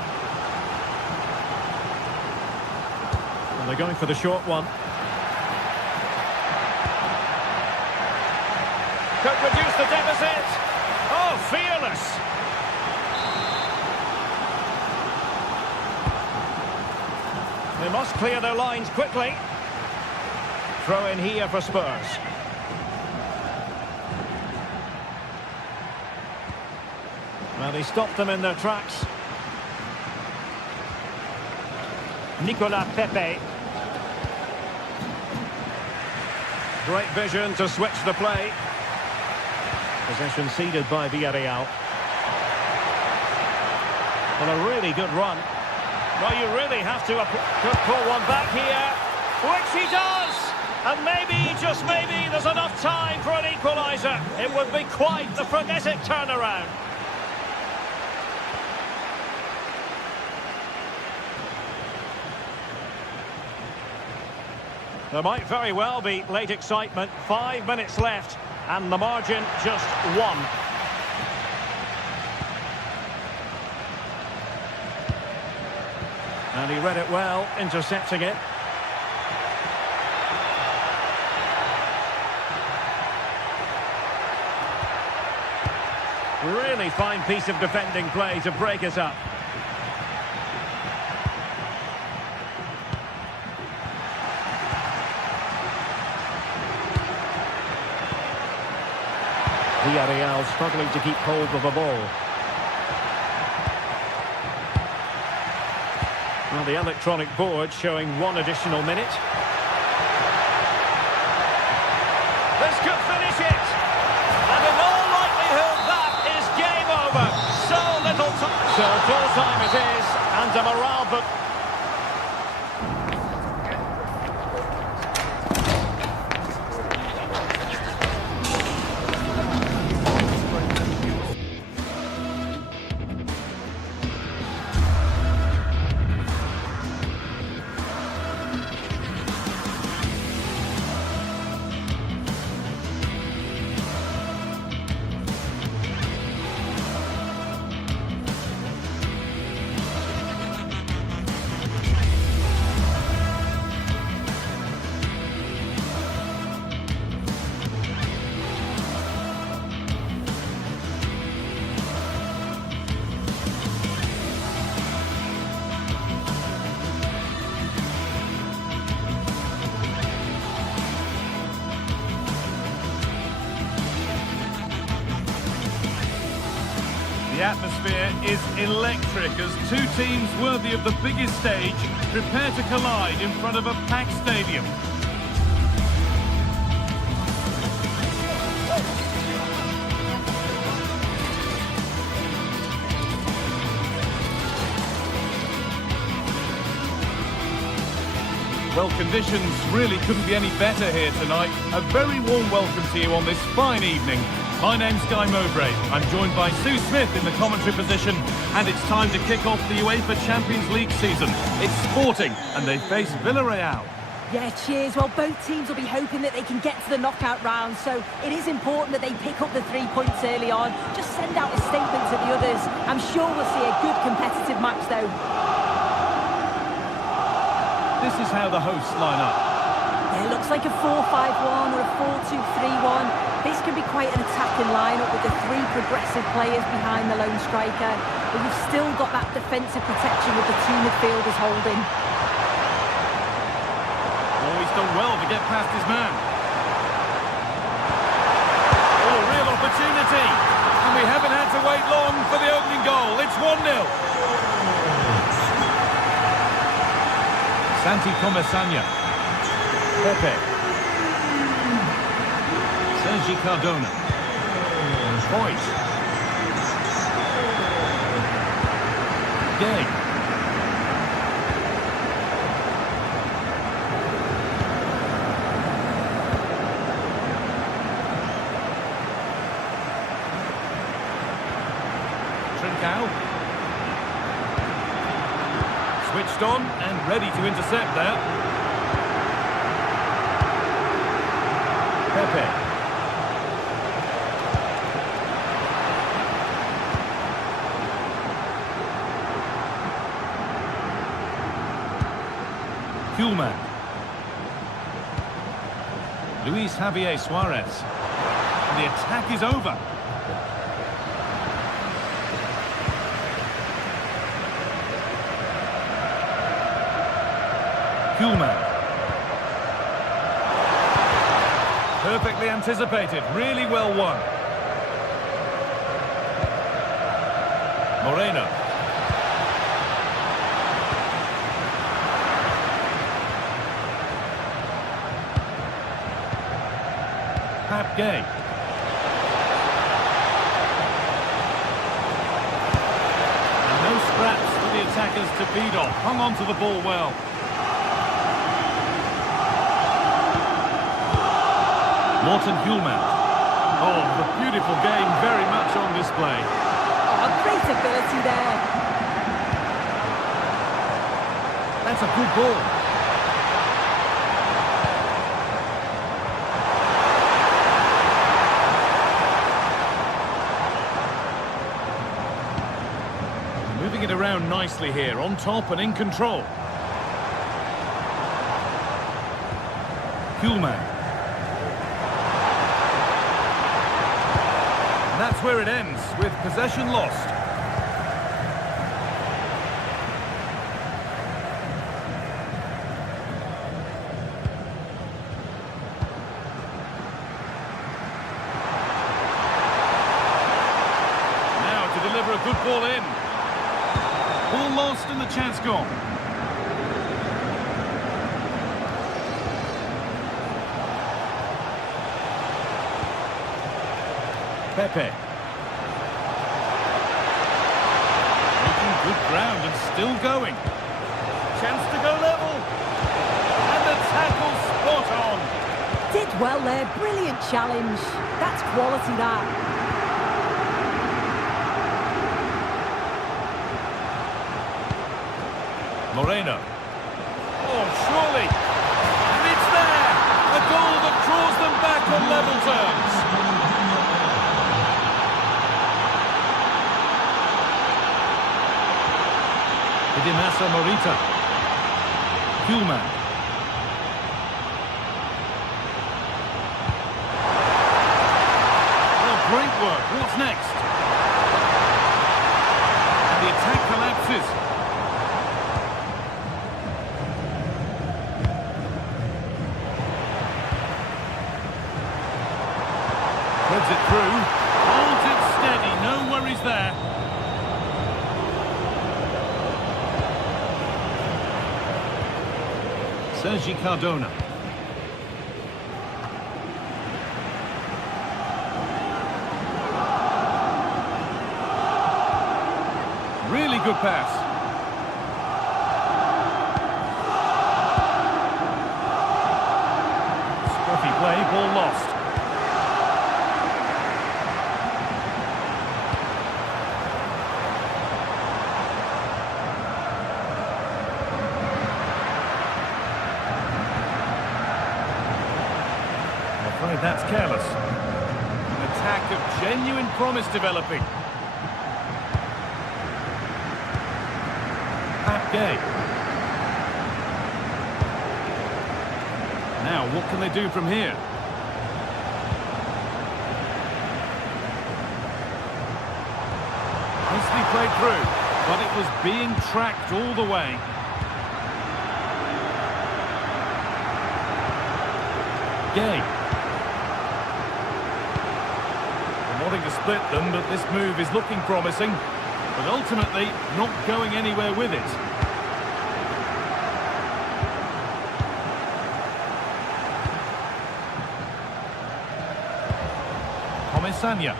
And they're going for the short one. Could reduce the deficit. Oh, fearless. They must clear their lines quickly. Throw in here for Spurs. Well, they stopped them in their tracks. Nicolas Pepe. Great vision to switch the play. Possession ceded by Villarreal. Well, a really good run. Well, you really have to pull one back here, which he does! And maybe, just maybe, there's enough time for an equaliser. It would be quite the frenetic turnaround. There might very well be late excitement. 5 minutes left, and the margin just 1. And he read it well, intercepting it. Really fine piece of defending play to break it up. Villarreal struggling to keep hold of the ball. Well, the electronic board showing 1 additional minute. This could finish it! And in all likelihood, that is game over. So little time. So full time it is, and a morale book. The atmosphere is electric as two teams worthy of the biggest stage prepare to collide in front of a packed stadium. Well, conditions really couldn't be any better here tonight. A very warm welcome to you on this fine evening. My name's Guy Mowbray. I'm joined by Sue Smith in the commentary position, and it's time to kick off the UEFA Champions League season. It's Sporting, and they face Villarreal. Yeah, cheers. Well, both teams will be hoping that they can get to the knockout round, so it is important that they pick up the 3 points early on. Just send out a statement to the others. I'm sure we'll see a good competitive match, though. This is how the hosts line up. Yeah, it looks like a 4-5-1 or a 4-2-3-1. This can be quite an attacking lineup with the 3 progressive players behind the lone striker. But you've still got that defensive protection with the 2 midfielders holding. Oh, he's done well to get past his man. Oh, real opportunity. And we haven't had to wait long for the opening goal. It's 1-0. Santi Comesanya. Pepe. Sergi Cardona. Voigt. Gay. Trincao. Switched on and ready to intercept there. Pepe. Kuhlmann. Luis Javier Suarez. The attack is over. Kuhlmann. Perfectly anticipated, really well won. Moreno. Pap Gay. And no scraps for the attackers to feed off. Hung on to the ball well. Morten Kuhlmann. Oh, the beautiful game very much on display. Oh, great ability there. That's a good ball. Moving it around nicely here, on top and in control. Kuhlmann. That's where it ends, with possession lost. Now to deliver a good ball in. Ball lost and the chance gone. Pepe. Making good ground and still going. Chance to go level. And the tackle spot on. Did well there, brilliant challenge. That's quality, that. Moreno. Oh, surely. And it's there. A goal that draws them back on level terms. Dimasa Morita. Kuhlmann. Well, great work. What's next? And the attack collapses. Threads it through. Holds it steady. No worries there. Sergi Cardona. Really good pass. Scruffy play, ball lost. Afraid that's careless. An attack of genuine promise developing. Gay. Now, what can they do from here? Nicely played through, but it was being tracked all the way. Gay. They're wanting to split them, but this move is looking promising, but ultimately not going anywhere with it. Sanya.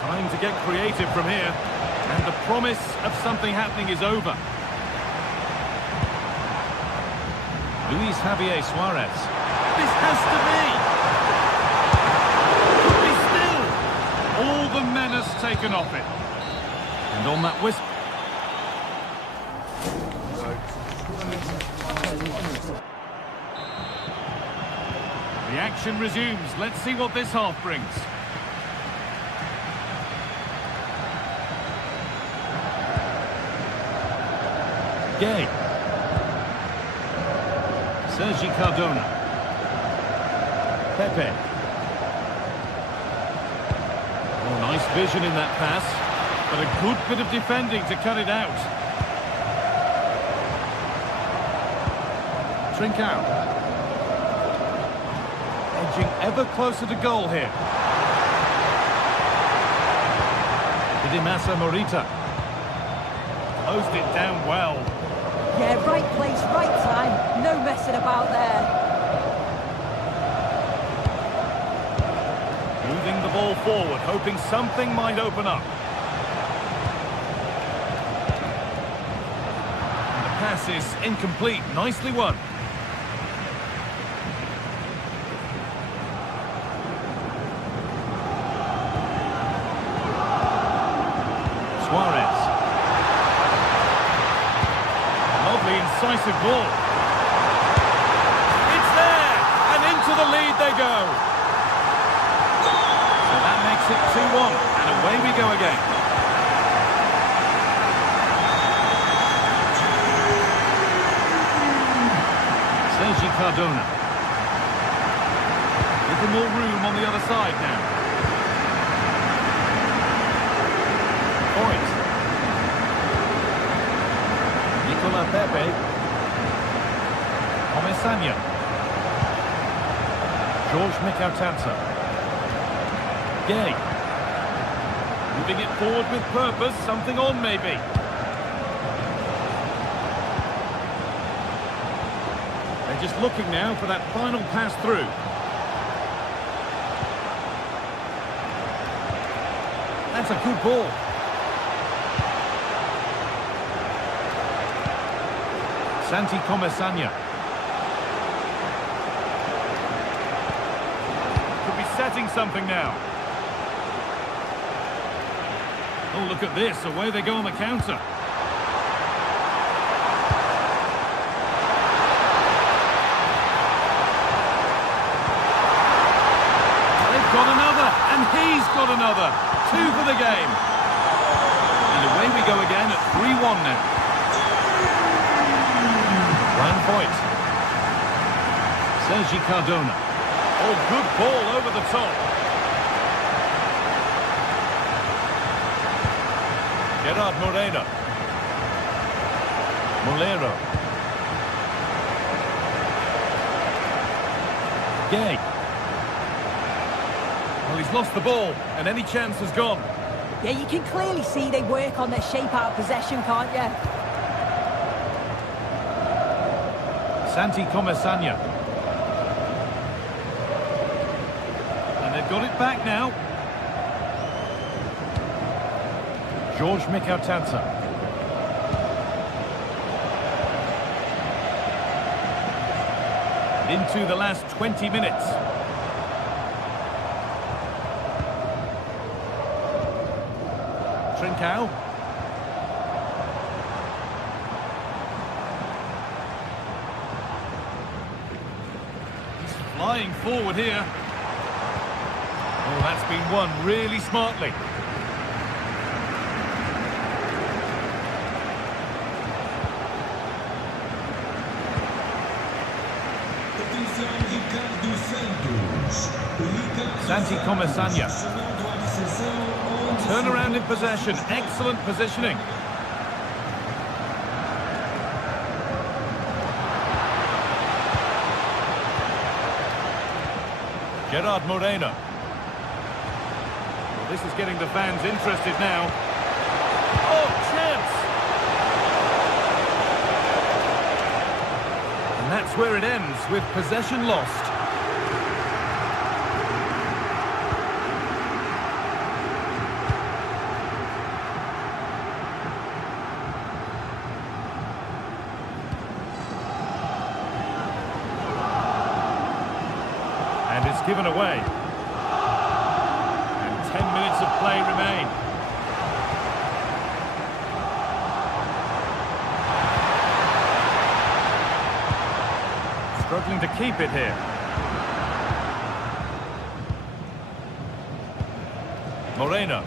Time to get creative from here, and the promise of something happening is over. Luis Javier Suarez. This has to be! Could be still! All the menace taken off it. And on that whistle. The action resumes. Let's see what this half brings. Gay. Sergi Cardona. Pepe. Oh, nice vision in that pass, but a good bit of defending to cut it out. Trincao. Edging ever closer to goal here. Didimasa Morita. Closed it down well. Yeah, right place, right time. No messing about there. Moving the ball forward, hoping something might open up. And the pass is incomplete. Nicely won. Suarez. Incisive ball. It's there, and into the lead they go. So that makes it 2-1, and away we go again. Sergi Cardona. Little more room on the other side now. Point. Pepe. Sanya. George Mikautansa. Gay. Moving it forward with purpose, something on maybe. They're just looking now for that final pass through. That's a good ball. Santi Comesanya. Could be setting something now. Oh, look at this. Away they go on the counter. They've got another, and he's got another. 2 for the game. And away we go again at 3-1 now. Point. Sergi Cardona. Oh, good ball over the top. Gerard Moreno. Molero. Gay. Well, he's lost the ball, and any chance has gone. Yeah, you can clearly see they work on their shape out of possession, can't you? Santi Comesanya. And they've got it back now. George Mikautansa. Into the last 20 minutes. Trincao. Flying forward here. Well, that's been won really smartly. Atenção, Ricardo Santos. Santi Comesaña. Turn around in possession. Excellent positioning. Gerard Moreno. Well, this is getting the fans interested now. Oh, chance! And that's where it ends, with possession lost. And it's given away. And 10 minutes of play remain. Struggling to keep it here. Moreno.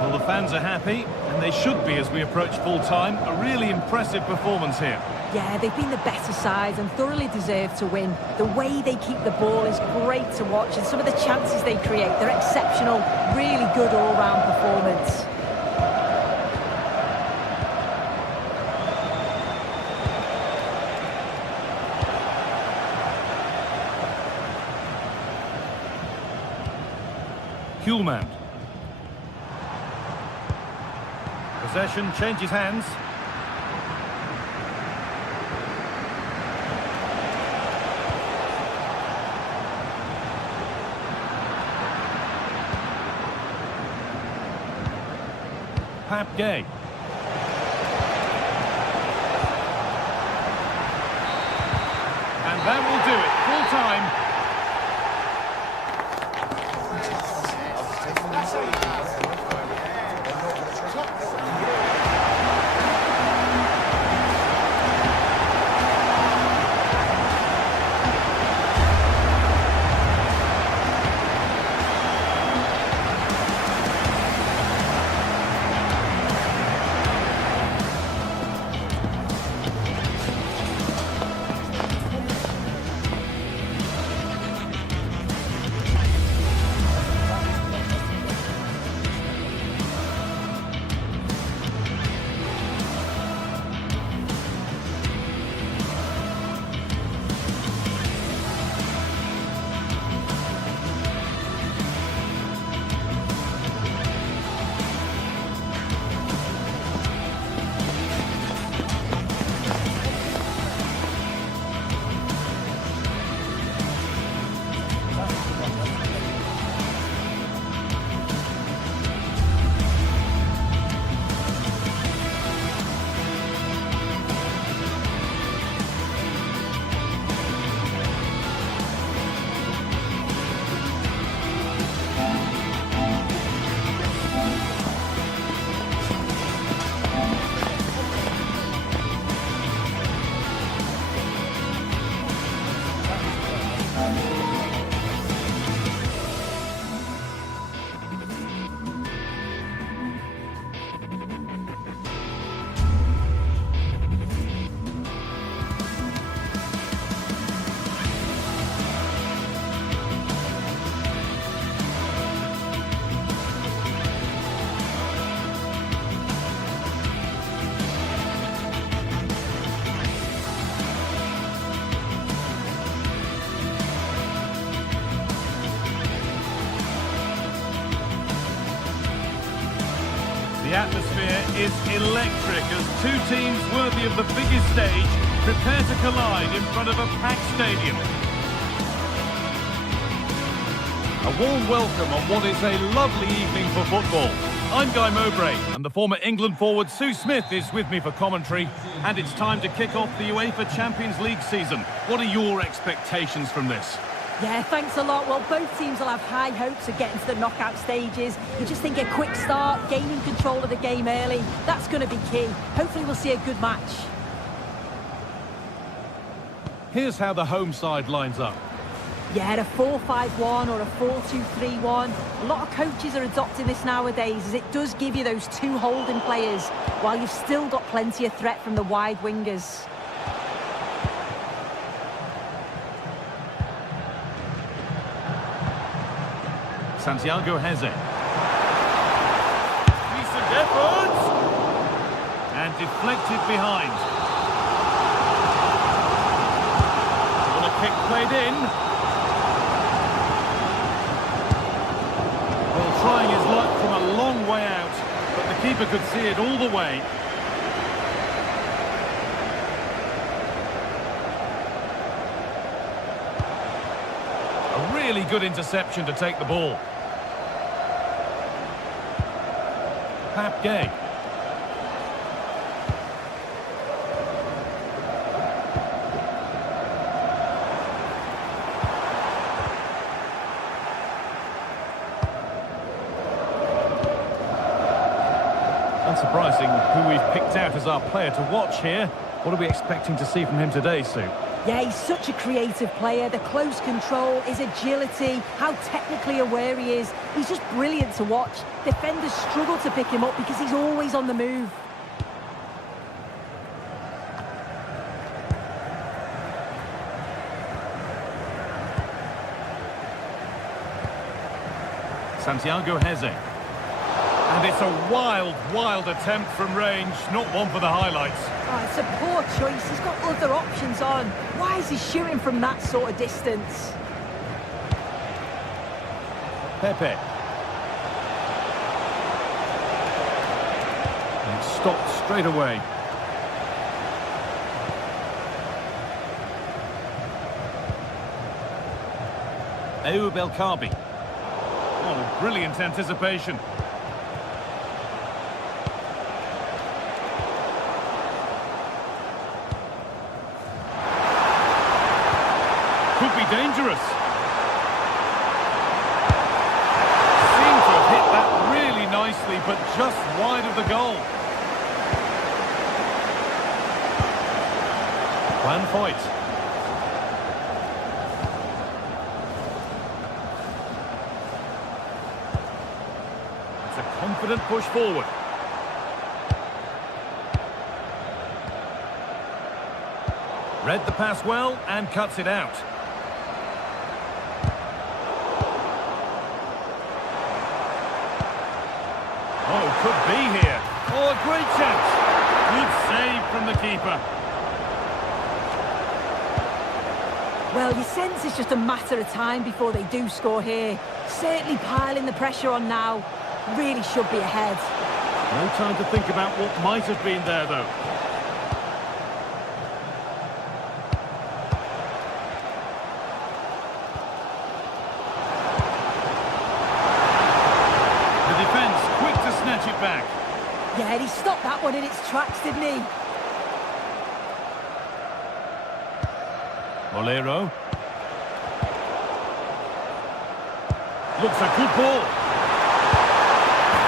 Well, the fans are happy, and they should be as we approach full-time. A really impressive performance here. Yeah, they've been the better side and thoroughly deserve to win. The way they keep the ball is great to watch, and some of the chances they create, they're exceptional. Really good all-round performance. Kuhlmann. Possession changes hands. Pap Gay. And that will do it. Full time. The atmosphere is electric as two teams worthy of the biggest stage prepare to collide in front of a packed stadium. A warm welcome on what is a lovely evening for football. I'm Guy Mowbray, and the former England forward Sue Smith is with me for commentary. And it's time to kick off the UEFA Champions League season. What are your expectations from this? Yeah, thanks a lot. Well, both teams will have high hopes of getting to the knockout stages. You just think a quick start, gaining control of the game early, that's going to be key. Hopefully we'll see a good match. Here's how the home side lines up. Yeah, a 4-5-1 or a 4-2-3-1. A lot of coaches are adopting this nowadays, as it does give you those two holding players, while you've still got plenty of threat from the wide wingers. Santiago Heze. Decent effort! And deflected behind. And a kick played in. Well, trying his luck from a long way out, but the keeper could see it all the way. A really good interception to take the ball. Pap Gay. Unsurprising who we've picked out as our player to watch here. What are we expecting to see from him today, Sue? Yeah, he's such a creative player. The close control, his agility, how technically aware he is. He's just brilliant to watch. Defenders struggle to pick him up because he's always on the move. Santiago Heze. And it's a wild, wild attempt from range. Not one for the highlights. Oh, it's a poor choice. He's got other options on. Why is he shooting from that sort of distance? Pepe. And it's stopped straight away. Ayoub El Kaabi. Oh, brilliant anticipation. Could be dangerous. Seemed to have hit that really nicely, but just wide of the goal. Van Voigt. It's a confident push forward. Read the pass well and cuts it out. Oh, could be here. Oh, a great chance. Good save from the keeper. Well, you sense it's just a matter of time before they do score here. Certainly piling the pressure on now. Really should be ahead. No time to think about what might have been there, though. Snatch it back. Yeah, he stopped that one in its tracks, didn't he? Bolero. Looks a good ball.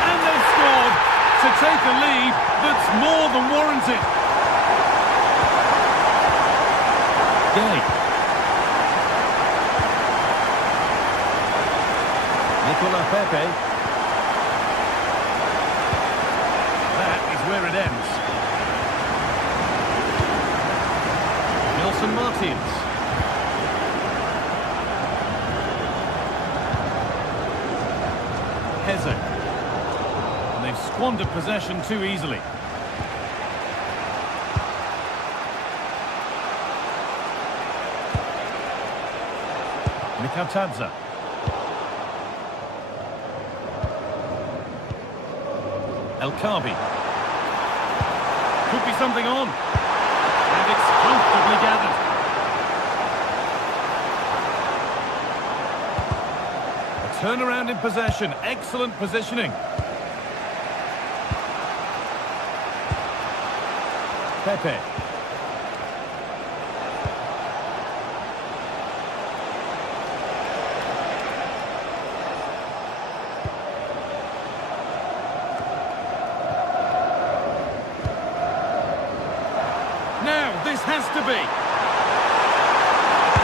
And they've scored to take a lead that's more than warranted. Gay. Nicola Pepe. Where it ends. Nelson Martins. Heze. And they've squandered possession too easily. Mikatadze. El Kaabi. Could be something on. And it's comfortably gathered. A turn around in possession. Excellent positioning. Pepe. Now, this has to be.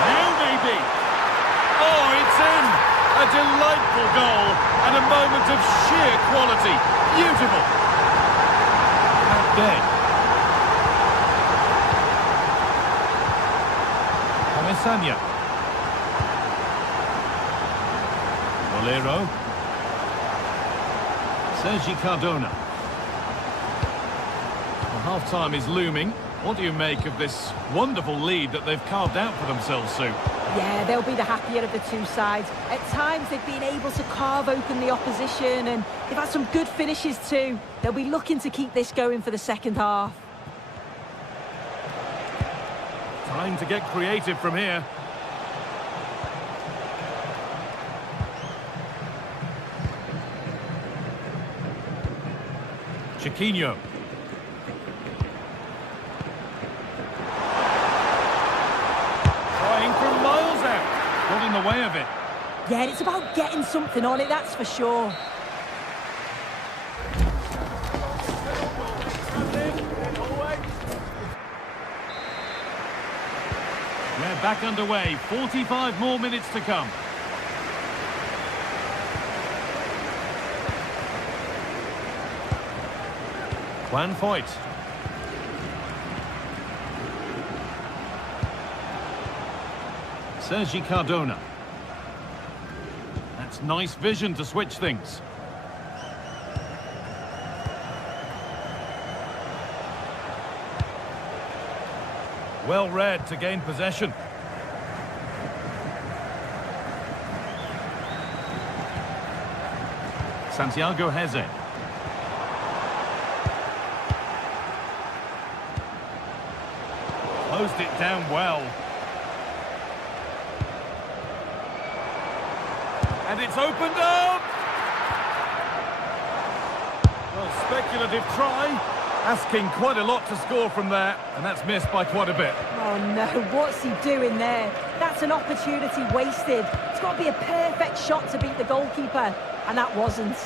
Now, maybe. Oh, it's in. A delightful goal and a moment of sheer quality. Beautiful. Dead. Comesaña. Bolero. Sergi Cardona. Well, half-time is looming. What do you make of this wonderful lead that they've carved out for themselves, Sue? Yeah, they'll be the happier of the two sides. At times, they've been able to carve open the opposition, and they've had some good finishes too. They'll be looking to keep this going for the second half. Time to get creative from here. Chiquinho. Trying from miles out. Got in the way of it. Yeah, it's about getting something on it, that's for sure. We're back underway. 45 more minutes to come. Juan Foyt. Sergi Cardona. That's nice vision to switch things. Well read to gain possession. Santiago Heze. Closed it down well. And it's opened up! Well, speculative try. Asking quite a lot to score from there, and that's missed by quite a bit. Oh no, what's he doing there? That's an opportunity wasted. It's got to be a perfect shot to beat the goalkeeper, and that wasn't.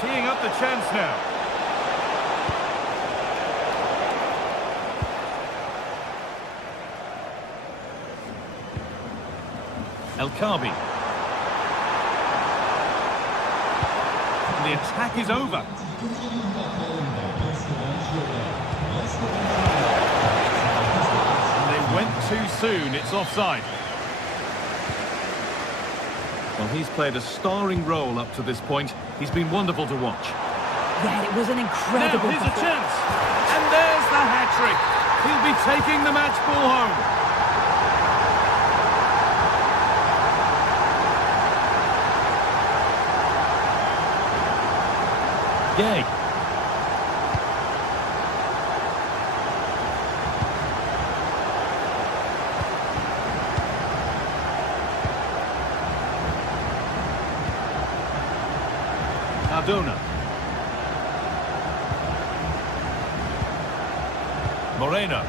Teeing up the chance now. El Khabi. The attack is over. They went too soon. It's offside. Well, he's played a starring role up to this point. He's been wonderful to watch. Yeah, it was an incredible Now, here's a chance. And there's the hat-trick. He'll be taking the match ball home. Gay. Cardona. Moreno.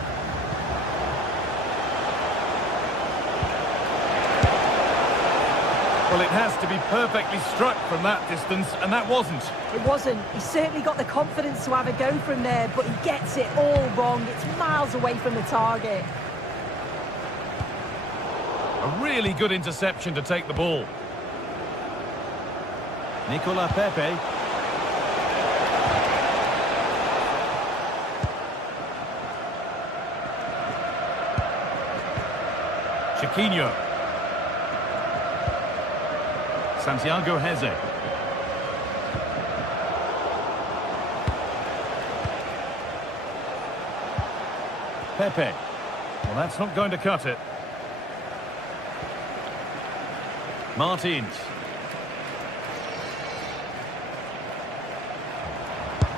Well, it has to be perfectly struck from that distance, and that wasn't. It wasn't. He certainly got the confidence to have a go from there, but he gets it all wrong. It's miles away from the target. A really good interception to take the ball. Nicola Pepe. Chiquinho. Santiago Heze. Pepe. Well, that's not going to cut it. Martins.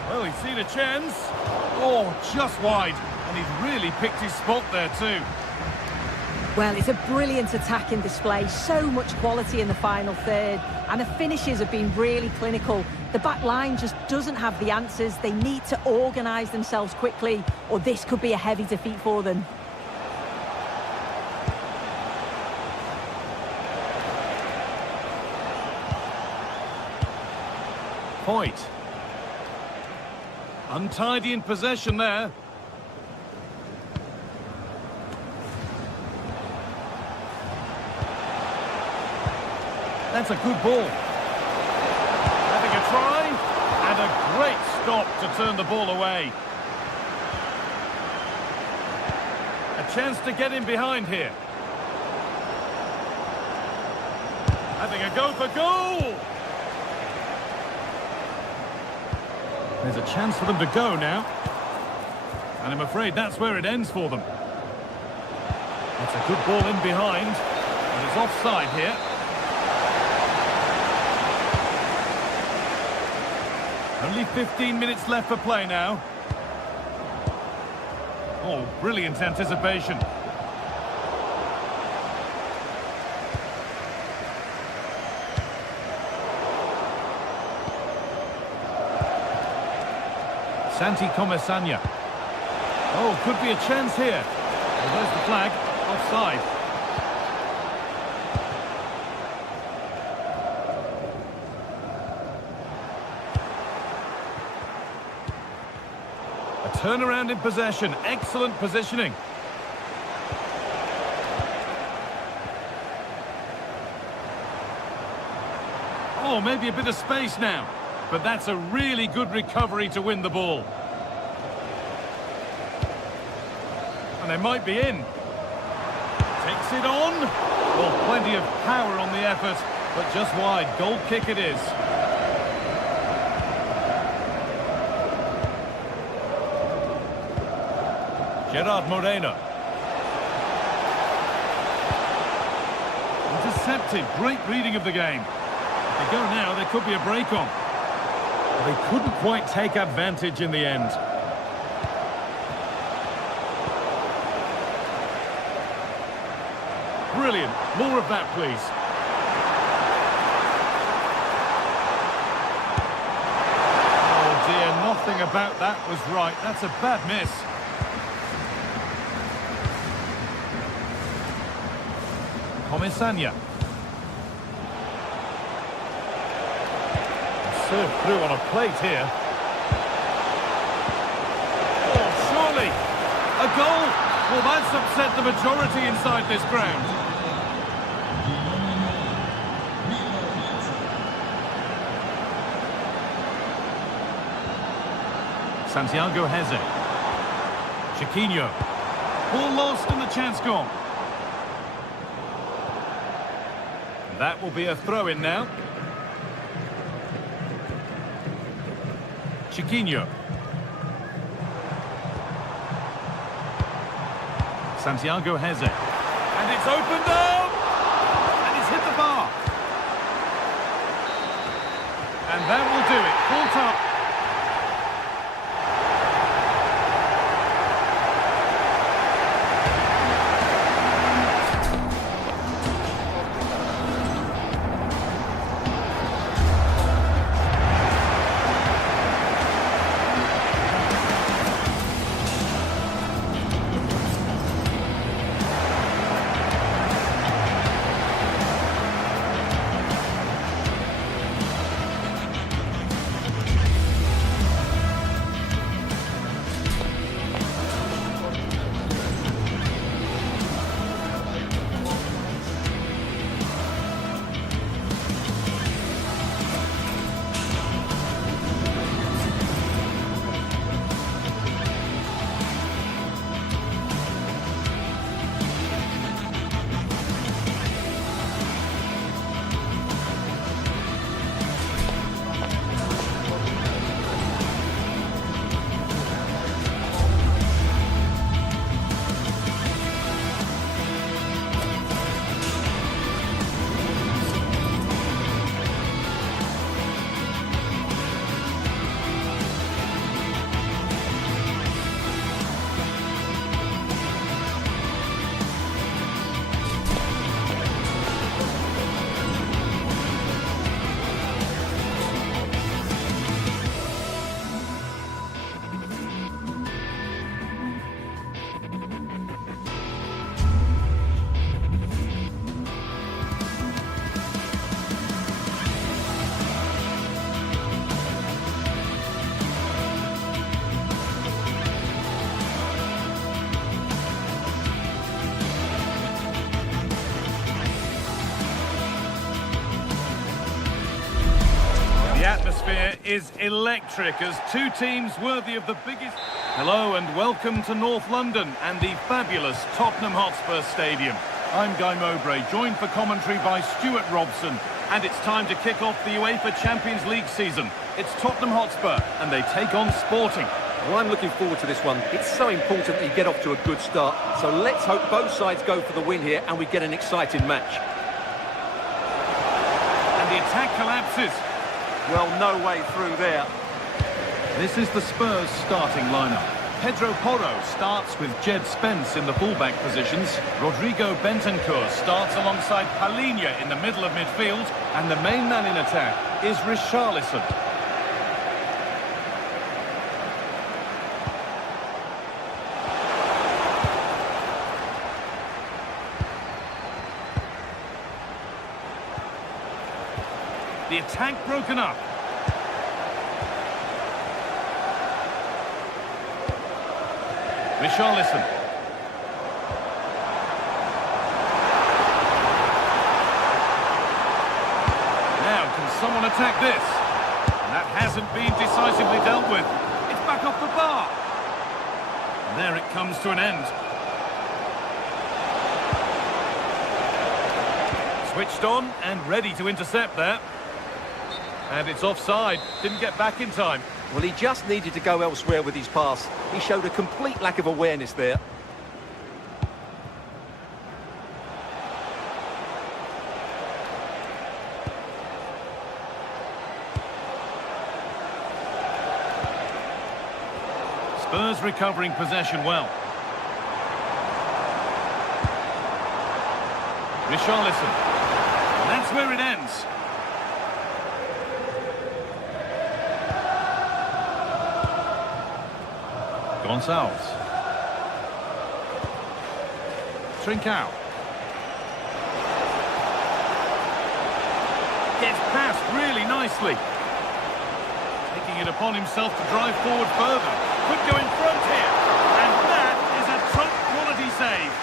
Well, he's seen a chance. Oh, just wide. And he's really picked his spot there too. Well, it's a brilliant attacking display, so much quality in the final third, and the finishes have been really clinical. The back line just doesn't have the answers. They need to organise themselves quickly, or this could be a heavy defeat for them. Point. Untidy in possession there. That's a good ball. Having a try, and a great stop to turn the ball away. A chance to get in behind here. Having a go for goal! There's a chance for them to go now. And I'm afraid that's where it ends for them. That's a good ball in behind. And it's offside here. Only 15 minutes left for play now. Oh, brilliant anticipation. Santi Comesaña. Oh, could be a chance here. Well, there's the flag. Offside. A turnaround in possession. Excellent positioning. Oh, maybe a bit of space now. But that's a really good recovery to win the ball. And they might be in. Takes it on. Well, plenty of power on the effort, but just wide. Goal kick it is. Gerard Moreno. Intercepted. Great reading of the game. If they go now, there could be a break on. They couldn't quite take advantage in the end. Brilliant. More of that, please. Oh dear, nothing about that was right. That's a bad miss. Comesaña. Served through on a plate here. Oh, surely! A goal! Well, that's upset the majority inside this ground. Santiago Heze. Chiquinho. Ball lost and the chance gone. That will be a throw-in now. Chiquinho. Santiago Heze. And it's opened up! And it's hit the bar. And that will do it. Full time. atmosphere is electric as two teams worthy of the biggest... Hello and welcome to North London and the fabulous Tottenham Hotspur Stadium. I'm Guy Mowbray, joined for commentary by Stuart Robson. And it's time to kick off the UEFA Champions League season. It's Tottenham Hotspur and they take on Sporting. Well, I'm looking forward to this one. It's so important that you get off to a good start. So let's hope both sides go for the win here and we get an exciting match. And the attack collapses. Well, no way through there. This is the Spurs starting lineup. Pedro Porro starts with Jed Spence in the fullback positions. Rodrigo Bentancur starts alongside Palhinha in the middle of midfield. And the main man in attack is Richarlison. The attack broken up. Richarlison. Now, can someone attack this? And that hasn't been decisively dealt with. It's back off the bar. And there it comes to an end. Switched on and ready to intercept there. And it's offside. Didn't get back in time. Well, he just needed to go elsewhere with his pass. He showed a complete lack of awareness there. Spurs recovering possession well. Richarlison. And that's where it ends. Gonçalves. Trincao. Gets past really nicely. Taking it upon himself to drive forward further. Could go in front here. And that is a top-quality save.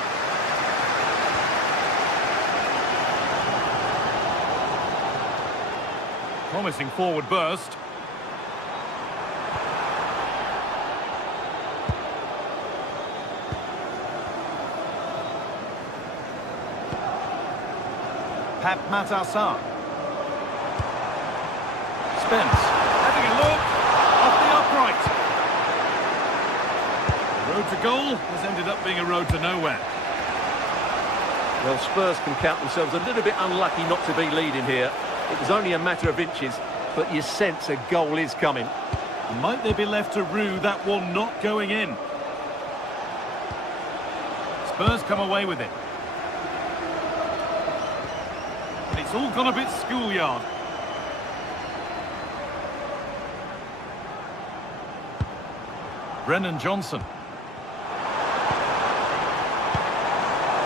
Promising forward burst. Pap Matassar. Spence, having a look, off the upright. The road to goal has ended up being a road to nowhere. Well, Spurs can count themselves a little bit unlucky not to be leading here. It was only a matter of inches, but you sense a goal is coming. Might they be left to rue that one not going in? Spurs come away with it. It's all gone a bit schoolyard. Brennan Johnson.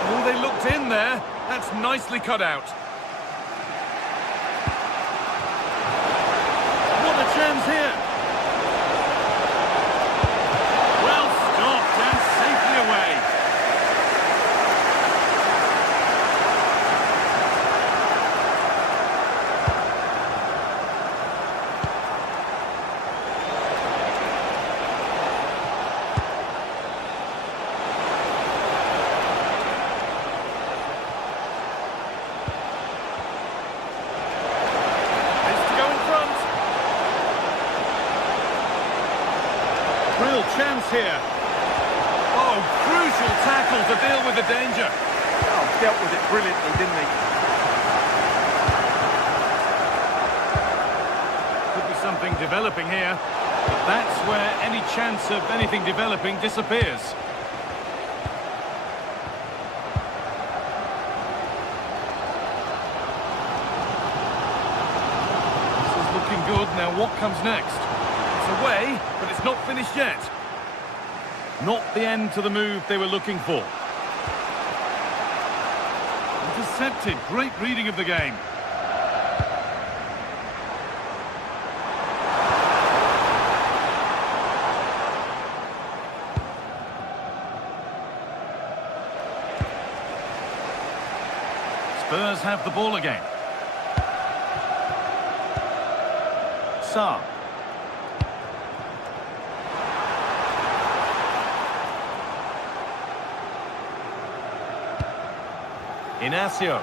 Oh, they looked in there. That's nicely cut out. What a chance here. Well stopped and safely away. Real chance here. Oh, crucial tackle to deal with the danger. Oh, dealt with it brilliantly, didn't he? Could be something developing here. But that's where any chance of anything developing disappears. This is looking good. Now what comes next? It's away, but it's not finished yet. Not the end to the move they were looking for. Intercepted. Great reading of the game. Spurs have the ball again. Sarr. Inacio.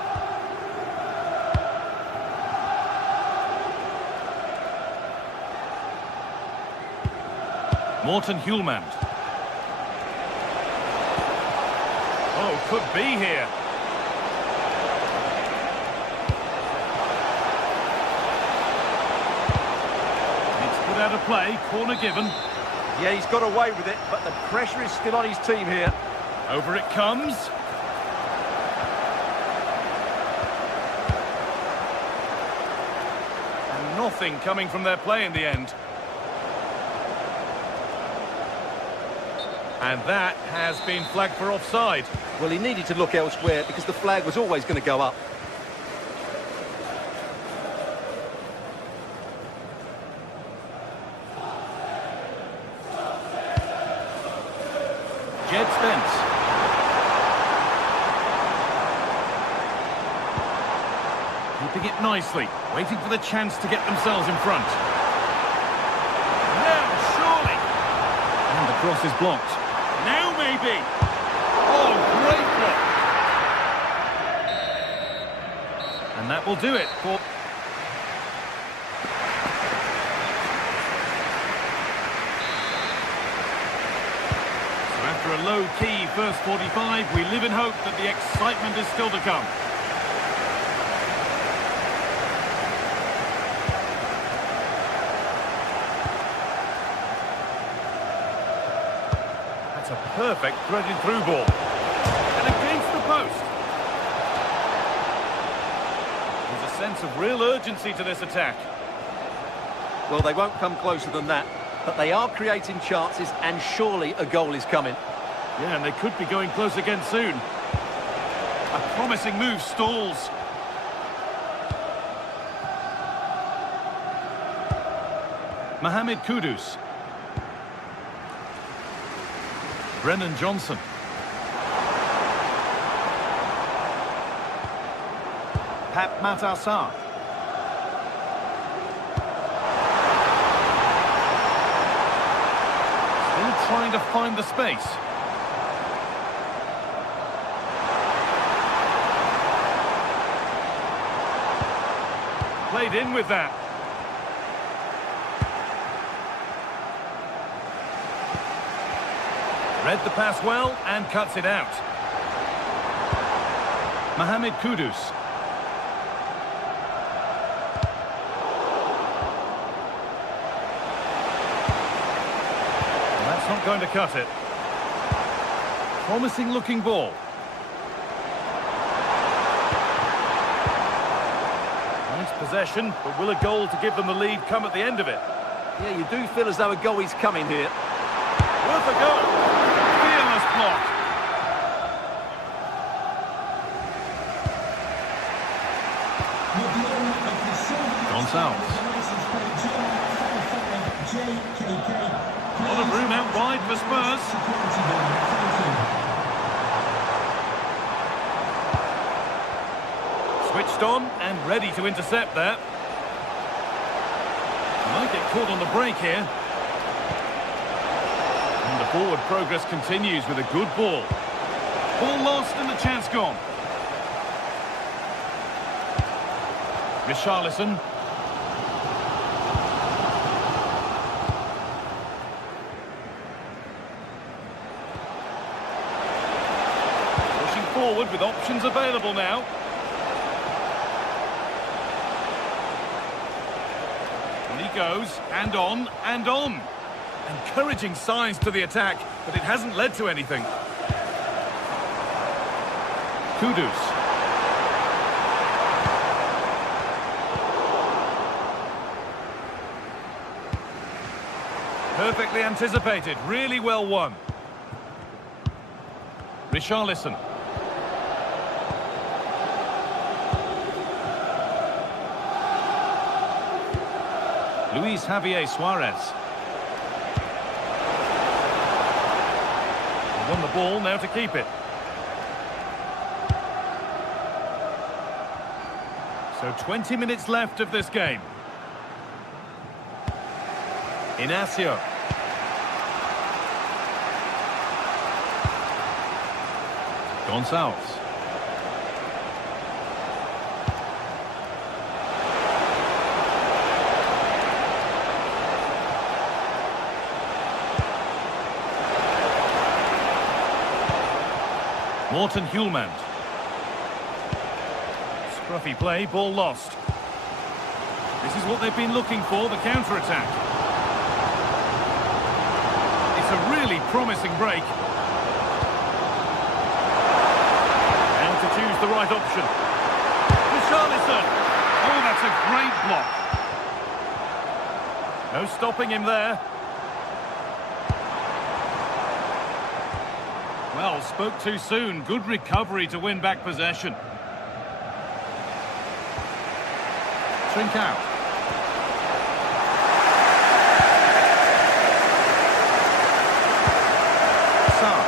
Morten Hjulmand. Oh, could be here. It's put out of play, corner given. Yeah, he's got away with it, but the pressure is still on his team here. Over it comes. And nothing coming from their play in the end. And that has been flagged for offside. Well, he needed to look elsewhere because the flag was always going to go up. Jed Spence. Keeping it nicely, waiting for the chance to get themselves in front. Now, surely. And the cross is blocked. Now maybe. Oh, great block. And that will do it for... So after a low-key first 45, we live in hope that the excitement is still to come. A perfect threaded through ball. And against the post. There's a sense of real urgency to this attack. Well, they won't come closer than that, but they are creating chances, and surely a goal is coming. Yeah, and they could be going close again soon. A promising move stalls. Mohamed Kudus. Brennan Johnson. Pap Matassar. Still trying to find the space. Played in with that. Read the pass well and cuts it out. Mohamed Kudus. Well, that's not going to cut it. Promising looking ball. Nice possession, but will a goal to give them the lead come at the end of it? Yeah, you do feel as though a goal is coming here. Worth a go. Fearless block. Gonçalves. A lot of room out wide for Spurs. Switched on and ready to intercept that. Might get caught on the break here. And the forward progress continues with a good ball. Ball lost and the chance gone. Richarlison. Pushing forward with options available now. And he goes, and on, and on. Encouraging signs to the attack, but it hasn't led to anything. Kudus. Perfectly anticipated, really well won. Richarlison. Luis Javier Suarez. Won the ball, now to keep it. So 20 minutes left of this game. Inacio. Gonçalves. Morten Hjulmand. Scruffy play, ball lost. This is what they've been looking for, the counter-attack. It's a really promising break. And to choose the right option. Richarlison. Oh, that's a great block. No stopping him there. Well, spoke too soon. Good recovery to win back possession. Trincao. Sarr.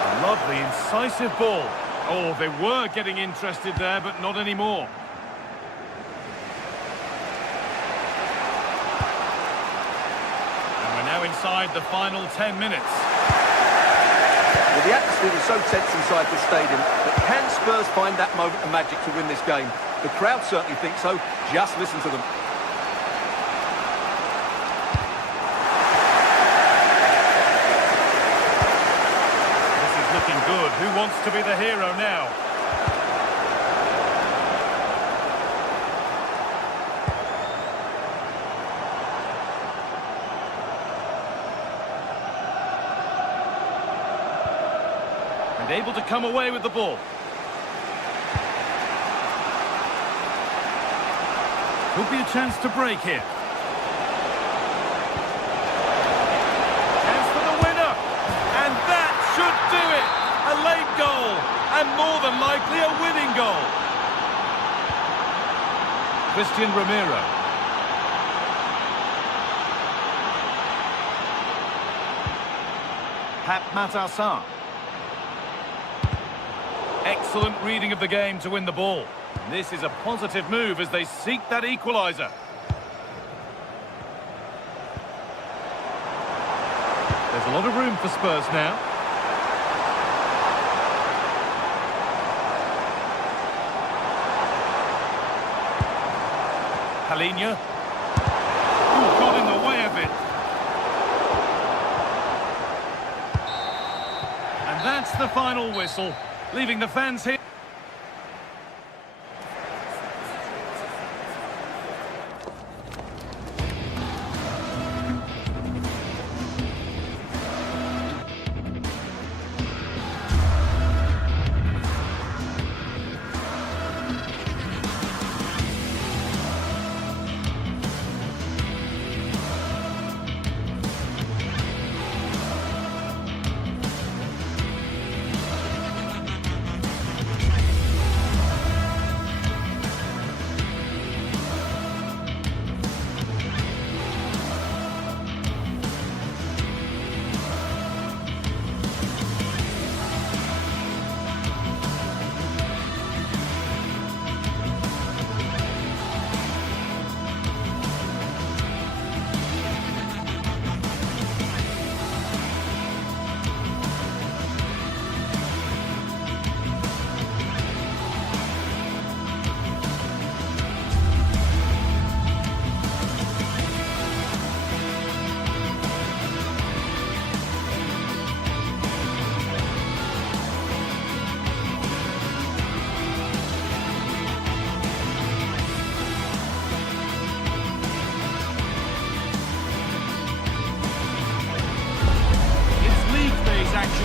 A lovely, incisive ball. Oh, they were getting interested there, but not anymore. And we're now inside the final 10 minutes. Well, the atmosphere was so tense inside the stadium, but can Spurs find that moment of magic to win this game? The crowd certainly think so. Just listen to them. This is looking good. Who wants to be the hero now? And able to come away with the ball. Could be a chance to break here. Chance for the winner. And that should do it. A late goal. And more than likely a winning goal. Christian Romero. Pap Matassar. Excellent reading of the game to win the ball. This is a positive move as they seek that equaliser. There's a lot of room for Spurs now. Palhinha. Ooh, got in the way of it. And that's the final whistle, leaving the fans here.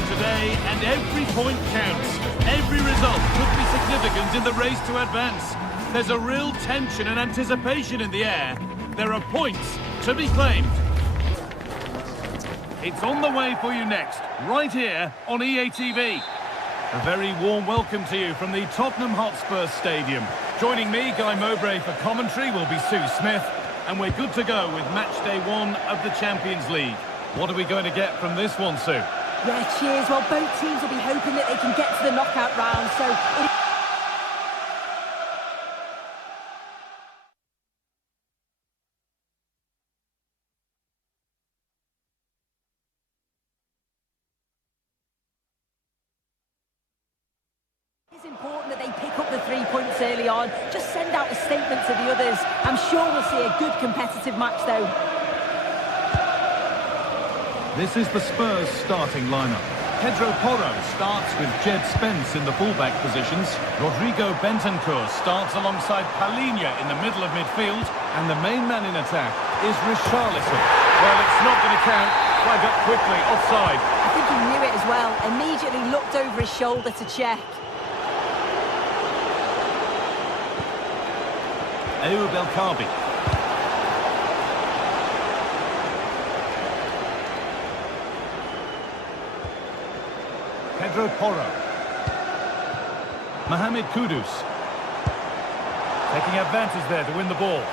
Today, and every point counts. Every result could be significant in the race to advance. There's a real tension and anticipation in the air. There are points to be claimed. It's on the way for you next, right here on EA TV. A very warm welcome to you from the Tottenham Hotspur Stadium. Joining me, Guy Mowbray, for commentary will be Sue Smith, and we're good to go with match day 1 of the Champions League. What are we going to get from this one, Sue? Yeah, cheers. Well, both teams will be hoping that they can get to the knockout round, so... It's important that they pick up the 3 points early on. Just send out a statement to the others. I'm sure we'll see a good competitive match, though. This is the Spurs starting lineup. Pedro Porro starts with Jed Spence in the fullback positions. Rodrigo Bentancur starts alongside Palhinha in the middle of midfield. And the main man in attack is Richarlison. Well, it's not going to count. Flag up quickly, offside. I think he knew it as well. Immediately looked over his shoulder to check. Ayoub El Kaabi. Pedro Porro. Mohamed Kudus. Taking advantage there to win the ball.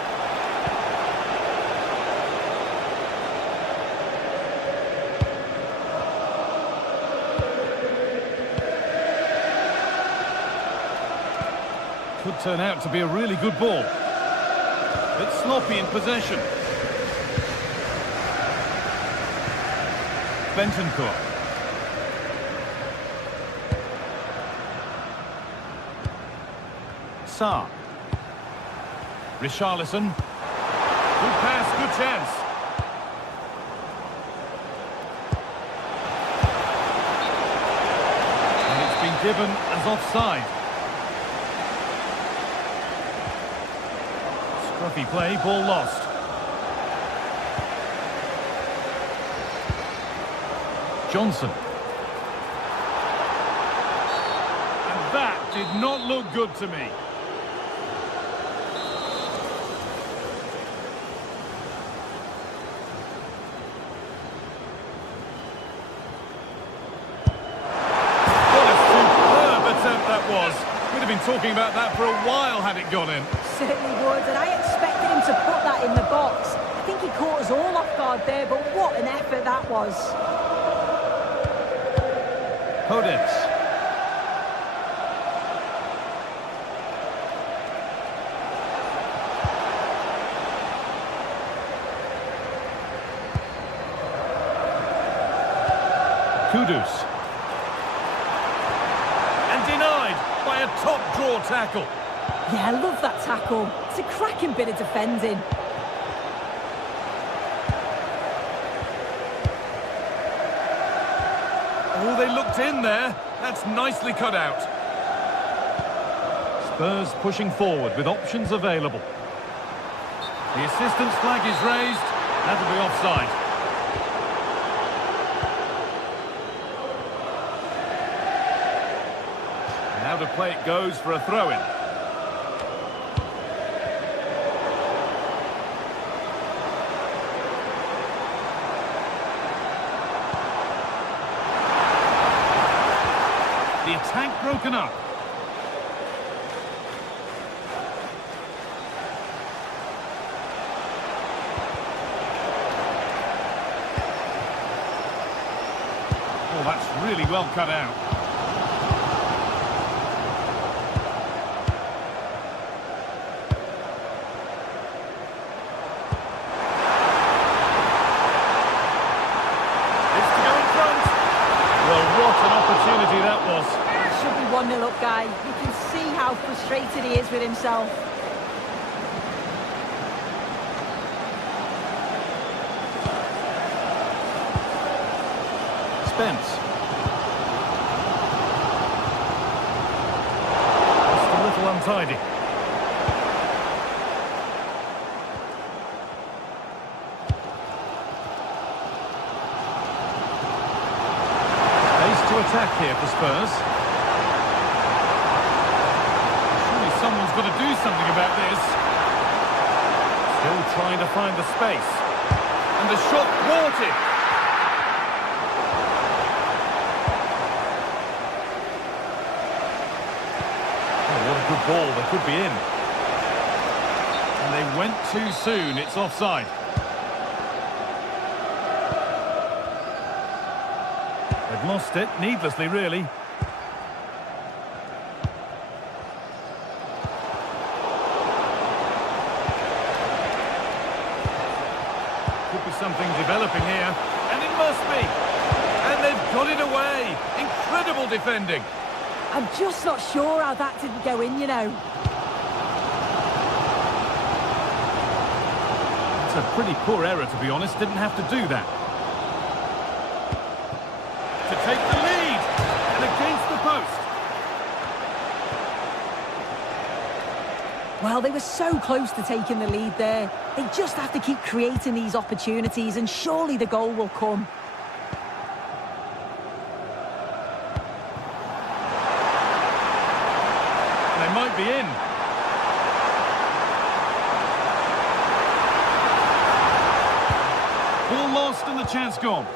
Could turn out to be a really good ball. It's sloppy in possession. Bentancur. Sarr. Richarlison. Good pass, good chance. And it's been given as offside. Scruffy play, ball lost. Johnson. And that did not look good to me. We'd have been talking about that for a while had it gone in. Certainly would, and I expected him to put that in the box. I think he caught us all off guard there, but what an effort that was. Podence. Kudus. By a top draw tackle. Yeah, I love that tackle. It's a cracking bit of defending. Oh, they looked in there. That's nicely cut out. Spurs pushing forward with options available. The assistant's flag is raised. That'll be offside. Out of play it goes for a throw-in. The attack broken up. Oh, that's really well cut out. That was. Should be 1-0 up, guy. You can see how frustrated he is with himself. Spence. Just a little untidy. To attack here for Spurs. Surely someone's got to do something about this. Still trying to find the space. And the shot thwarted. Oh, what a good ball. They could be in. And they went too soon. It's offside. They've lost it, needlessly, really. Could be something developing here, and it must be. And they've got it away. Incredible defending. I'm just not sure how that didn't go in, you know. It's a pretty poor error, to be honest. Didn't have to do that. To take the lead, and against the post. Well, they were so close to taking the lead there. They just have to keep creating these opportunities, and surely the goal will come. They might be in. Ball lost and the chance gone.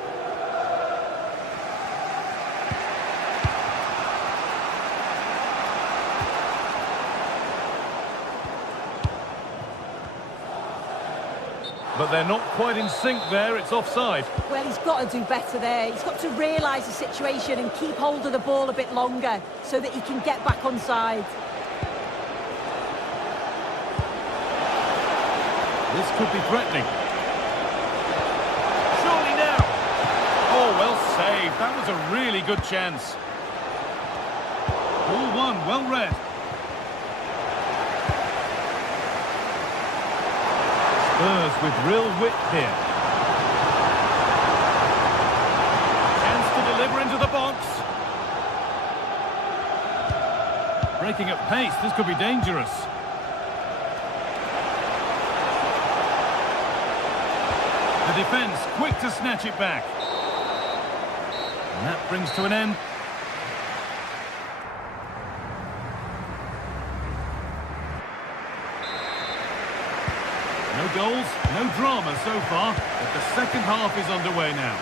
But they're not quite in sync there. It's offside. Well, he's got to do better there. He's got to realise the situation and keep hold of the ball a bit longer so that he can get back on side. This could be threatening. Surely now. Oh, well saved. That was a really good chance. Ball one, well read. Spurs with real wit here. Chance to deliver into the box. Breaking at pace, this could be dangerous. The defence quick to snatch it back. And that brings to an end. No goals, no drama so far, but the second half is underway now.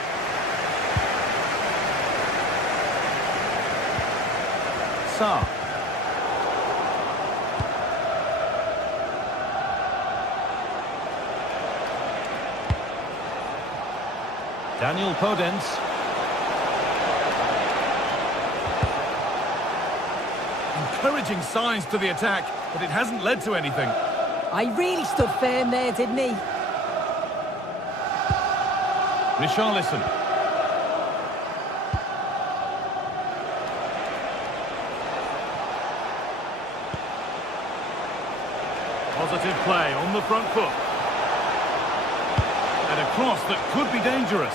Sarr. Daniel Podence. Encouraging signs to the attack, but it hasn't led to anything. He really stood firm there, didn't he? Richarlison. Positive play on the front foot. And a cross that could be dangerous.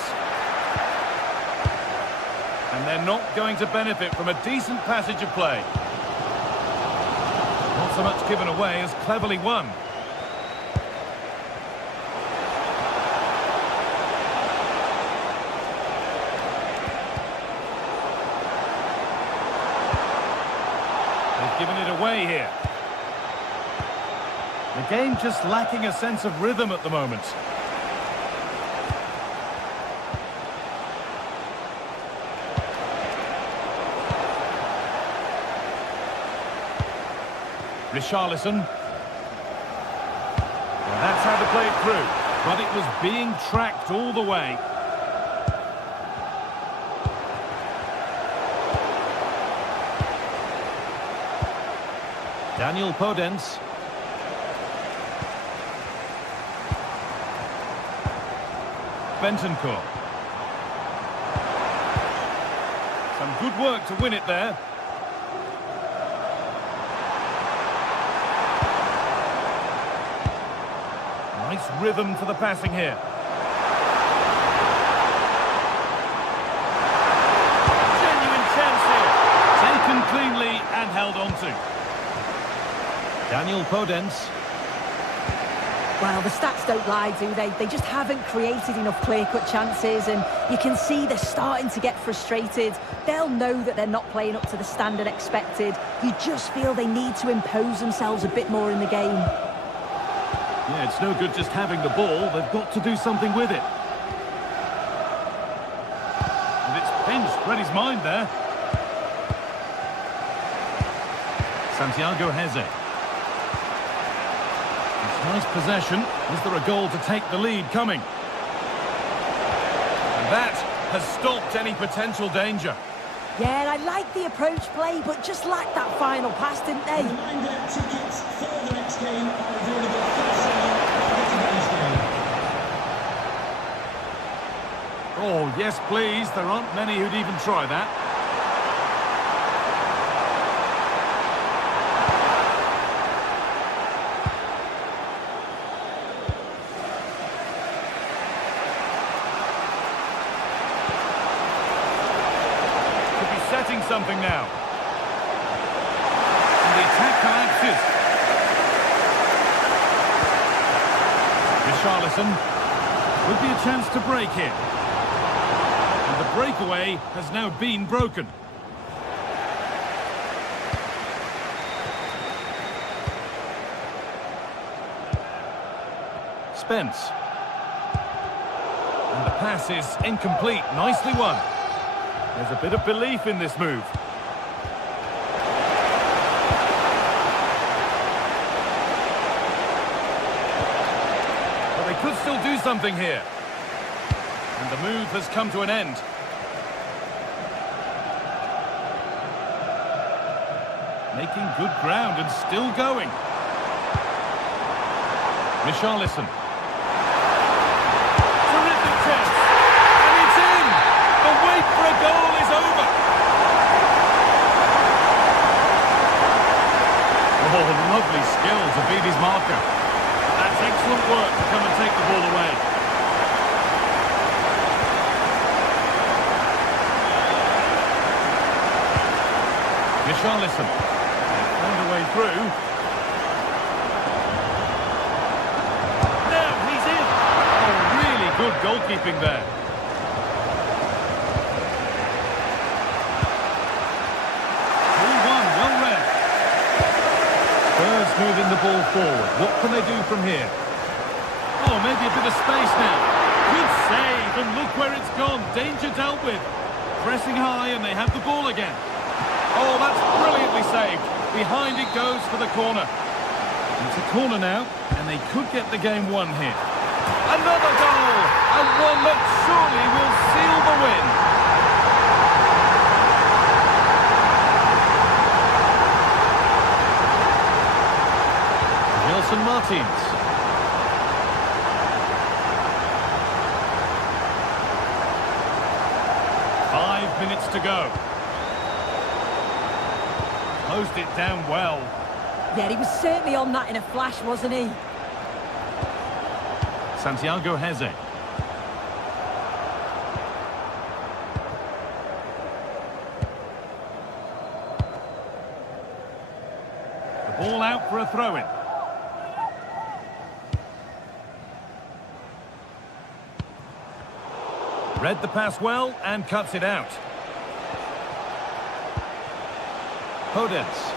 And they're not going to benefit from a decent passage of play. Not so much given away as cleverly won. They've given it away here. The game just lacking a sense of rhythm at the moment. Richarlison. Well, that's how to play it through, but it was being tracked all the way. Daniel Podence. Bentancur. Some good work to win it there. Nice rhythm to the passing here. Genuine chance here. Taken cleanly and held on to. Daniel Podence. Well, the stats don't lie, do they? They just haven't created enough clear-cut chances, and you can see they're starting to get frustrated. They'll know that they're not playing up to the standard expected. You just feel they need to impose themselves a bit more in the game. Yeah, it's no good just having the ball. They've got to do something with it. And it's pinched. Read his mind there. Santiago Heze. It's nice possession. Is there a goal to take the lead coming? And that has stopped any potential danger. Yeah, I like the approach play, but just lacked that final pass, didn't they? Reminder, tickets for the next game are available for sale after today's game. Oh, yes, please. There aren't many who'd even try that. something now. And the attack collapses. Richarlison. Would be a chance to break here. And the breakaway has now been broken. Spence. And the pass is incomplete. Nicely won. There's a bit of belief in this move. But they could still do something here. And the move has come to an end. Making good ground and still going. Richarlison. Terrific chance. And it's in! The wait for a goal is over. Oh, lovely skill to beat his marker. That's excellent work to come and take the ball away. Richarlison. Found a way through. Now he's in. Oh, really good goalkeeping there. Well read. Spurs moving the ball forward. What can they do from here? Oh, maybe a bit of space now. Good save, and look where it's gone. Danger dealt with. Pressing high, and they have the ball again. Oh, that's brilliantly saved. Behind it goes for the corner. It's a corner now, and they could get the game won here. Another goal! And one that surely will seal the win. Gelson Martins. Minutes to go. Closed it down well. Yeah, he was certainly on that in a flash, wasn't he? Santiago Heze. The ball out for a throw-in. Read the pass well and cuts it out. Podence.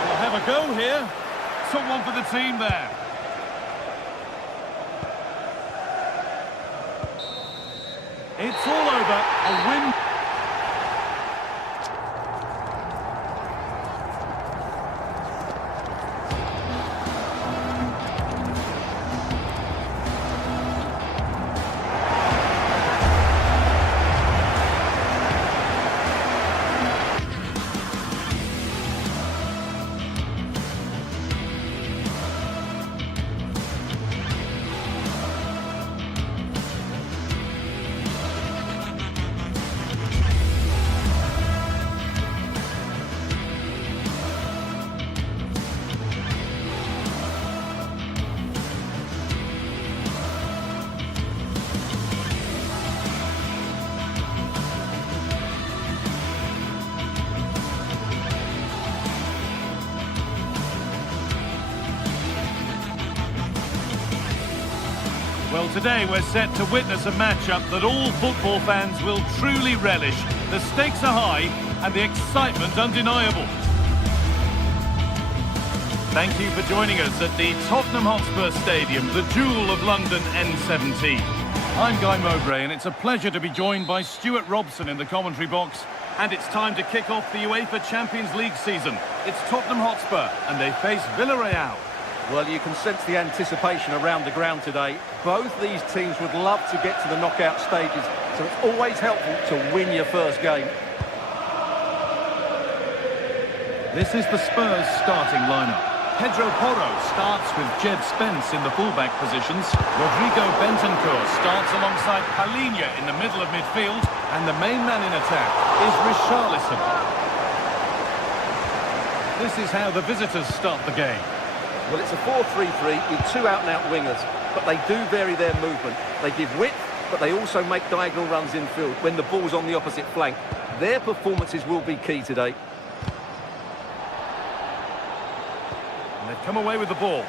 We'll have a go here. Someone for the team there. It's all over. A win. Well, today we're set to witness a matchup that all football fans will truly relish. The stakes are high and the excitement undeniable. Thank you for joining us at the Tottenham Hotspur Stadium, the jewel of London N17. I'm Guy Mowbray, and it's a pleasure to be joined by Stuart Robson in the commentary box. And it's time to kick off the UEFA Champions League season. It's Tottenham Hotspur, and they face Villarreal. Well, you can sense the anticipation around the ground today. Both these teams would love to get to the knockout stages, so it's always helpful to win your first game. This is the Spurs starting lineup. Pedro Porro starts with Jed Spence in the fullback positions. Rodrigo Bentancur starts alongside Palhinha in the middle of midfield. And the main man in attack is Richarlison. This is how the visitors start the game. Well, it's a 4-3-3 with two out-and-out wingers, but they do vary their movement. They give width but they also make diagonal runs infield when the ball's on the opposite flank. Their performances will be key today. And they've come away with the ball.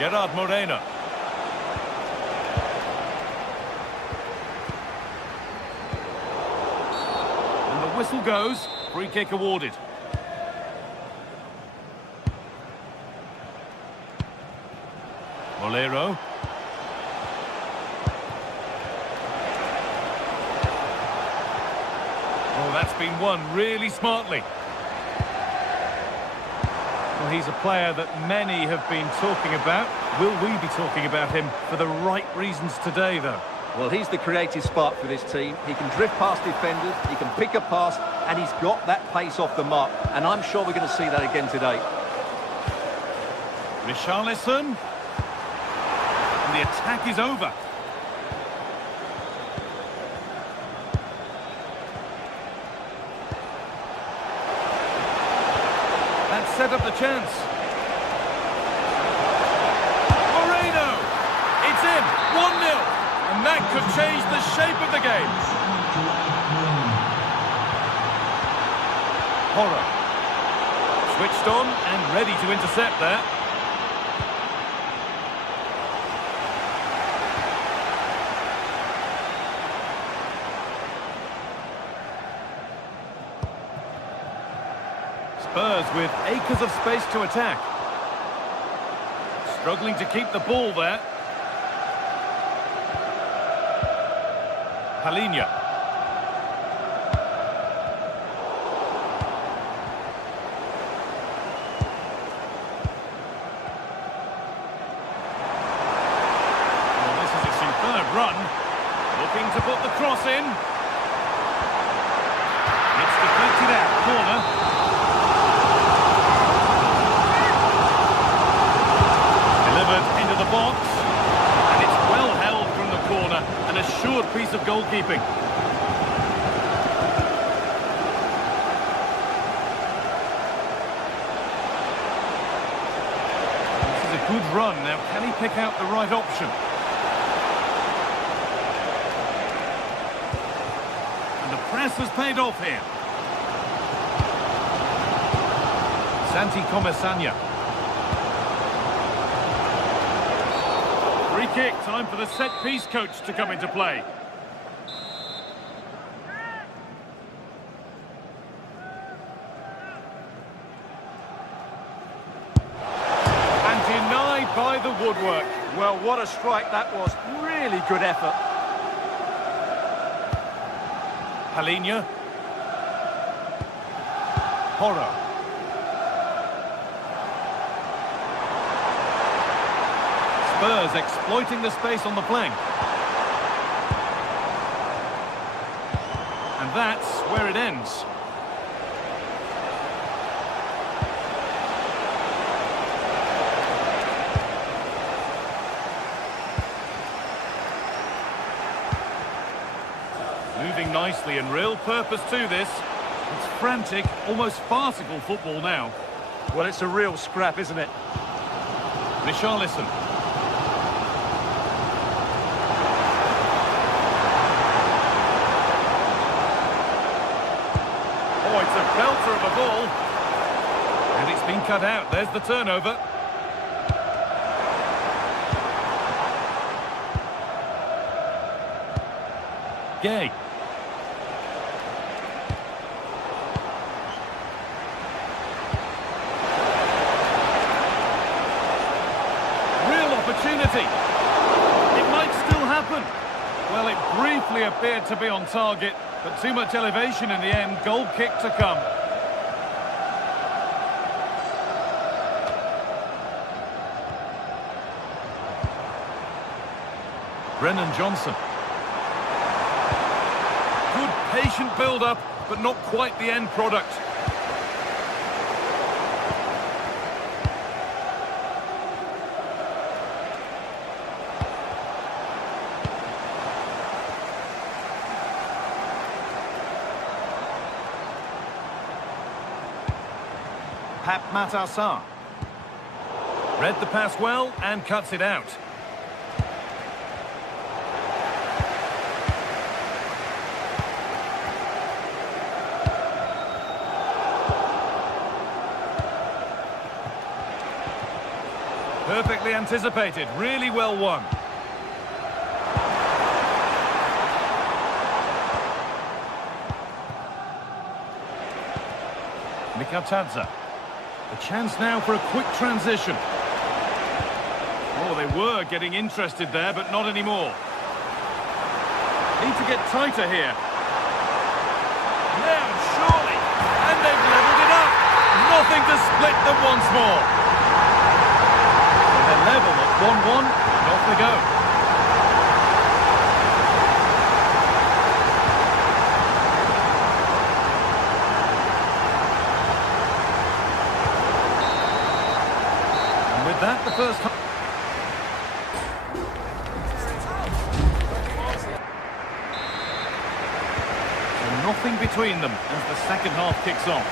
Gerard Moreno. And the whistle goes. Free kick awarded. Molero. Oh, that's been won really smartly. Well, he's a player that many have been talking about. Will we be talking about him for the right reasons today, though? Well, he's the creative spark for this team. He can drift past defenders, he can pick a pass, and he's got that pace off the mark. And I'm sure we're going to see that again today. Richarlison. And the attack is over. That set up the chance. Moreno! It's in! 1-0! And that could change the shape of the game. Horror. Switched on and ready to intercept there. Spurs with acres of space to attack. Struggling to keep the ball there. Palhinha. Well, this is a superb run. Looking to put the cross in. It's deflected out. Corner. Delivered into the box. And it's well held from the corner. An assured piece of goalkeeping. This is a good run. Now, can he pick out the right option? And the press has paid off here. Santi Comesaña. Free kick, time for the set-piece coach to come into play. And denied by the woodwork. Well, what a strike that was. Really good effort. Palhinha. Horror. Spurs exploiting the space on the flank. And that's where it ends. Moving nicely and real purpose to this. It's frantic, almost farcical football now. Well, it's a real scrap, isn't it? Richarlison. Oh, it's a belter of a ball. And it's been cut out. There's the turnover. Gay. Real opportunity. It might still happen. Well, it briefly appeared to be on target, but too much elevation in the end. Goal kick to come. Brennan Johnson. Good patient build-up, but not quite the end product. Matar. Read the pass well and cuts it out. Perfectly anticipated, really well won. Mikatadze. A chance now for a quick transition. Oh, they were getting interested there, but not anymore. Need to get tighter here. Now, surely. And they've levelled it up. Nothing to split them once more. They're level at 1-1, and off they go. And with that, the first half. So nothing between them as the second half kicks off.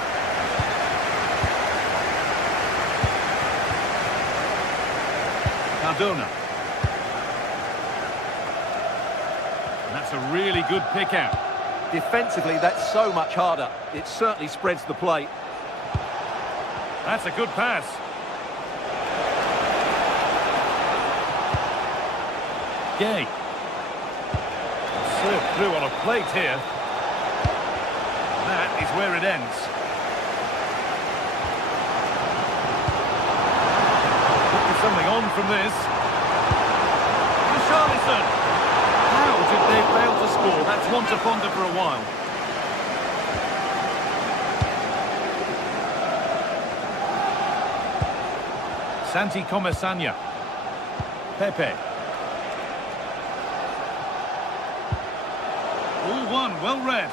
Cardona. That's a really good pick out. Defensively, that's so much harder. It certainly spreads the play. That's a good pass. Gay. Served through on a plate here. That is where it ends. Something on from this. Richarlison. How did they fail to score? That's one to ponder for a while. Santi Comesanya. Pepe. All one, well read.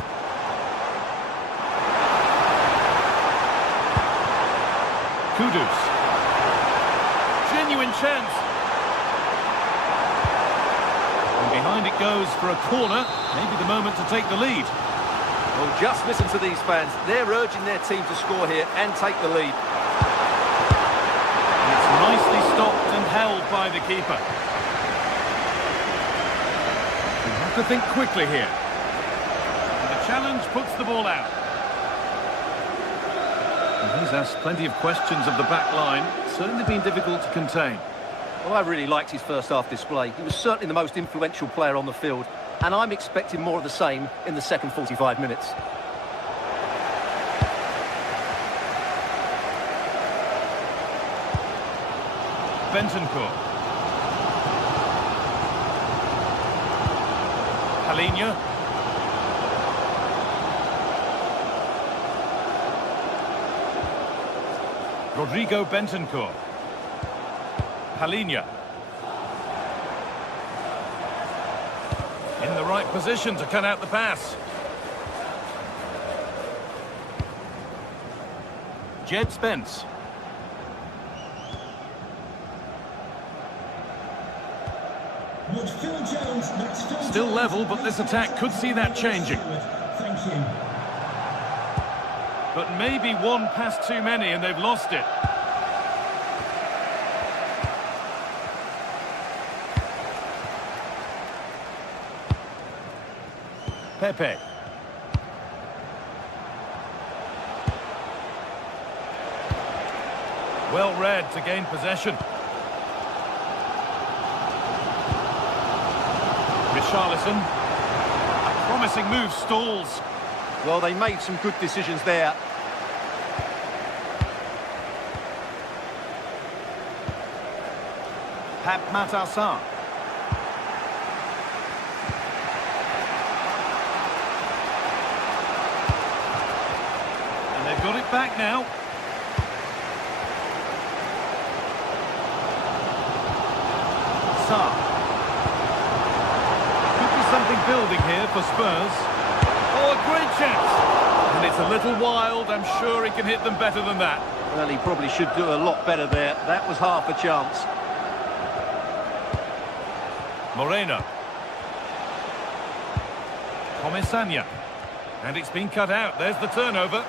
Kudus. Genuine chance. And behind it goes for a corner. Maybe the moment to take the lead. Well, just listen to these fans. They're urging their team to score here and take the lead. And it's nicely stopped and held by the keeper. You have to think quickly here. And the challenge puts the ball out. And he's asked plenty of questions of the back line. Certainly been difficult to contain. Well, I really liked his first half display. He was certainly the most influential player on the field, and I'm expecting more of the same in the second 45 minutes. Bentancur. Palinha. Rodrigo Bentancur. Palinha. In the right position to cut out the pass. Jed Spence. Still level, but this attack could see that changing. Thank you. But maybe one pass too many and they've lost it. Pepe. Well read to gain possession. Richarlison. A promising move stalls. Well, they made some good decisions there. Matar. And they've got it back now. Sarr. Could be something building here for Spurs. Oh, a great chance. And it's a little wild. I'm sure he can hit them better than that. Well, he probably should do a lot better there. That was half a chance. Moreno. Comesanya. And it's been cut out. There's the turnover.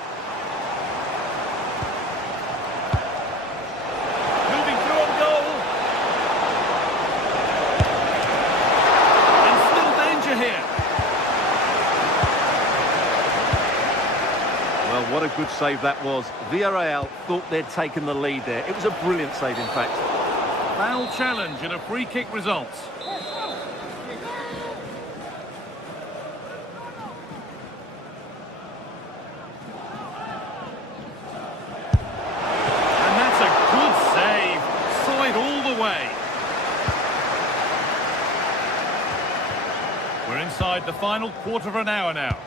a good save that was. Villarreal thought they'd taken the lead there. It was a brilliant save, in fact. Foul challenge and a free kick results. And that's a good save. Saw it all the way. We're inside the final quarter of an hour now.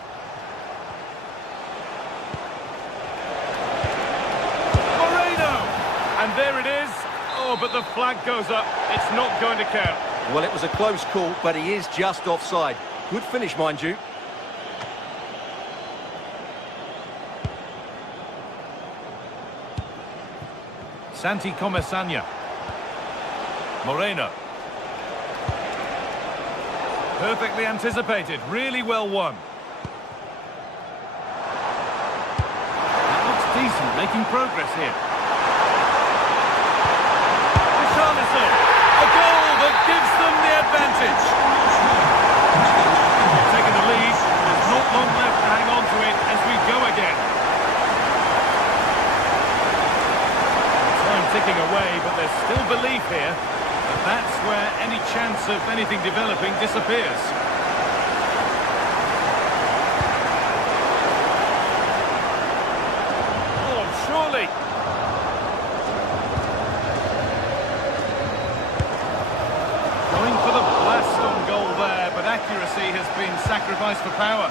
And there it is. Oh, but the flag goes up. It's not going to count. Well, it was a close call, but he is just offside. Good finish, mind you. Santi Comesanya. Moreno. Perfectly anticipated. Really well won. That looks decent, making progress here. A goal that gives them the advantage. Taking the lead, there's not long left to hang on to it as we go again. Time ticking away, but there's still belief here. But that's where any chance of anything developing disappears. Oh, surely. Going for the blast on goal there, but accuracy has been sacrificed for power.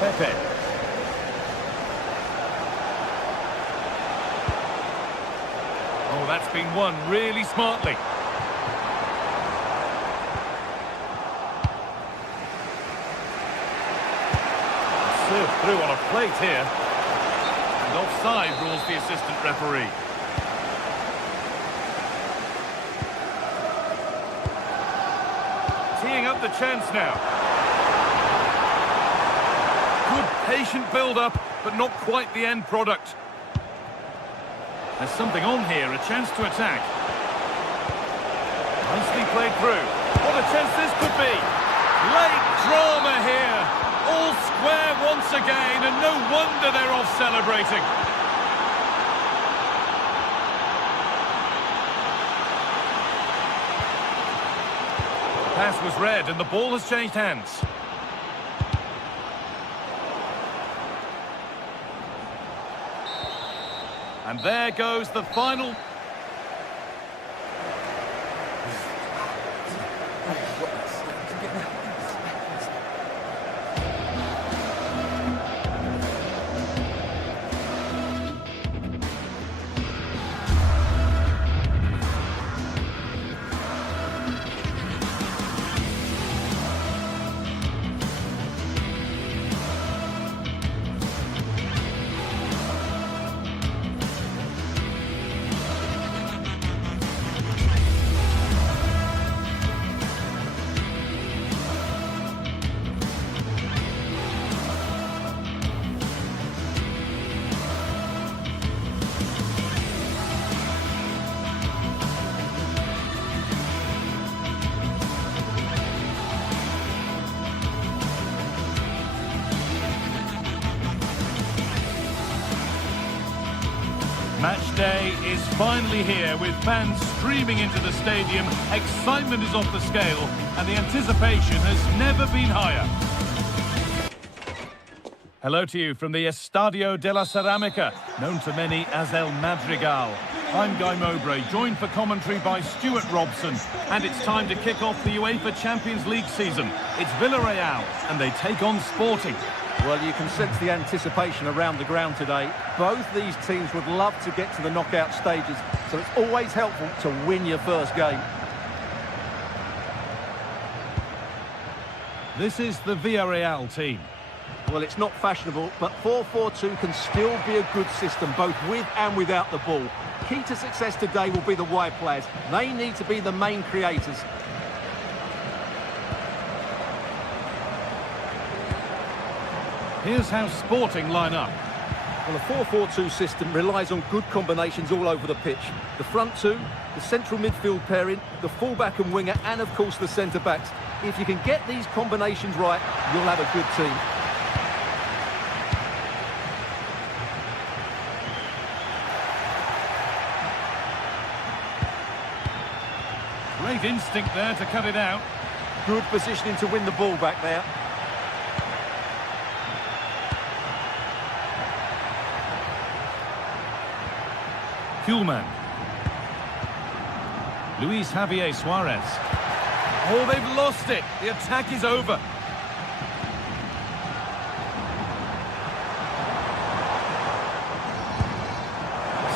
Pepe. Oh, that's been won really smartly. Served through on a plate here. And offside rules the assistant referee. Teeing up the chance now. Good patient build-up, but not quite the end product. There's something on here, a chance to attack. Nicely played through. What a chance this could be. Late drama here. All square once again, and no wonder they're off celebrating. Pass was read and the ball has changed hands. And there goes the final. Match day is finally here with fans streaming into the stadium. Excitement is off the scale and the anticipation has never been higher. Hello to you from the Estadio de la Ceramica, known to many as El Madrigal. I'm Guy Mowbray, joined for commentary by Stuart Robson, and it's time to kick off the UEFA Champions League season. It's Villarreal and they take on Sporting. Well, you can sense the anticipation around the ground today. Both these teams would love to get to the knockout stages, so it's always helpful to win your first game. This is the Villarreal team. Well, it's not fashionable, but 4-4-2 can still be a good system, both with and without the ball. Key to success today will be the wide players. They need to be the main creators. Here's how Sporting line up. Well, the 4-4-2 system relies on good combinations all over the pitch. The front two, the central midfield pairing, the fullback and winger, and of course the centre-backs. If you can get these combinations right, you'll have a good team. Great instinct there to cut it out. Good positioning to win the ball back there. Kuhlmann. Luis Javier Suarez. Oh, they've lost it. The attack is over.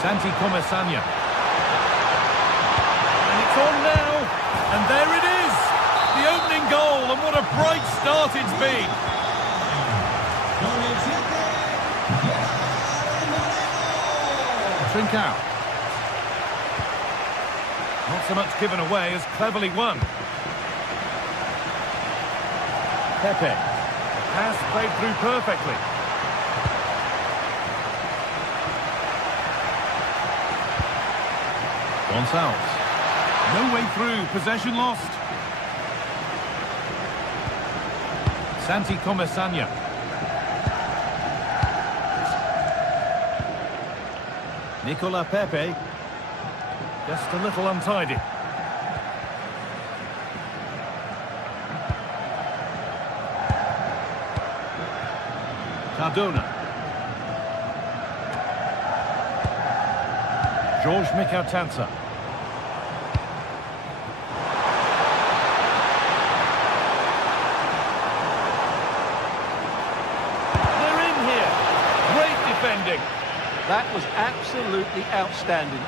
Santi Comesaña. And it's on now. And there it is. The opening goal, and what a bright start it's been. Trincao. Not so much given away as cleverly won. Pepe. Pass played through perfectly. Gonçalves. No way through. Possession lost. Santi Comesaña. Nicola Pepe. Just a little untidy. Cardona. George Mikautanza. They're in here. Great defending. That was absolutely outstanding.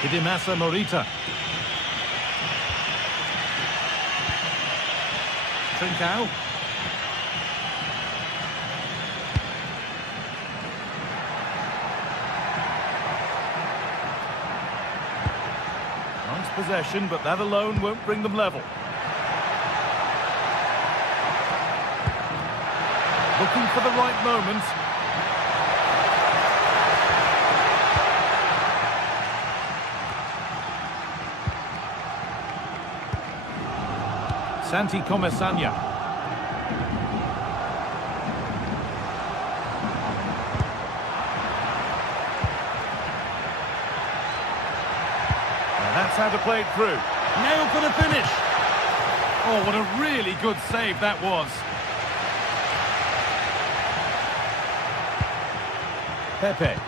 Hidemasa Morita. Trincao. Nice possession, but that alone won't bring them level. Looking for the right moment. Santi Comesaña. That's how to play it through. Now for the finish. Oh, what a really good save that was. Pepe.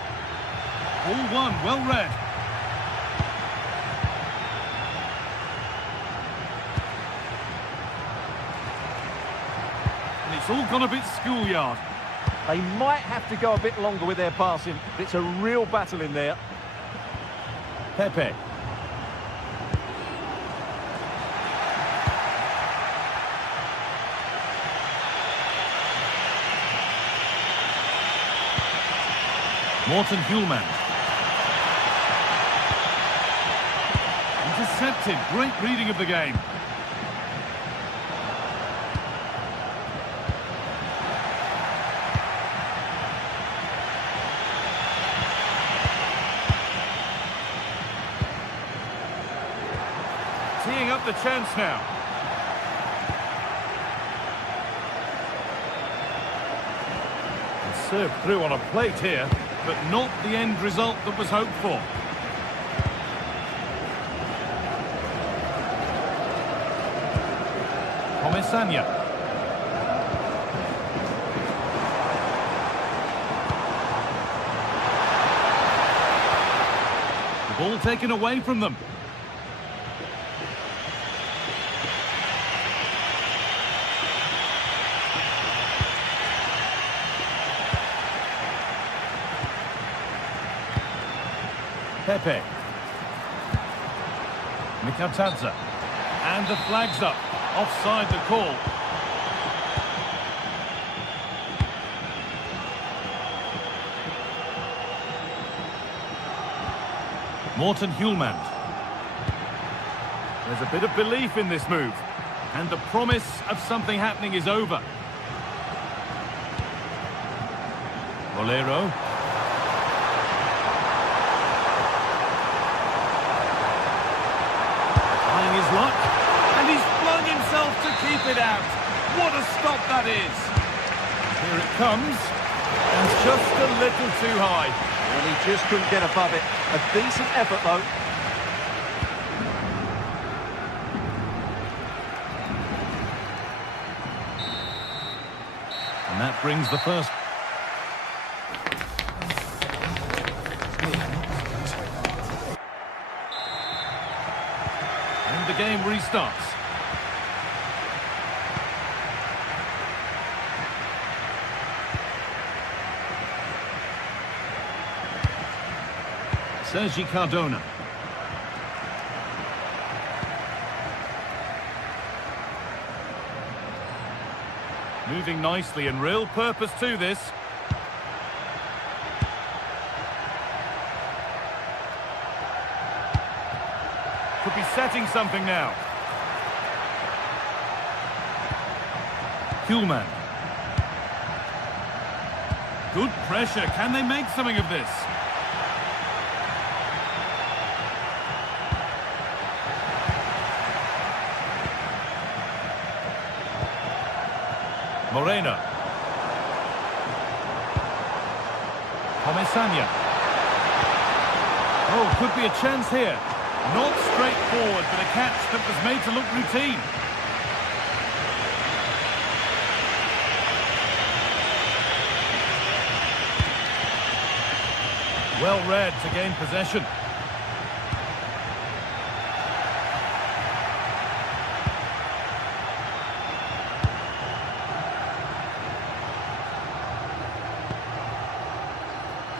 All one, well read. And it's all gone a bit schoolyard. They might have to go a bit longer with their passing. It's a real battle in there. Pepe. Morten Kuhlmann. Intercepted. Great reading of the game. Teeing up the chance now. Served through on a plate here, but not the end result that was hoped for. Comesaña. The ball taken away from them. Pepe. Mikautanza. And the flag's up. Offside the call. Morten Kuhlmann. There's a bit of belief in this move. And the promise of something happening is over. Bolero. himself to keep it out. What a stop that is. Here it comes. And just a little too high. And he just couldn't get above it. A decent effort, though. And that brings the first. And the game restarts. Sergi Cardona. Moving nicely and real purpose to this. Could be setting something now. Kuhlmann. Good pressure. Can they make something of this? Moreno. Comesaña. Oh, could be a chance here. Not straightforward, but a catch that was made to look routine. Well read to gain possession.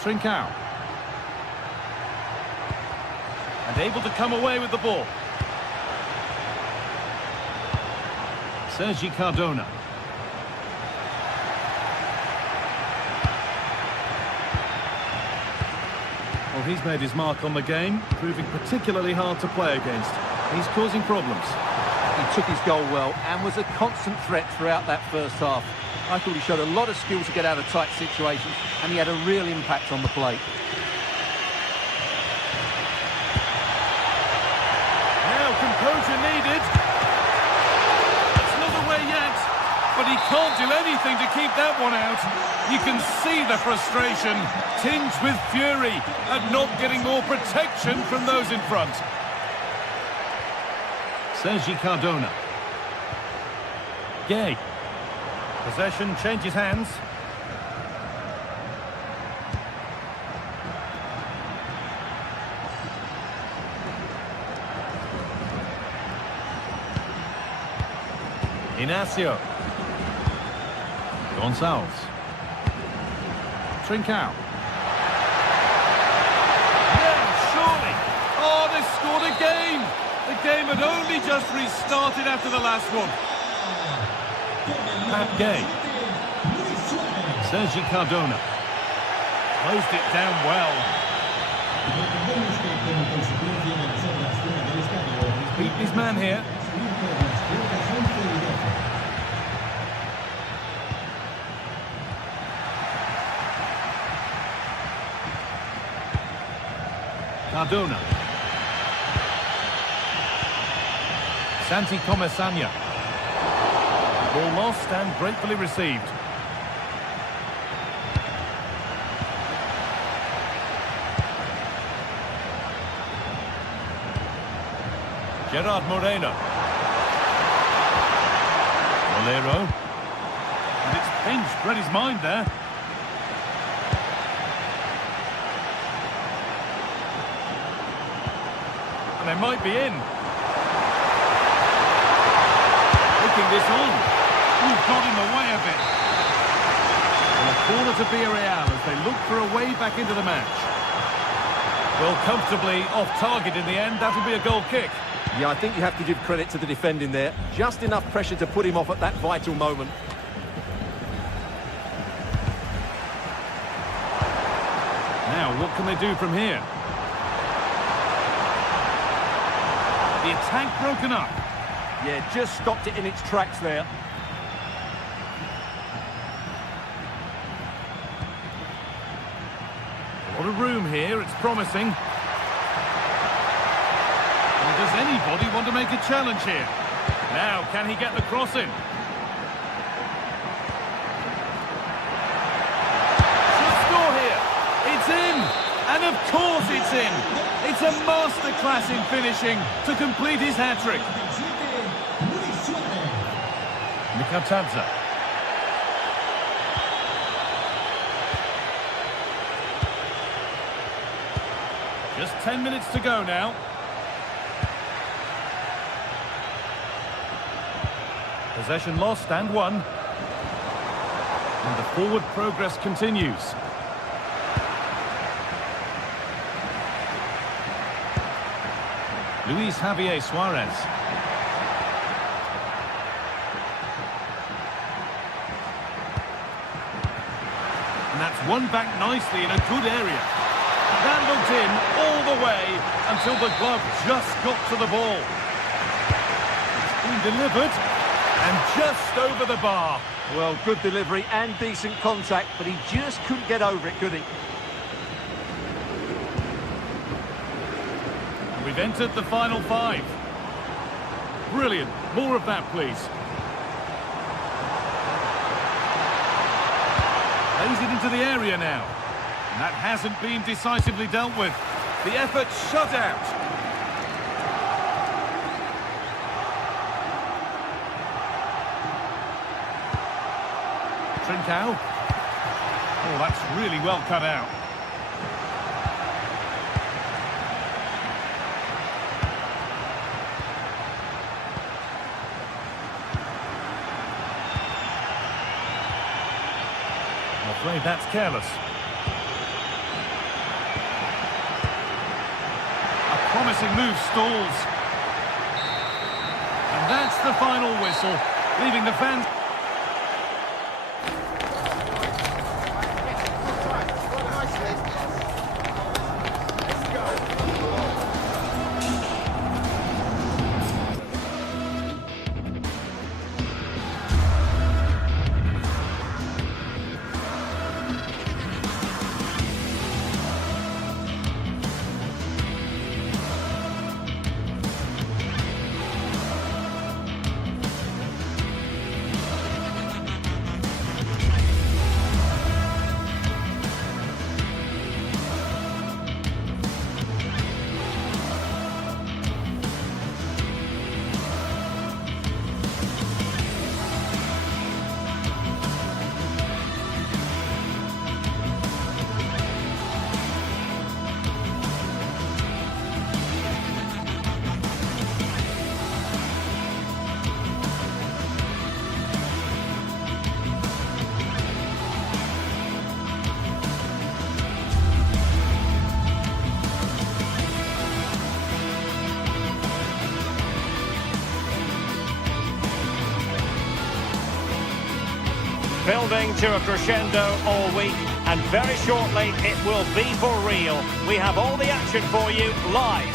Trincao. And able to come away with the ball. Sergi Cardona. Well, he's made his mark on the game, proving particularly hard to play against. He's causing problems. He took his goal well and was a constant threat throughout that first half. I thought he showed a lot of skill to get out of tight situations, and he had a real impact on the plate. Now composure needed. It's not away yet, but he can't do anything to keep that one out. You can see the frustration, tinged with fury, at not getting more protection from those in front. Sergi Cardona. Gay. Possession changes hands. Inacio. Gonçalves. Trincao. Yeah, surely. Oh, they scored again. The game had only just restarted after the last one. Pat Gay. Sergi Cardona. Closed it down well. He's beaten his man here. Cardona. Santi Comesaña. Ball lost and gratefully received. Gerard Moreno. Valero. And it's pinched, read his mind there. And they might be in. Taking this on. Ooh, got him away a bit. And a corner to Villarreal as they look for a way back into the match. Well, comfortably off target in the end. That'll be a goal kick. Yeah, I think you have to give credit to the defending there. Just enough pressure to put him off at that vital moment. Now, what can they do from here? The attack broken up. Yeah, just stopped it in its tracks there. A lot of room here, it's promising. And does anybody want to make a challenge here? Now, can he get the cross in? Should score here. It's in. And of course it's in. It's a masterclass in finishing to complete his hat-trick. Mikatadze. Just 10 minutes to go now. Possession lost and won. And the forward progress continues. Luis Javier Suarez. And that's won back nicely in a good area. That looked in all the way until the glove just got to the ball. It's been delivered and just over the bar. Well, good delivery and decent contact, but he just couldn't get over it, could he? And we've entered the final 5. Brilliant. More of that, please. Plays it into the area now. And that hasn't been decisively dealt with. The effort shut out. Trincao. Oh, that's really well cut out. I'm afraid that's careless. Promising move stalls. And that's the final whistle, leaving the fans... Building to a crescendo all week, and very shortly it will be for real. We have all the action for you live.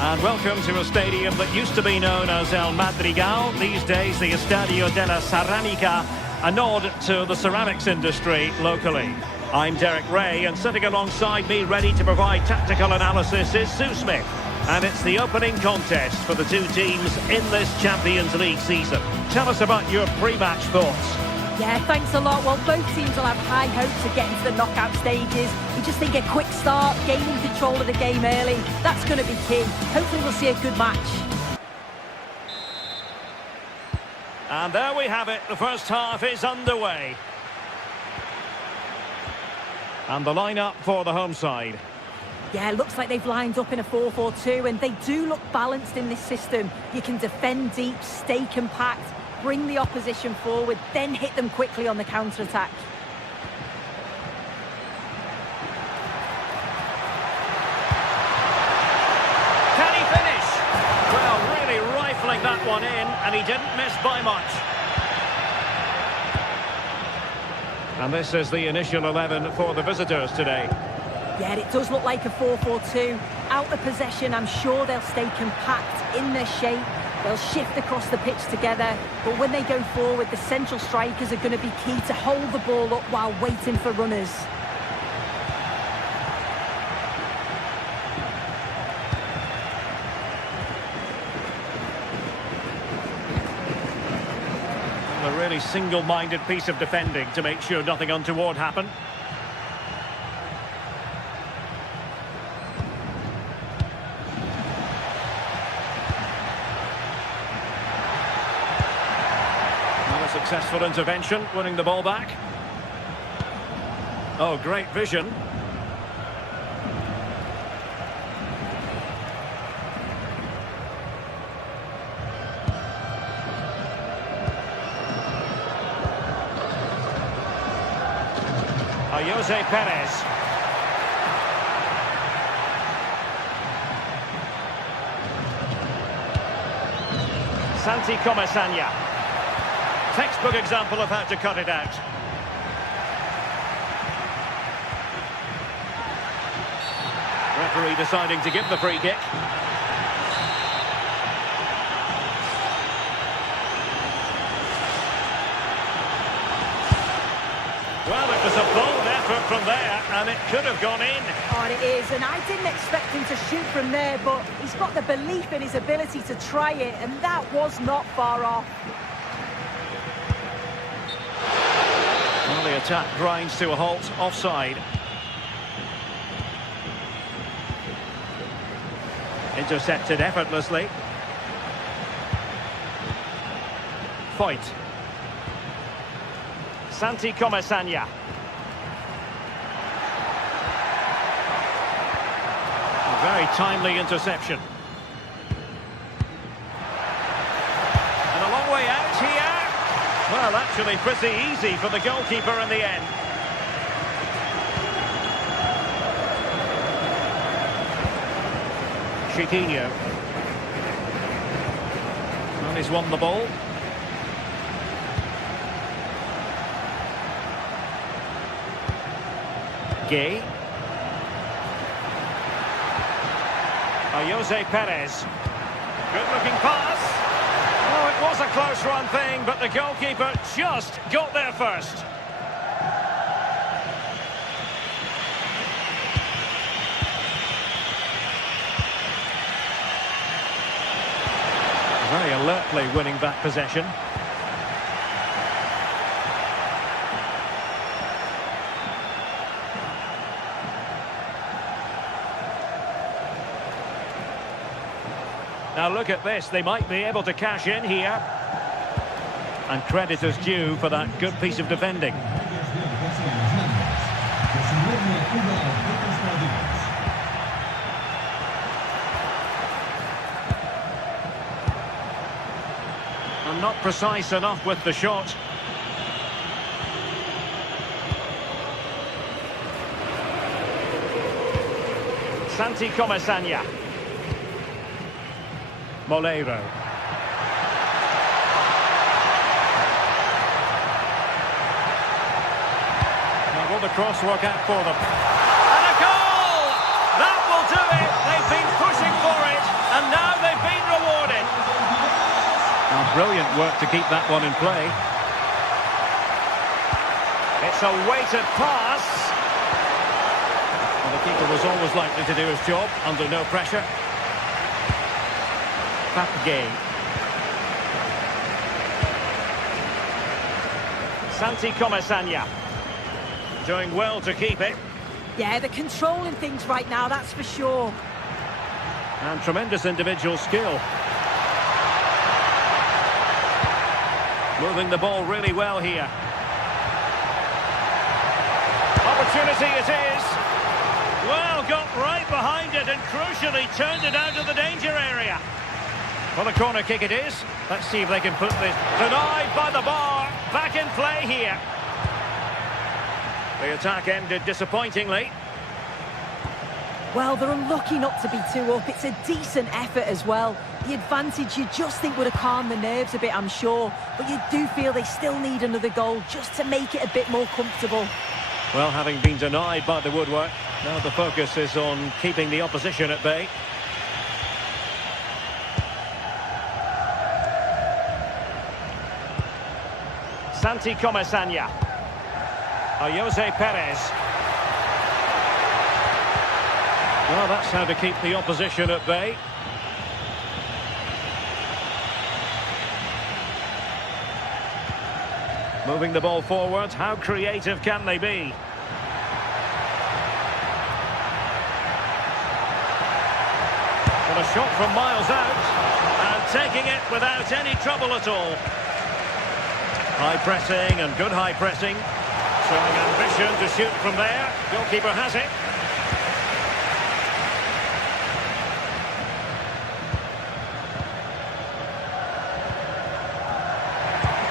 And welcome to a stadium that used to be known as El Madrigal, these days the Estadio de la Ceramica, a nod to the ceramics industry locally. I'm Derek Ray, and sitting alongside me ready to provide tactical analysis is Sue Smith. And it's the opening contest for the two teams in this Champions League season. Tell us about your pre-match thoughts. Yeah, thanks a lot. Well, both teams will have high hopes of getting to the knockout stages. We just think a quick start, gaining control of the game early, that's going to be key. Hopefully we'll see a good match. And there we have it. The first half is underway. And the lineup for the home side. Yeah, looks like they've lined up in a 4-4-2, and they do look balanced in this system. You can defend deep, stay compact, bring the opposition forward, then hit them quickly on the counter-attack. Can he finish? Well, really rifling that one in, and he didn't miss by much. And this is the initial 11 for the visitors today. Yeah, it does look like a 4-4-2. Out of possession, I'm sure they'll stay compact in their shape. They'll shift across the pitch together. But when they go forward, the central strikers are going to be key to hold the ball up while waiting for runners. really single-minded piece of defending to make sure nothing untoward happened. Another successful intervention, winning the ball back. Oh, great vision. Jose Perez. Santi Comesaña. Textbook example of how to cut it out. Referee deciding to give the free kick. Well, it was a bold effort from there, and it could have gone in. Oh, and it is, and I didn't expect him to shoot from there, but he's got the belief in his ability to try it, and that was not far off. Well, the attack grinds to a halt, offside. Intercepted effortlessly. Foyt. Santi Comesaña. A very timely interception. And a long way out here. Well, actually pretty easy for the goalkeeper in the end. Chiquinho. Well, he's won the ball. Gay. Jose Perez. Good looking pass. Oh, it was a close run thing, but the goalkeeper just got there first. Very alertly winning back possession. Now look at this, they might be able to cash in here. And credit is due for that good piece of defending. And not precise enough with the shot. Santi Comesaña. Moleiro. Now will the cross work out for them? And a goal! That will do it! They've been pushing for it, and now they've been rewarded. Now brilliant work to keep that one in play. It's a weighted pass. And the keeper was always likely to do his job under no pressure. Gay. Santi Comesaña. Doing well to keep it. Yeah, they're controlling things right now, that's for sure. And tremendous individual skill. Moving the ball really well here. Opportunity it is. Well, got right behind it and crucially turned it out of the danger area. Well, the corner kick it is. Let's see if they can put this. Denied by the bar. Back in play here. The attack ended disappointingly. Well, they're unlucky not to be 2 up. It's a decent effort as well. The advantage you just think would have calmed the nerves a bit, I'm sure. But you do feel they still need another goal just to make it a bit more comfortable. Well, having been denied by the woodwork, now the focus is on keeping the opposition at bay. Santi Comesaña. Jose Perez. Well, that's how to keep the opposition at bay. Moving the ball forward, how creative can they be? Well, a shot from miles out, and taking it without any trouble at all. High pressing and good high pressing. Showing ambition to shoot from there. Goalkeeper has it.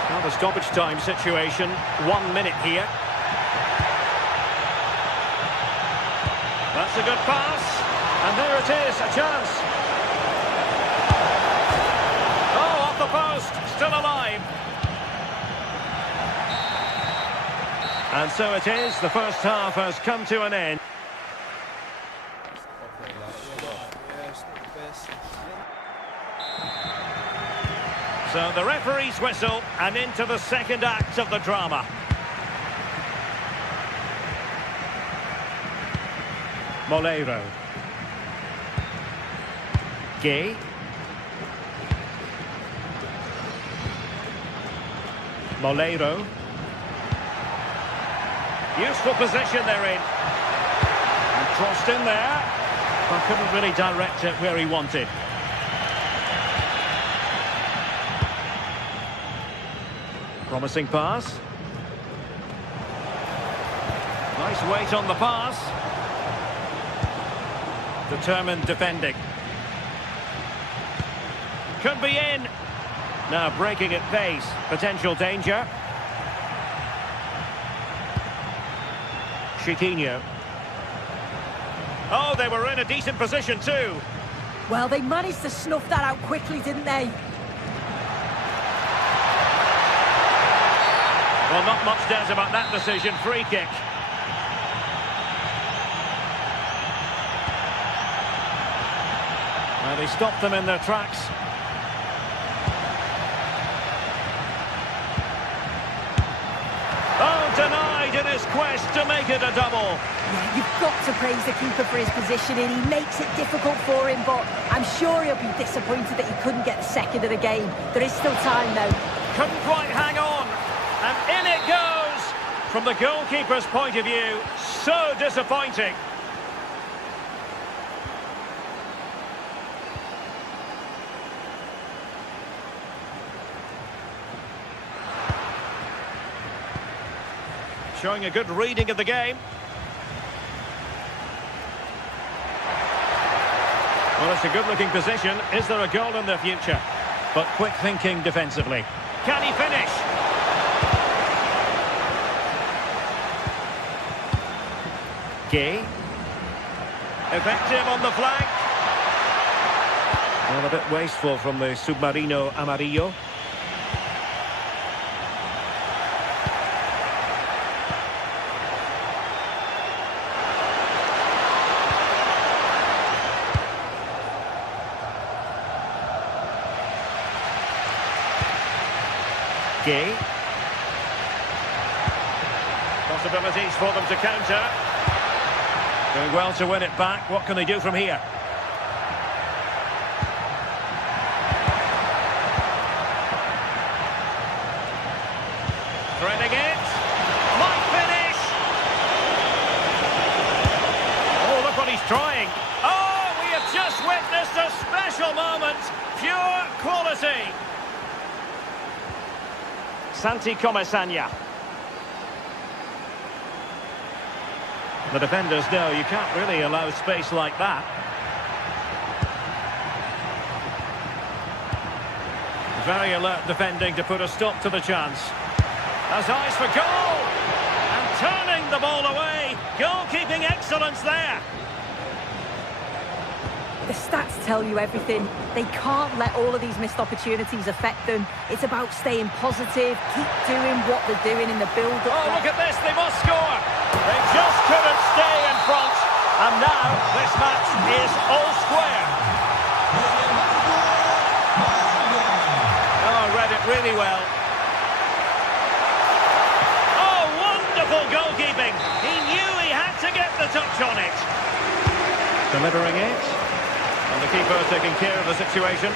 Now the stoppage time situation. 1 minute here. That's a good pass. And there it is, a chance. Oh, off the post. Still alive. And so it is, the first half has come to an end. So the referee's whistle, and into the second act of the drama. Moleiro. Gay. Moleiro. Useful position they're in. And crossed in there. But couldn't really direct it where he wanted. Promising pass. Nice weight on the pass. Determined defending. Could be in. Now breaking at pace. Potential danger. Chiquinho. Oh, they were in a decent position too. Well, they managed to snuff that out quickly, didn't they? Well, not much doubt about that decision. Free kick. Well, they stopped them in their tracks. Oh, denied in his quest to make it a double. Yeah, you've got to praise the keeper for his positioning. He makes it difficult for him, but I'm sure he'll be disappointed that he couldn't get the second of the game. There is still time, though. Couldn't quite hang on. And in it goes. From the goalkeeper's point of view, so disappointing. Showing a good reading of the game. Well, it's a good-looking position. Is there a goal in the future? But quick thinking defensively. Can he finish? Gay. Effective on the flank. Well, a bit wasteful from the Submarino Amarillo. Gay. Possibilities for them to counter. Doing well to win it back. What can they do from here? Threading it. Might finish. Oh, look what he's trying. Oh, we have just witnessed a special moment. Pure quality. Santi Comesaña. The defenders know you can't really allow space like that. Very alert defending to put a stop to the chance. Has eyes for goal! And turning the ball away. Goalkeeping excellence there. The stats tell you everything. They can't let all of these missed opportunities affect them. It's about staying positive, keep doing what they're doing in the build-up. Oh, look at this, they must score! They just couldn't stay in front. And now, this match is all square. Oh, read it really well. Oh, wonderful goalkeeping. He knew he had to get the touch on it. Delivering it. And the keeper taking care of the situation.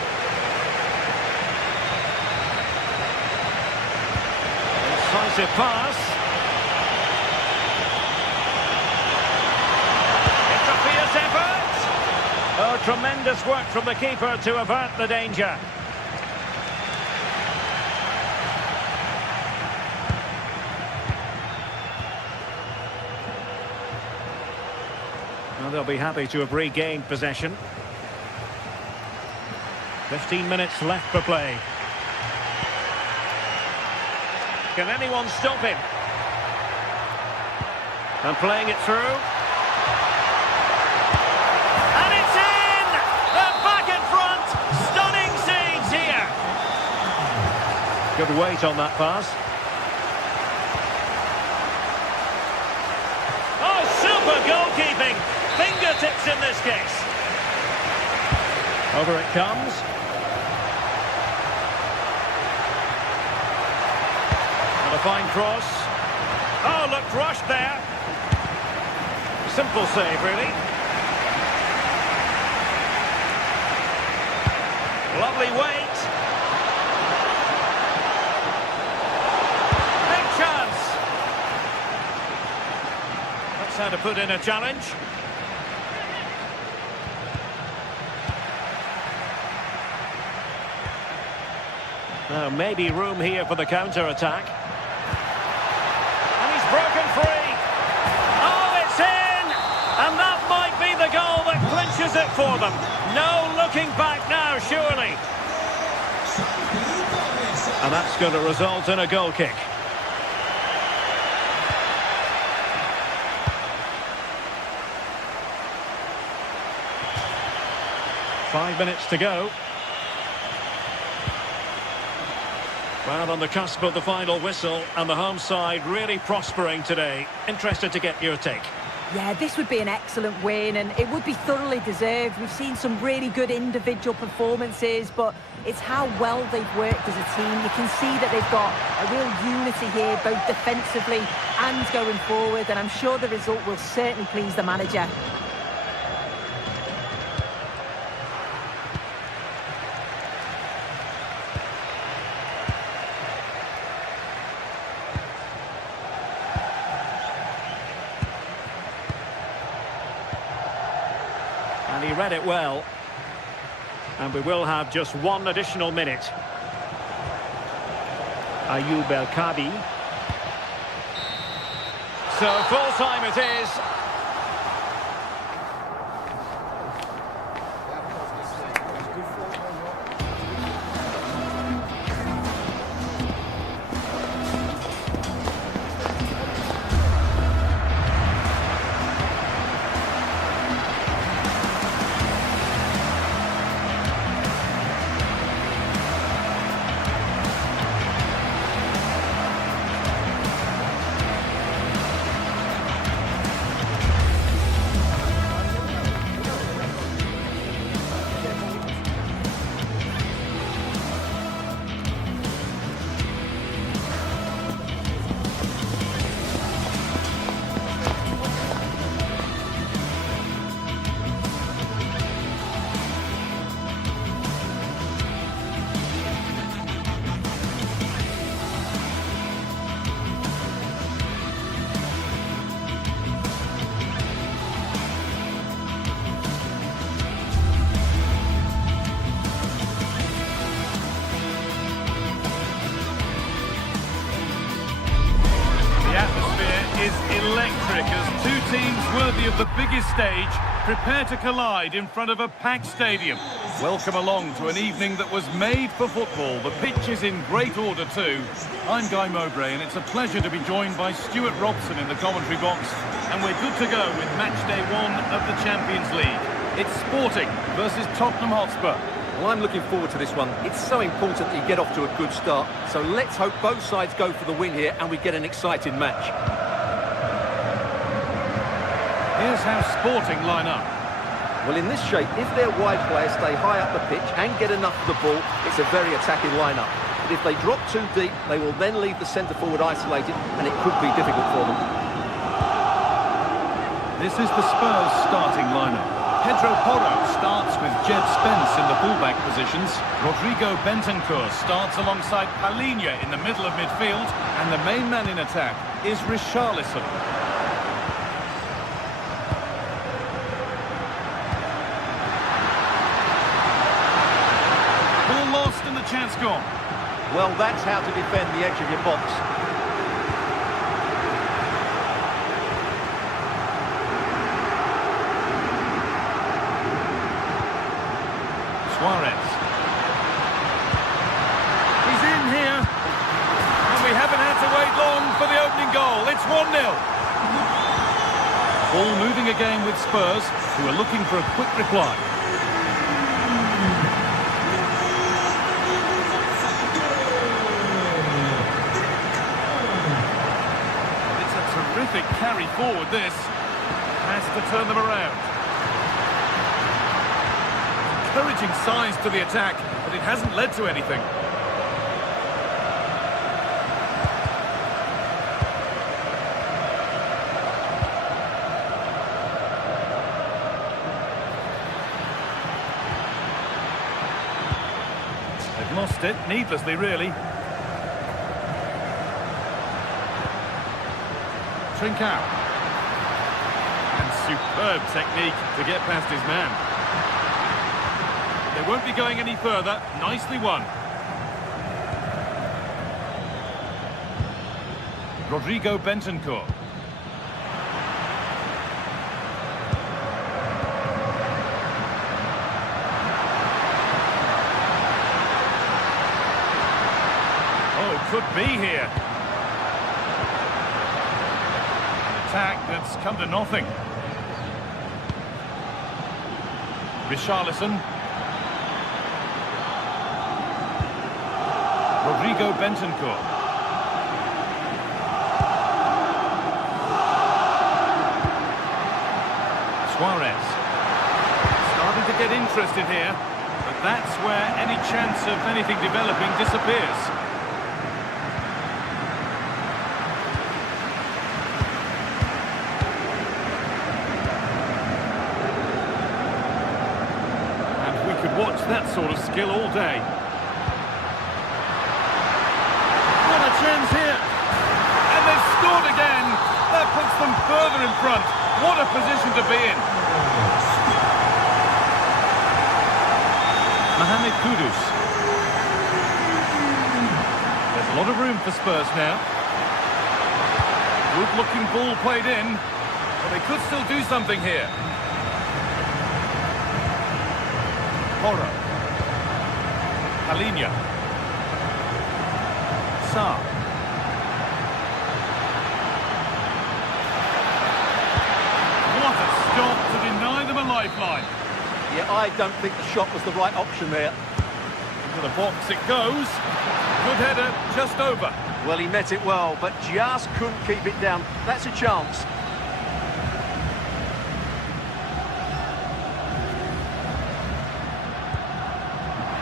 Explosive pass. It's a fierce effort. Oh, tremendous work from the keeper to avert the danger. Well, they'll be happy to have regained possession. 15 minutes left for play. Can anyone stop him? And playing it through. And it's in! They're back in front! Stunning scenes here! Good weight on that pass. Oh, super goalkeeping! Fingertips in this case. Over it comes. A fine cross. Oh, looked rushed there. Simple save, really. Lovely weight. Big chance. That's how to put in a challenge. Now, maybe room here for the counter-attack. Broken free. Oh, it's in! And that might be the goal that clinches it for them. No looking back now, surely. And that's going to result in a goal kick. Five minutes to go. Well, on the cusp of the final whistle, and the home side really prospering today. Interested to get your take. Yeah, this would be an excellent win, and it would be thoroughly deserved. We've seen some really good individual performances, but it's how well they've worked as a team. You can see that they've got a real unity here, both defensively and going forward, and I'm sure the result will certainly please the manager. And he read it well. And we will have just one additional minute. Ayoub El Kabi. So full time it is. Is electric as two teams worthy of the biggest stage prepare to collide in front of a packed stadium. Welcome along to an evening that was made for football. The pitch is in great order too. I'm Guy Mowbray and it's a pleasure to be joined by Stuart Robson in the commentary box. And we're good to go with match day 1 of the Champions League. It's Sporting versus Tottenham Hotspur. Well, I'm looking forward to this one. It's so important that you get off to a good start. So let's hope both sides go for the win here and we get an exciting match. Here's how Sporting line up. Well, in this shape, if their wide players stay high up the pitch and get enough of the ball, it's a very attacking lineup. But if they drop too deep, they will then leave the centre-forward isolated, and it could be difficult for them. This is the Spurs starting lineup. Pedro Porro starts with Jed Spence in the fullback positions. Rodrigo Bentancur starts alongside Palhinha in the middle of midfield. And the main man in attack is Richarlison. Ball lost and the chance gone. Well, that's how to defend the edge of your box. Suarez. He's in here. And we haven't had to wait long for the opening goal. It's 1-0. Ball moving again with Spurs, who are looking for a quick reply. It's a terrific carry forward, this. Has to turn them around. Encouraging signs to the attack, but it hasn't led to anything. They've lost it, needlessly really. Trincao. And superb technique to get past his man. They won't be going any further. Nicely won. Rodrigo Bentancur. Oh, it could be here. Attack that's come to nothing. Richarlison. Rodrigo Bentancur. Suarez. Starting to get interested here, but that's where any chance of anything developing disappears. And we could watch that sort of skill all day. Chance here, and they've scored again. That puts them further in front. What a position to be in. Mohamed Kudus. There's a lot of room for Spurs now. Good looking ball played in, but they could still do something here. Porro. Palhinha. Sarr. What a stop to deny them a lifeline. Yeah, I don't think the shot was the right option there. Into the box it goes. Good header, just over. Well, he met it well, but just couldn't keep it down. That's a chance.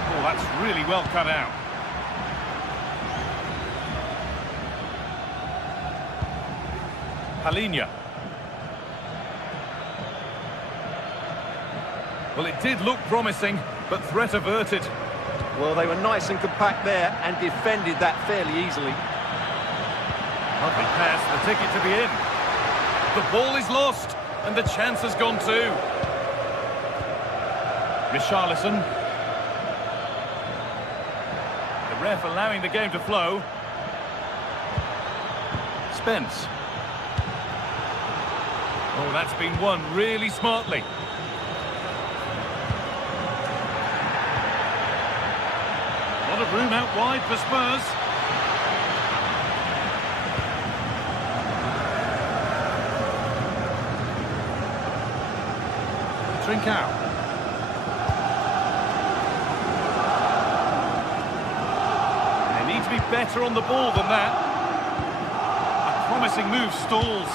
Oh, that's really well cut out. Palhinha. Well, it did look promising, but threat averted. Well, they were nice and compact there and defended that fairly easily. Lovely pass, the ticket to be in. The ball is lost, and the chance has gone too. Richarlison. The ref allowing the game to flow. Spence. Oh, that's been won really smartly. A lot of room out wide for Spurs. Trincao. They need to be better on the ball than that. A promising move stalls.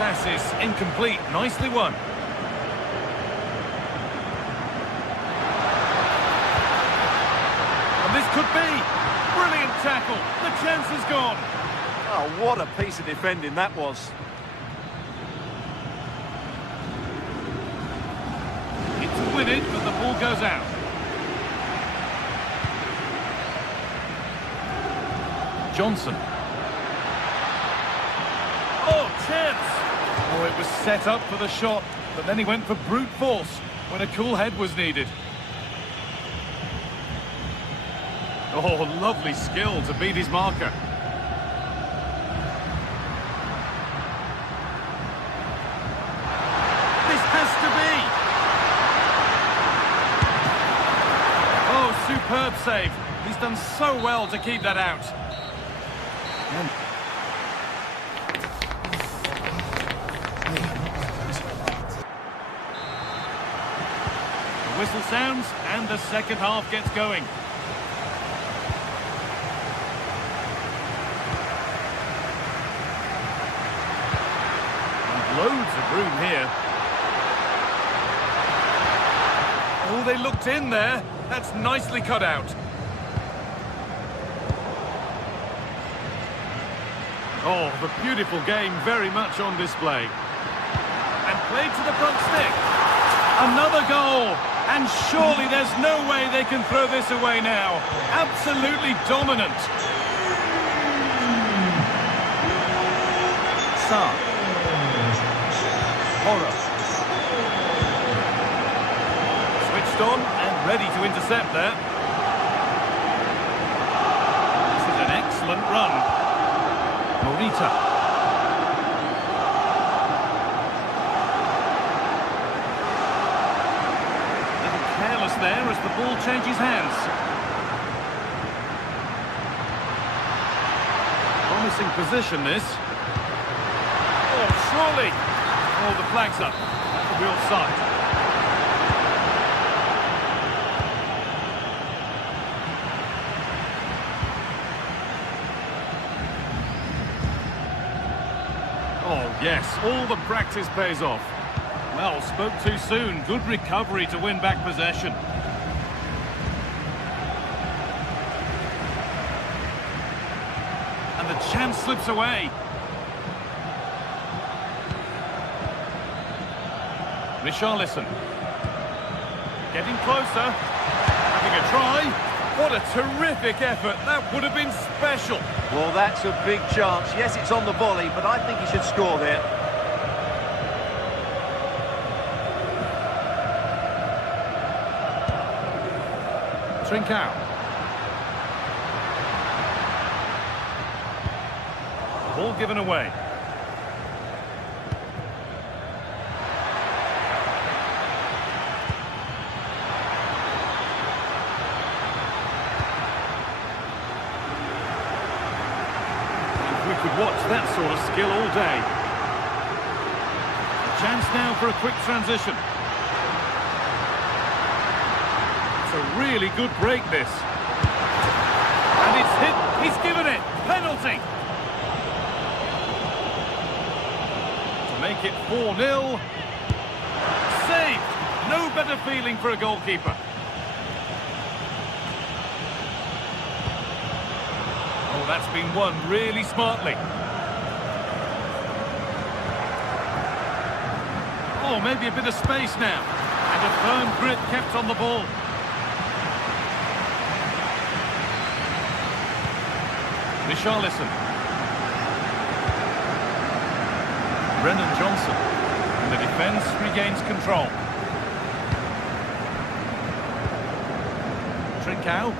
Pass is incomplete. Nicely won. could be. Brilliant tackle. The chance is gone. Oh, what a piece of defending that was. It's with it, but the ball goes out. Johnson. Oh, chance! Oh, it was set up for the shot, but then he went for brute force when a cool head was needed. Oh, lovely skill to beat his marker. This has to be! Oh, superb save. He's done so well to keep that out. The whistle sounds and the second half gets going. And loads of room here. Oh, they looked in there. That's nicely cut out. Oh, the beautiful game very much on display. And played to the front stick. Another goal. And surely there's no way they can throw this away now. Absolutely dominant. Sa. Horror. Switched on and ready to intercept there. This is an excellent run. Morita. Little careless there as the ball changes hands. Promising position this. Oh, surely. Oh, the flag's up. That will be offside. Oh, yes, all the practice pays off. Well, spoke too soon. Good recovery to win back possession. And the chance slips away. Richarlison. Getting closer. Having a try. What a terrific effort. That would have been special. Well, that's a big chance. Yes, it's on the volley, but I think he should score there. Trincao. Ball given away. Could watch that sort of skill all day. A chance now for a quick transition. It's a really good break, this. And it's hit. He's given it. Penalty. To make it 4-0. Saved. No better feeling for a goalkeeper. Oh, that's been won really smartly. Oh, maybe a bit of space now. And a firm grip kept on the ball. Richarlison. Brennan Johnson. And the defence regains control. Trincao.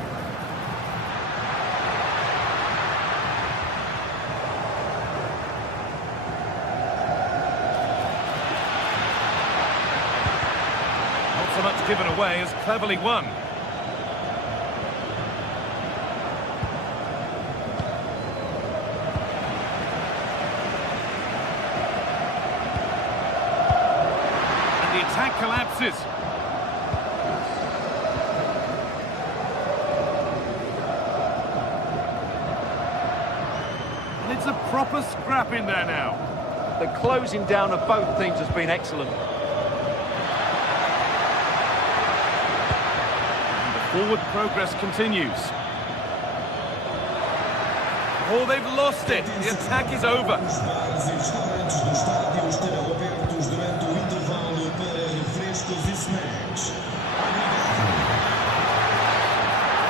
So much given away as cleverly won. And the attack collapses. And it's a proper scrap in there now. The closing down of both teams has been excellent. Forward progress continues. Oh, they've lost it. The attack is over. Os bares e restaurantes do estádio estarão abertos durante o intervalo para refrescos e snacks.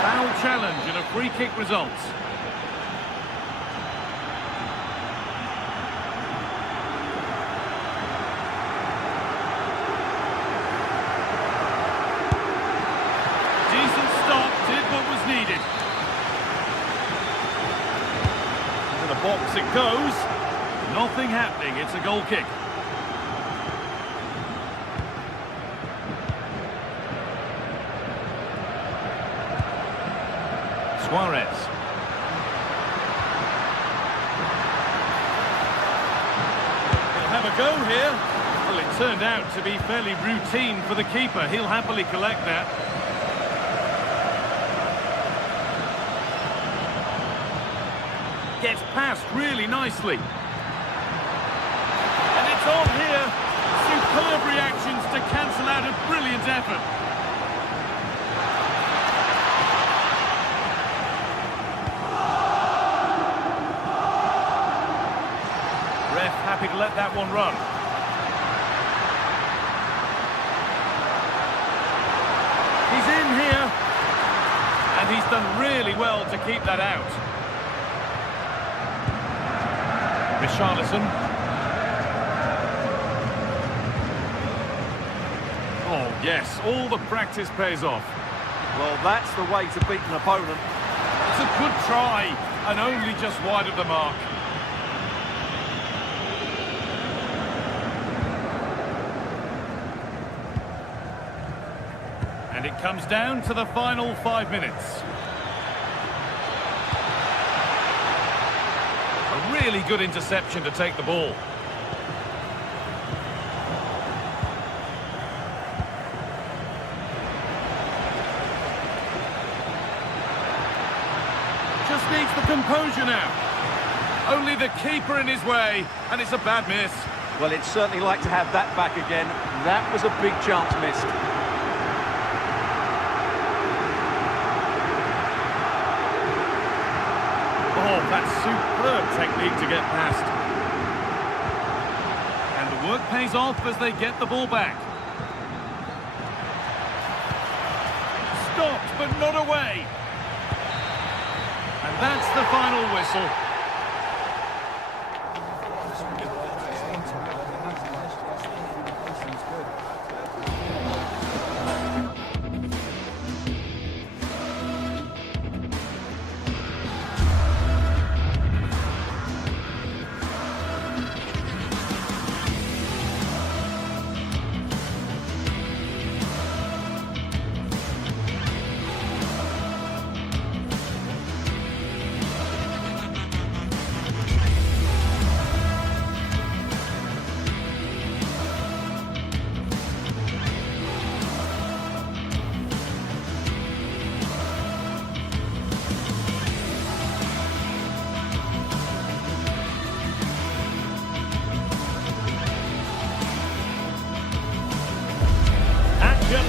Foul challenge and a free kick results. Decent stop, did what was needed. To the box it goes. Nothing happening, it's a goal kick. Suarez. He'll have a go here. Well, it turned out to be fairly routine for the keeper. He'll happily collect that. Gets past really nicely. And it's on here. Superb reactions to cancel out a brilliant effort. Ref happy to let that one run. He's in here. And he's done really well to keep that out. Richarlison. Oh, yes, all the practice pays off. Well, that's the way to beat an opponent. It's a good try, and only just wide of the mark. And it comes down to the final 5 minutes. Really good interception to take the ball. Just needs the composure now. Only the keeper in his way, and it's a bad miss. Well, it's certainly like to have that back again. That was a big chance missed. Oh, that's superb technique to get past. And the work pays off as they get the ball back. Stopped, but not away. And that's the final whistle.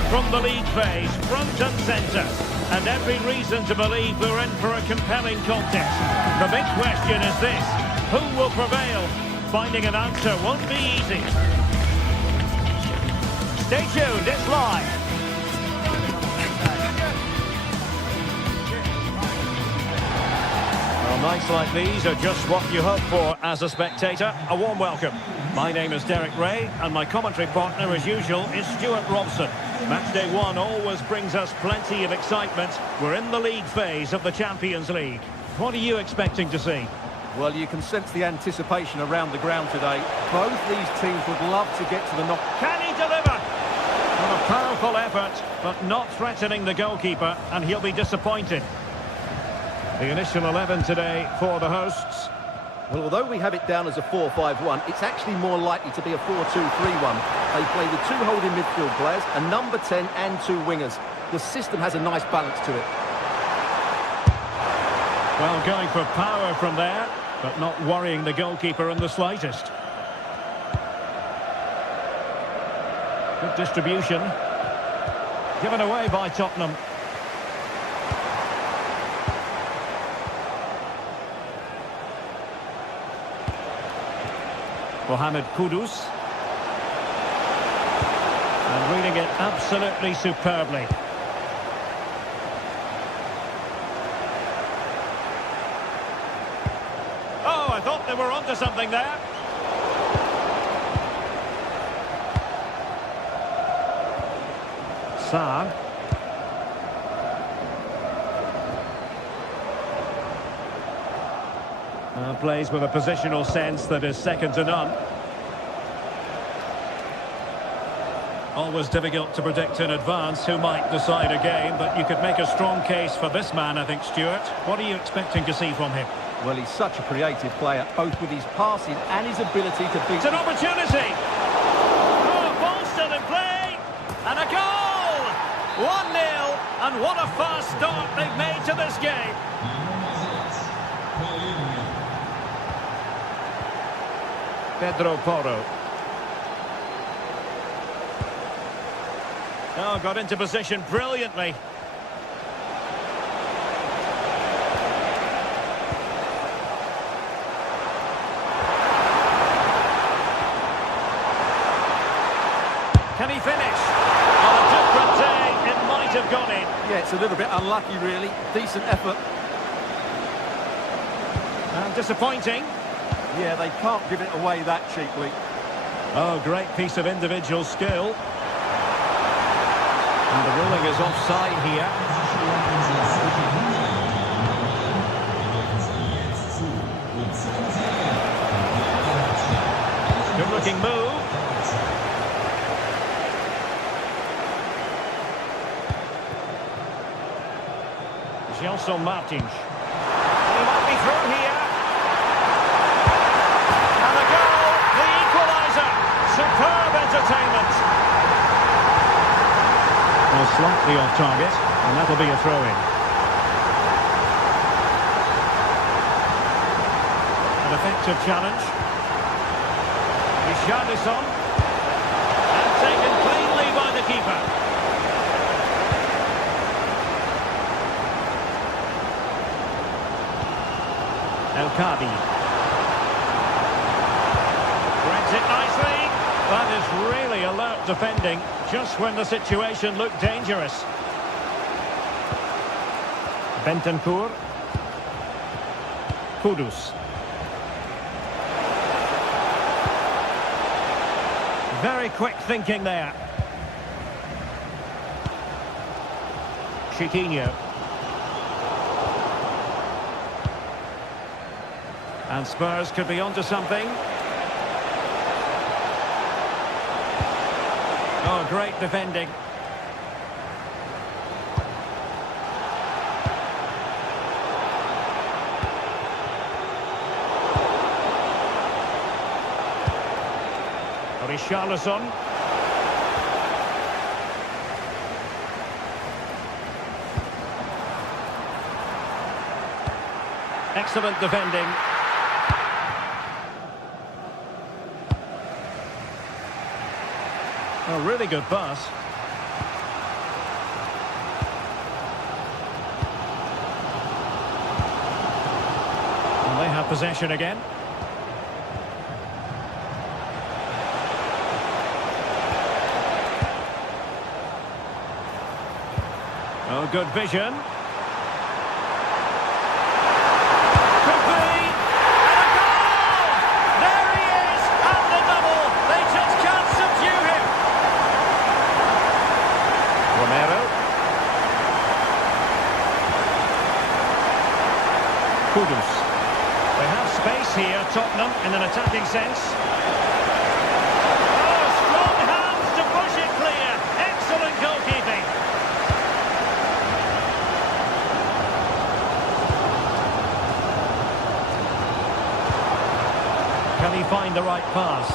From the league phase, front and centre, and every reason to believe we're in for a compelling contest. The big question is this: who will prevail? Finding an answer won't be easy. Stay tuned, it's live. Well, nights like these are just what you hope for as a spectator. A warm welcome. My name is Derek Ray, and my commentary partner, as usual, is Stuart Robson. Match day one always brings us plenty of excitement. We're in the league phase of the Champions League. What are you expecting to see? Well, you can sense the anticipation around the ground today. Both these teams would love to get to the knock. Can he deliver? Well, a powerful effort, but not threatening the goalkeeper, and he'll be disappointed. The initial 11 today for the hosts. Well, although we have it down as a 4-5-1, it's actually more likely to be a 4-2-3-1. They play with two holding midfield players, a number 10 and two wingers. The system has a nice balance to it. Well, going for power from there, but not worrying the goalkeeper in the slightest. Good distribution. Given away by Tottenham. Mohamed Kudus. And reading it absolutely superbly. Oh, I thought they were onto something there. Sarr. Plays with a positional sense that is second to none. Always difficult to predict in advance who might decide a game, but you could make a strong case for this man, I think, Stuart. What are you expecting to see from him? Well, he's such a creative player, both with his passing and his ability to beat... It's an opportunity! Oh, ball still in play! And a goal! 1-0, and what a fast start they've made to this game. Pedro Porro. Oh, got into position brilliantly. Can he finish? On a different day, it might have gone in. Yeah, it's a little bit unlucky, really. Decent effort. And disappointing. Yeah, they can't give it away that cheaply. Oh, great piece of individual skill. And the ruling is offside here. Good looking move. Gelson Martins. He might be through here. And a goal, the equaliser. Superb entertainment. Well, slightly off target, and that'll be a throw-in. An effective challenge. Richarlison. And taken cleanly by the keeper. El Kabi. Threads it nicely. That is really alert defending, just when the situation looked dangerous. Bentancur. Kudus. Very quick thinking there. Chiquinho. And Spurs could be onto something. Oh, great defending. Richarlison. Excellent defending. A really good pass. And they have possession again. Oh, good vision. Could be. And a goal! There he is at the double. They just can't subdue him. Romero. Kudus. They have space here, Tottenham, in an attacking sense. Oh, strong hands to push it clear. Excellent goalkeeping. Can he find the right pass?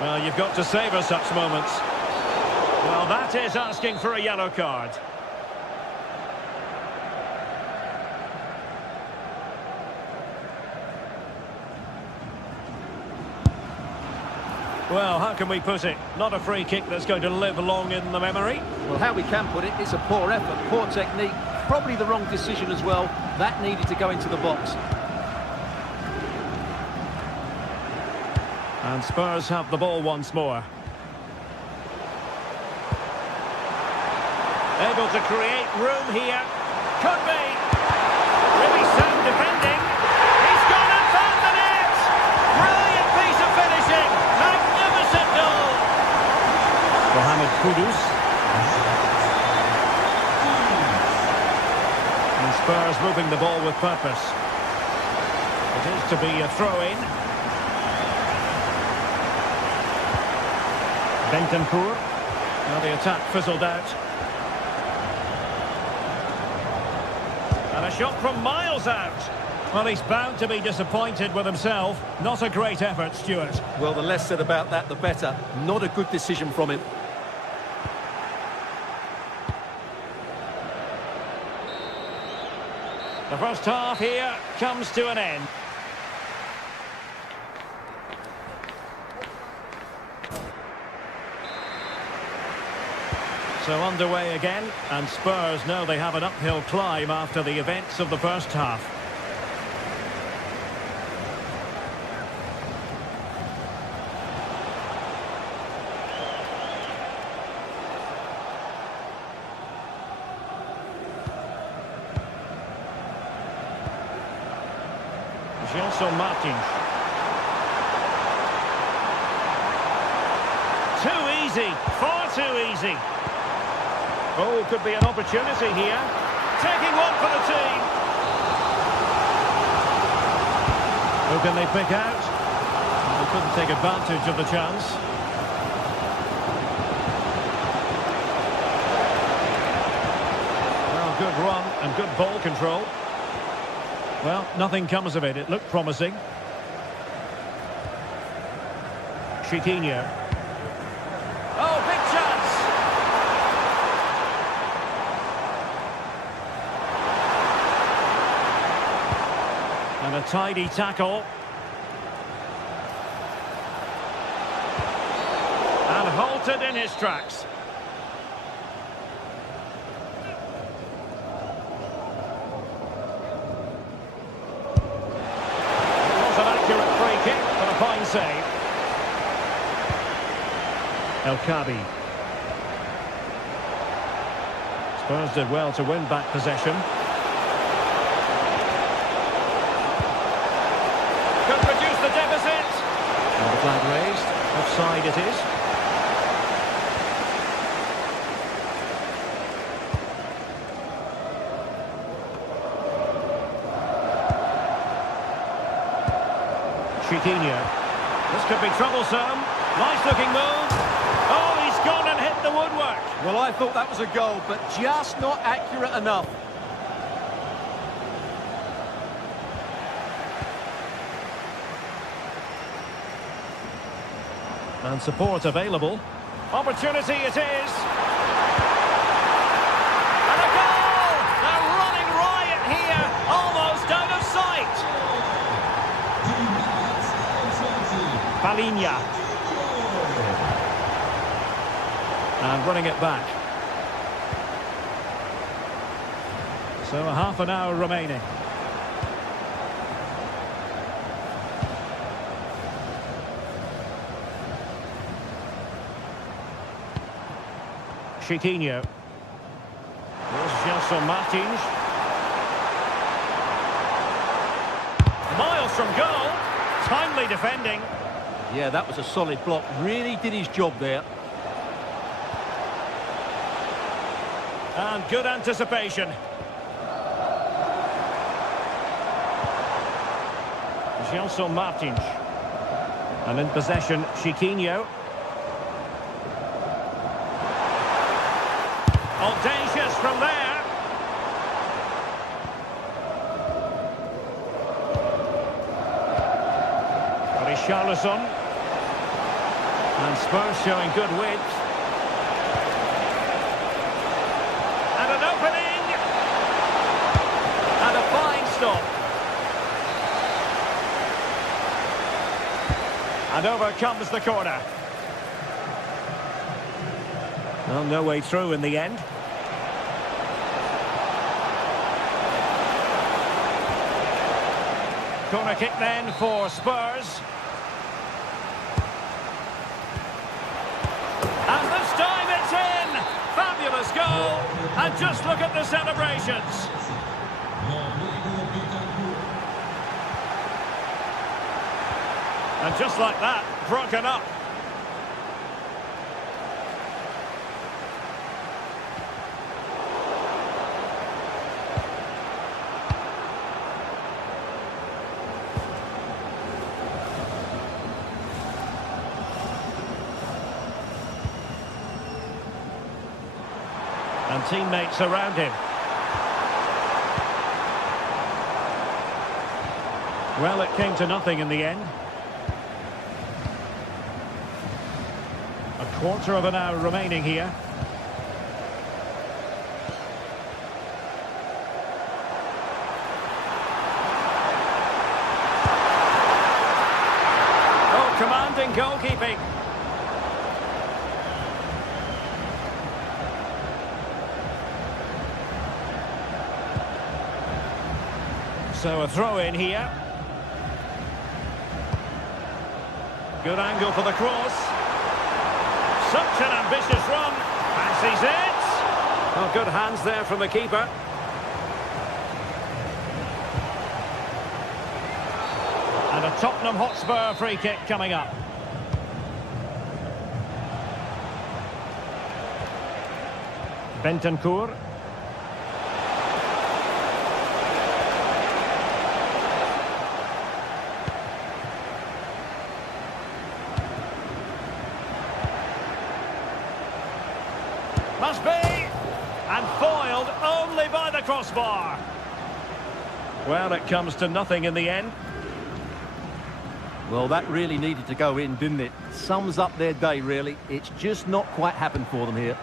Well, you've got to savour such moments. Well, that is asking for a yellow card. Well, how can we put it? Not a free kick that's going to live long in the memory. Well, how we can put it, it's a poor effort, poor technique, probably the wrong decision as well. That needed to go into the box. And Spurs have the ball once more. Able to create room here. Could be. Really sound defending. He's gone and found the net. Brilliant piece of finishing. Magnificent goal. Mohamed Kudus. And Spurs moving the ball with purpose. It is to be a throw-in. Bentancur. Now the attack fizzled out. And a shot from miles out. Well, he's bound to be disappointed with himself. Not a great effort, Stuart. Well, the less said about that, the better. Not a good decision from him. The first half here comes to an end. So underway again, and Spurs know they have an uphill climb after the events of the first half. Gelson Martins. Too easy, far too easy. Oh, could be an opportunity here. Taking one for the team. Who can they pick out? They couldn't take advantage of the chance. Well, good run and good ball control. Well, nothing comes of it. It looked promising. Chiquinho. Oh, big chance! And a tidy tackle. And halted in his tracks. Fine save. El Kabi. Spurs did well to win back possession. Could reduce the deficit. And the flag raised. Offside it is. Chiquinho. This could be troublesome. Nice looking move. Oh, he's gone and hit the woodwork. Well, I thought that was a goal, but just not accurate enough. And support available. Opportunity it is. And a goal! A running riot here, almost out of sight. Palinha. And running it back. So a half an hour remaining. Chiquinho. Here's Gelson Martins. Miles from goal. Timely defending. Yeah, that was a solid block. Really did his job there. And good anticipation. Gelson Martins. And in possession, Chiquinho. Audacious from there. Richarlison. And Spurs showing good width. And an opening. And a fine stop. And over comes the corner. Well, no way through in the end. Corner kick then for Spurs. And just look at the celebrations. And just like that, broken up. And teammates around him. Well, it came to nothing in the end. A quarter of an hour remaining here. Oh, commanding goalkeeping. So a throw in here. Good angle for the cross. Such an ambitious run. Fancies it. Oh, good hands there from the keeper. And a Tottenham Hotspur free kick coming up. Bentancur. Must be! And foiled only by the crossbar. Well, it comes to nothing in the end. Well, that really needed to go in, didn't it? Sums up their day, really. It's just not quite happened for them here.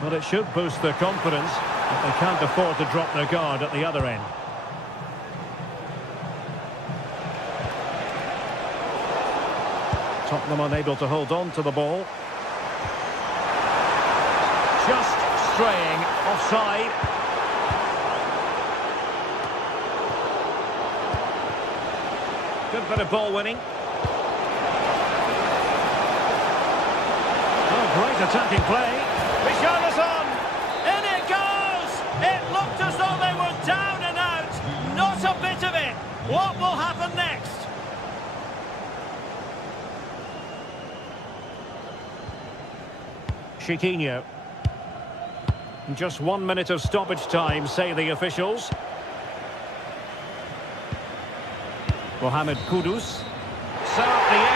Well, it should boost their confidence, but they can't afford to drop their guard at the other end. Tottenham unable to hold on to the ball. Just straying offside. Good bit of ball winning. Oh, great attacking play. Richarlison! In it goes! It looked as though they were down and out. Not a bit of it. What will happen next? Chiquinho. Just 1 minute of stoppage time, say the officials. Mohamed Kudus. So at the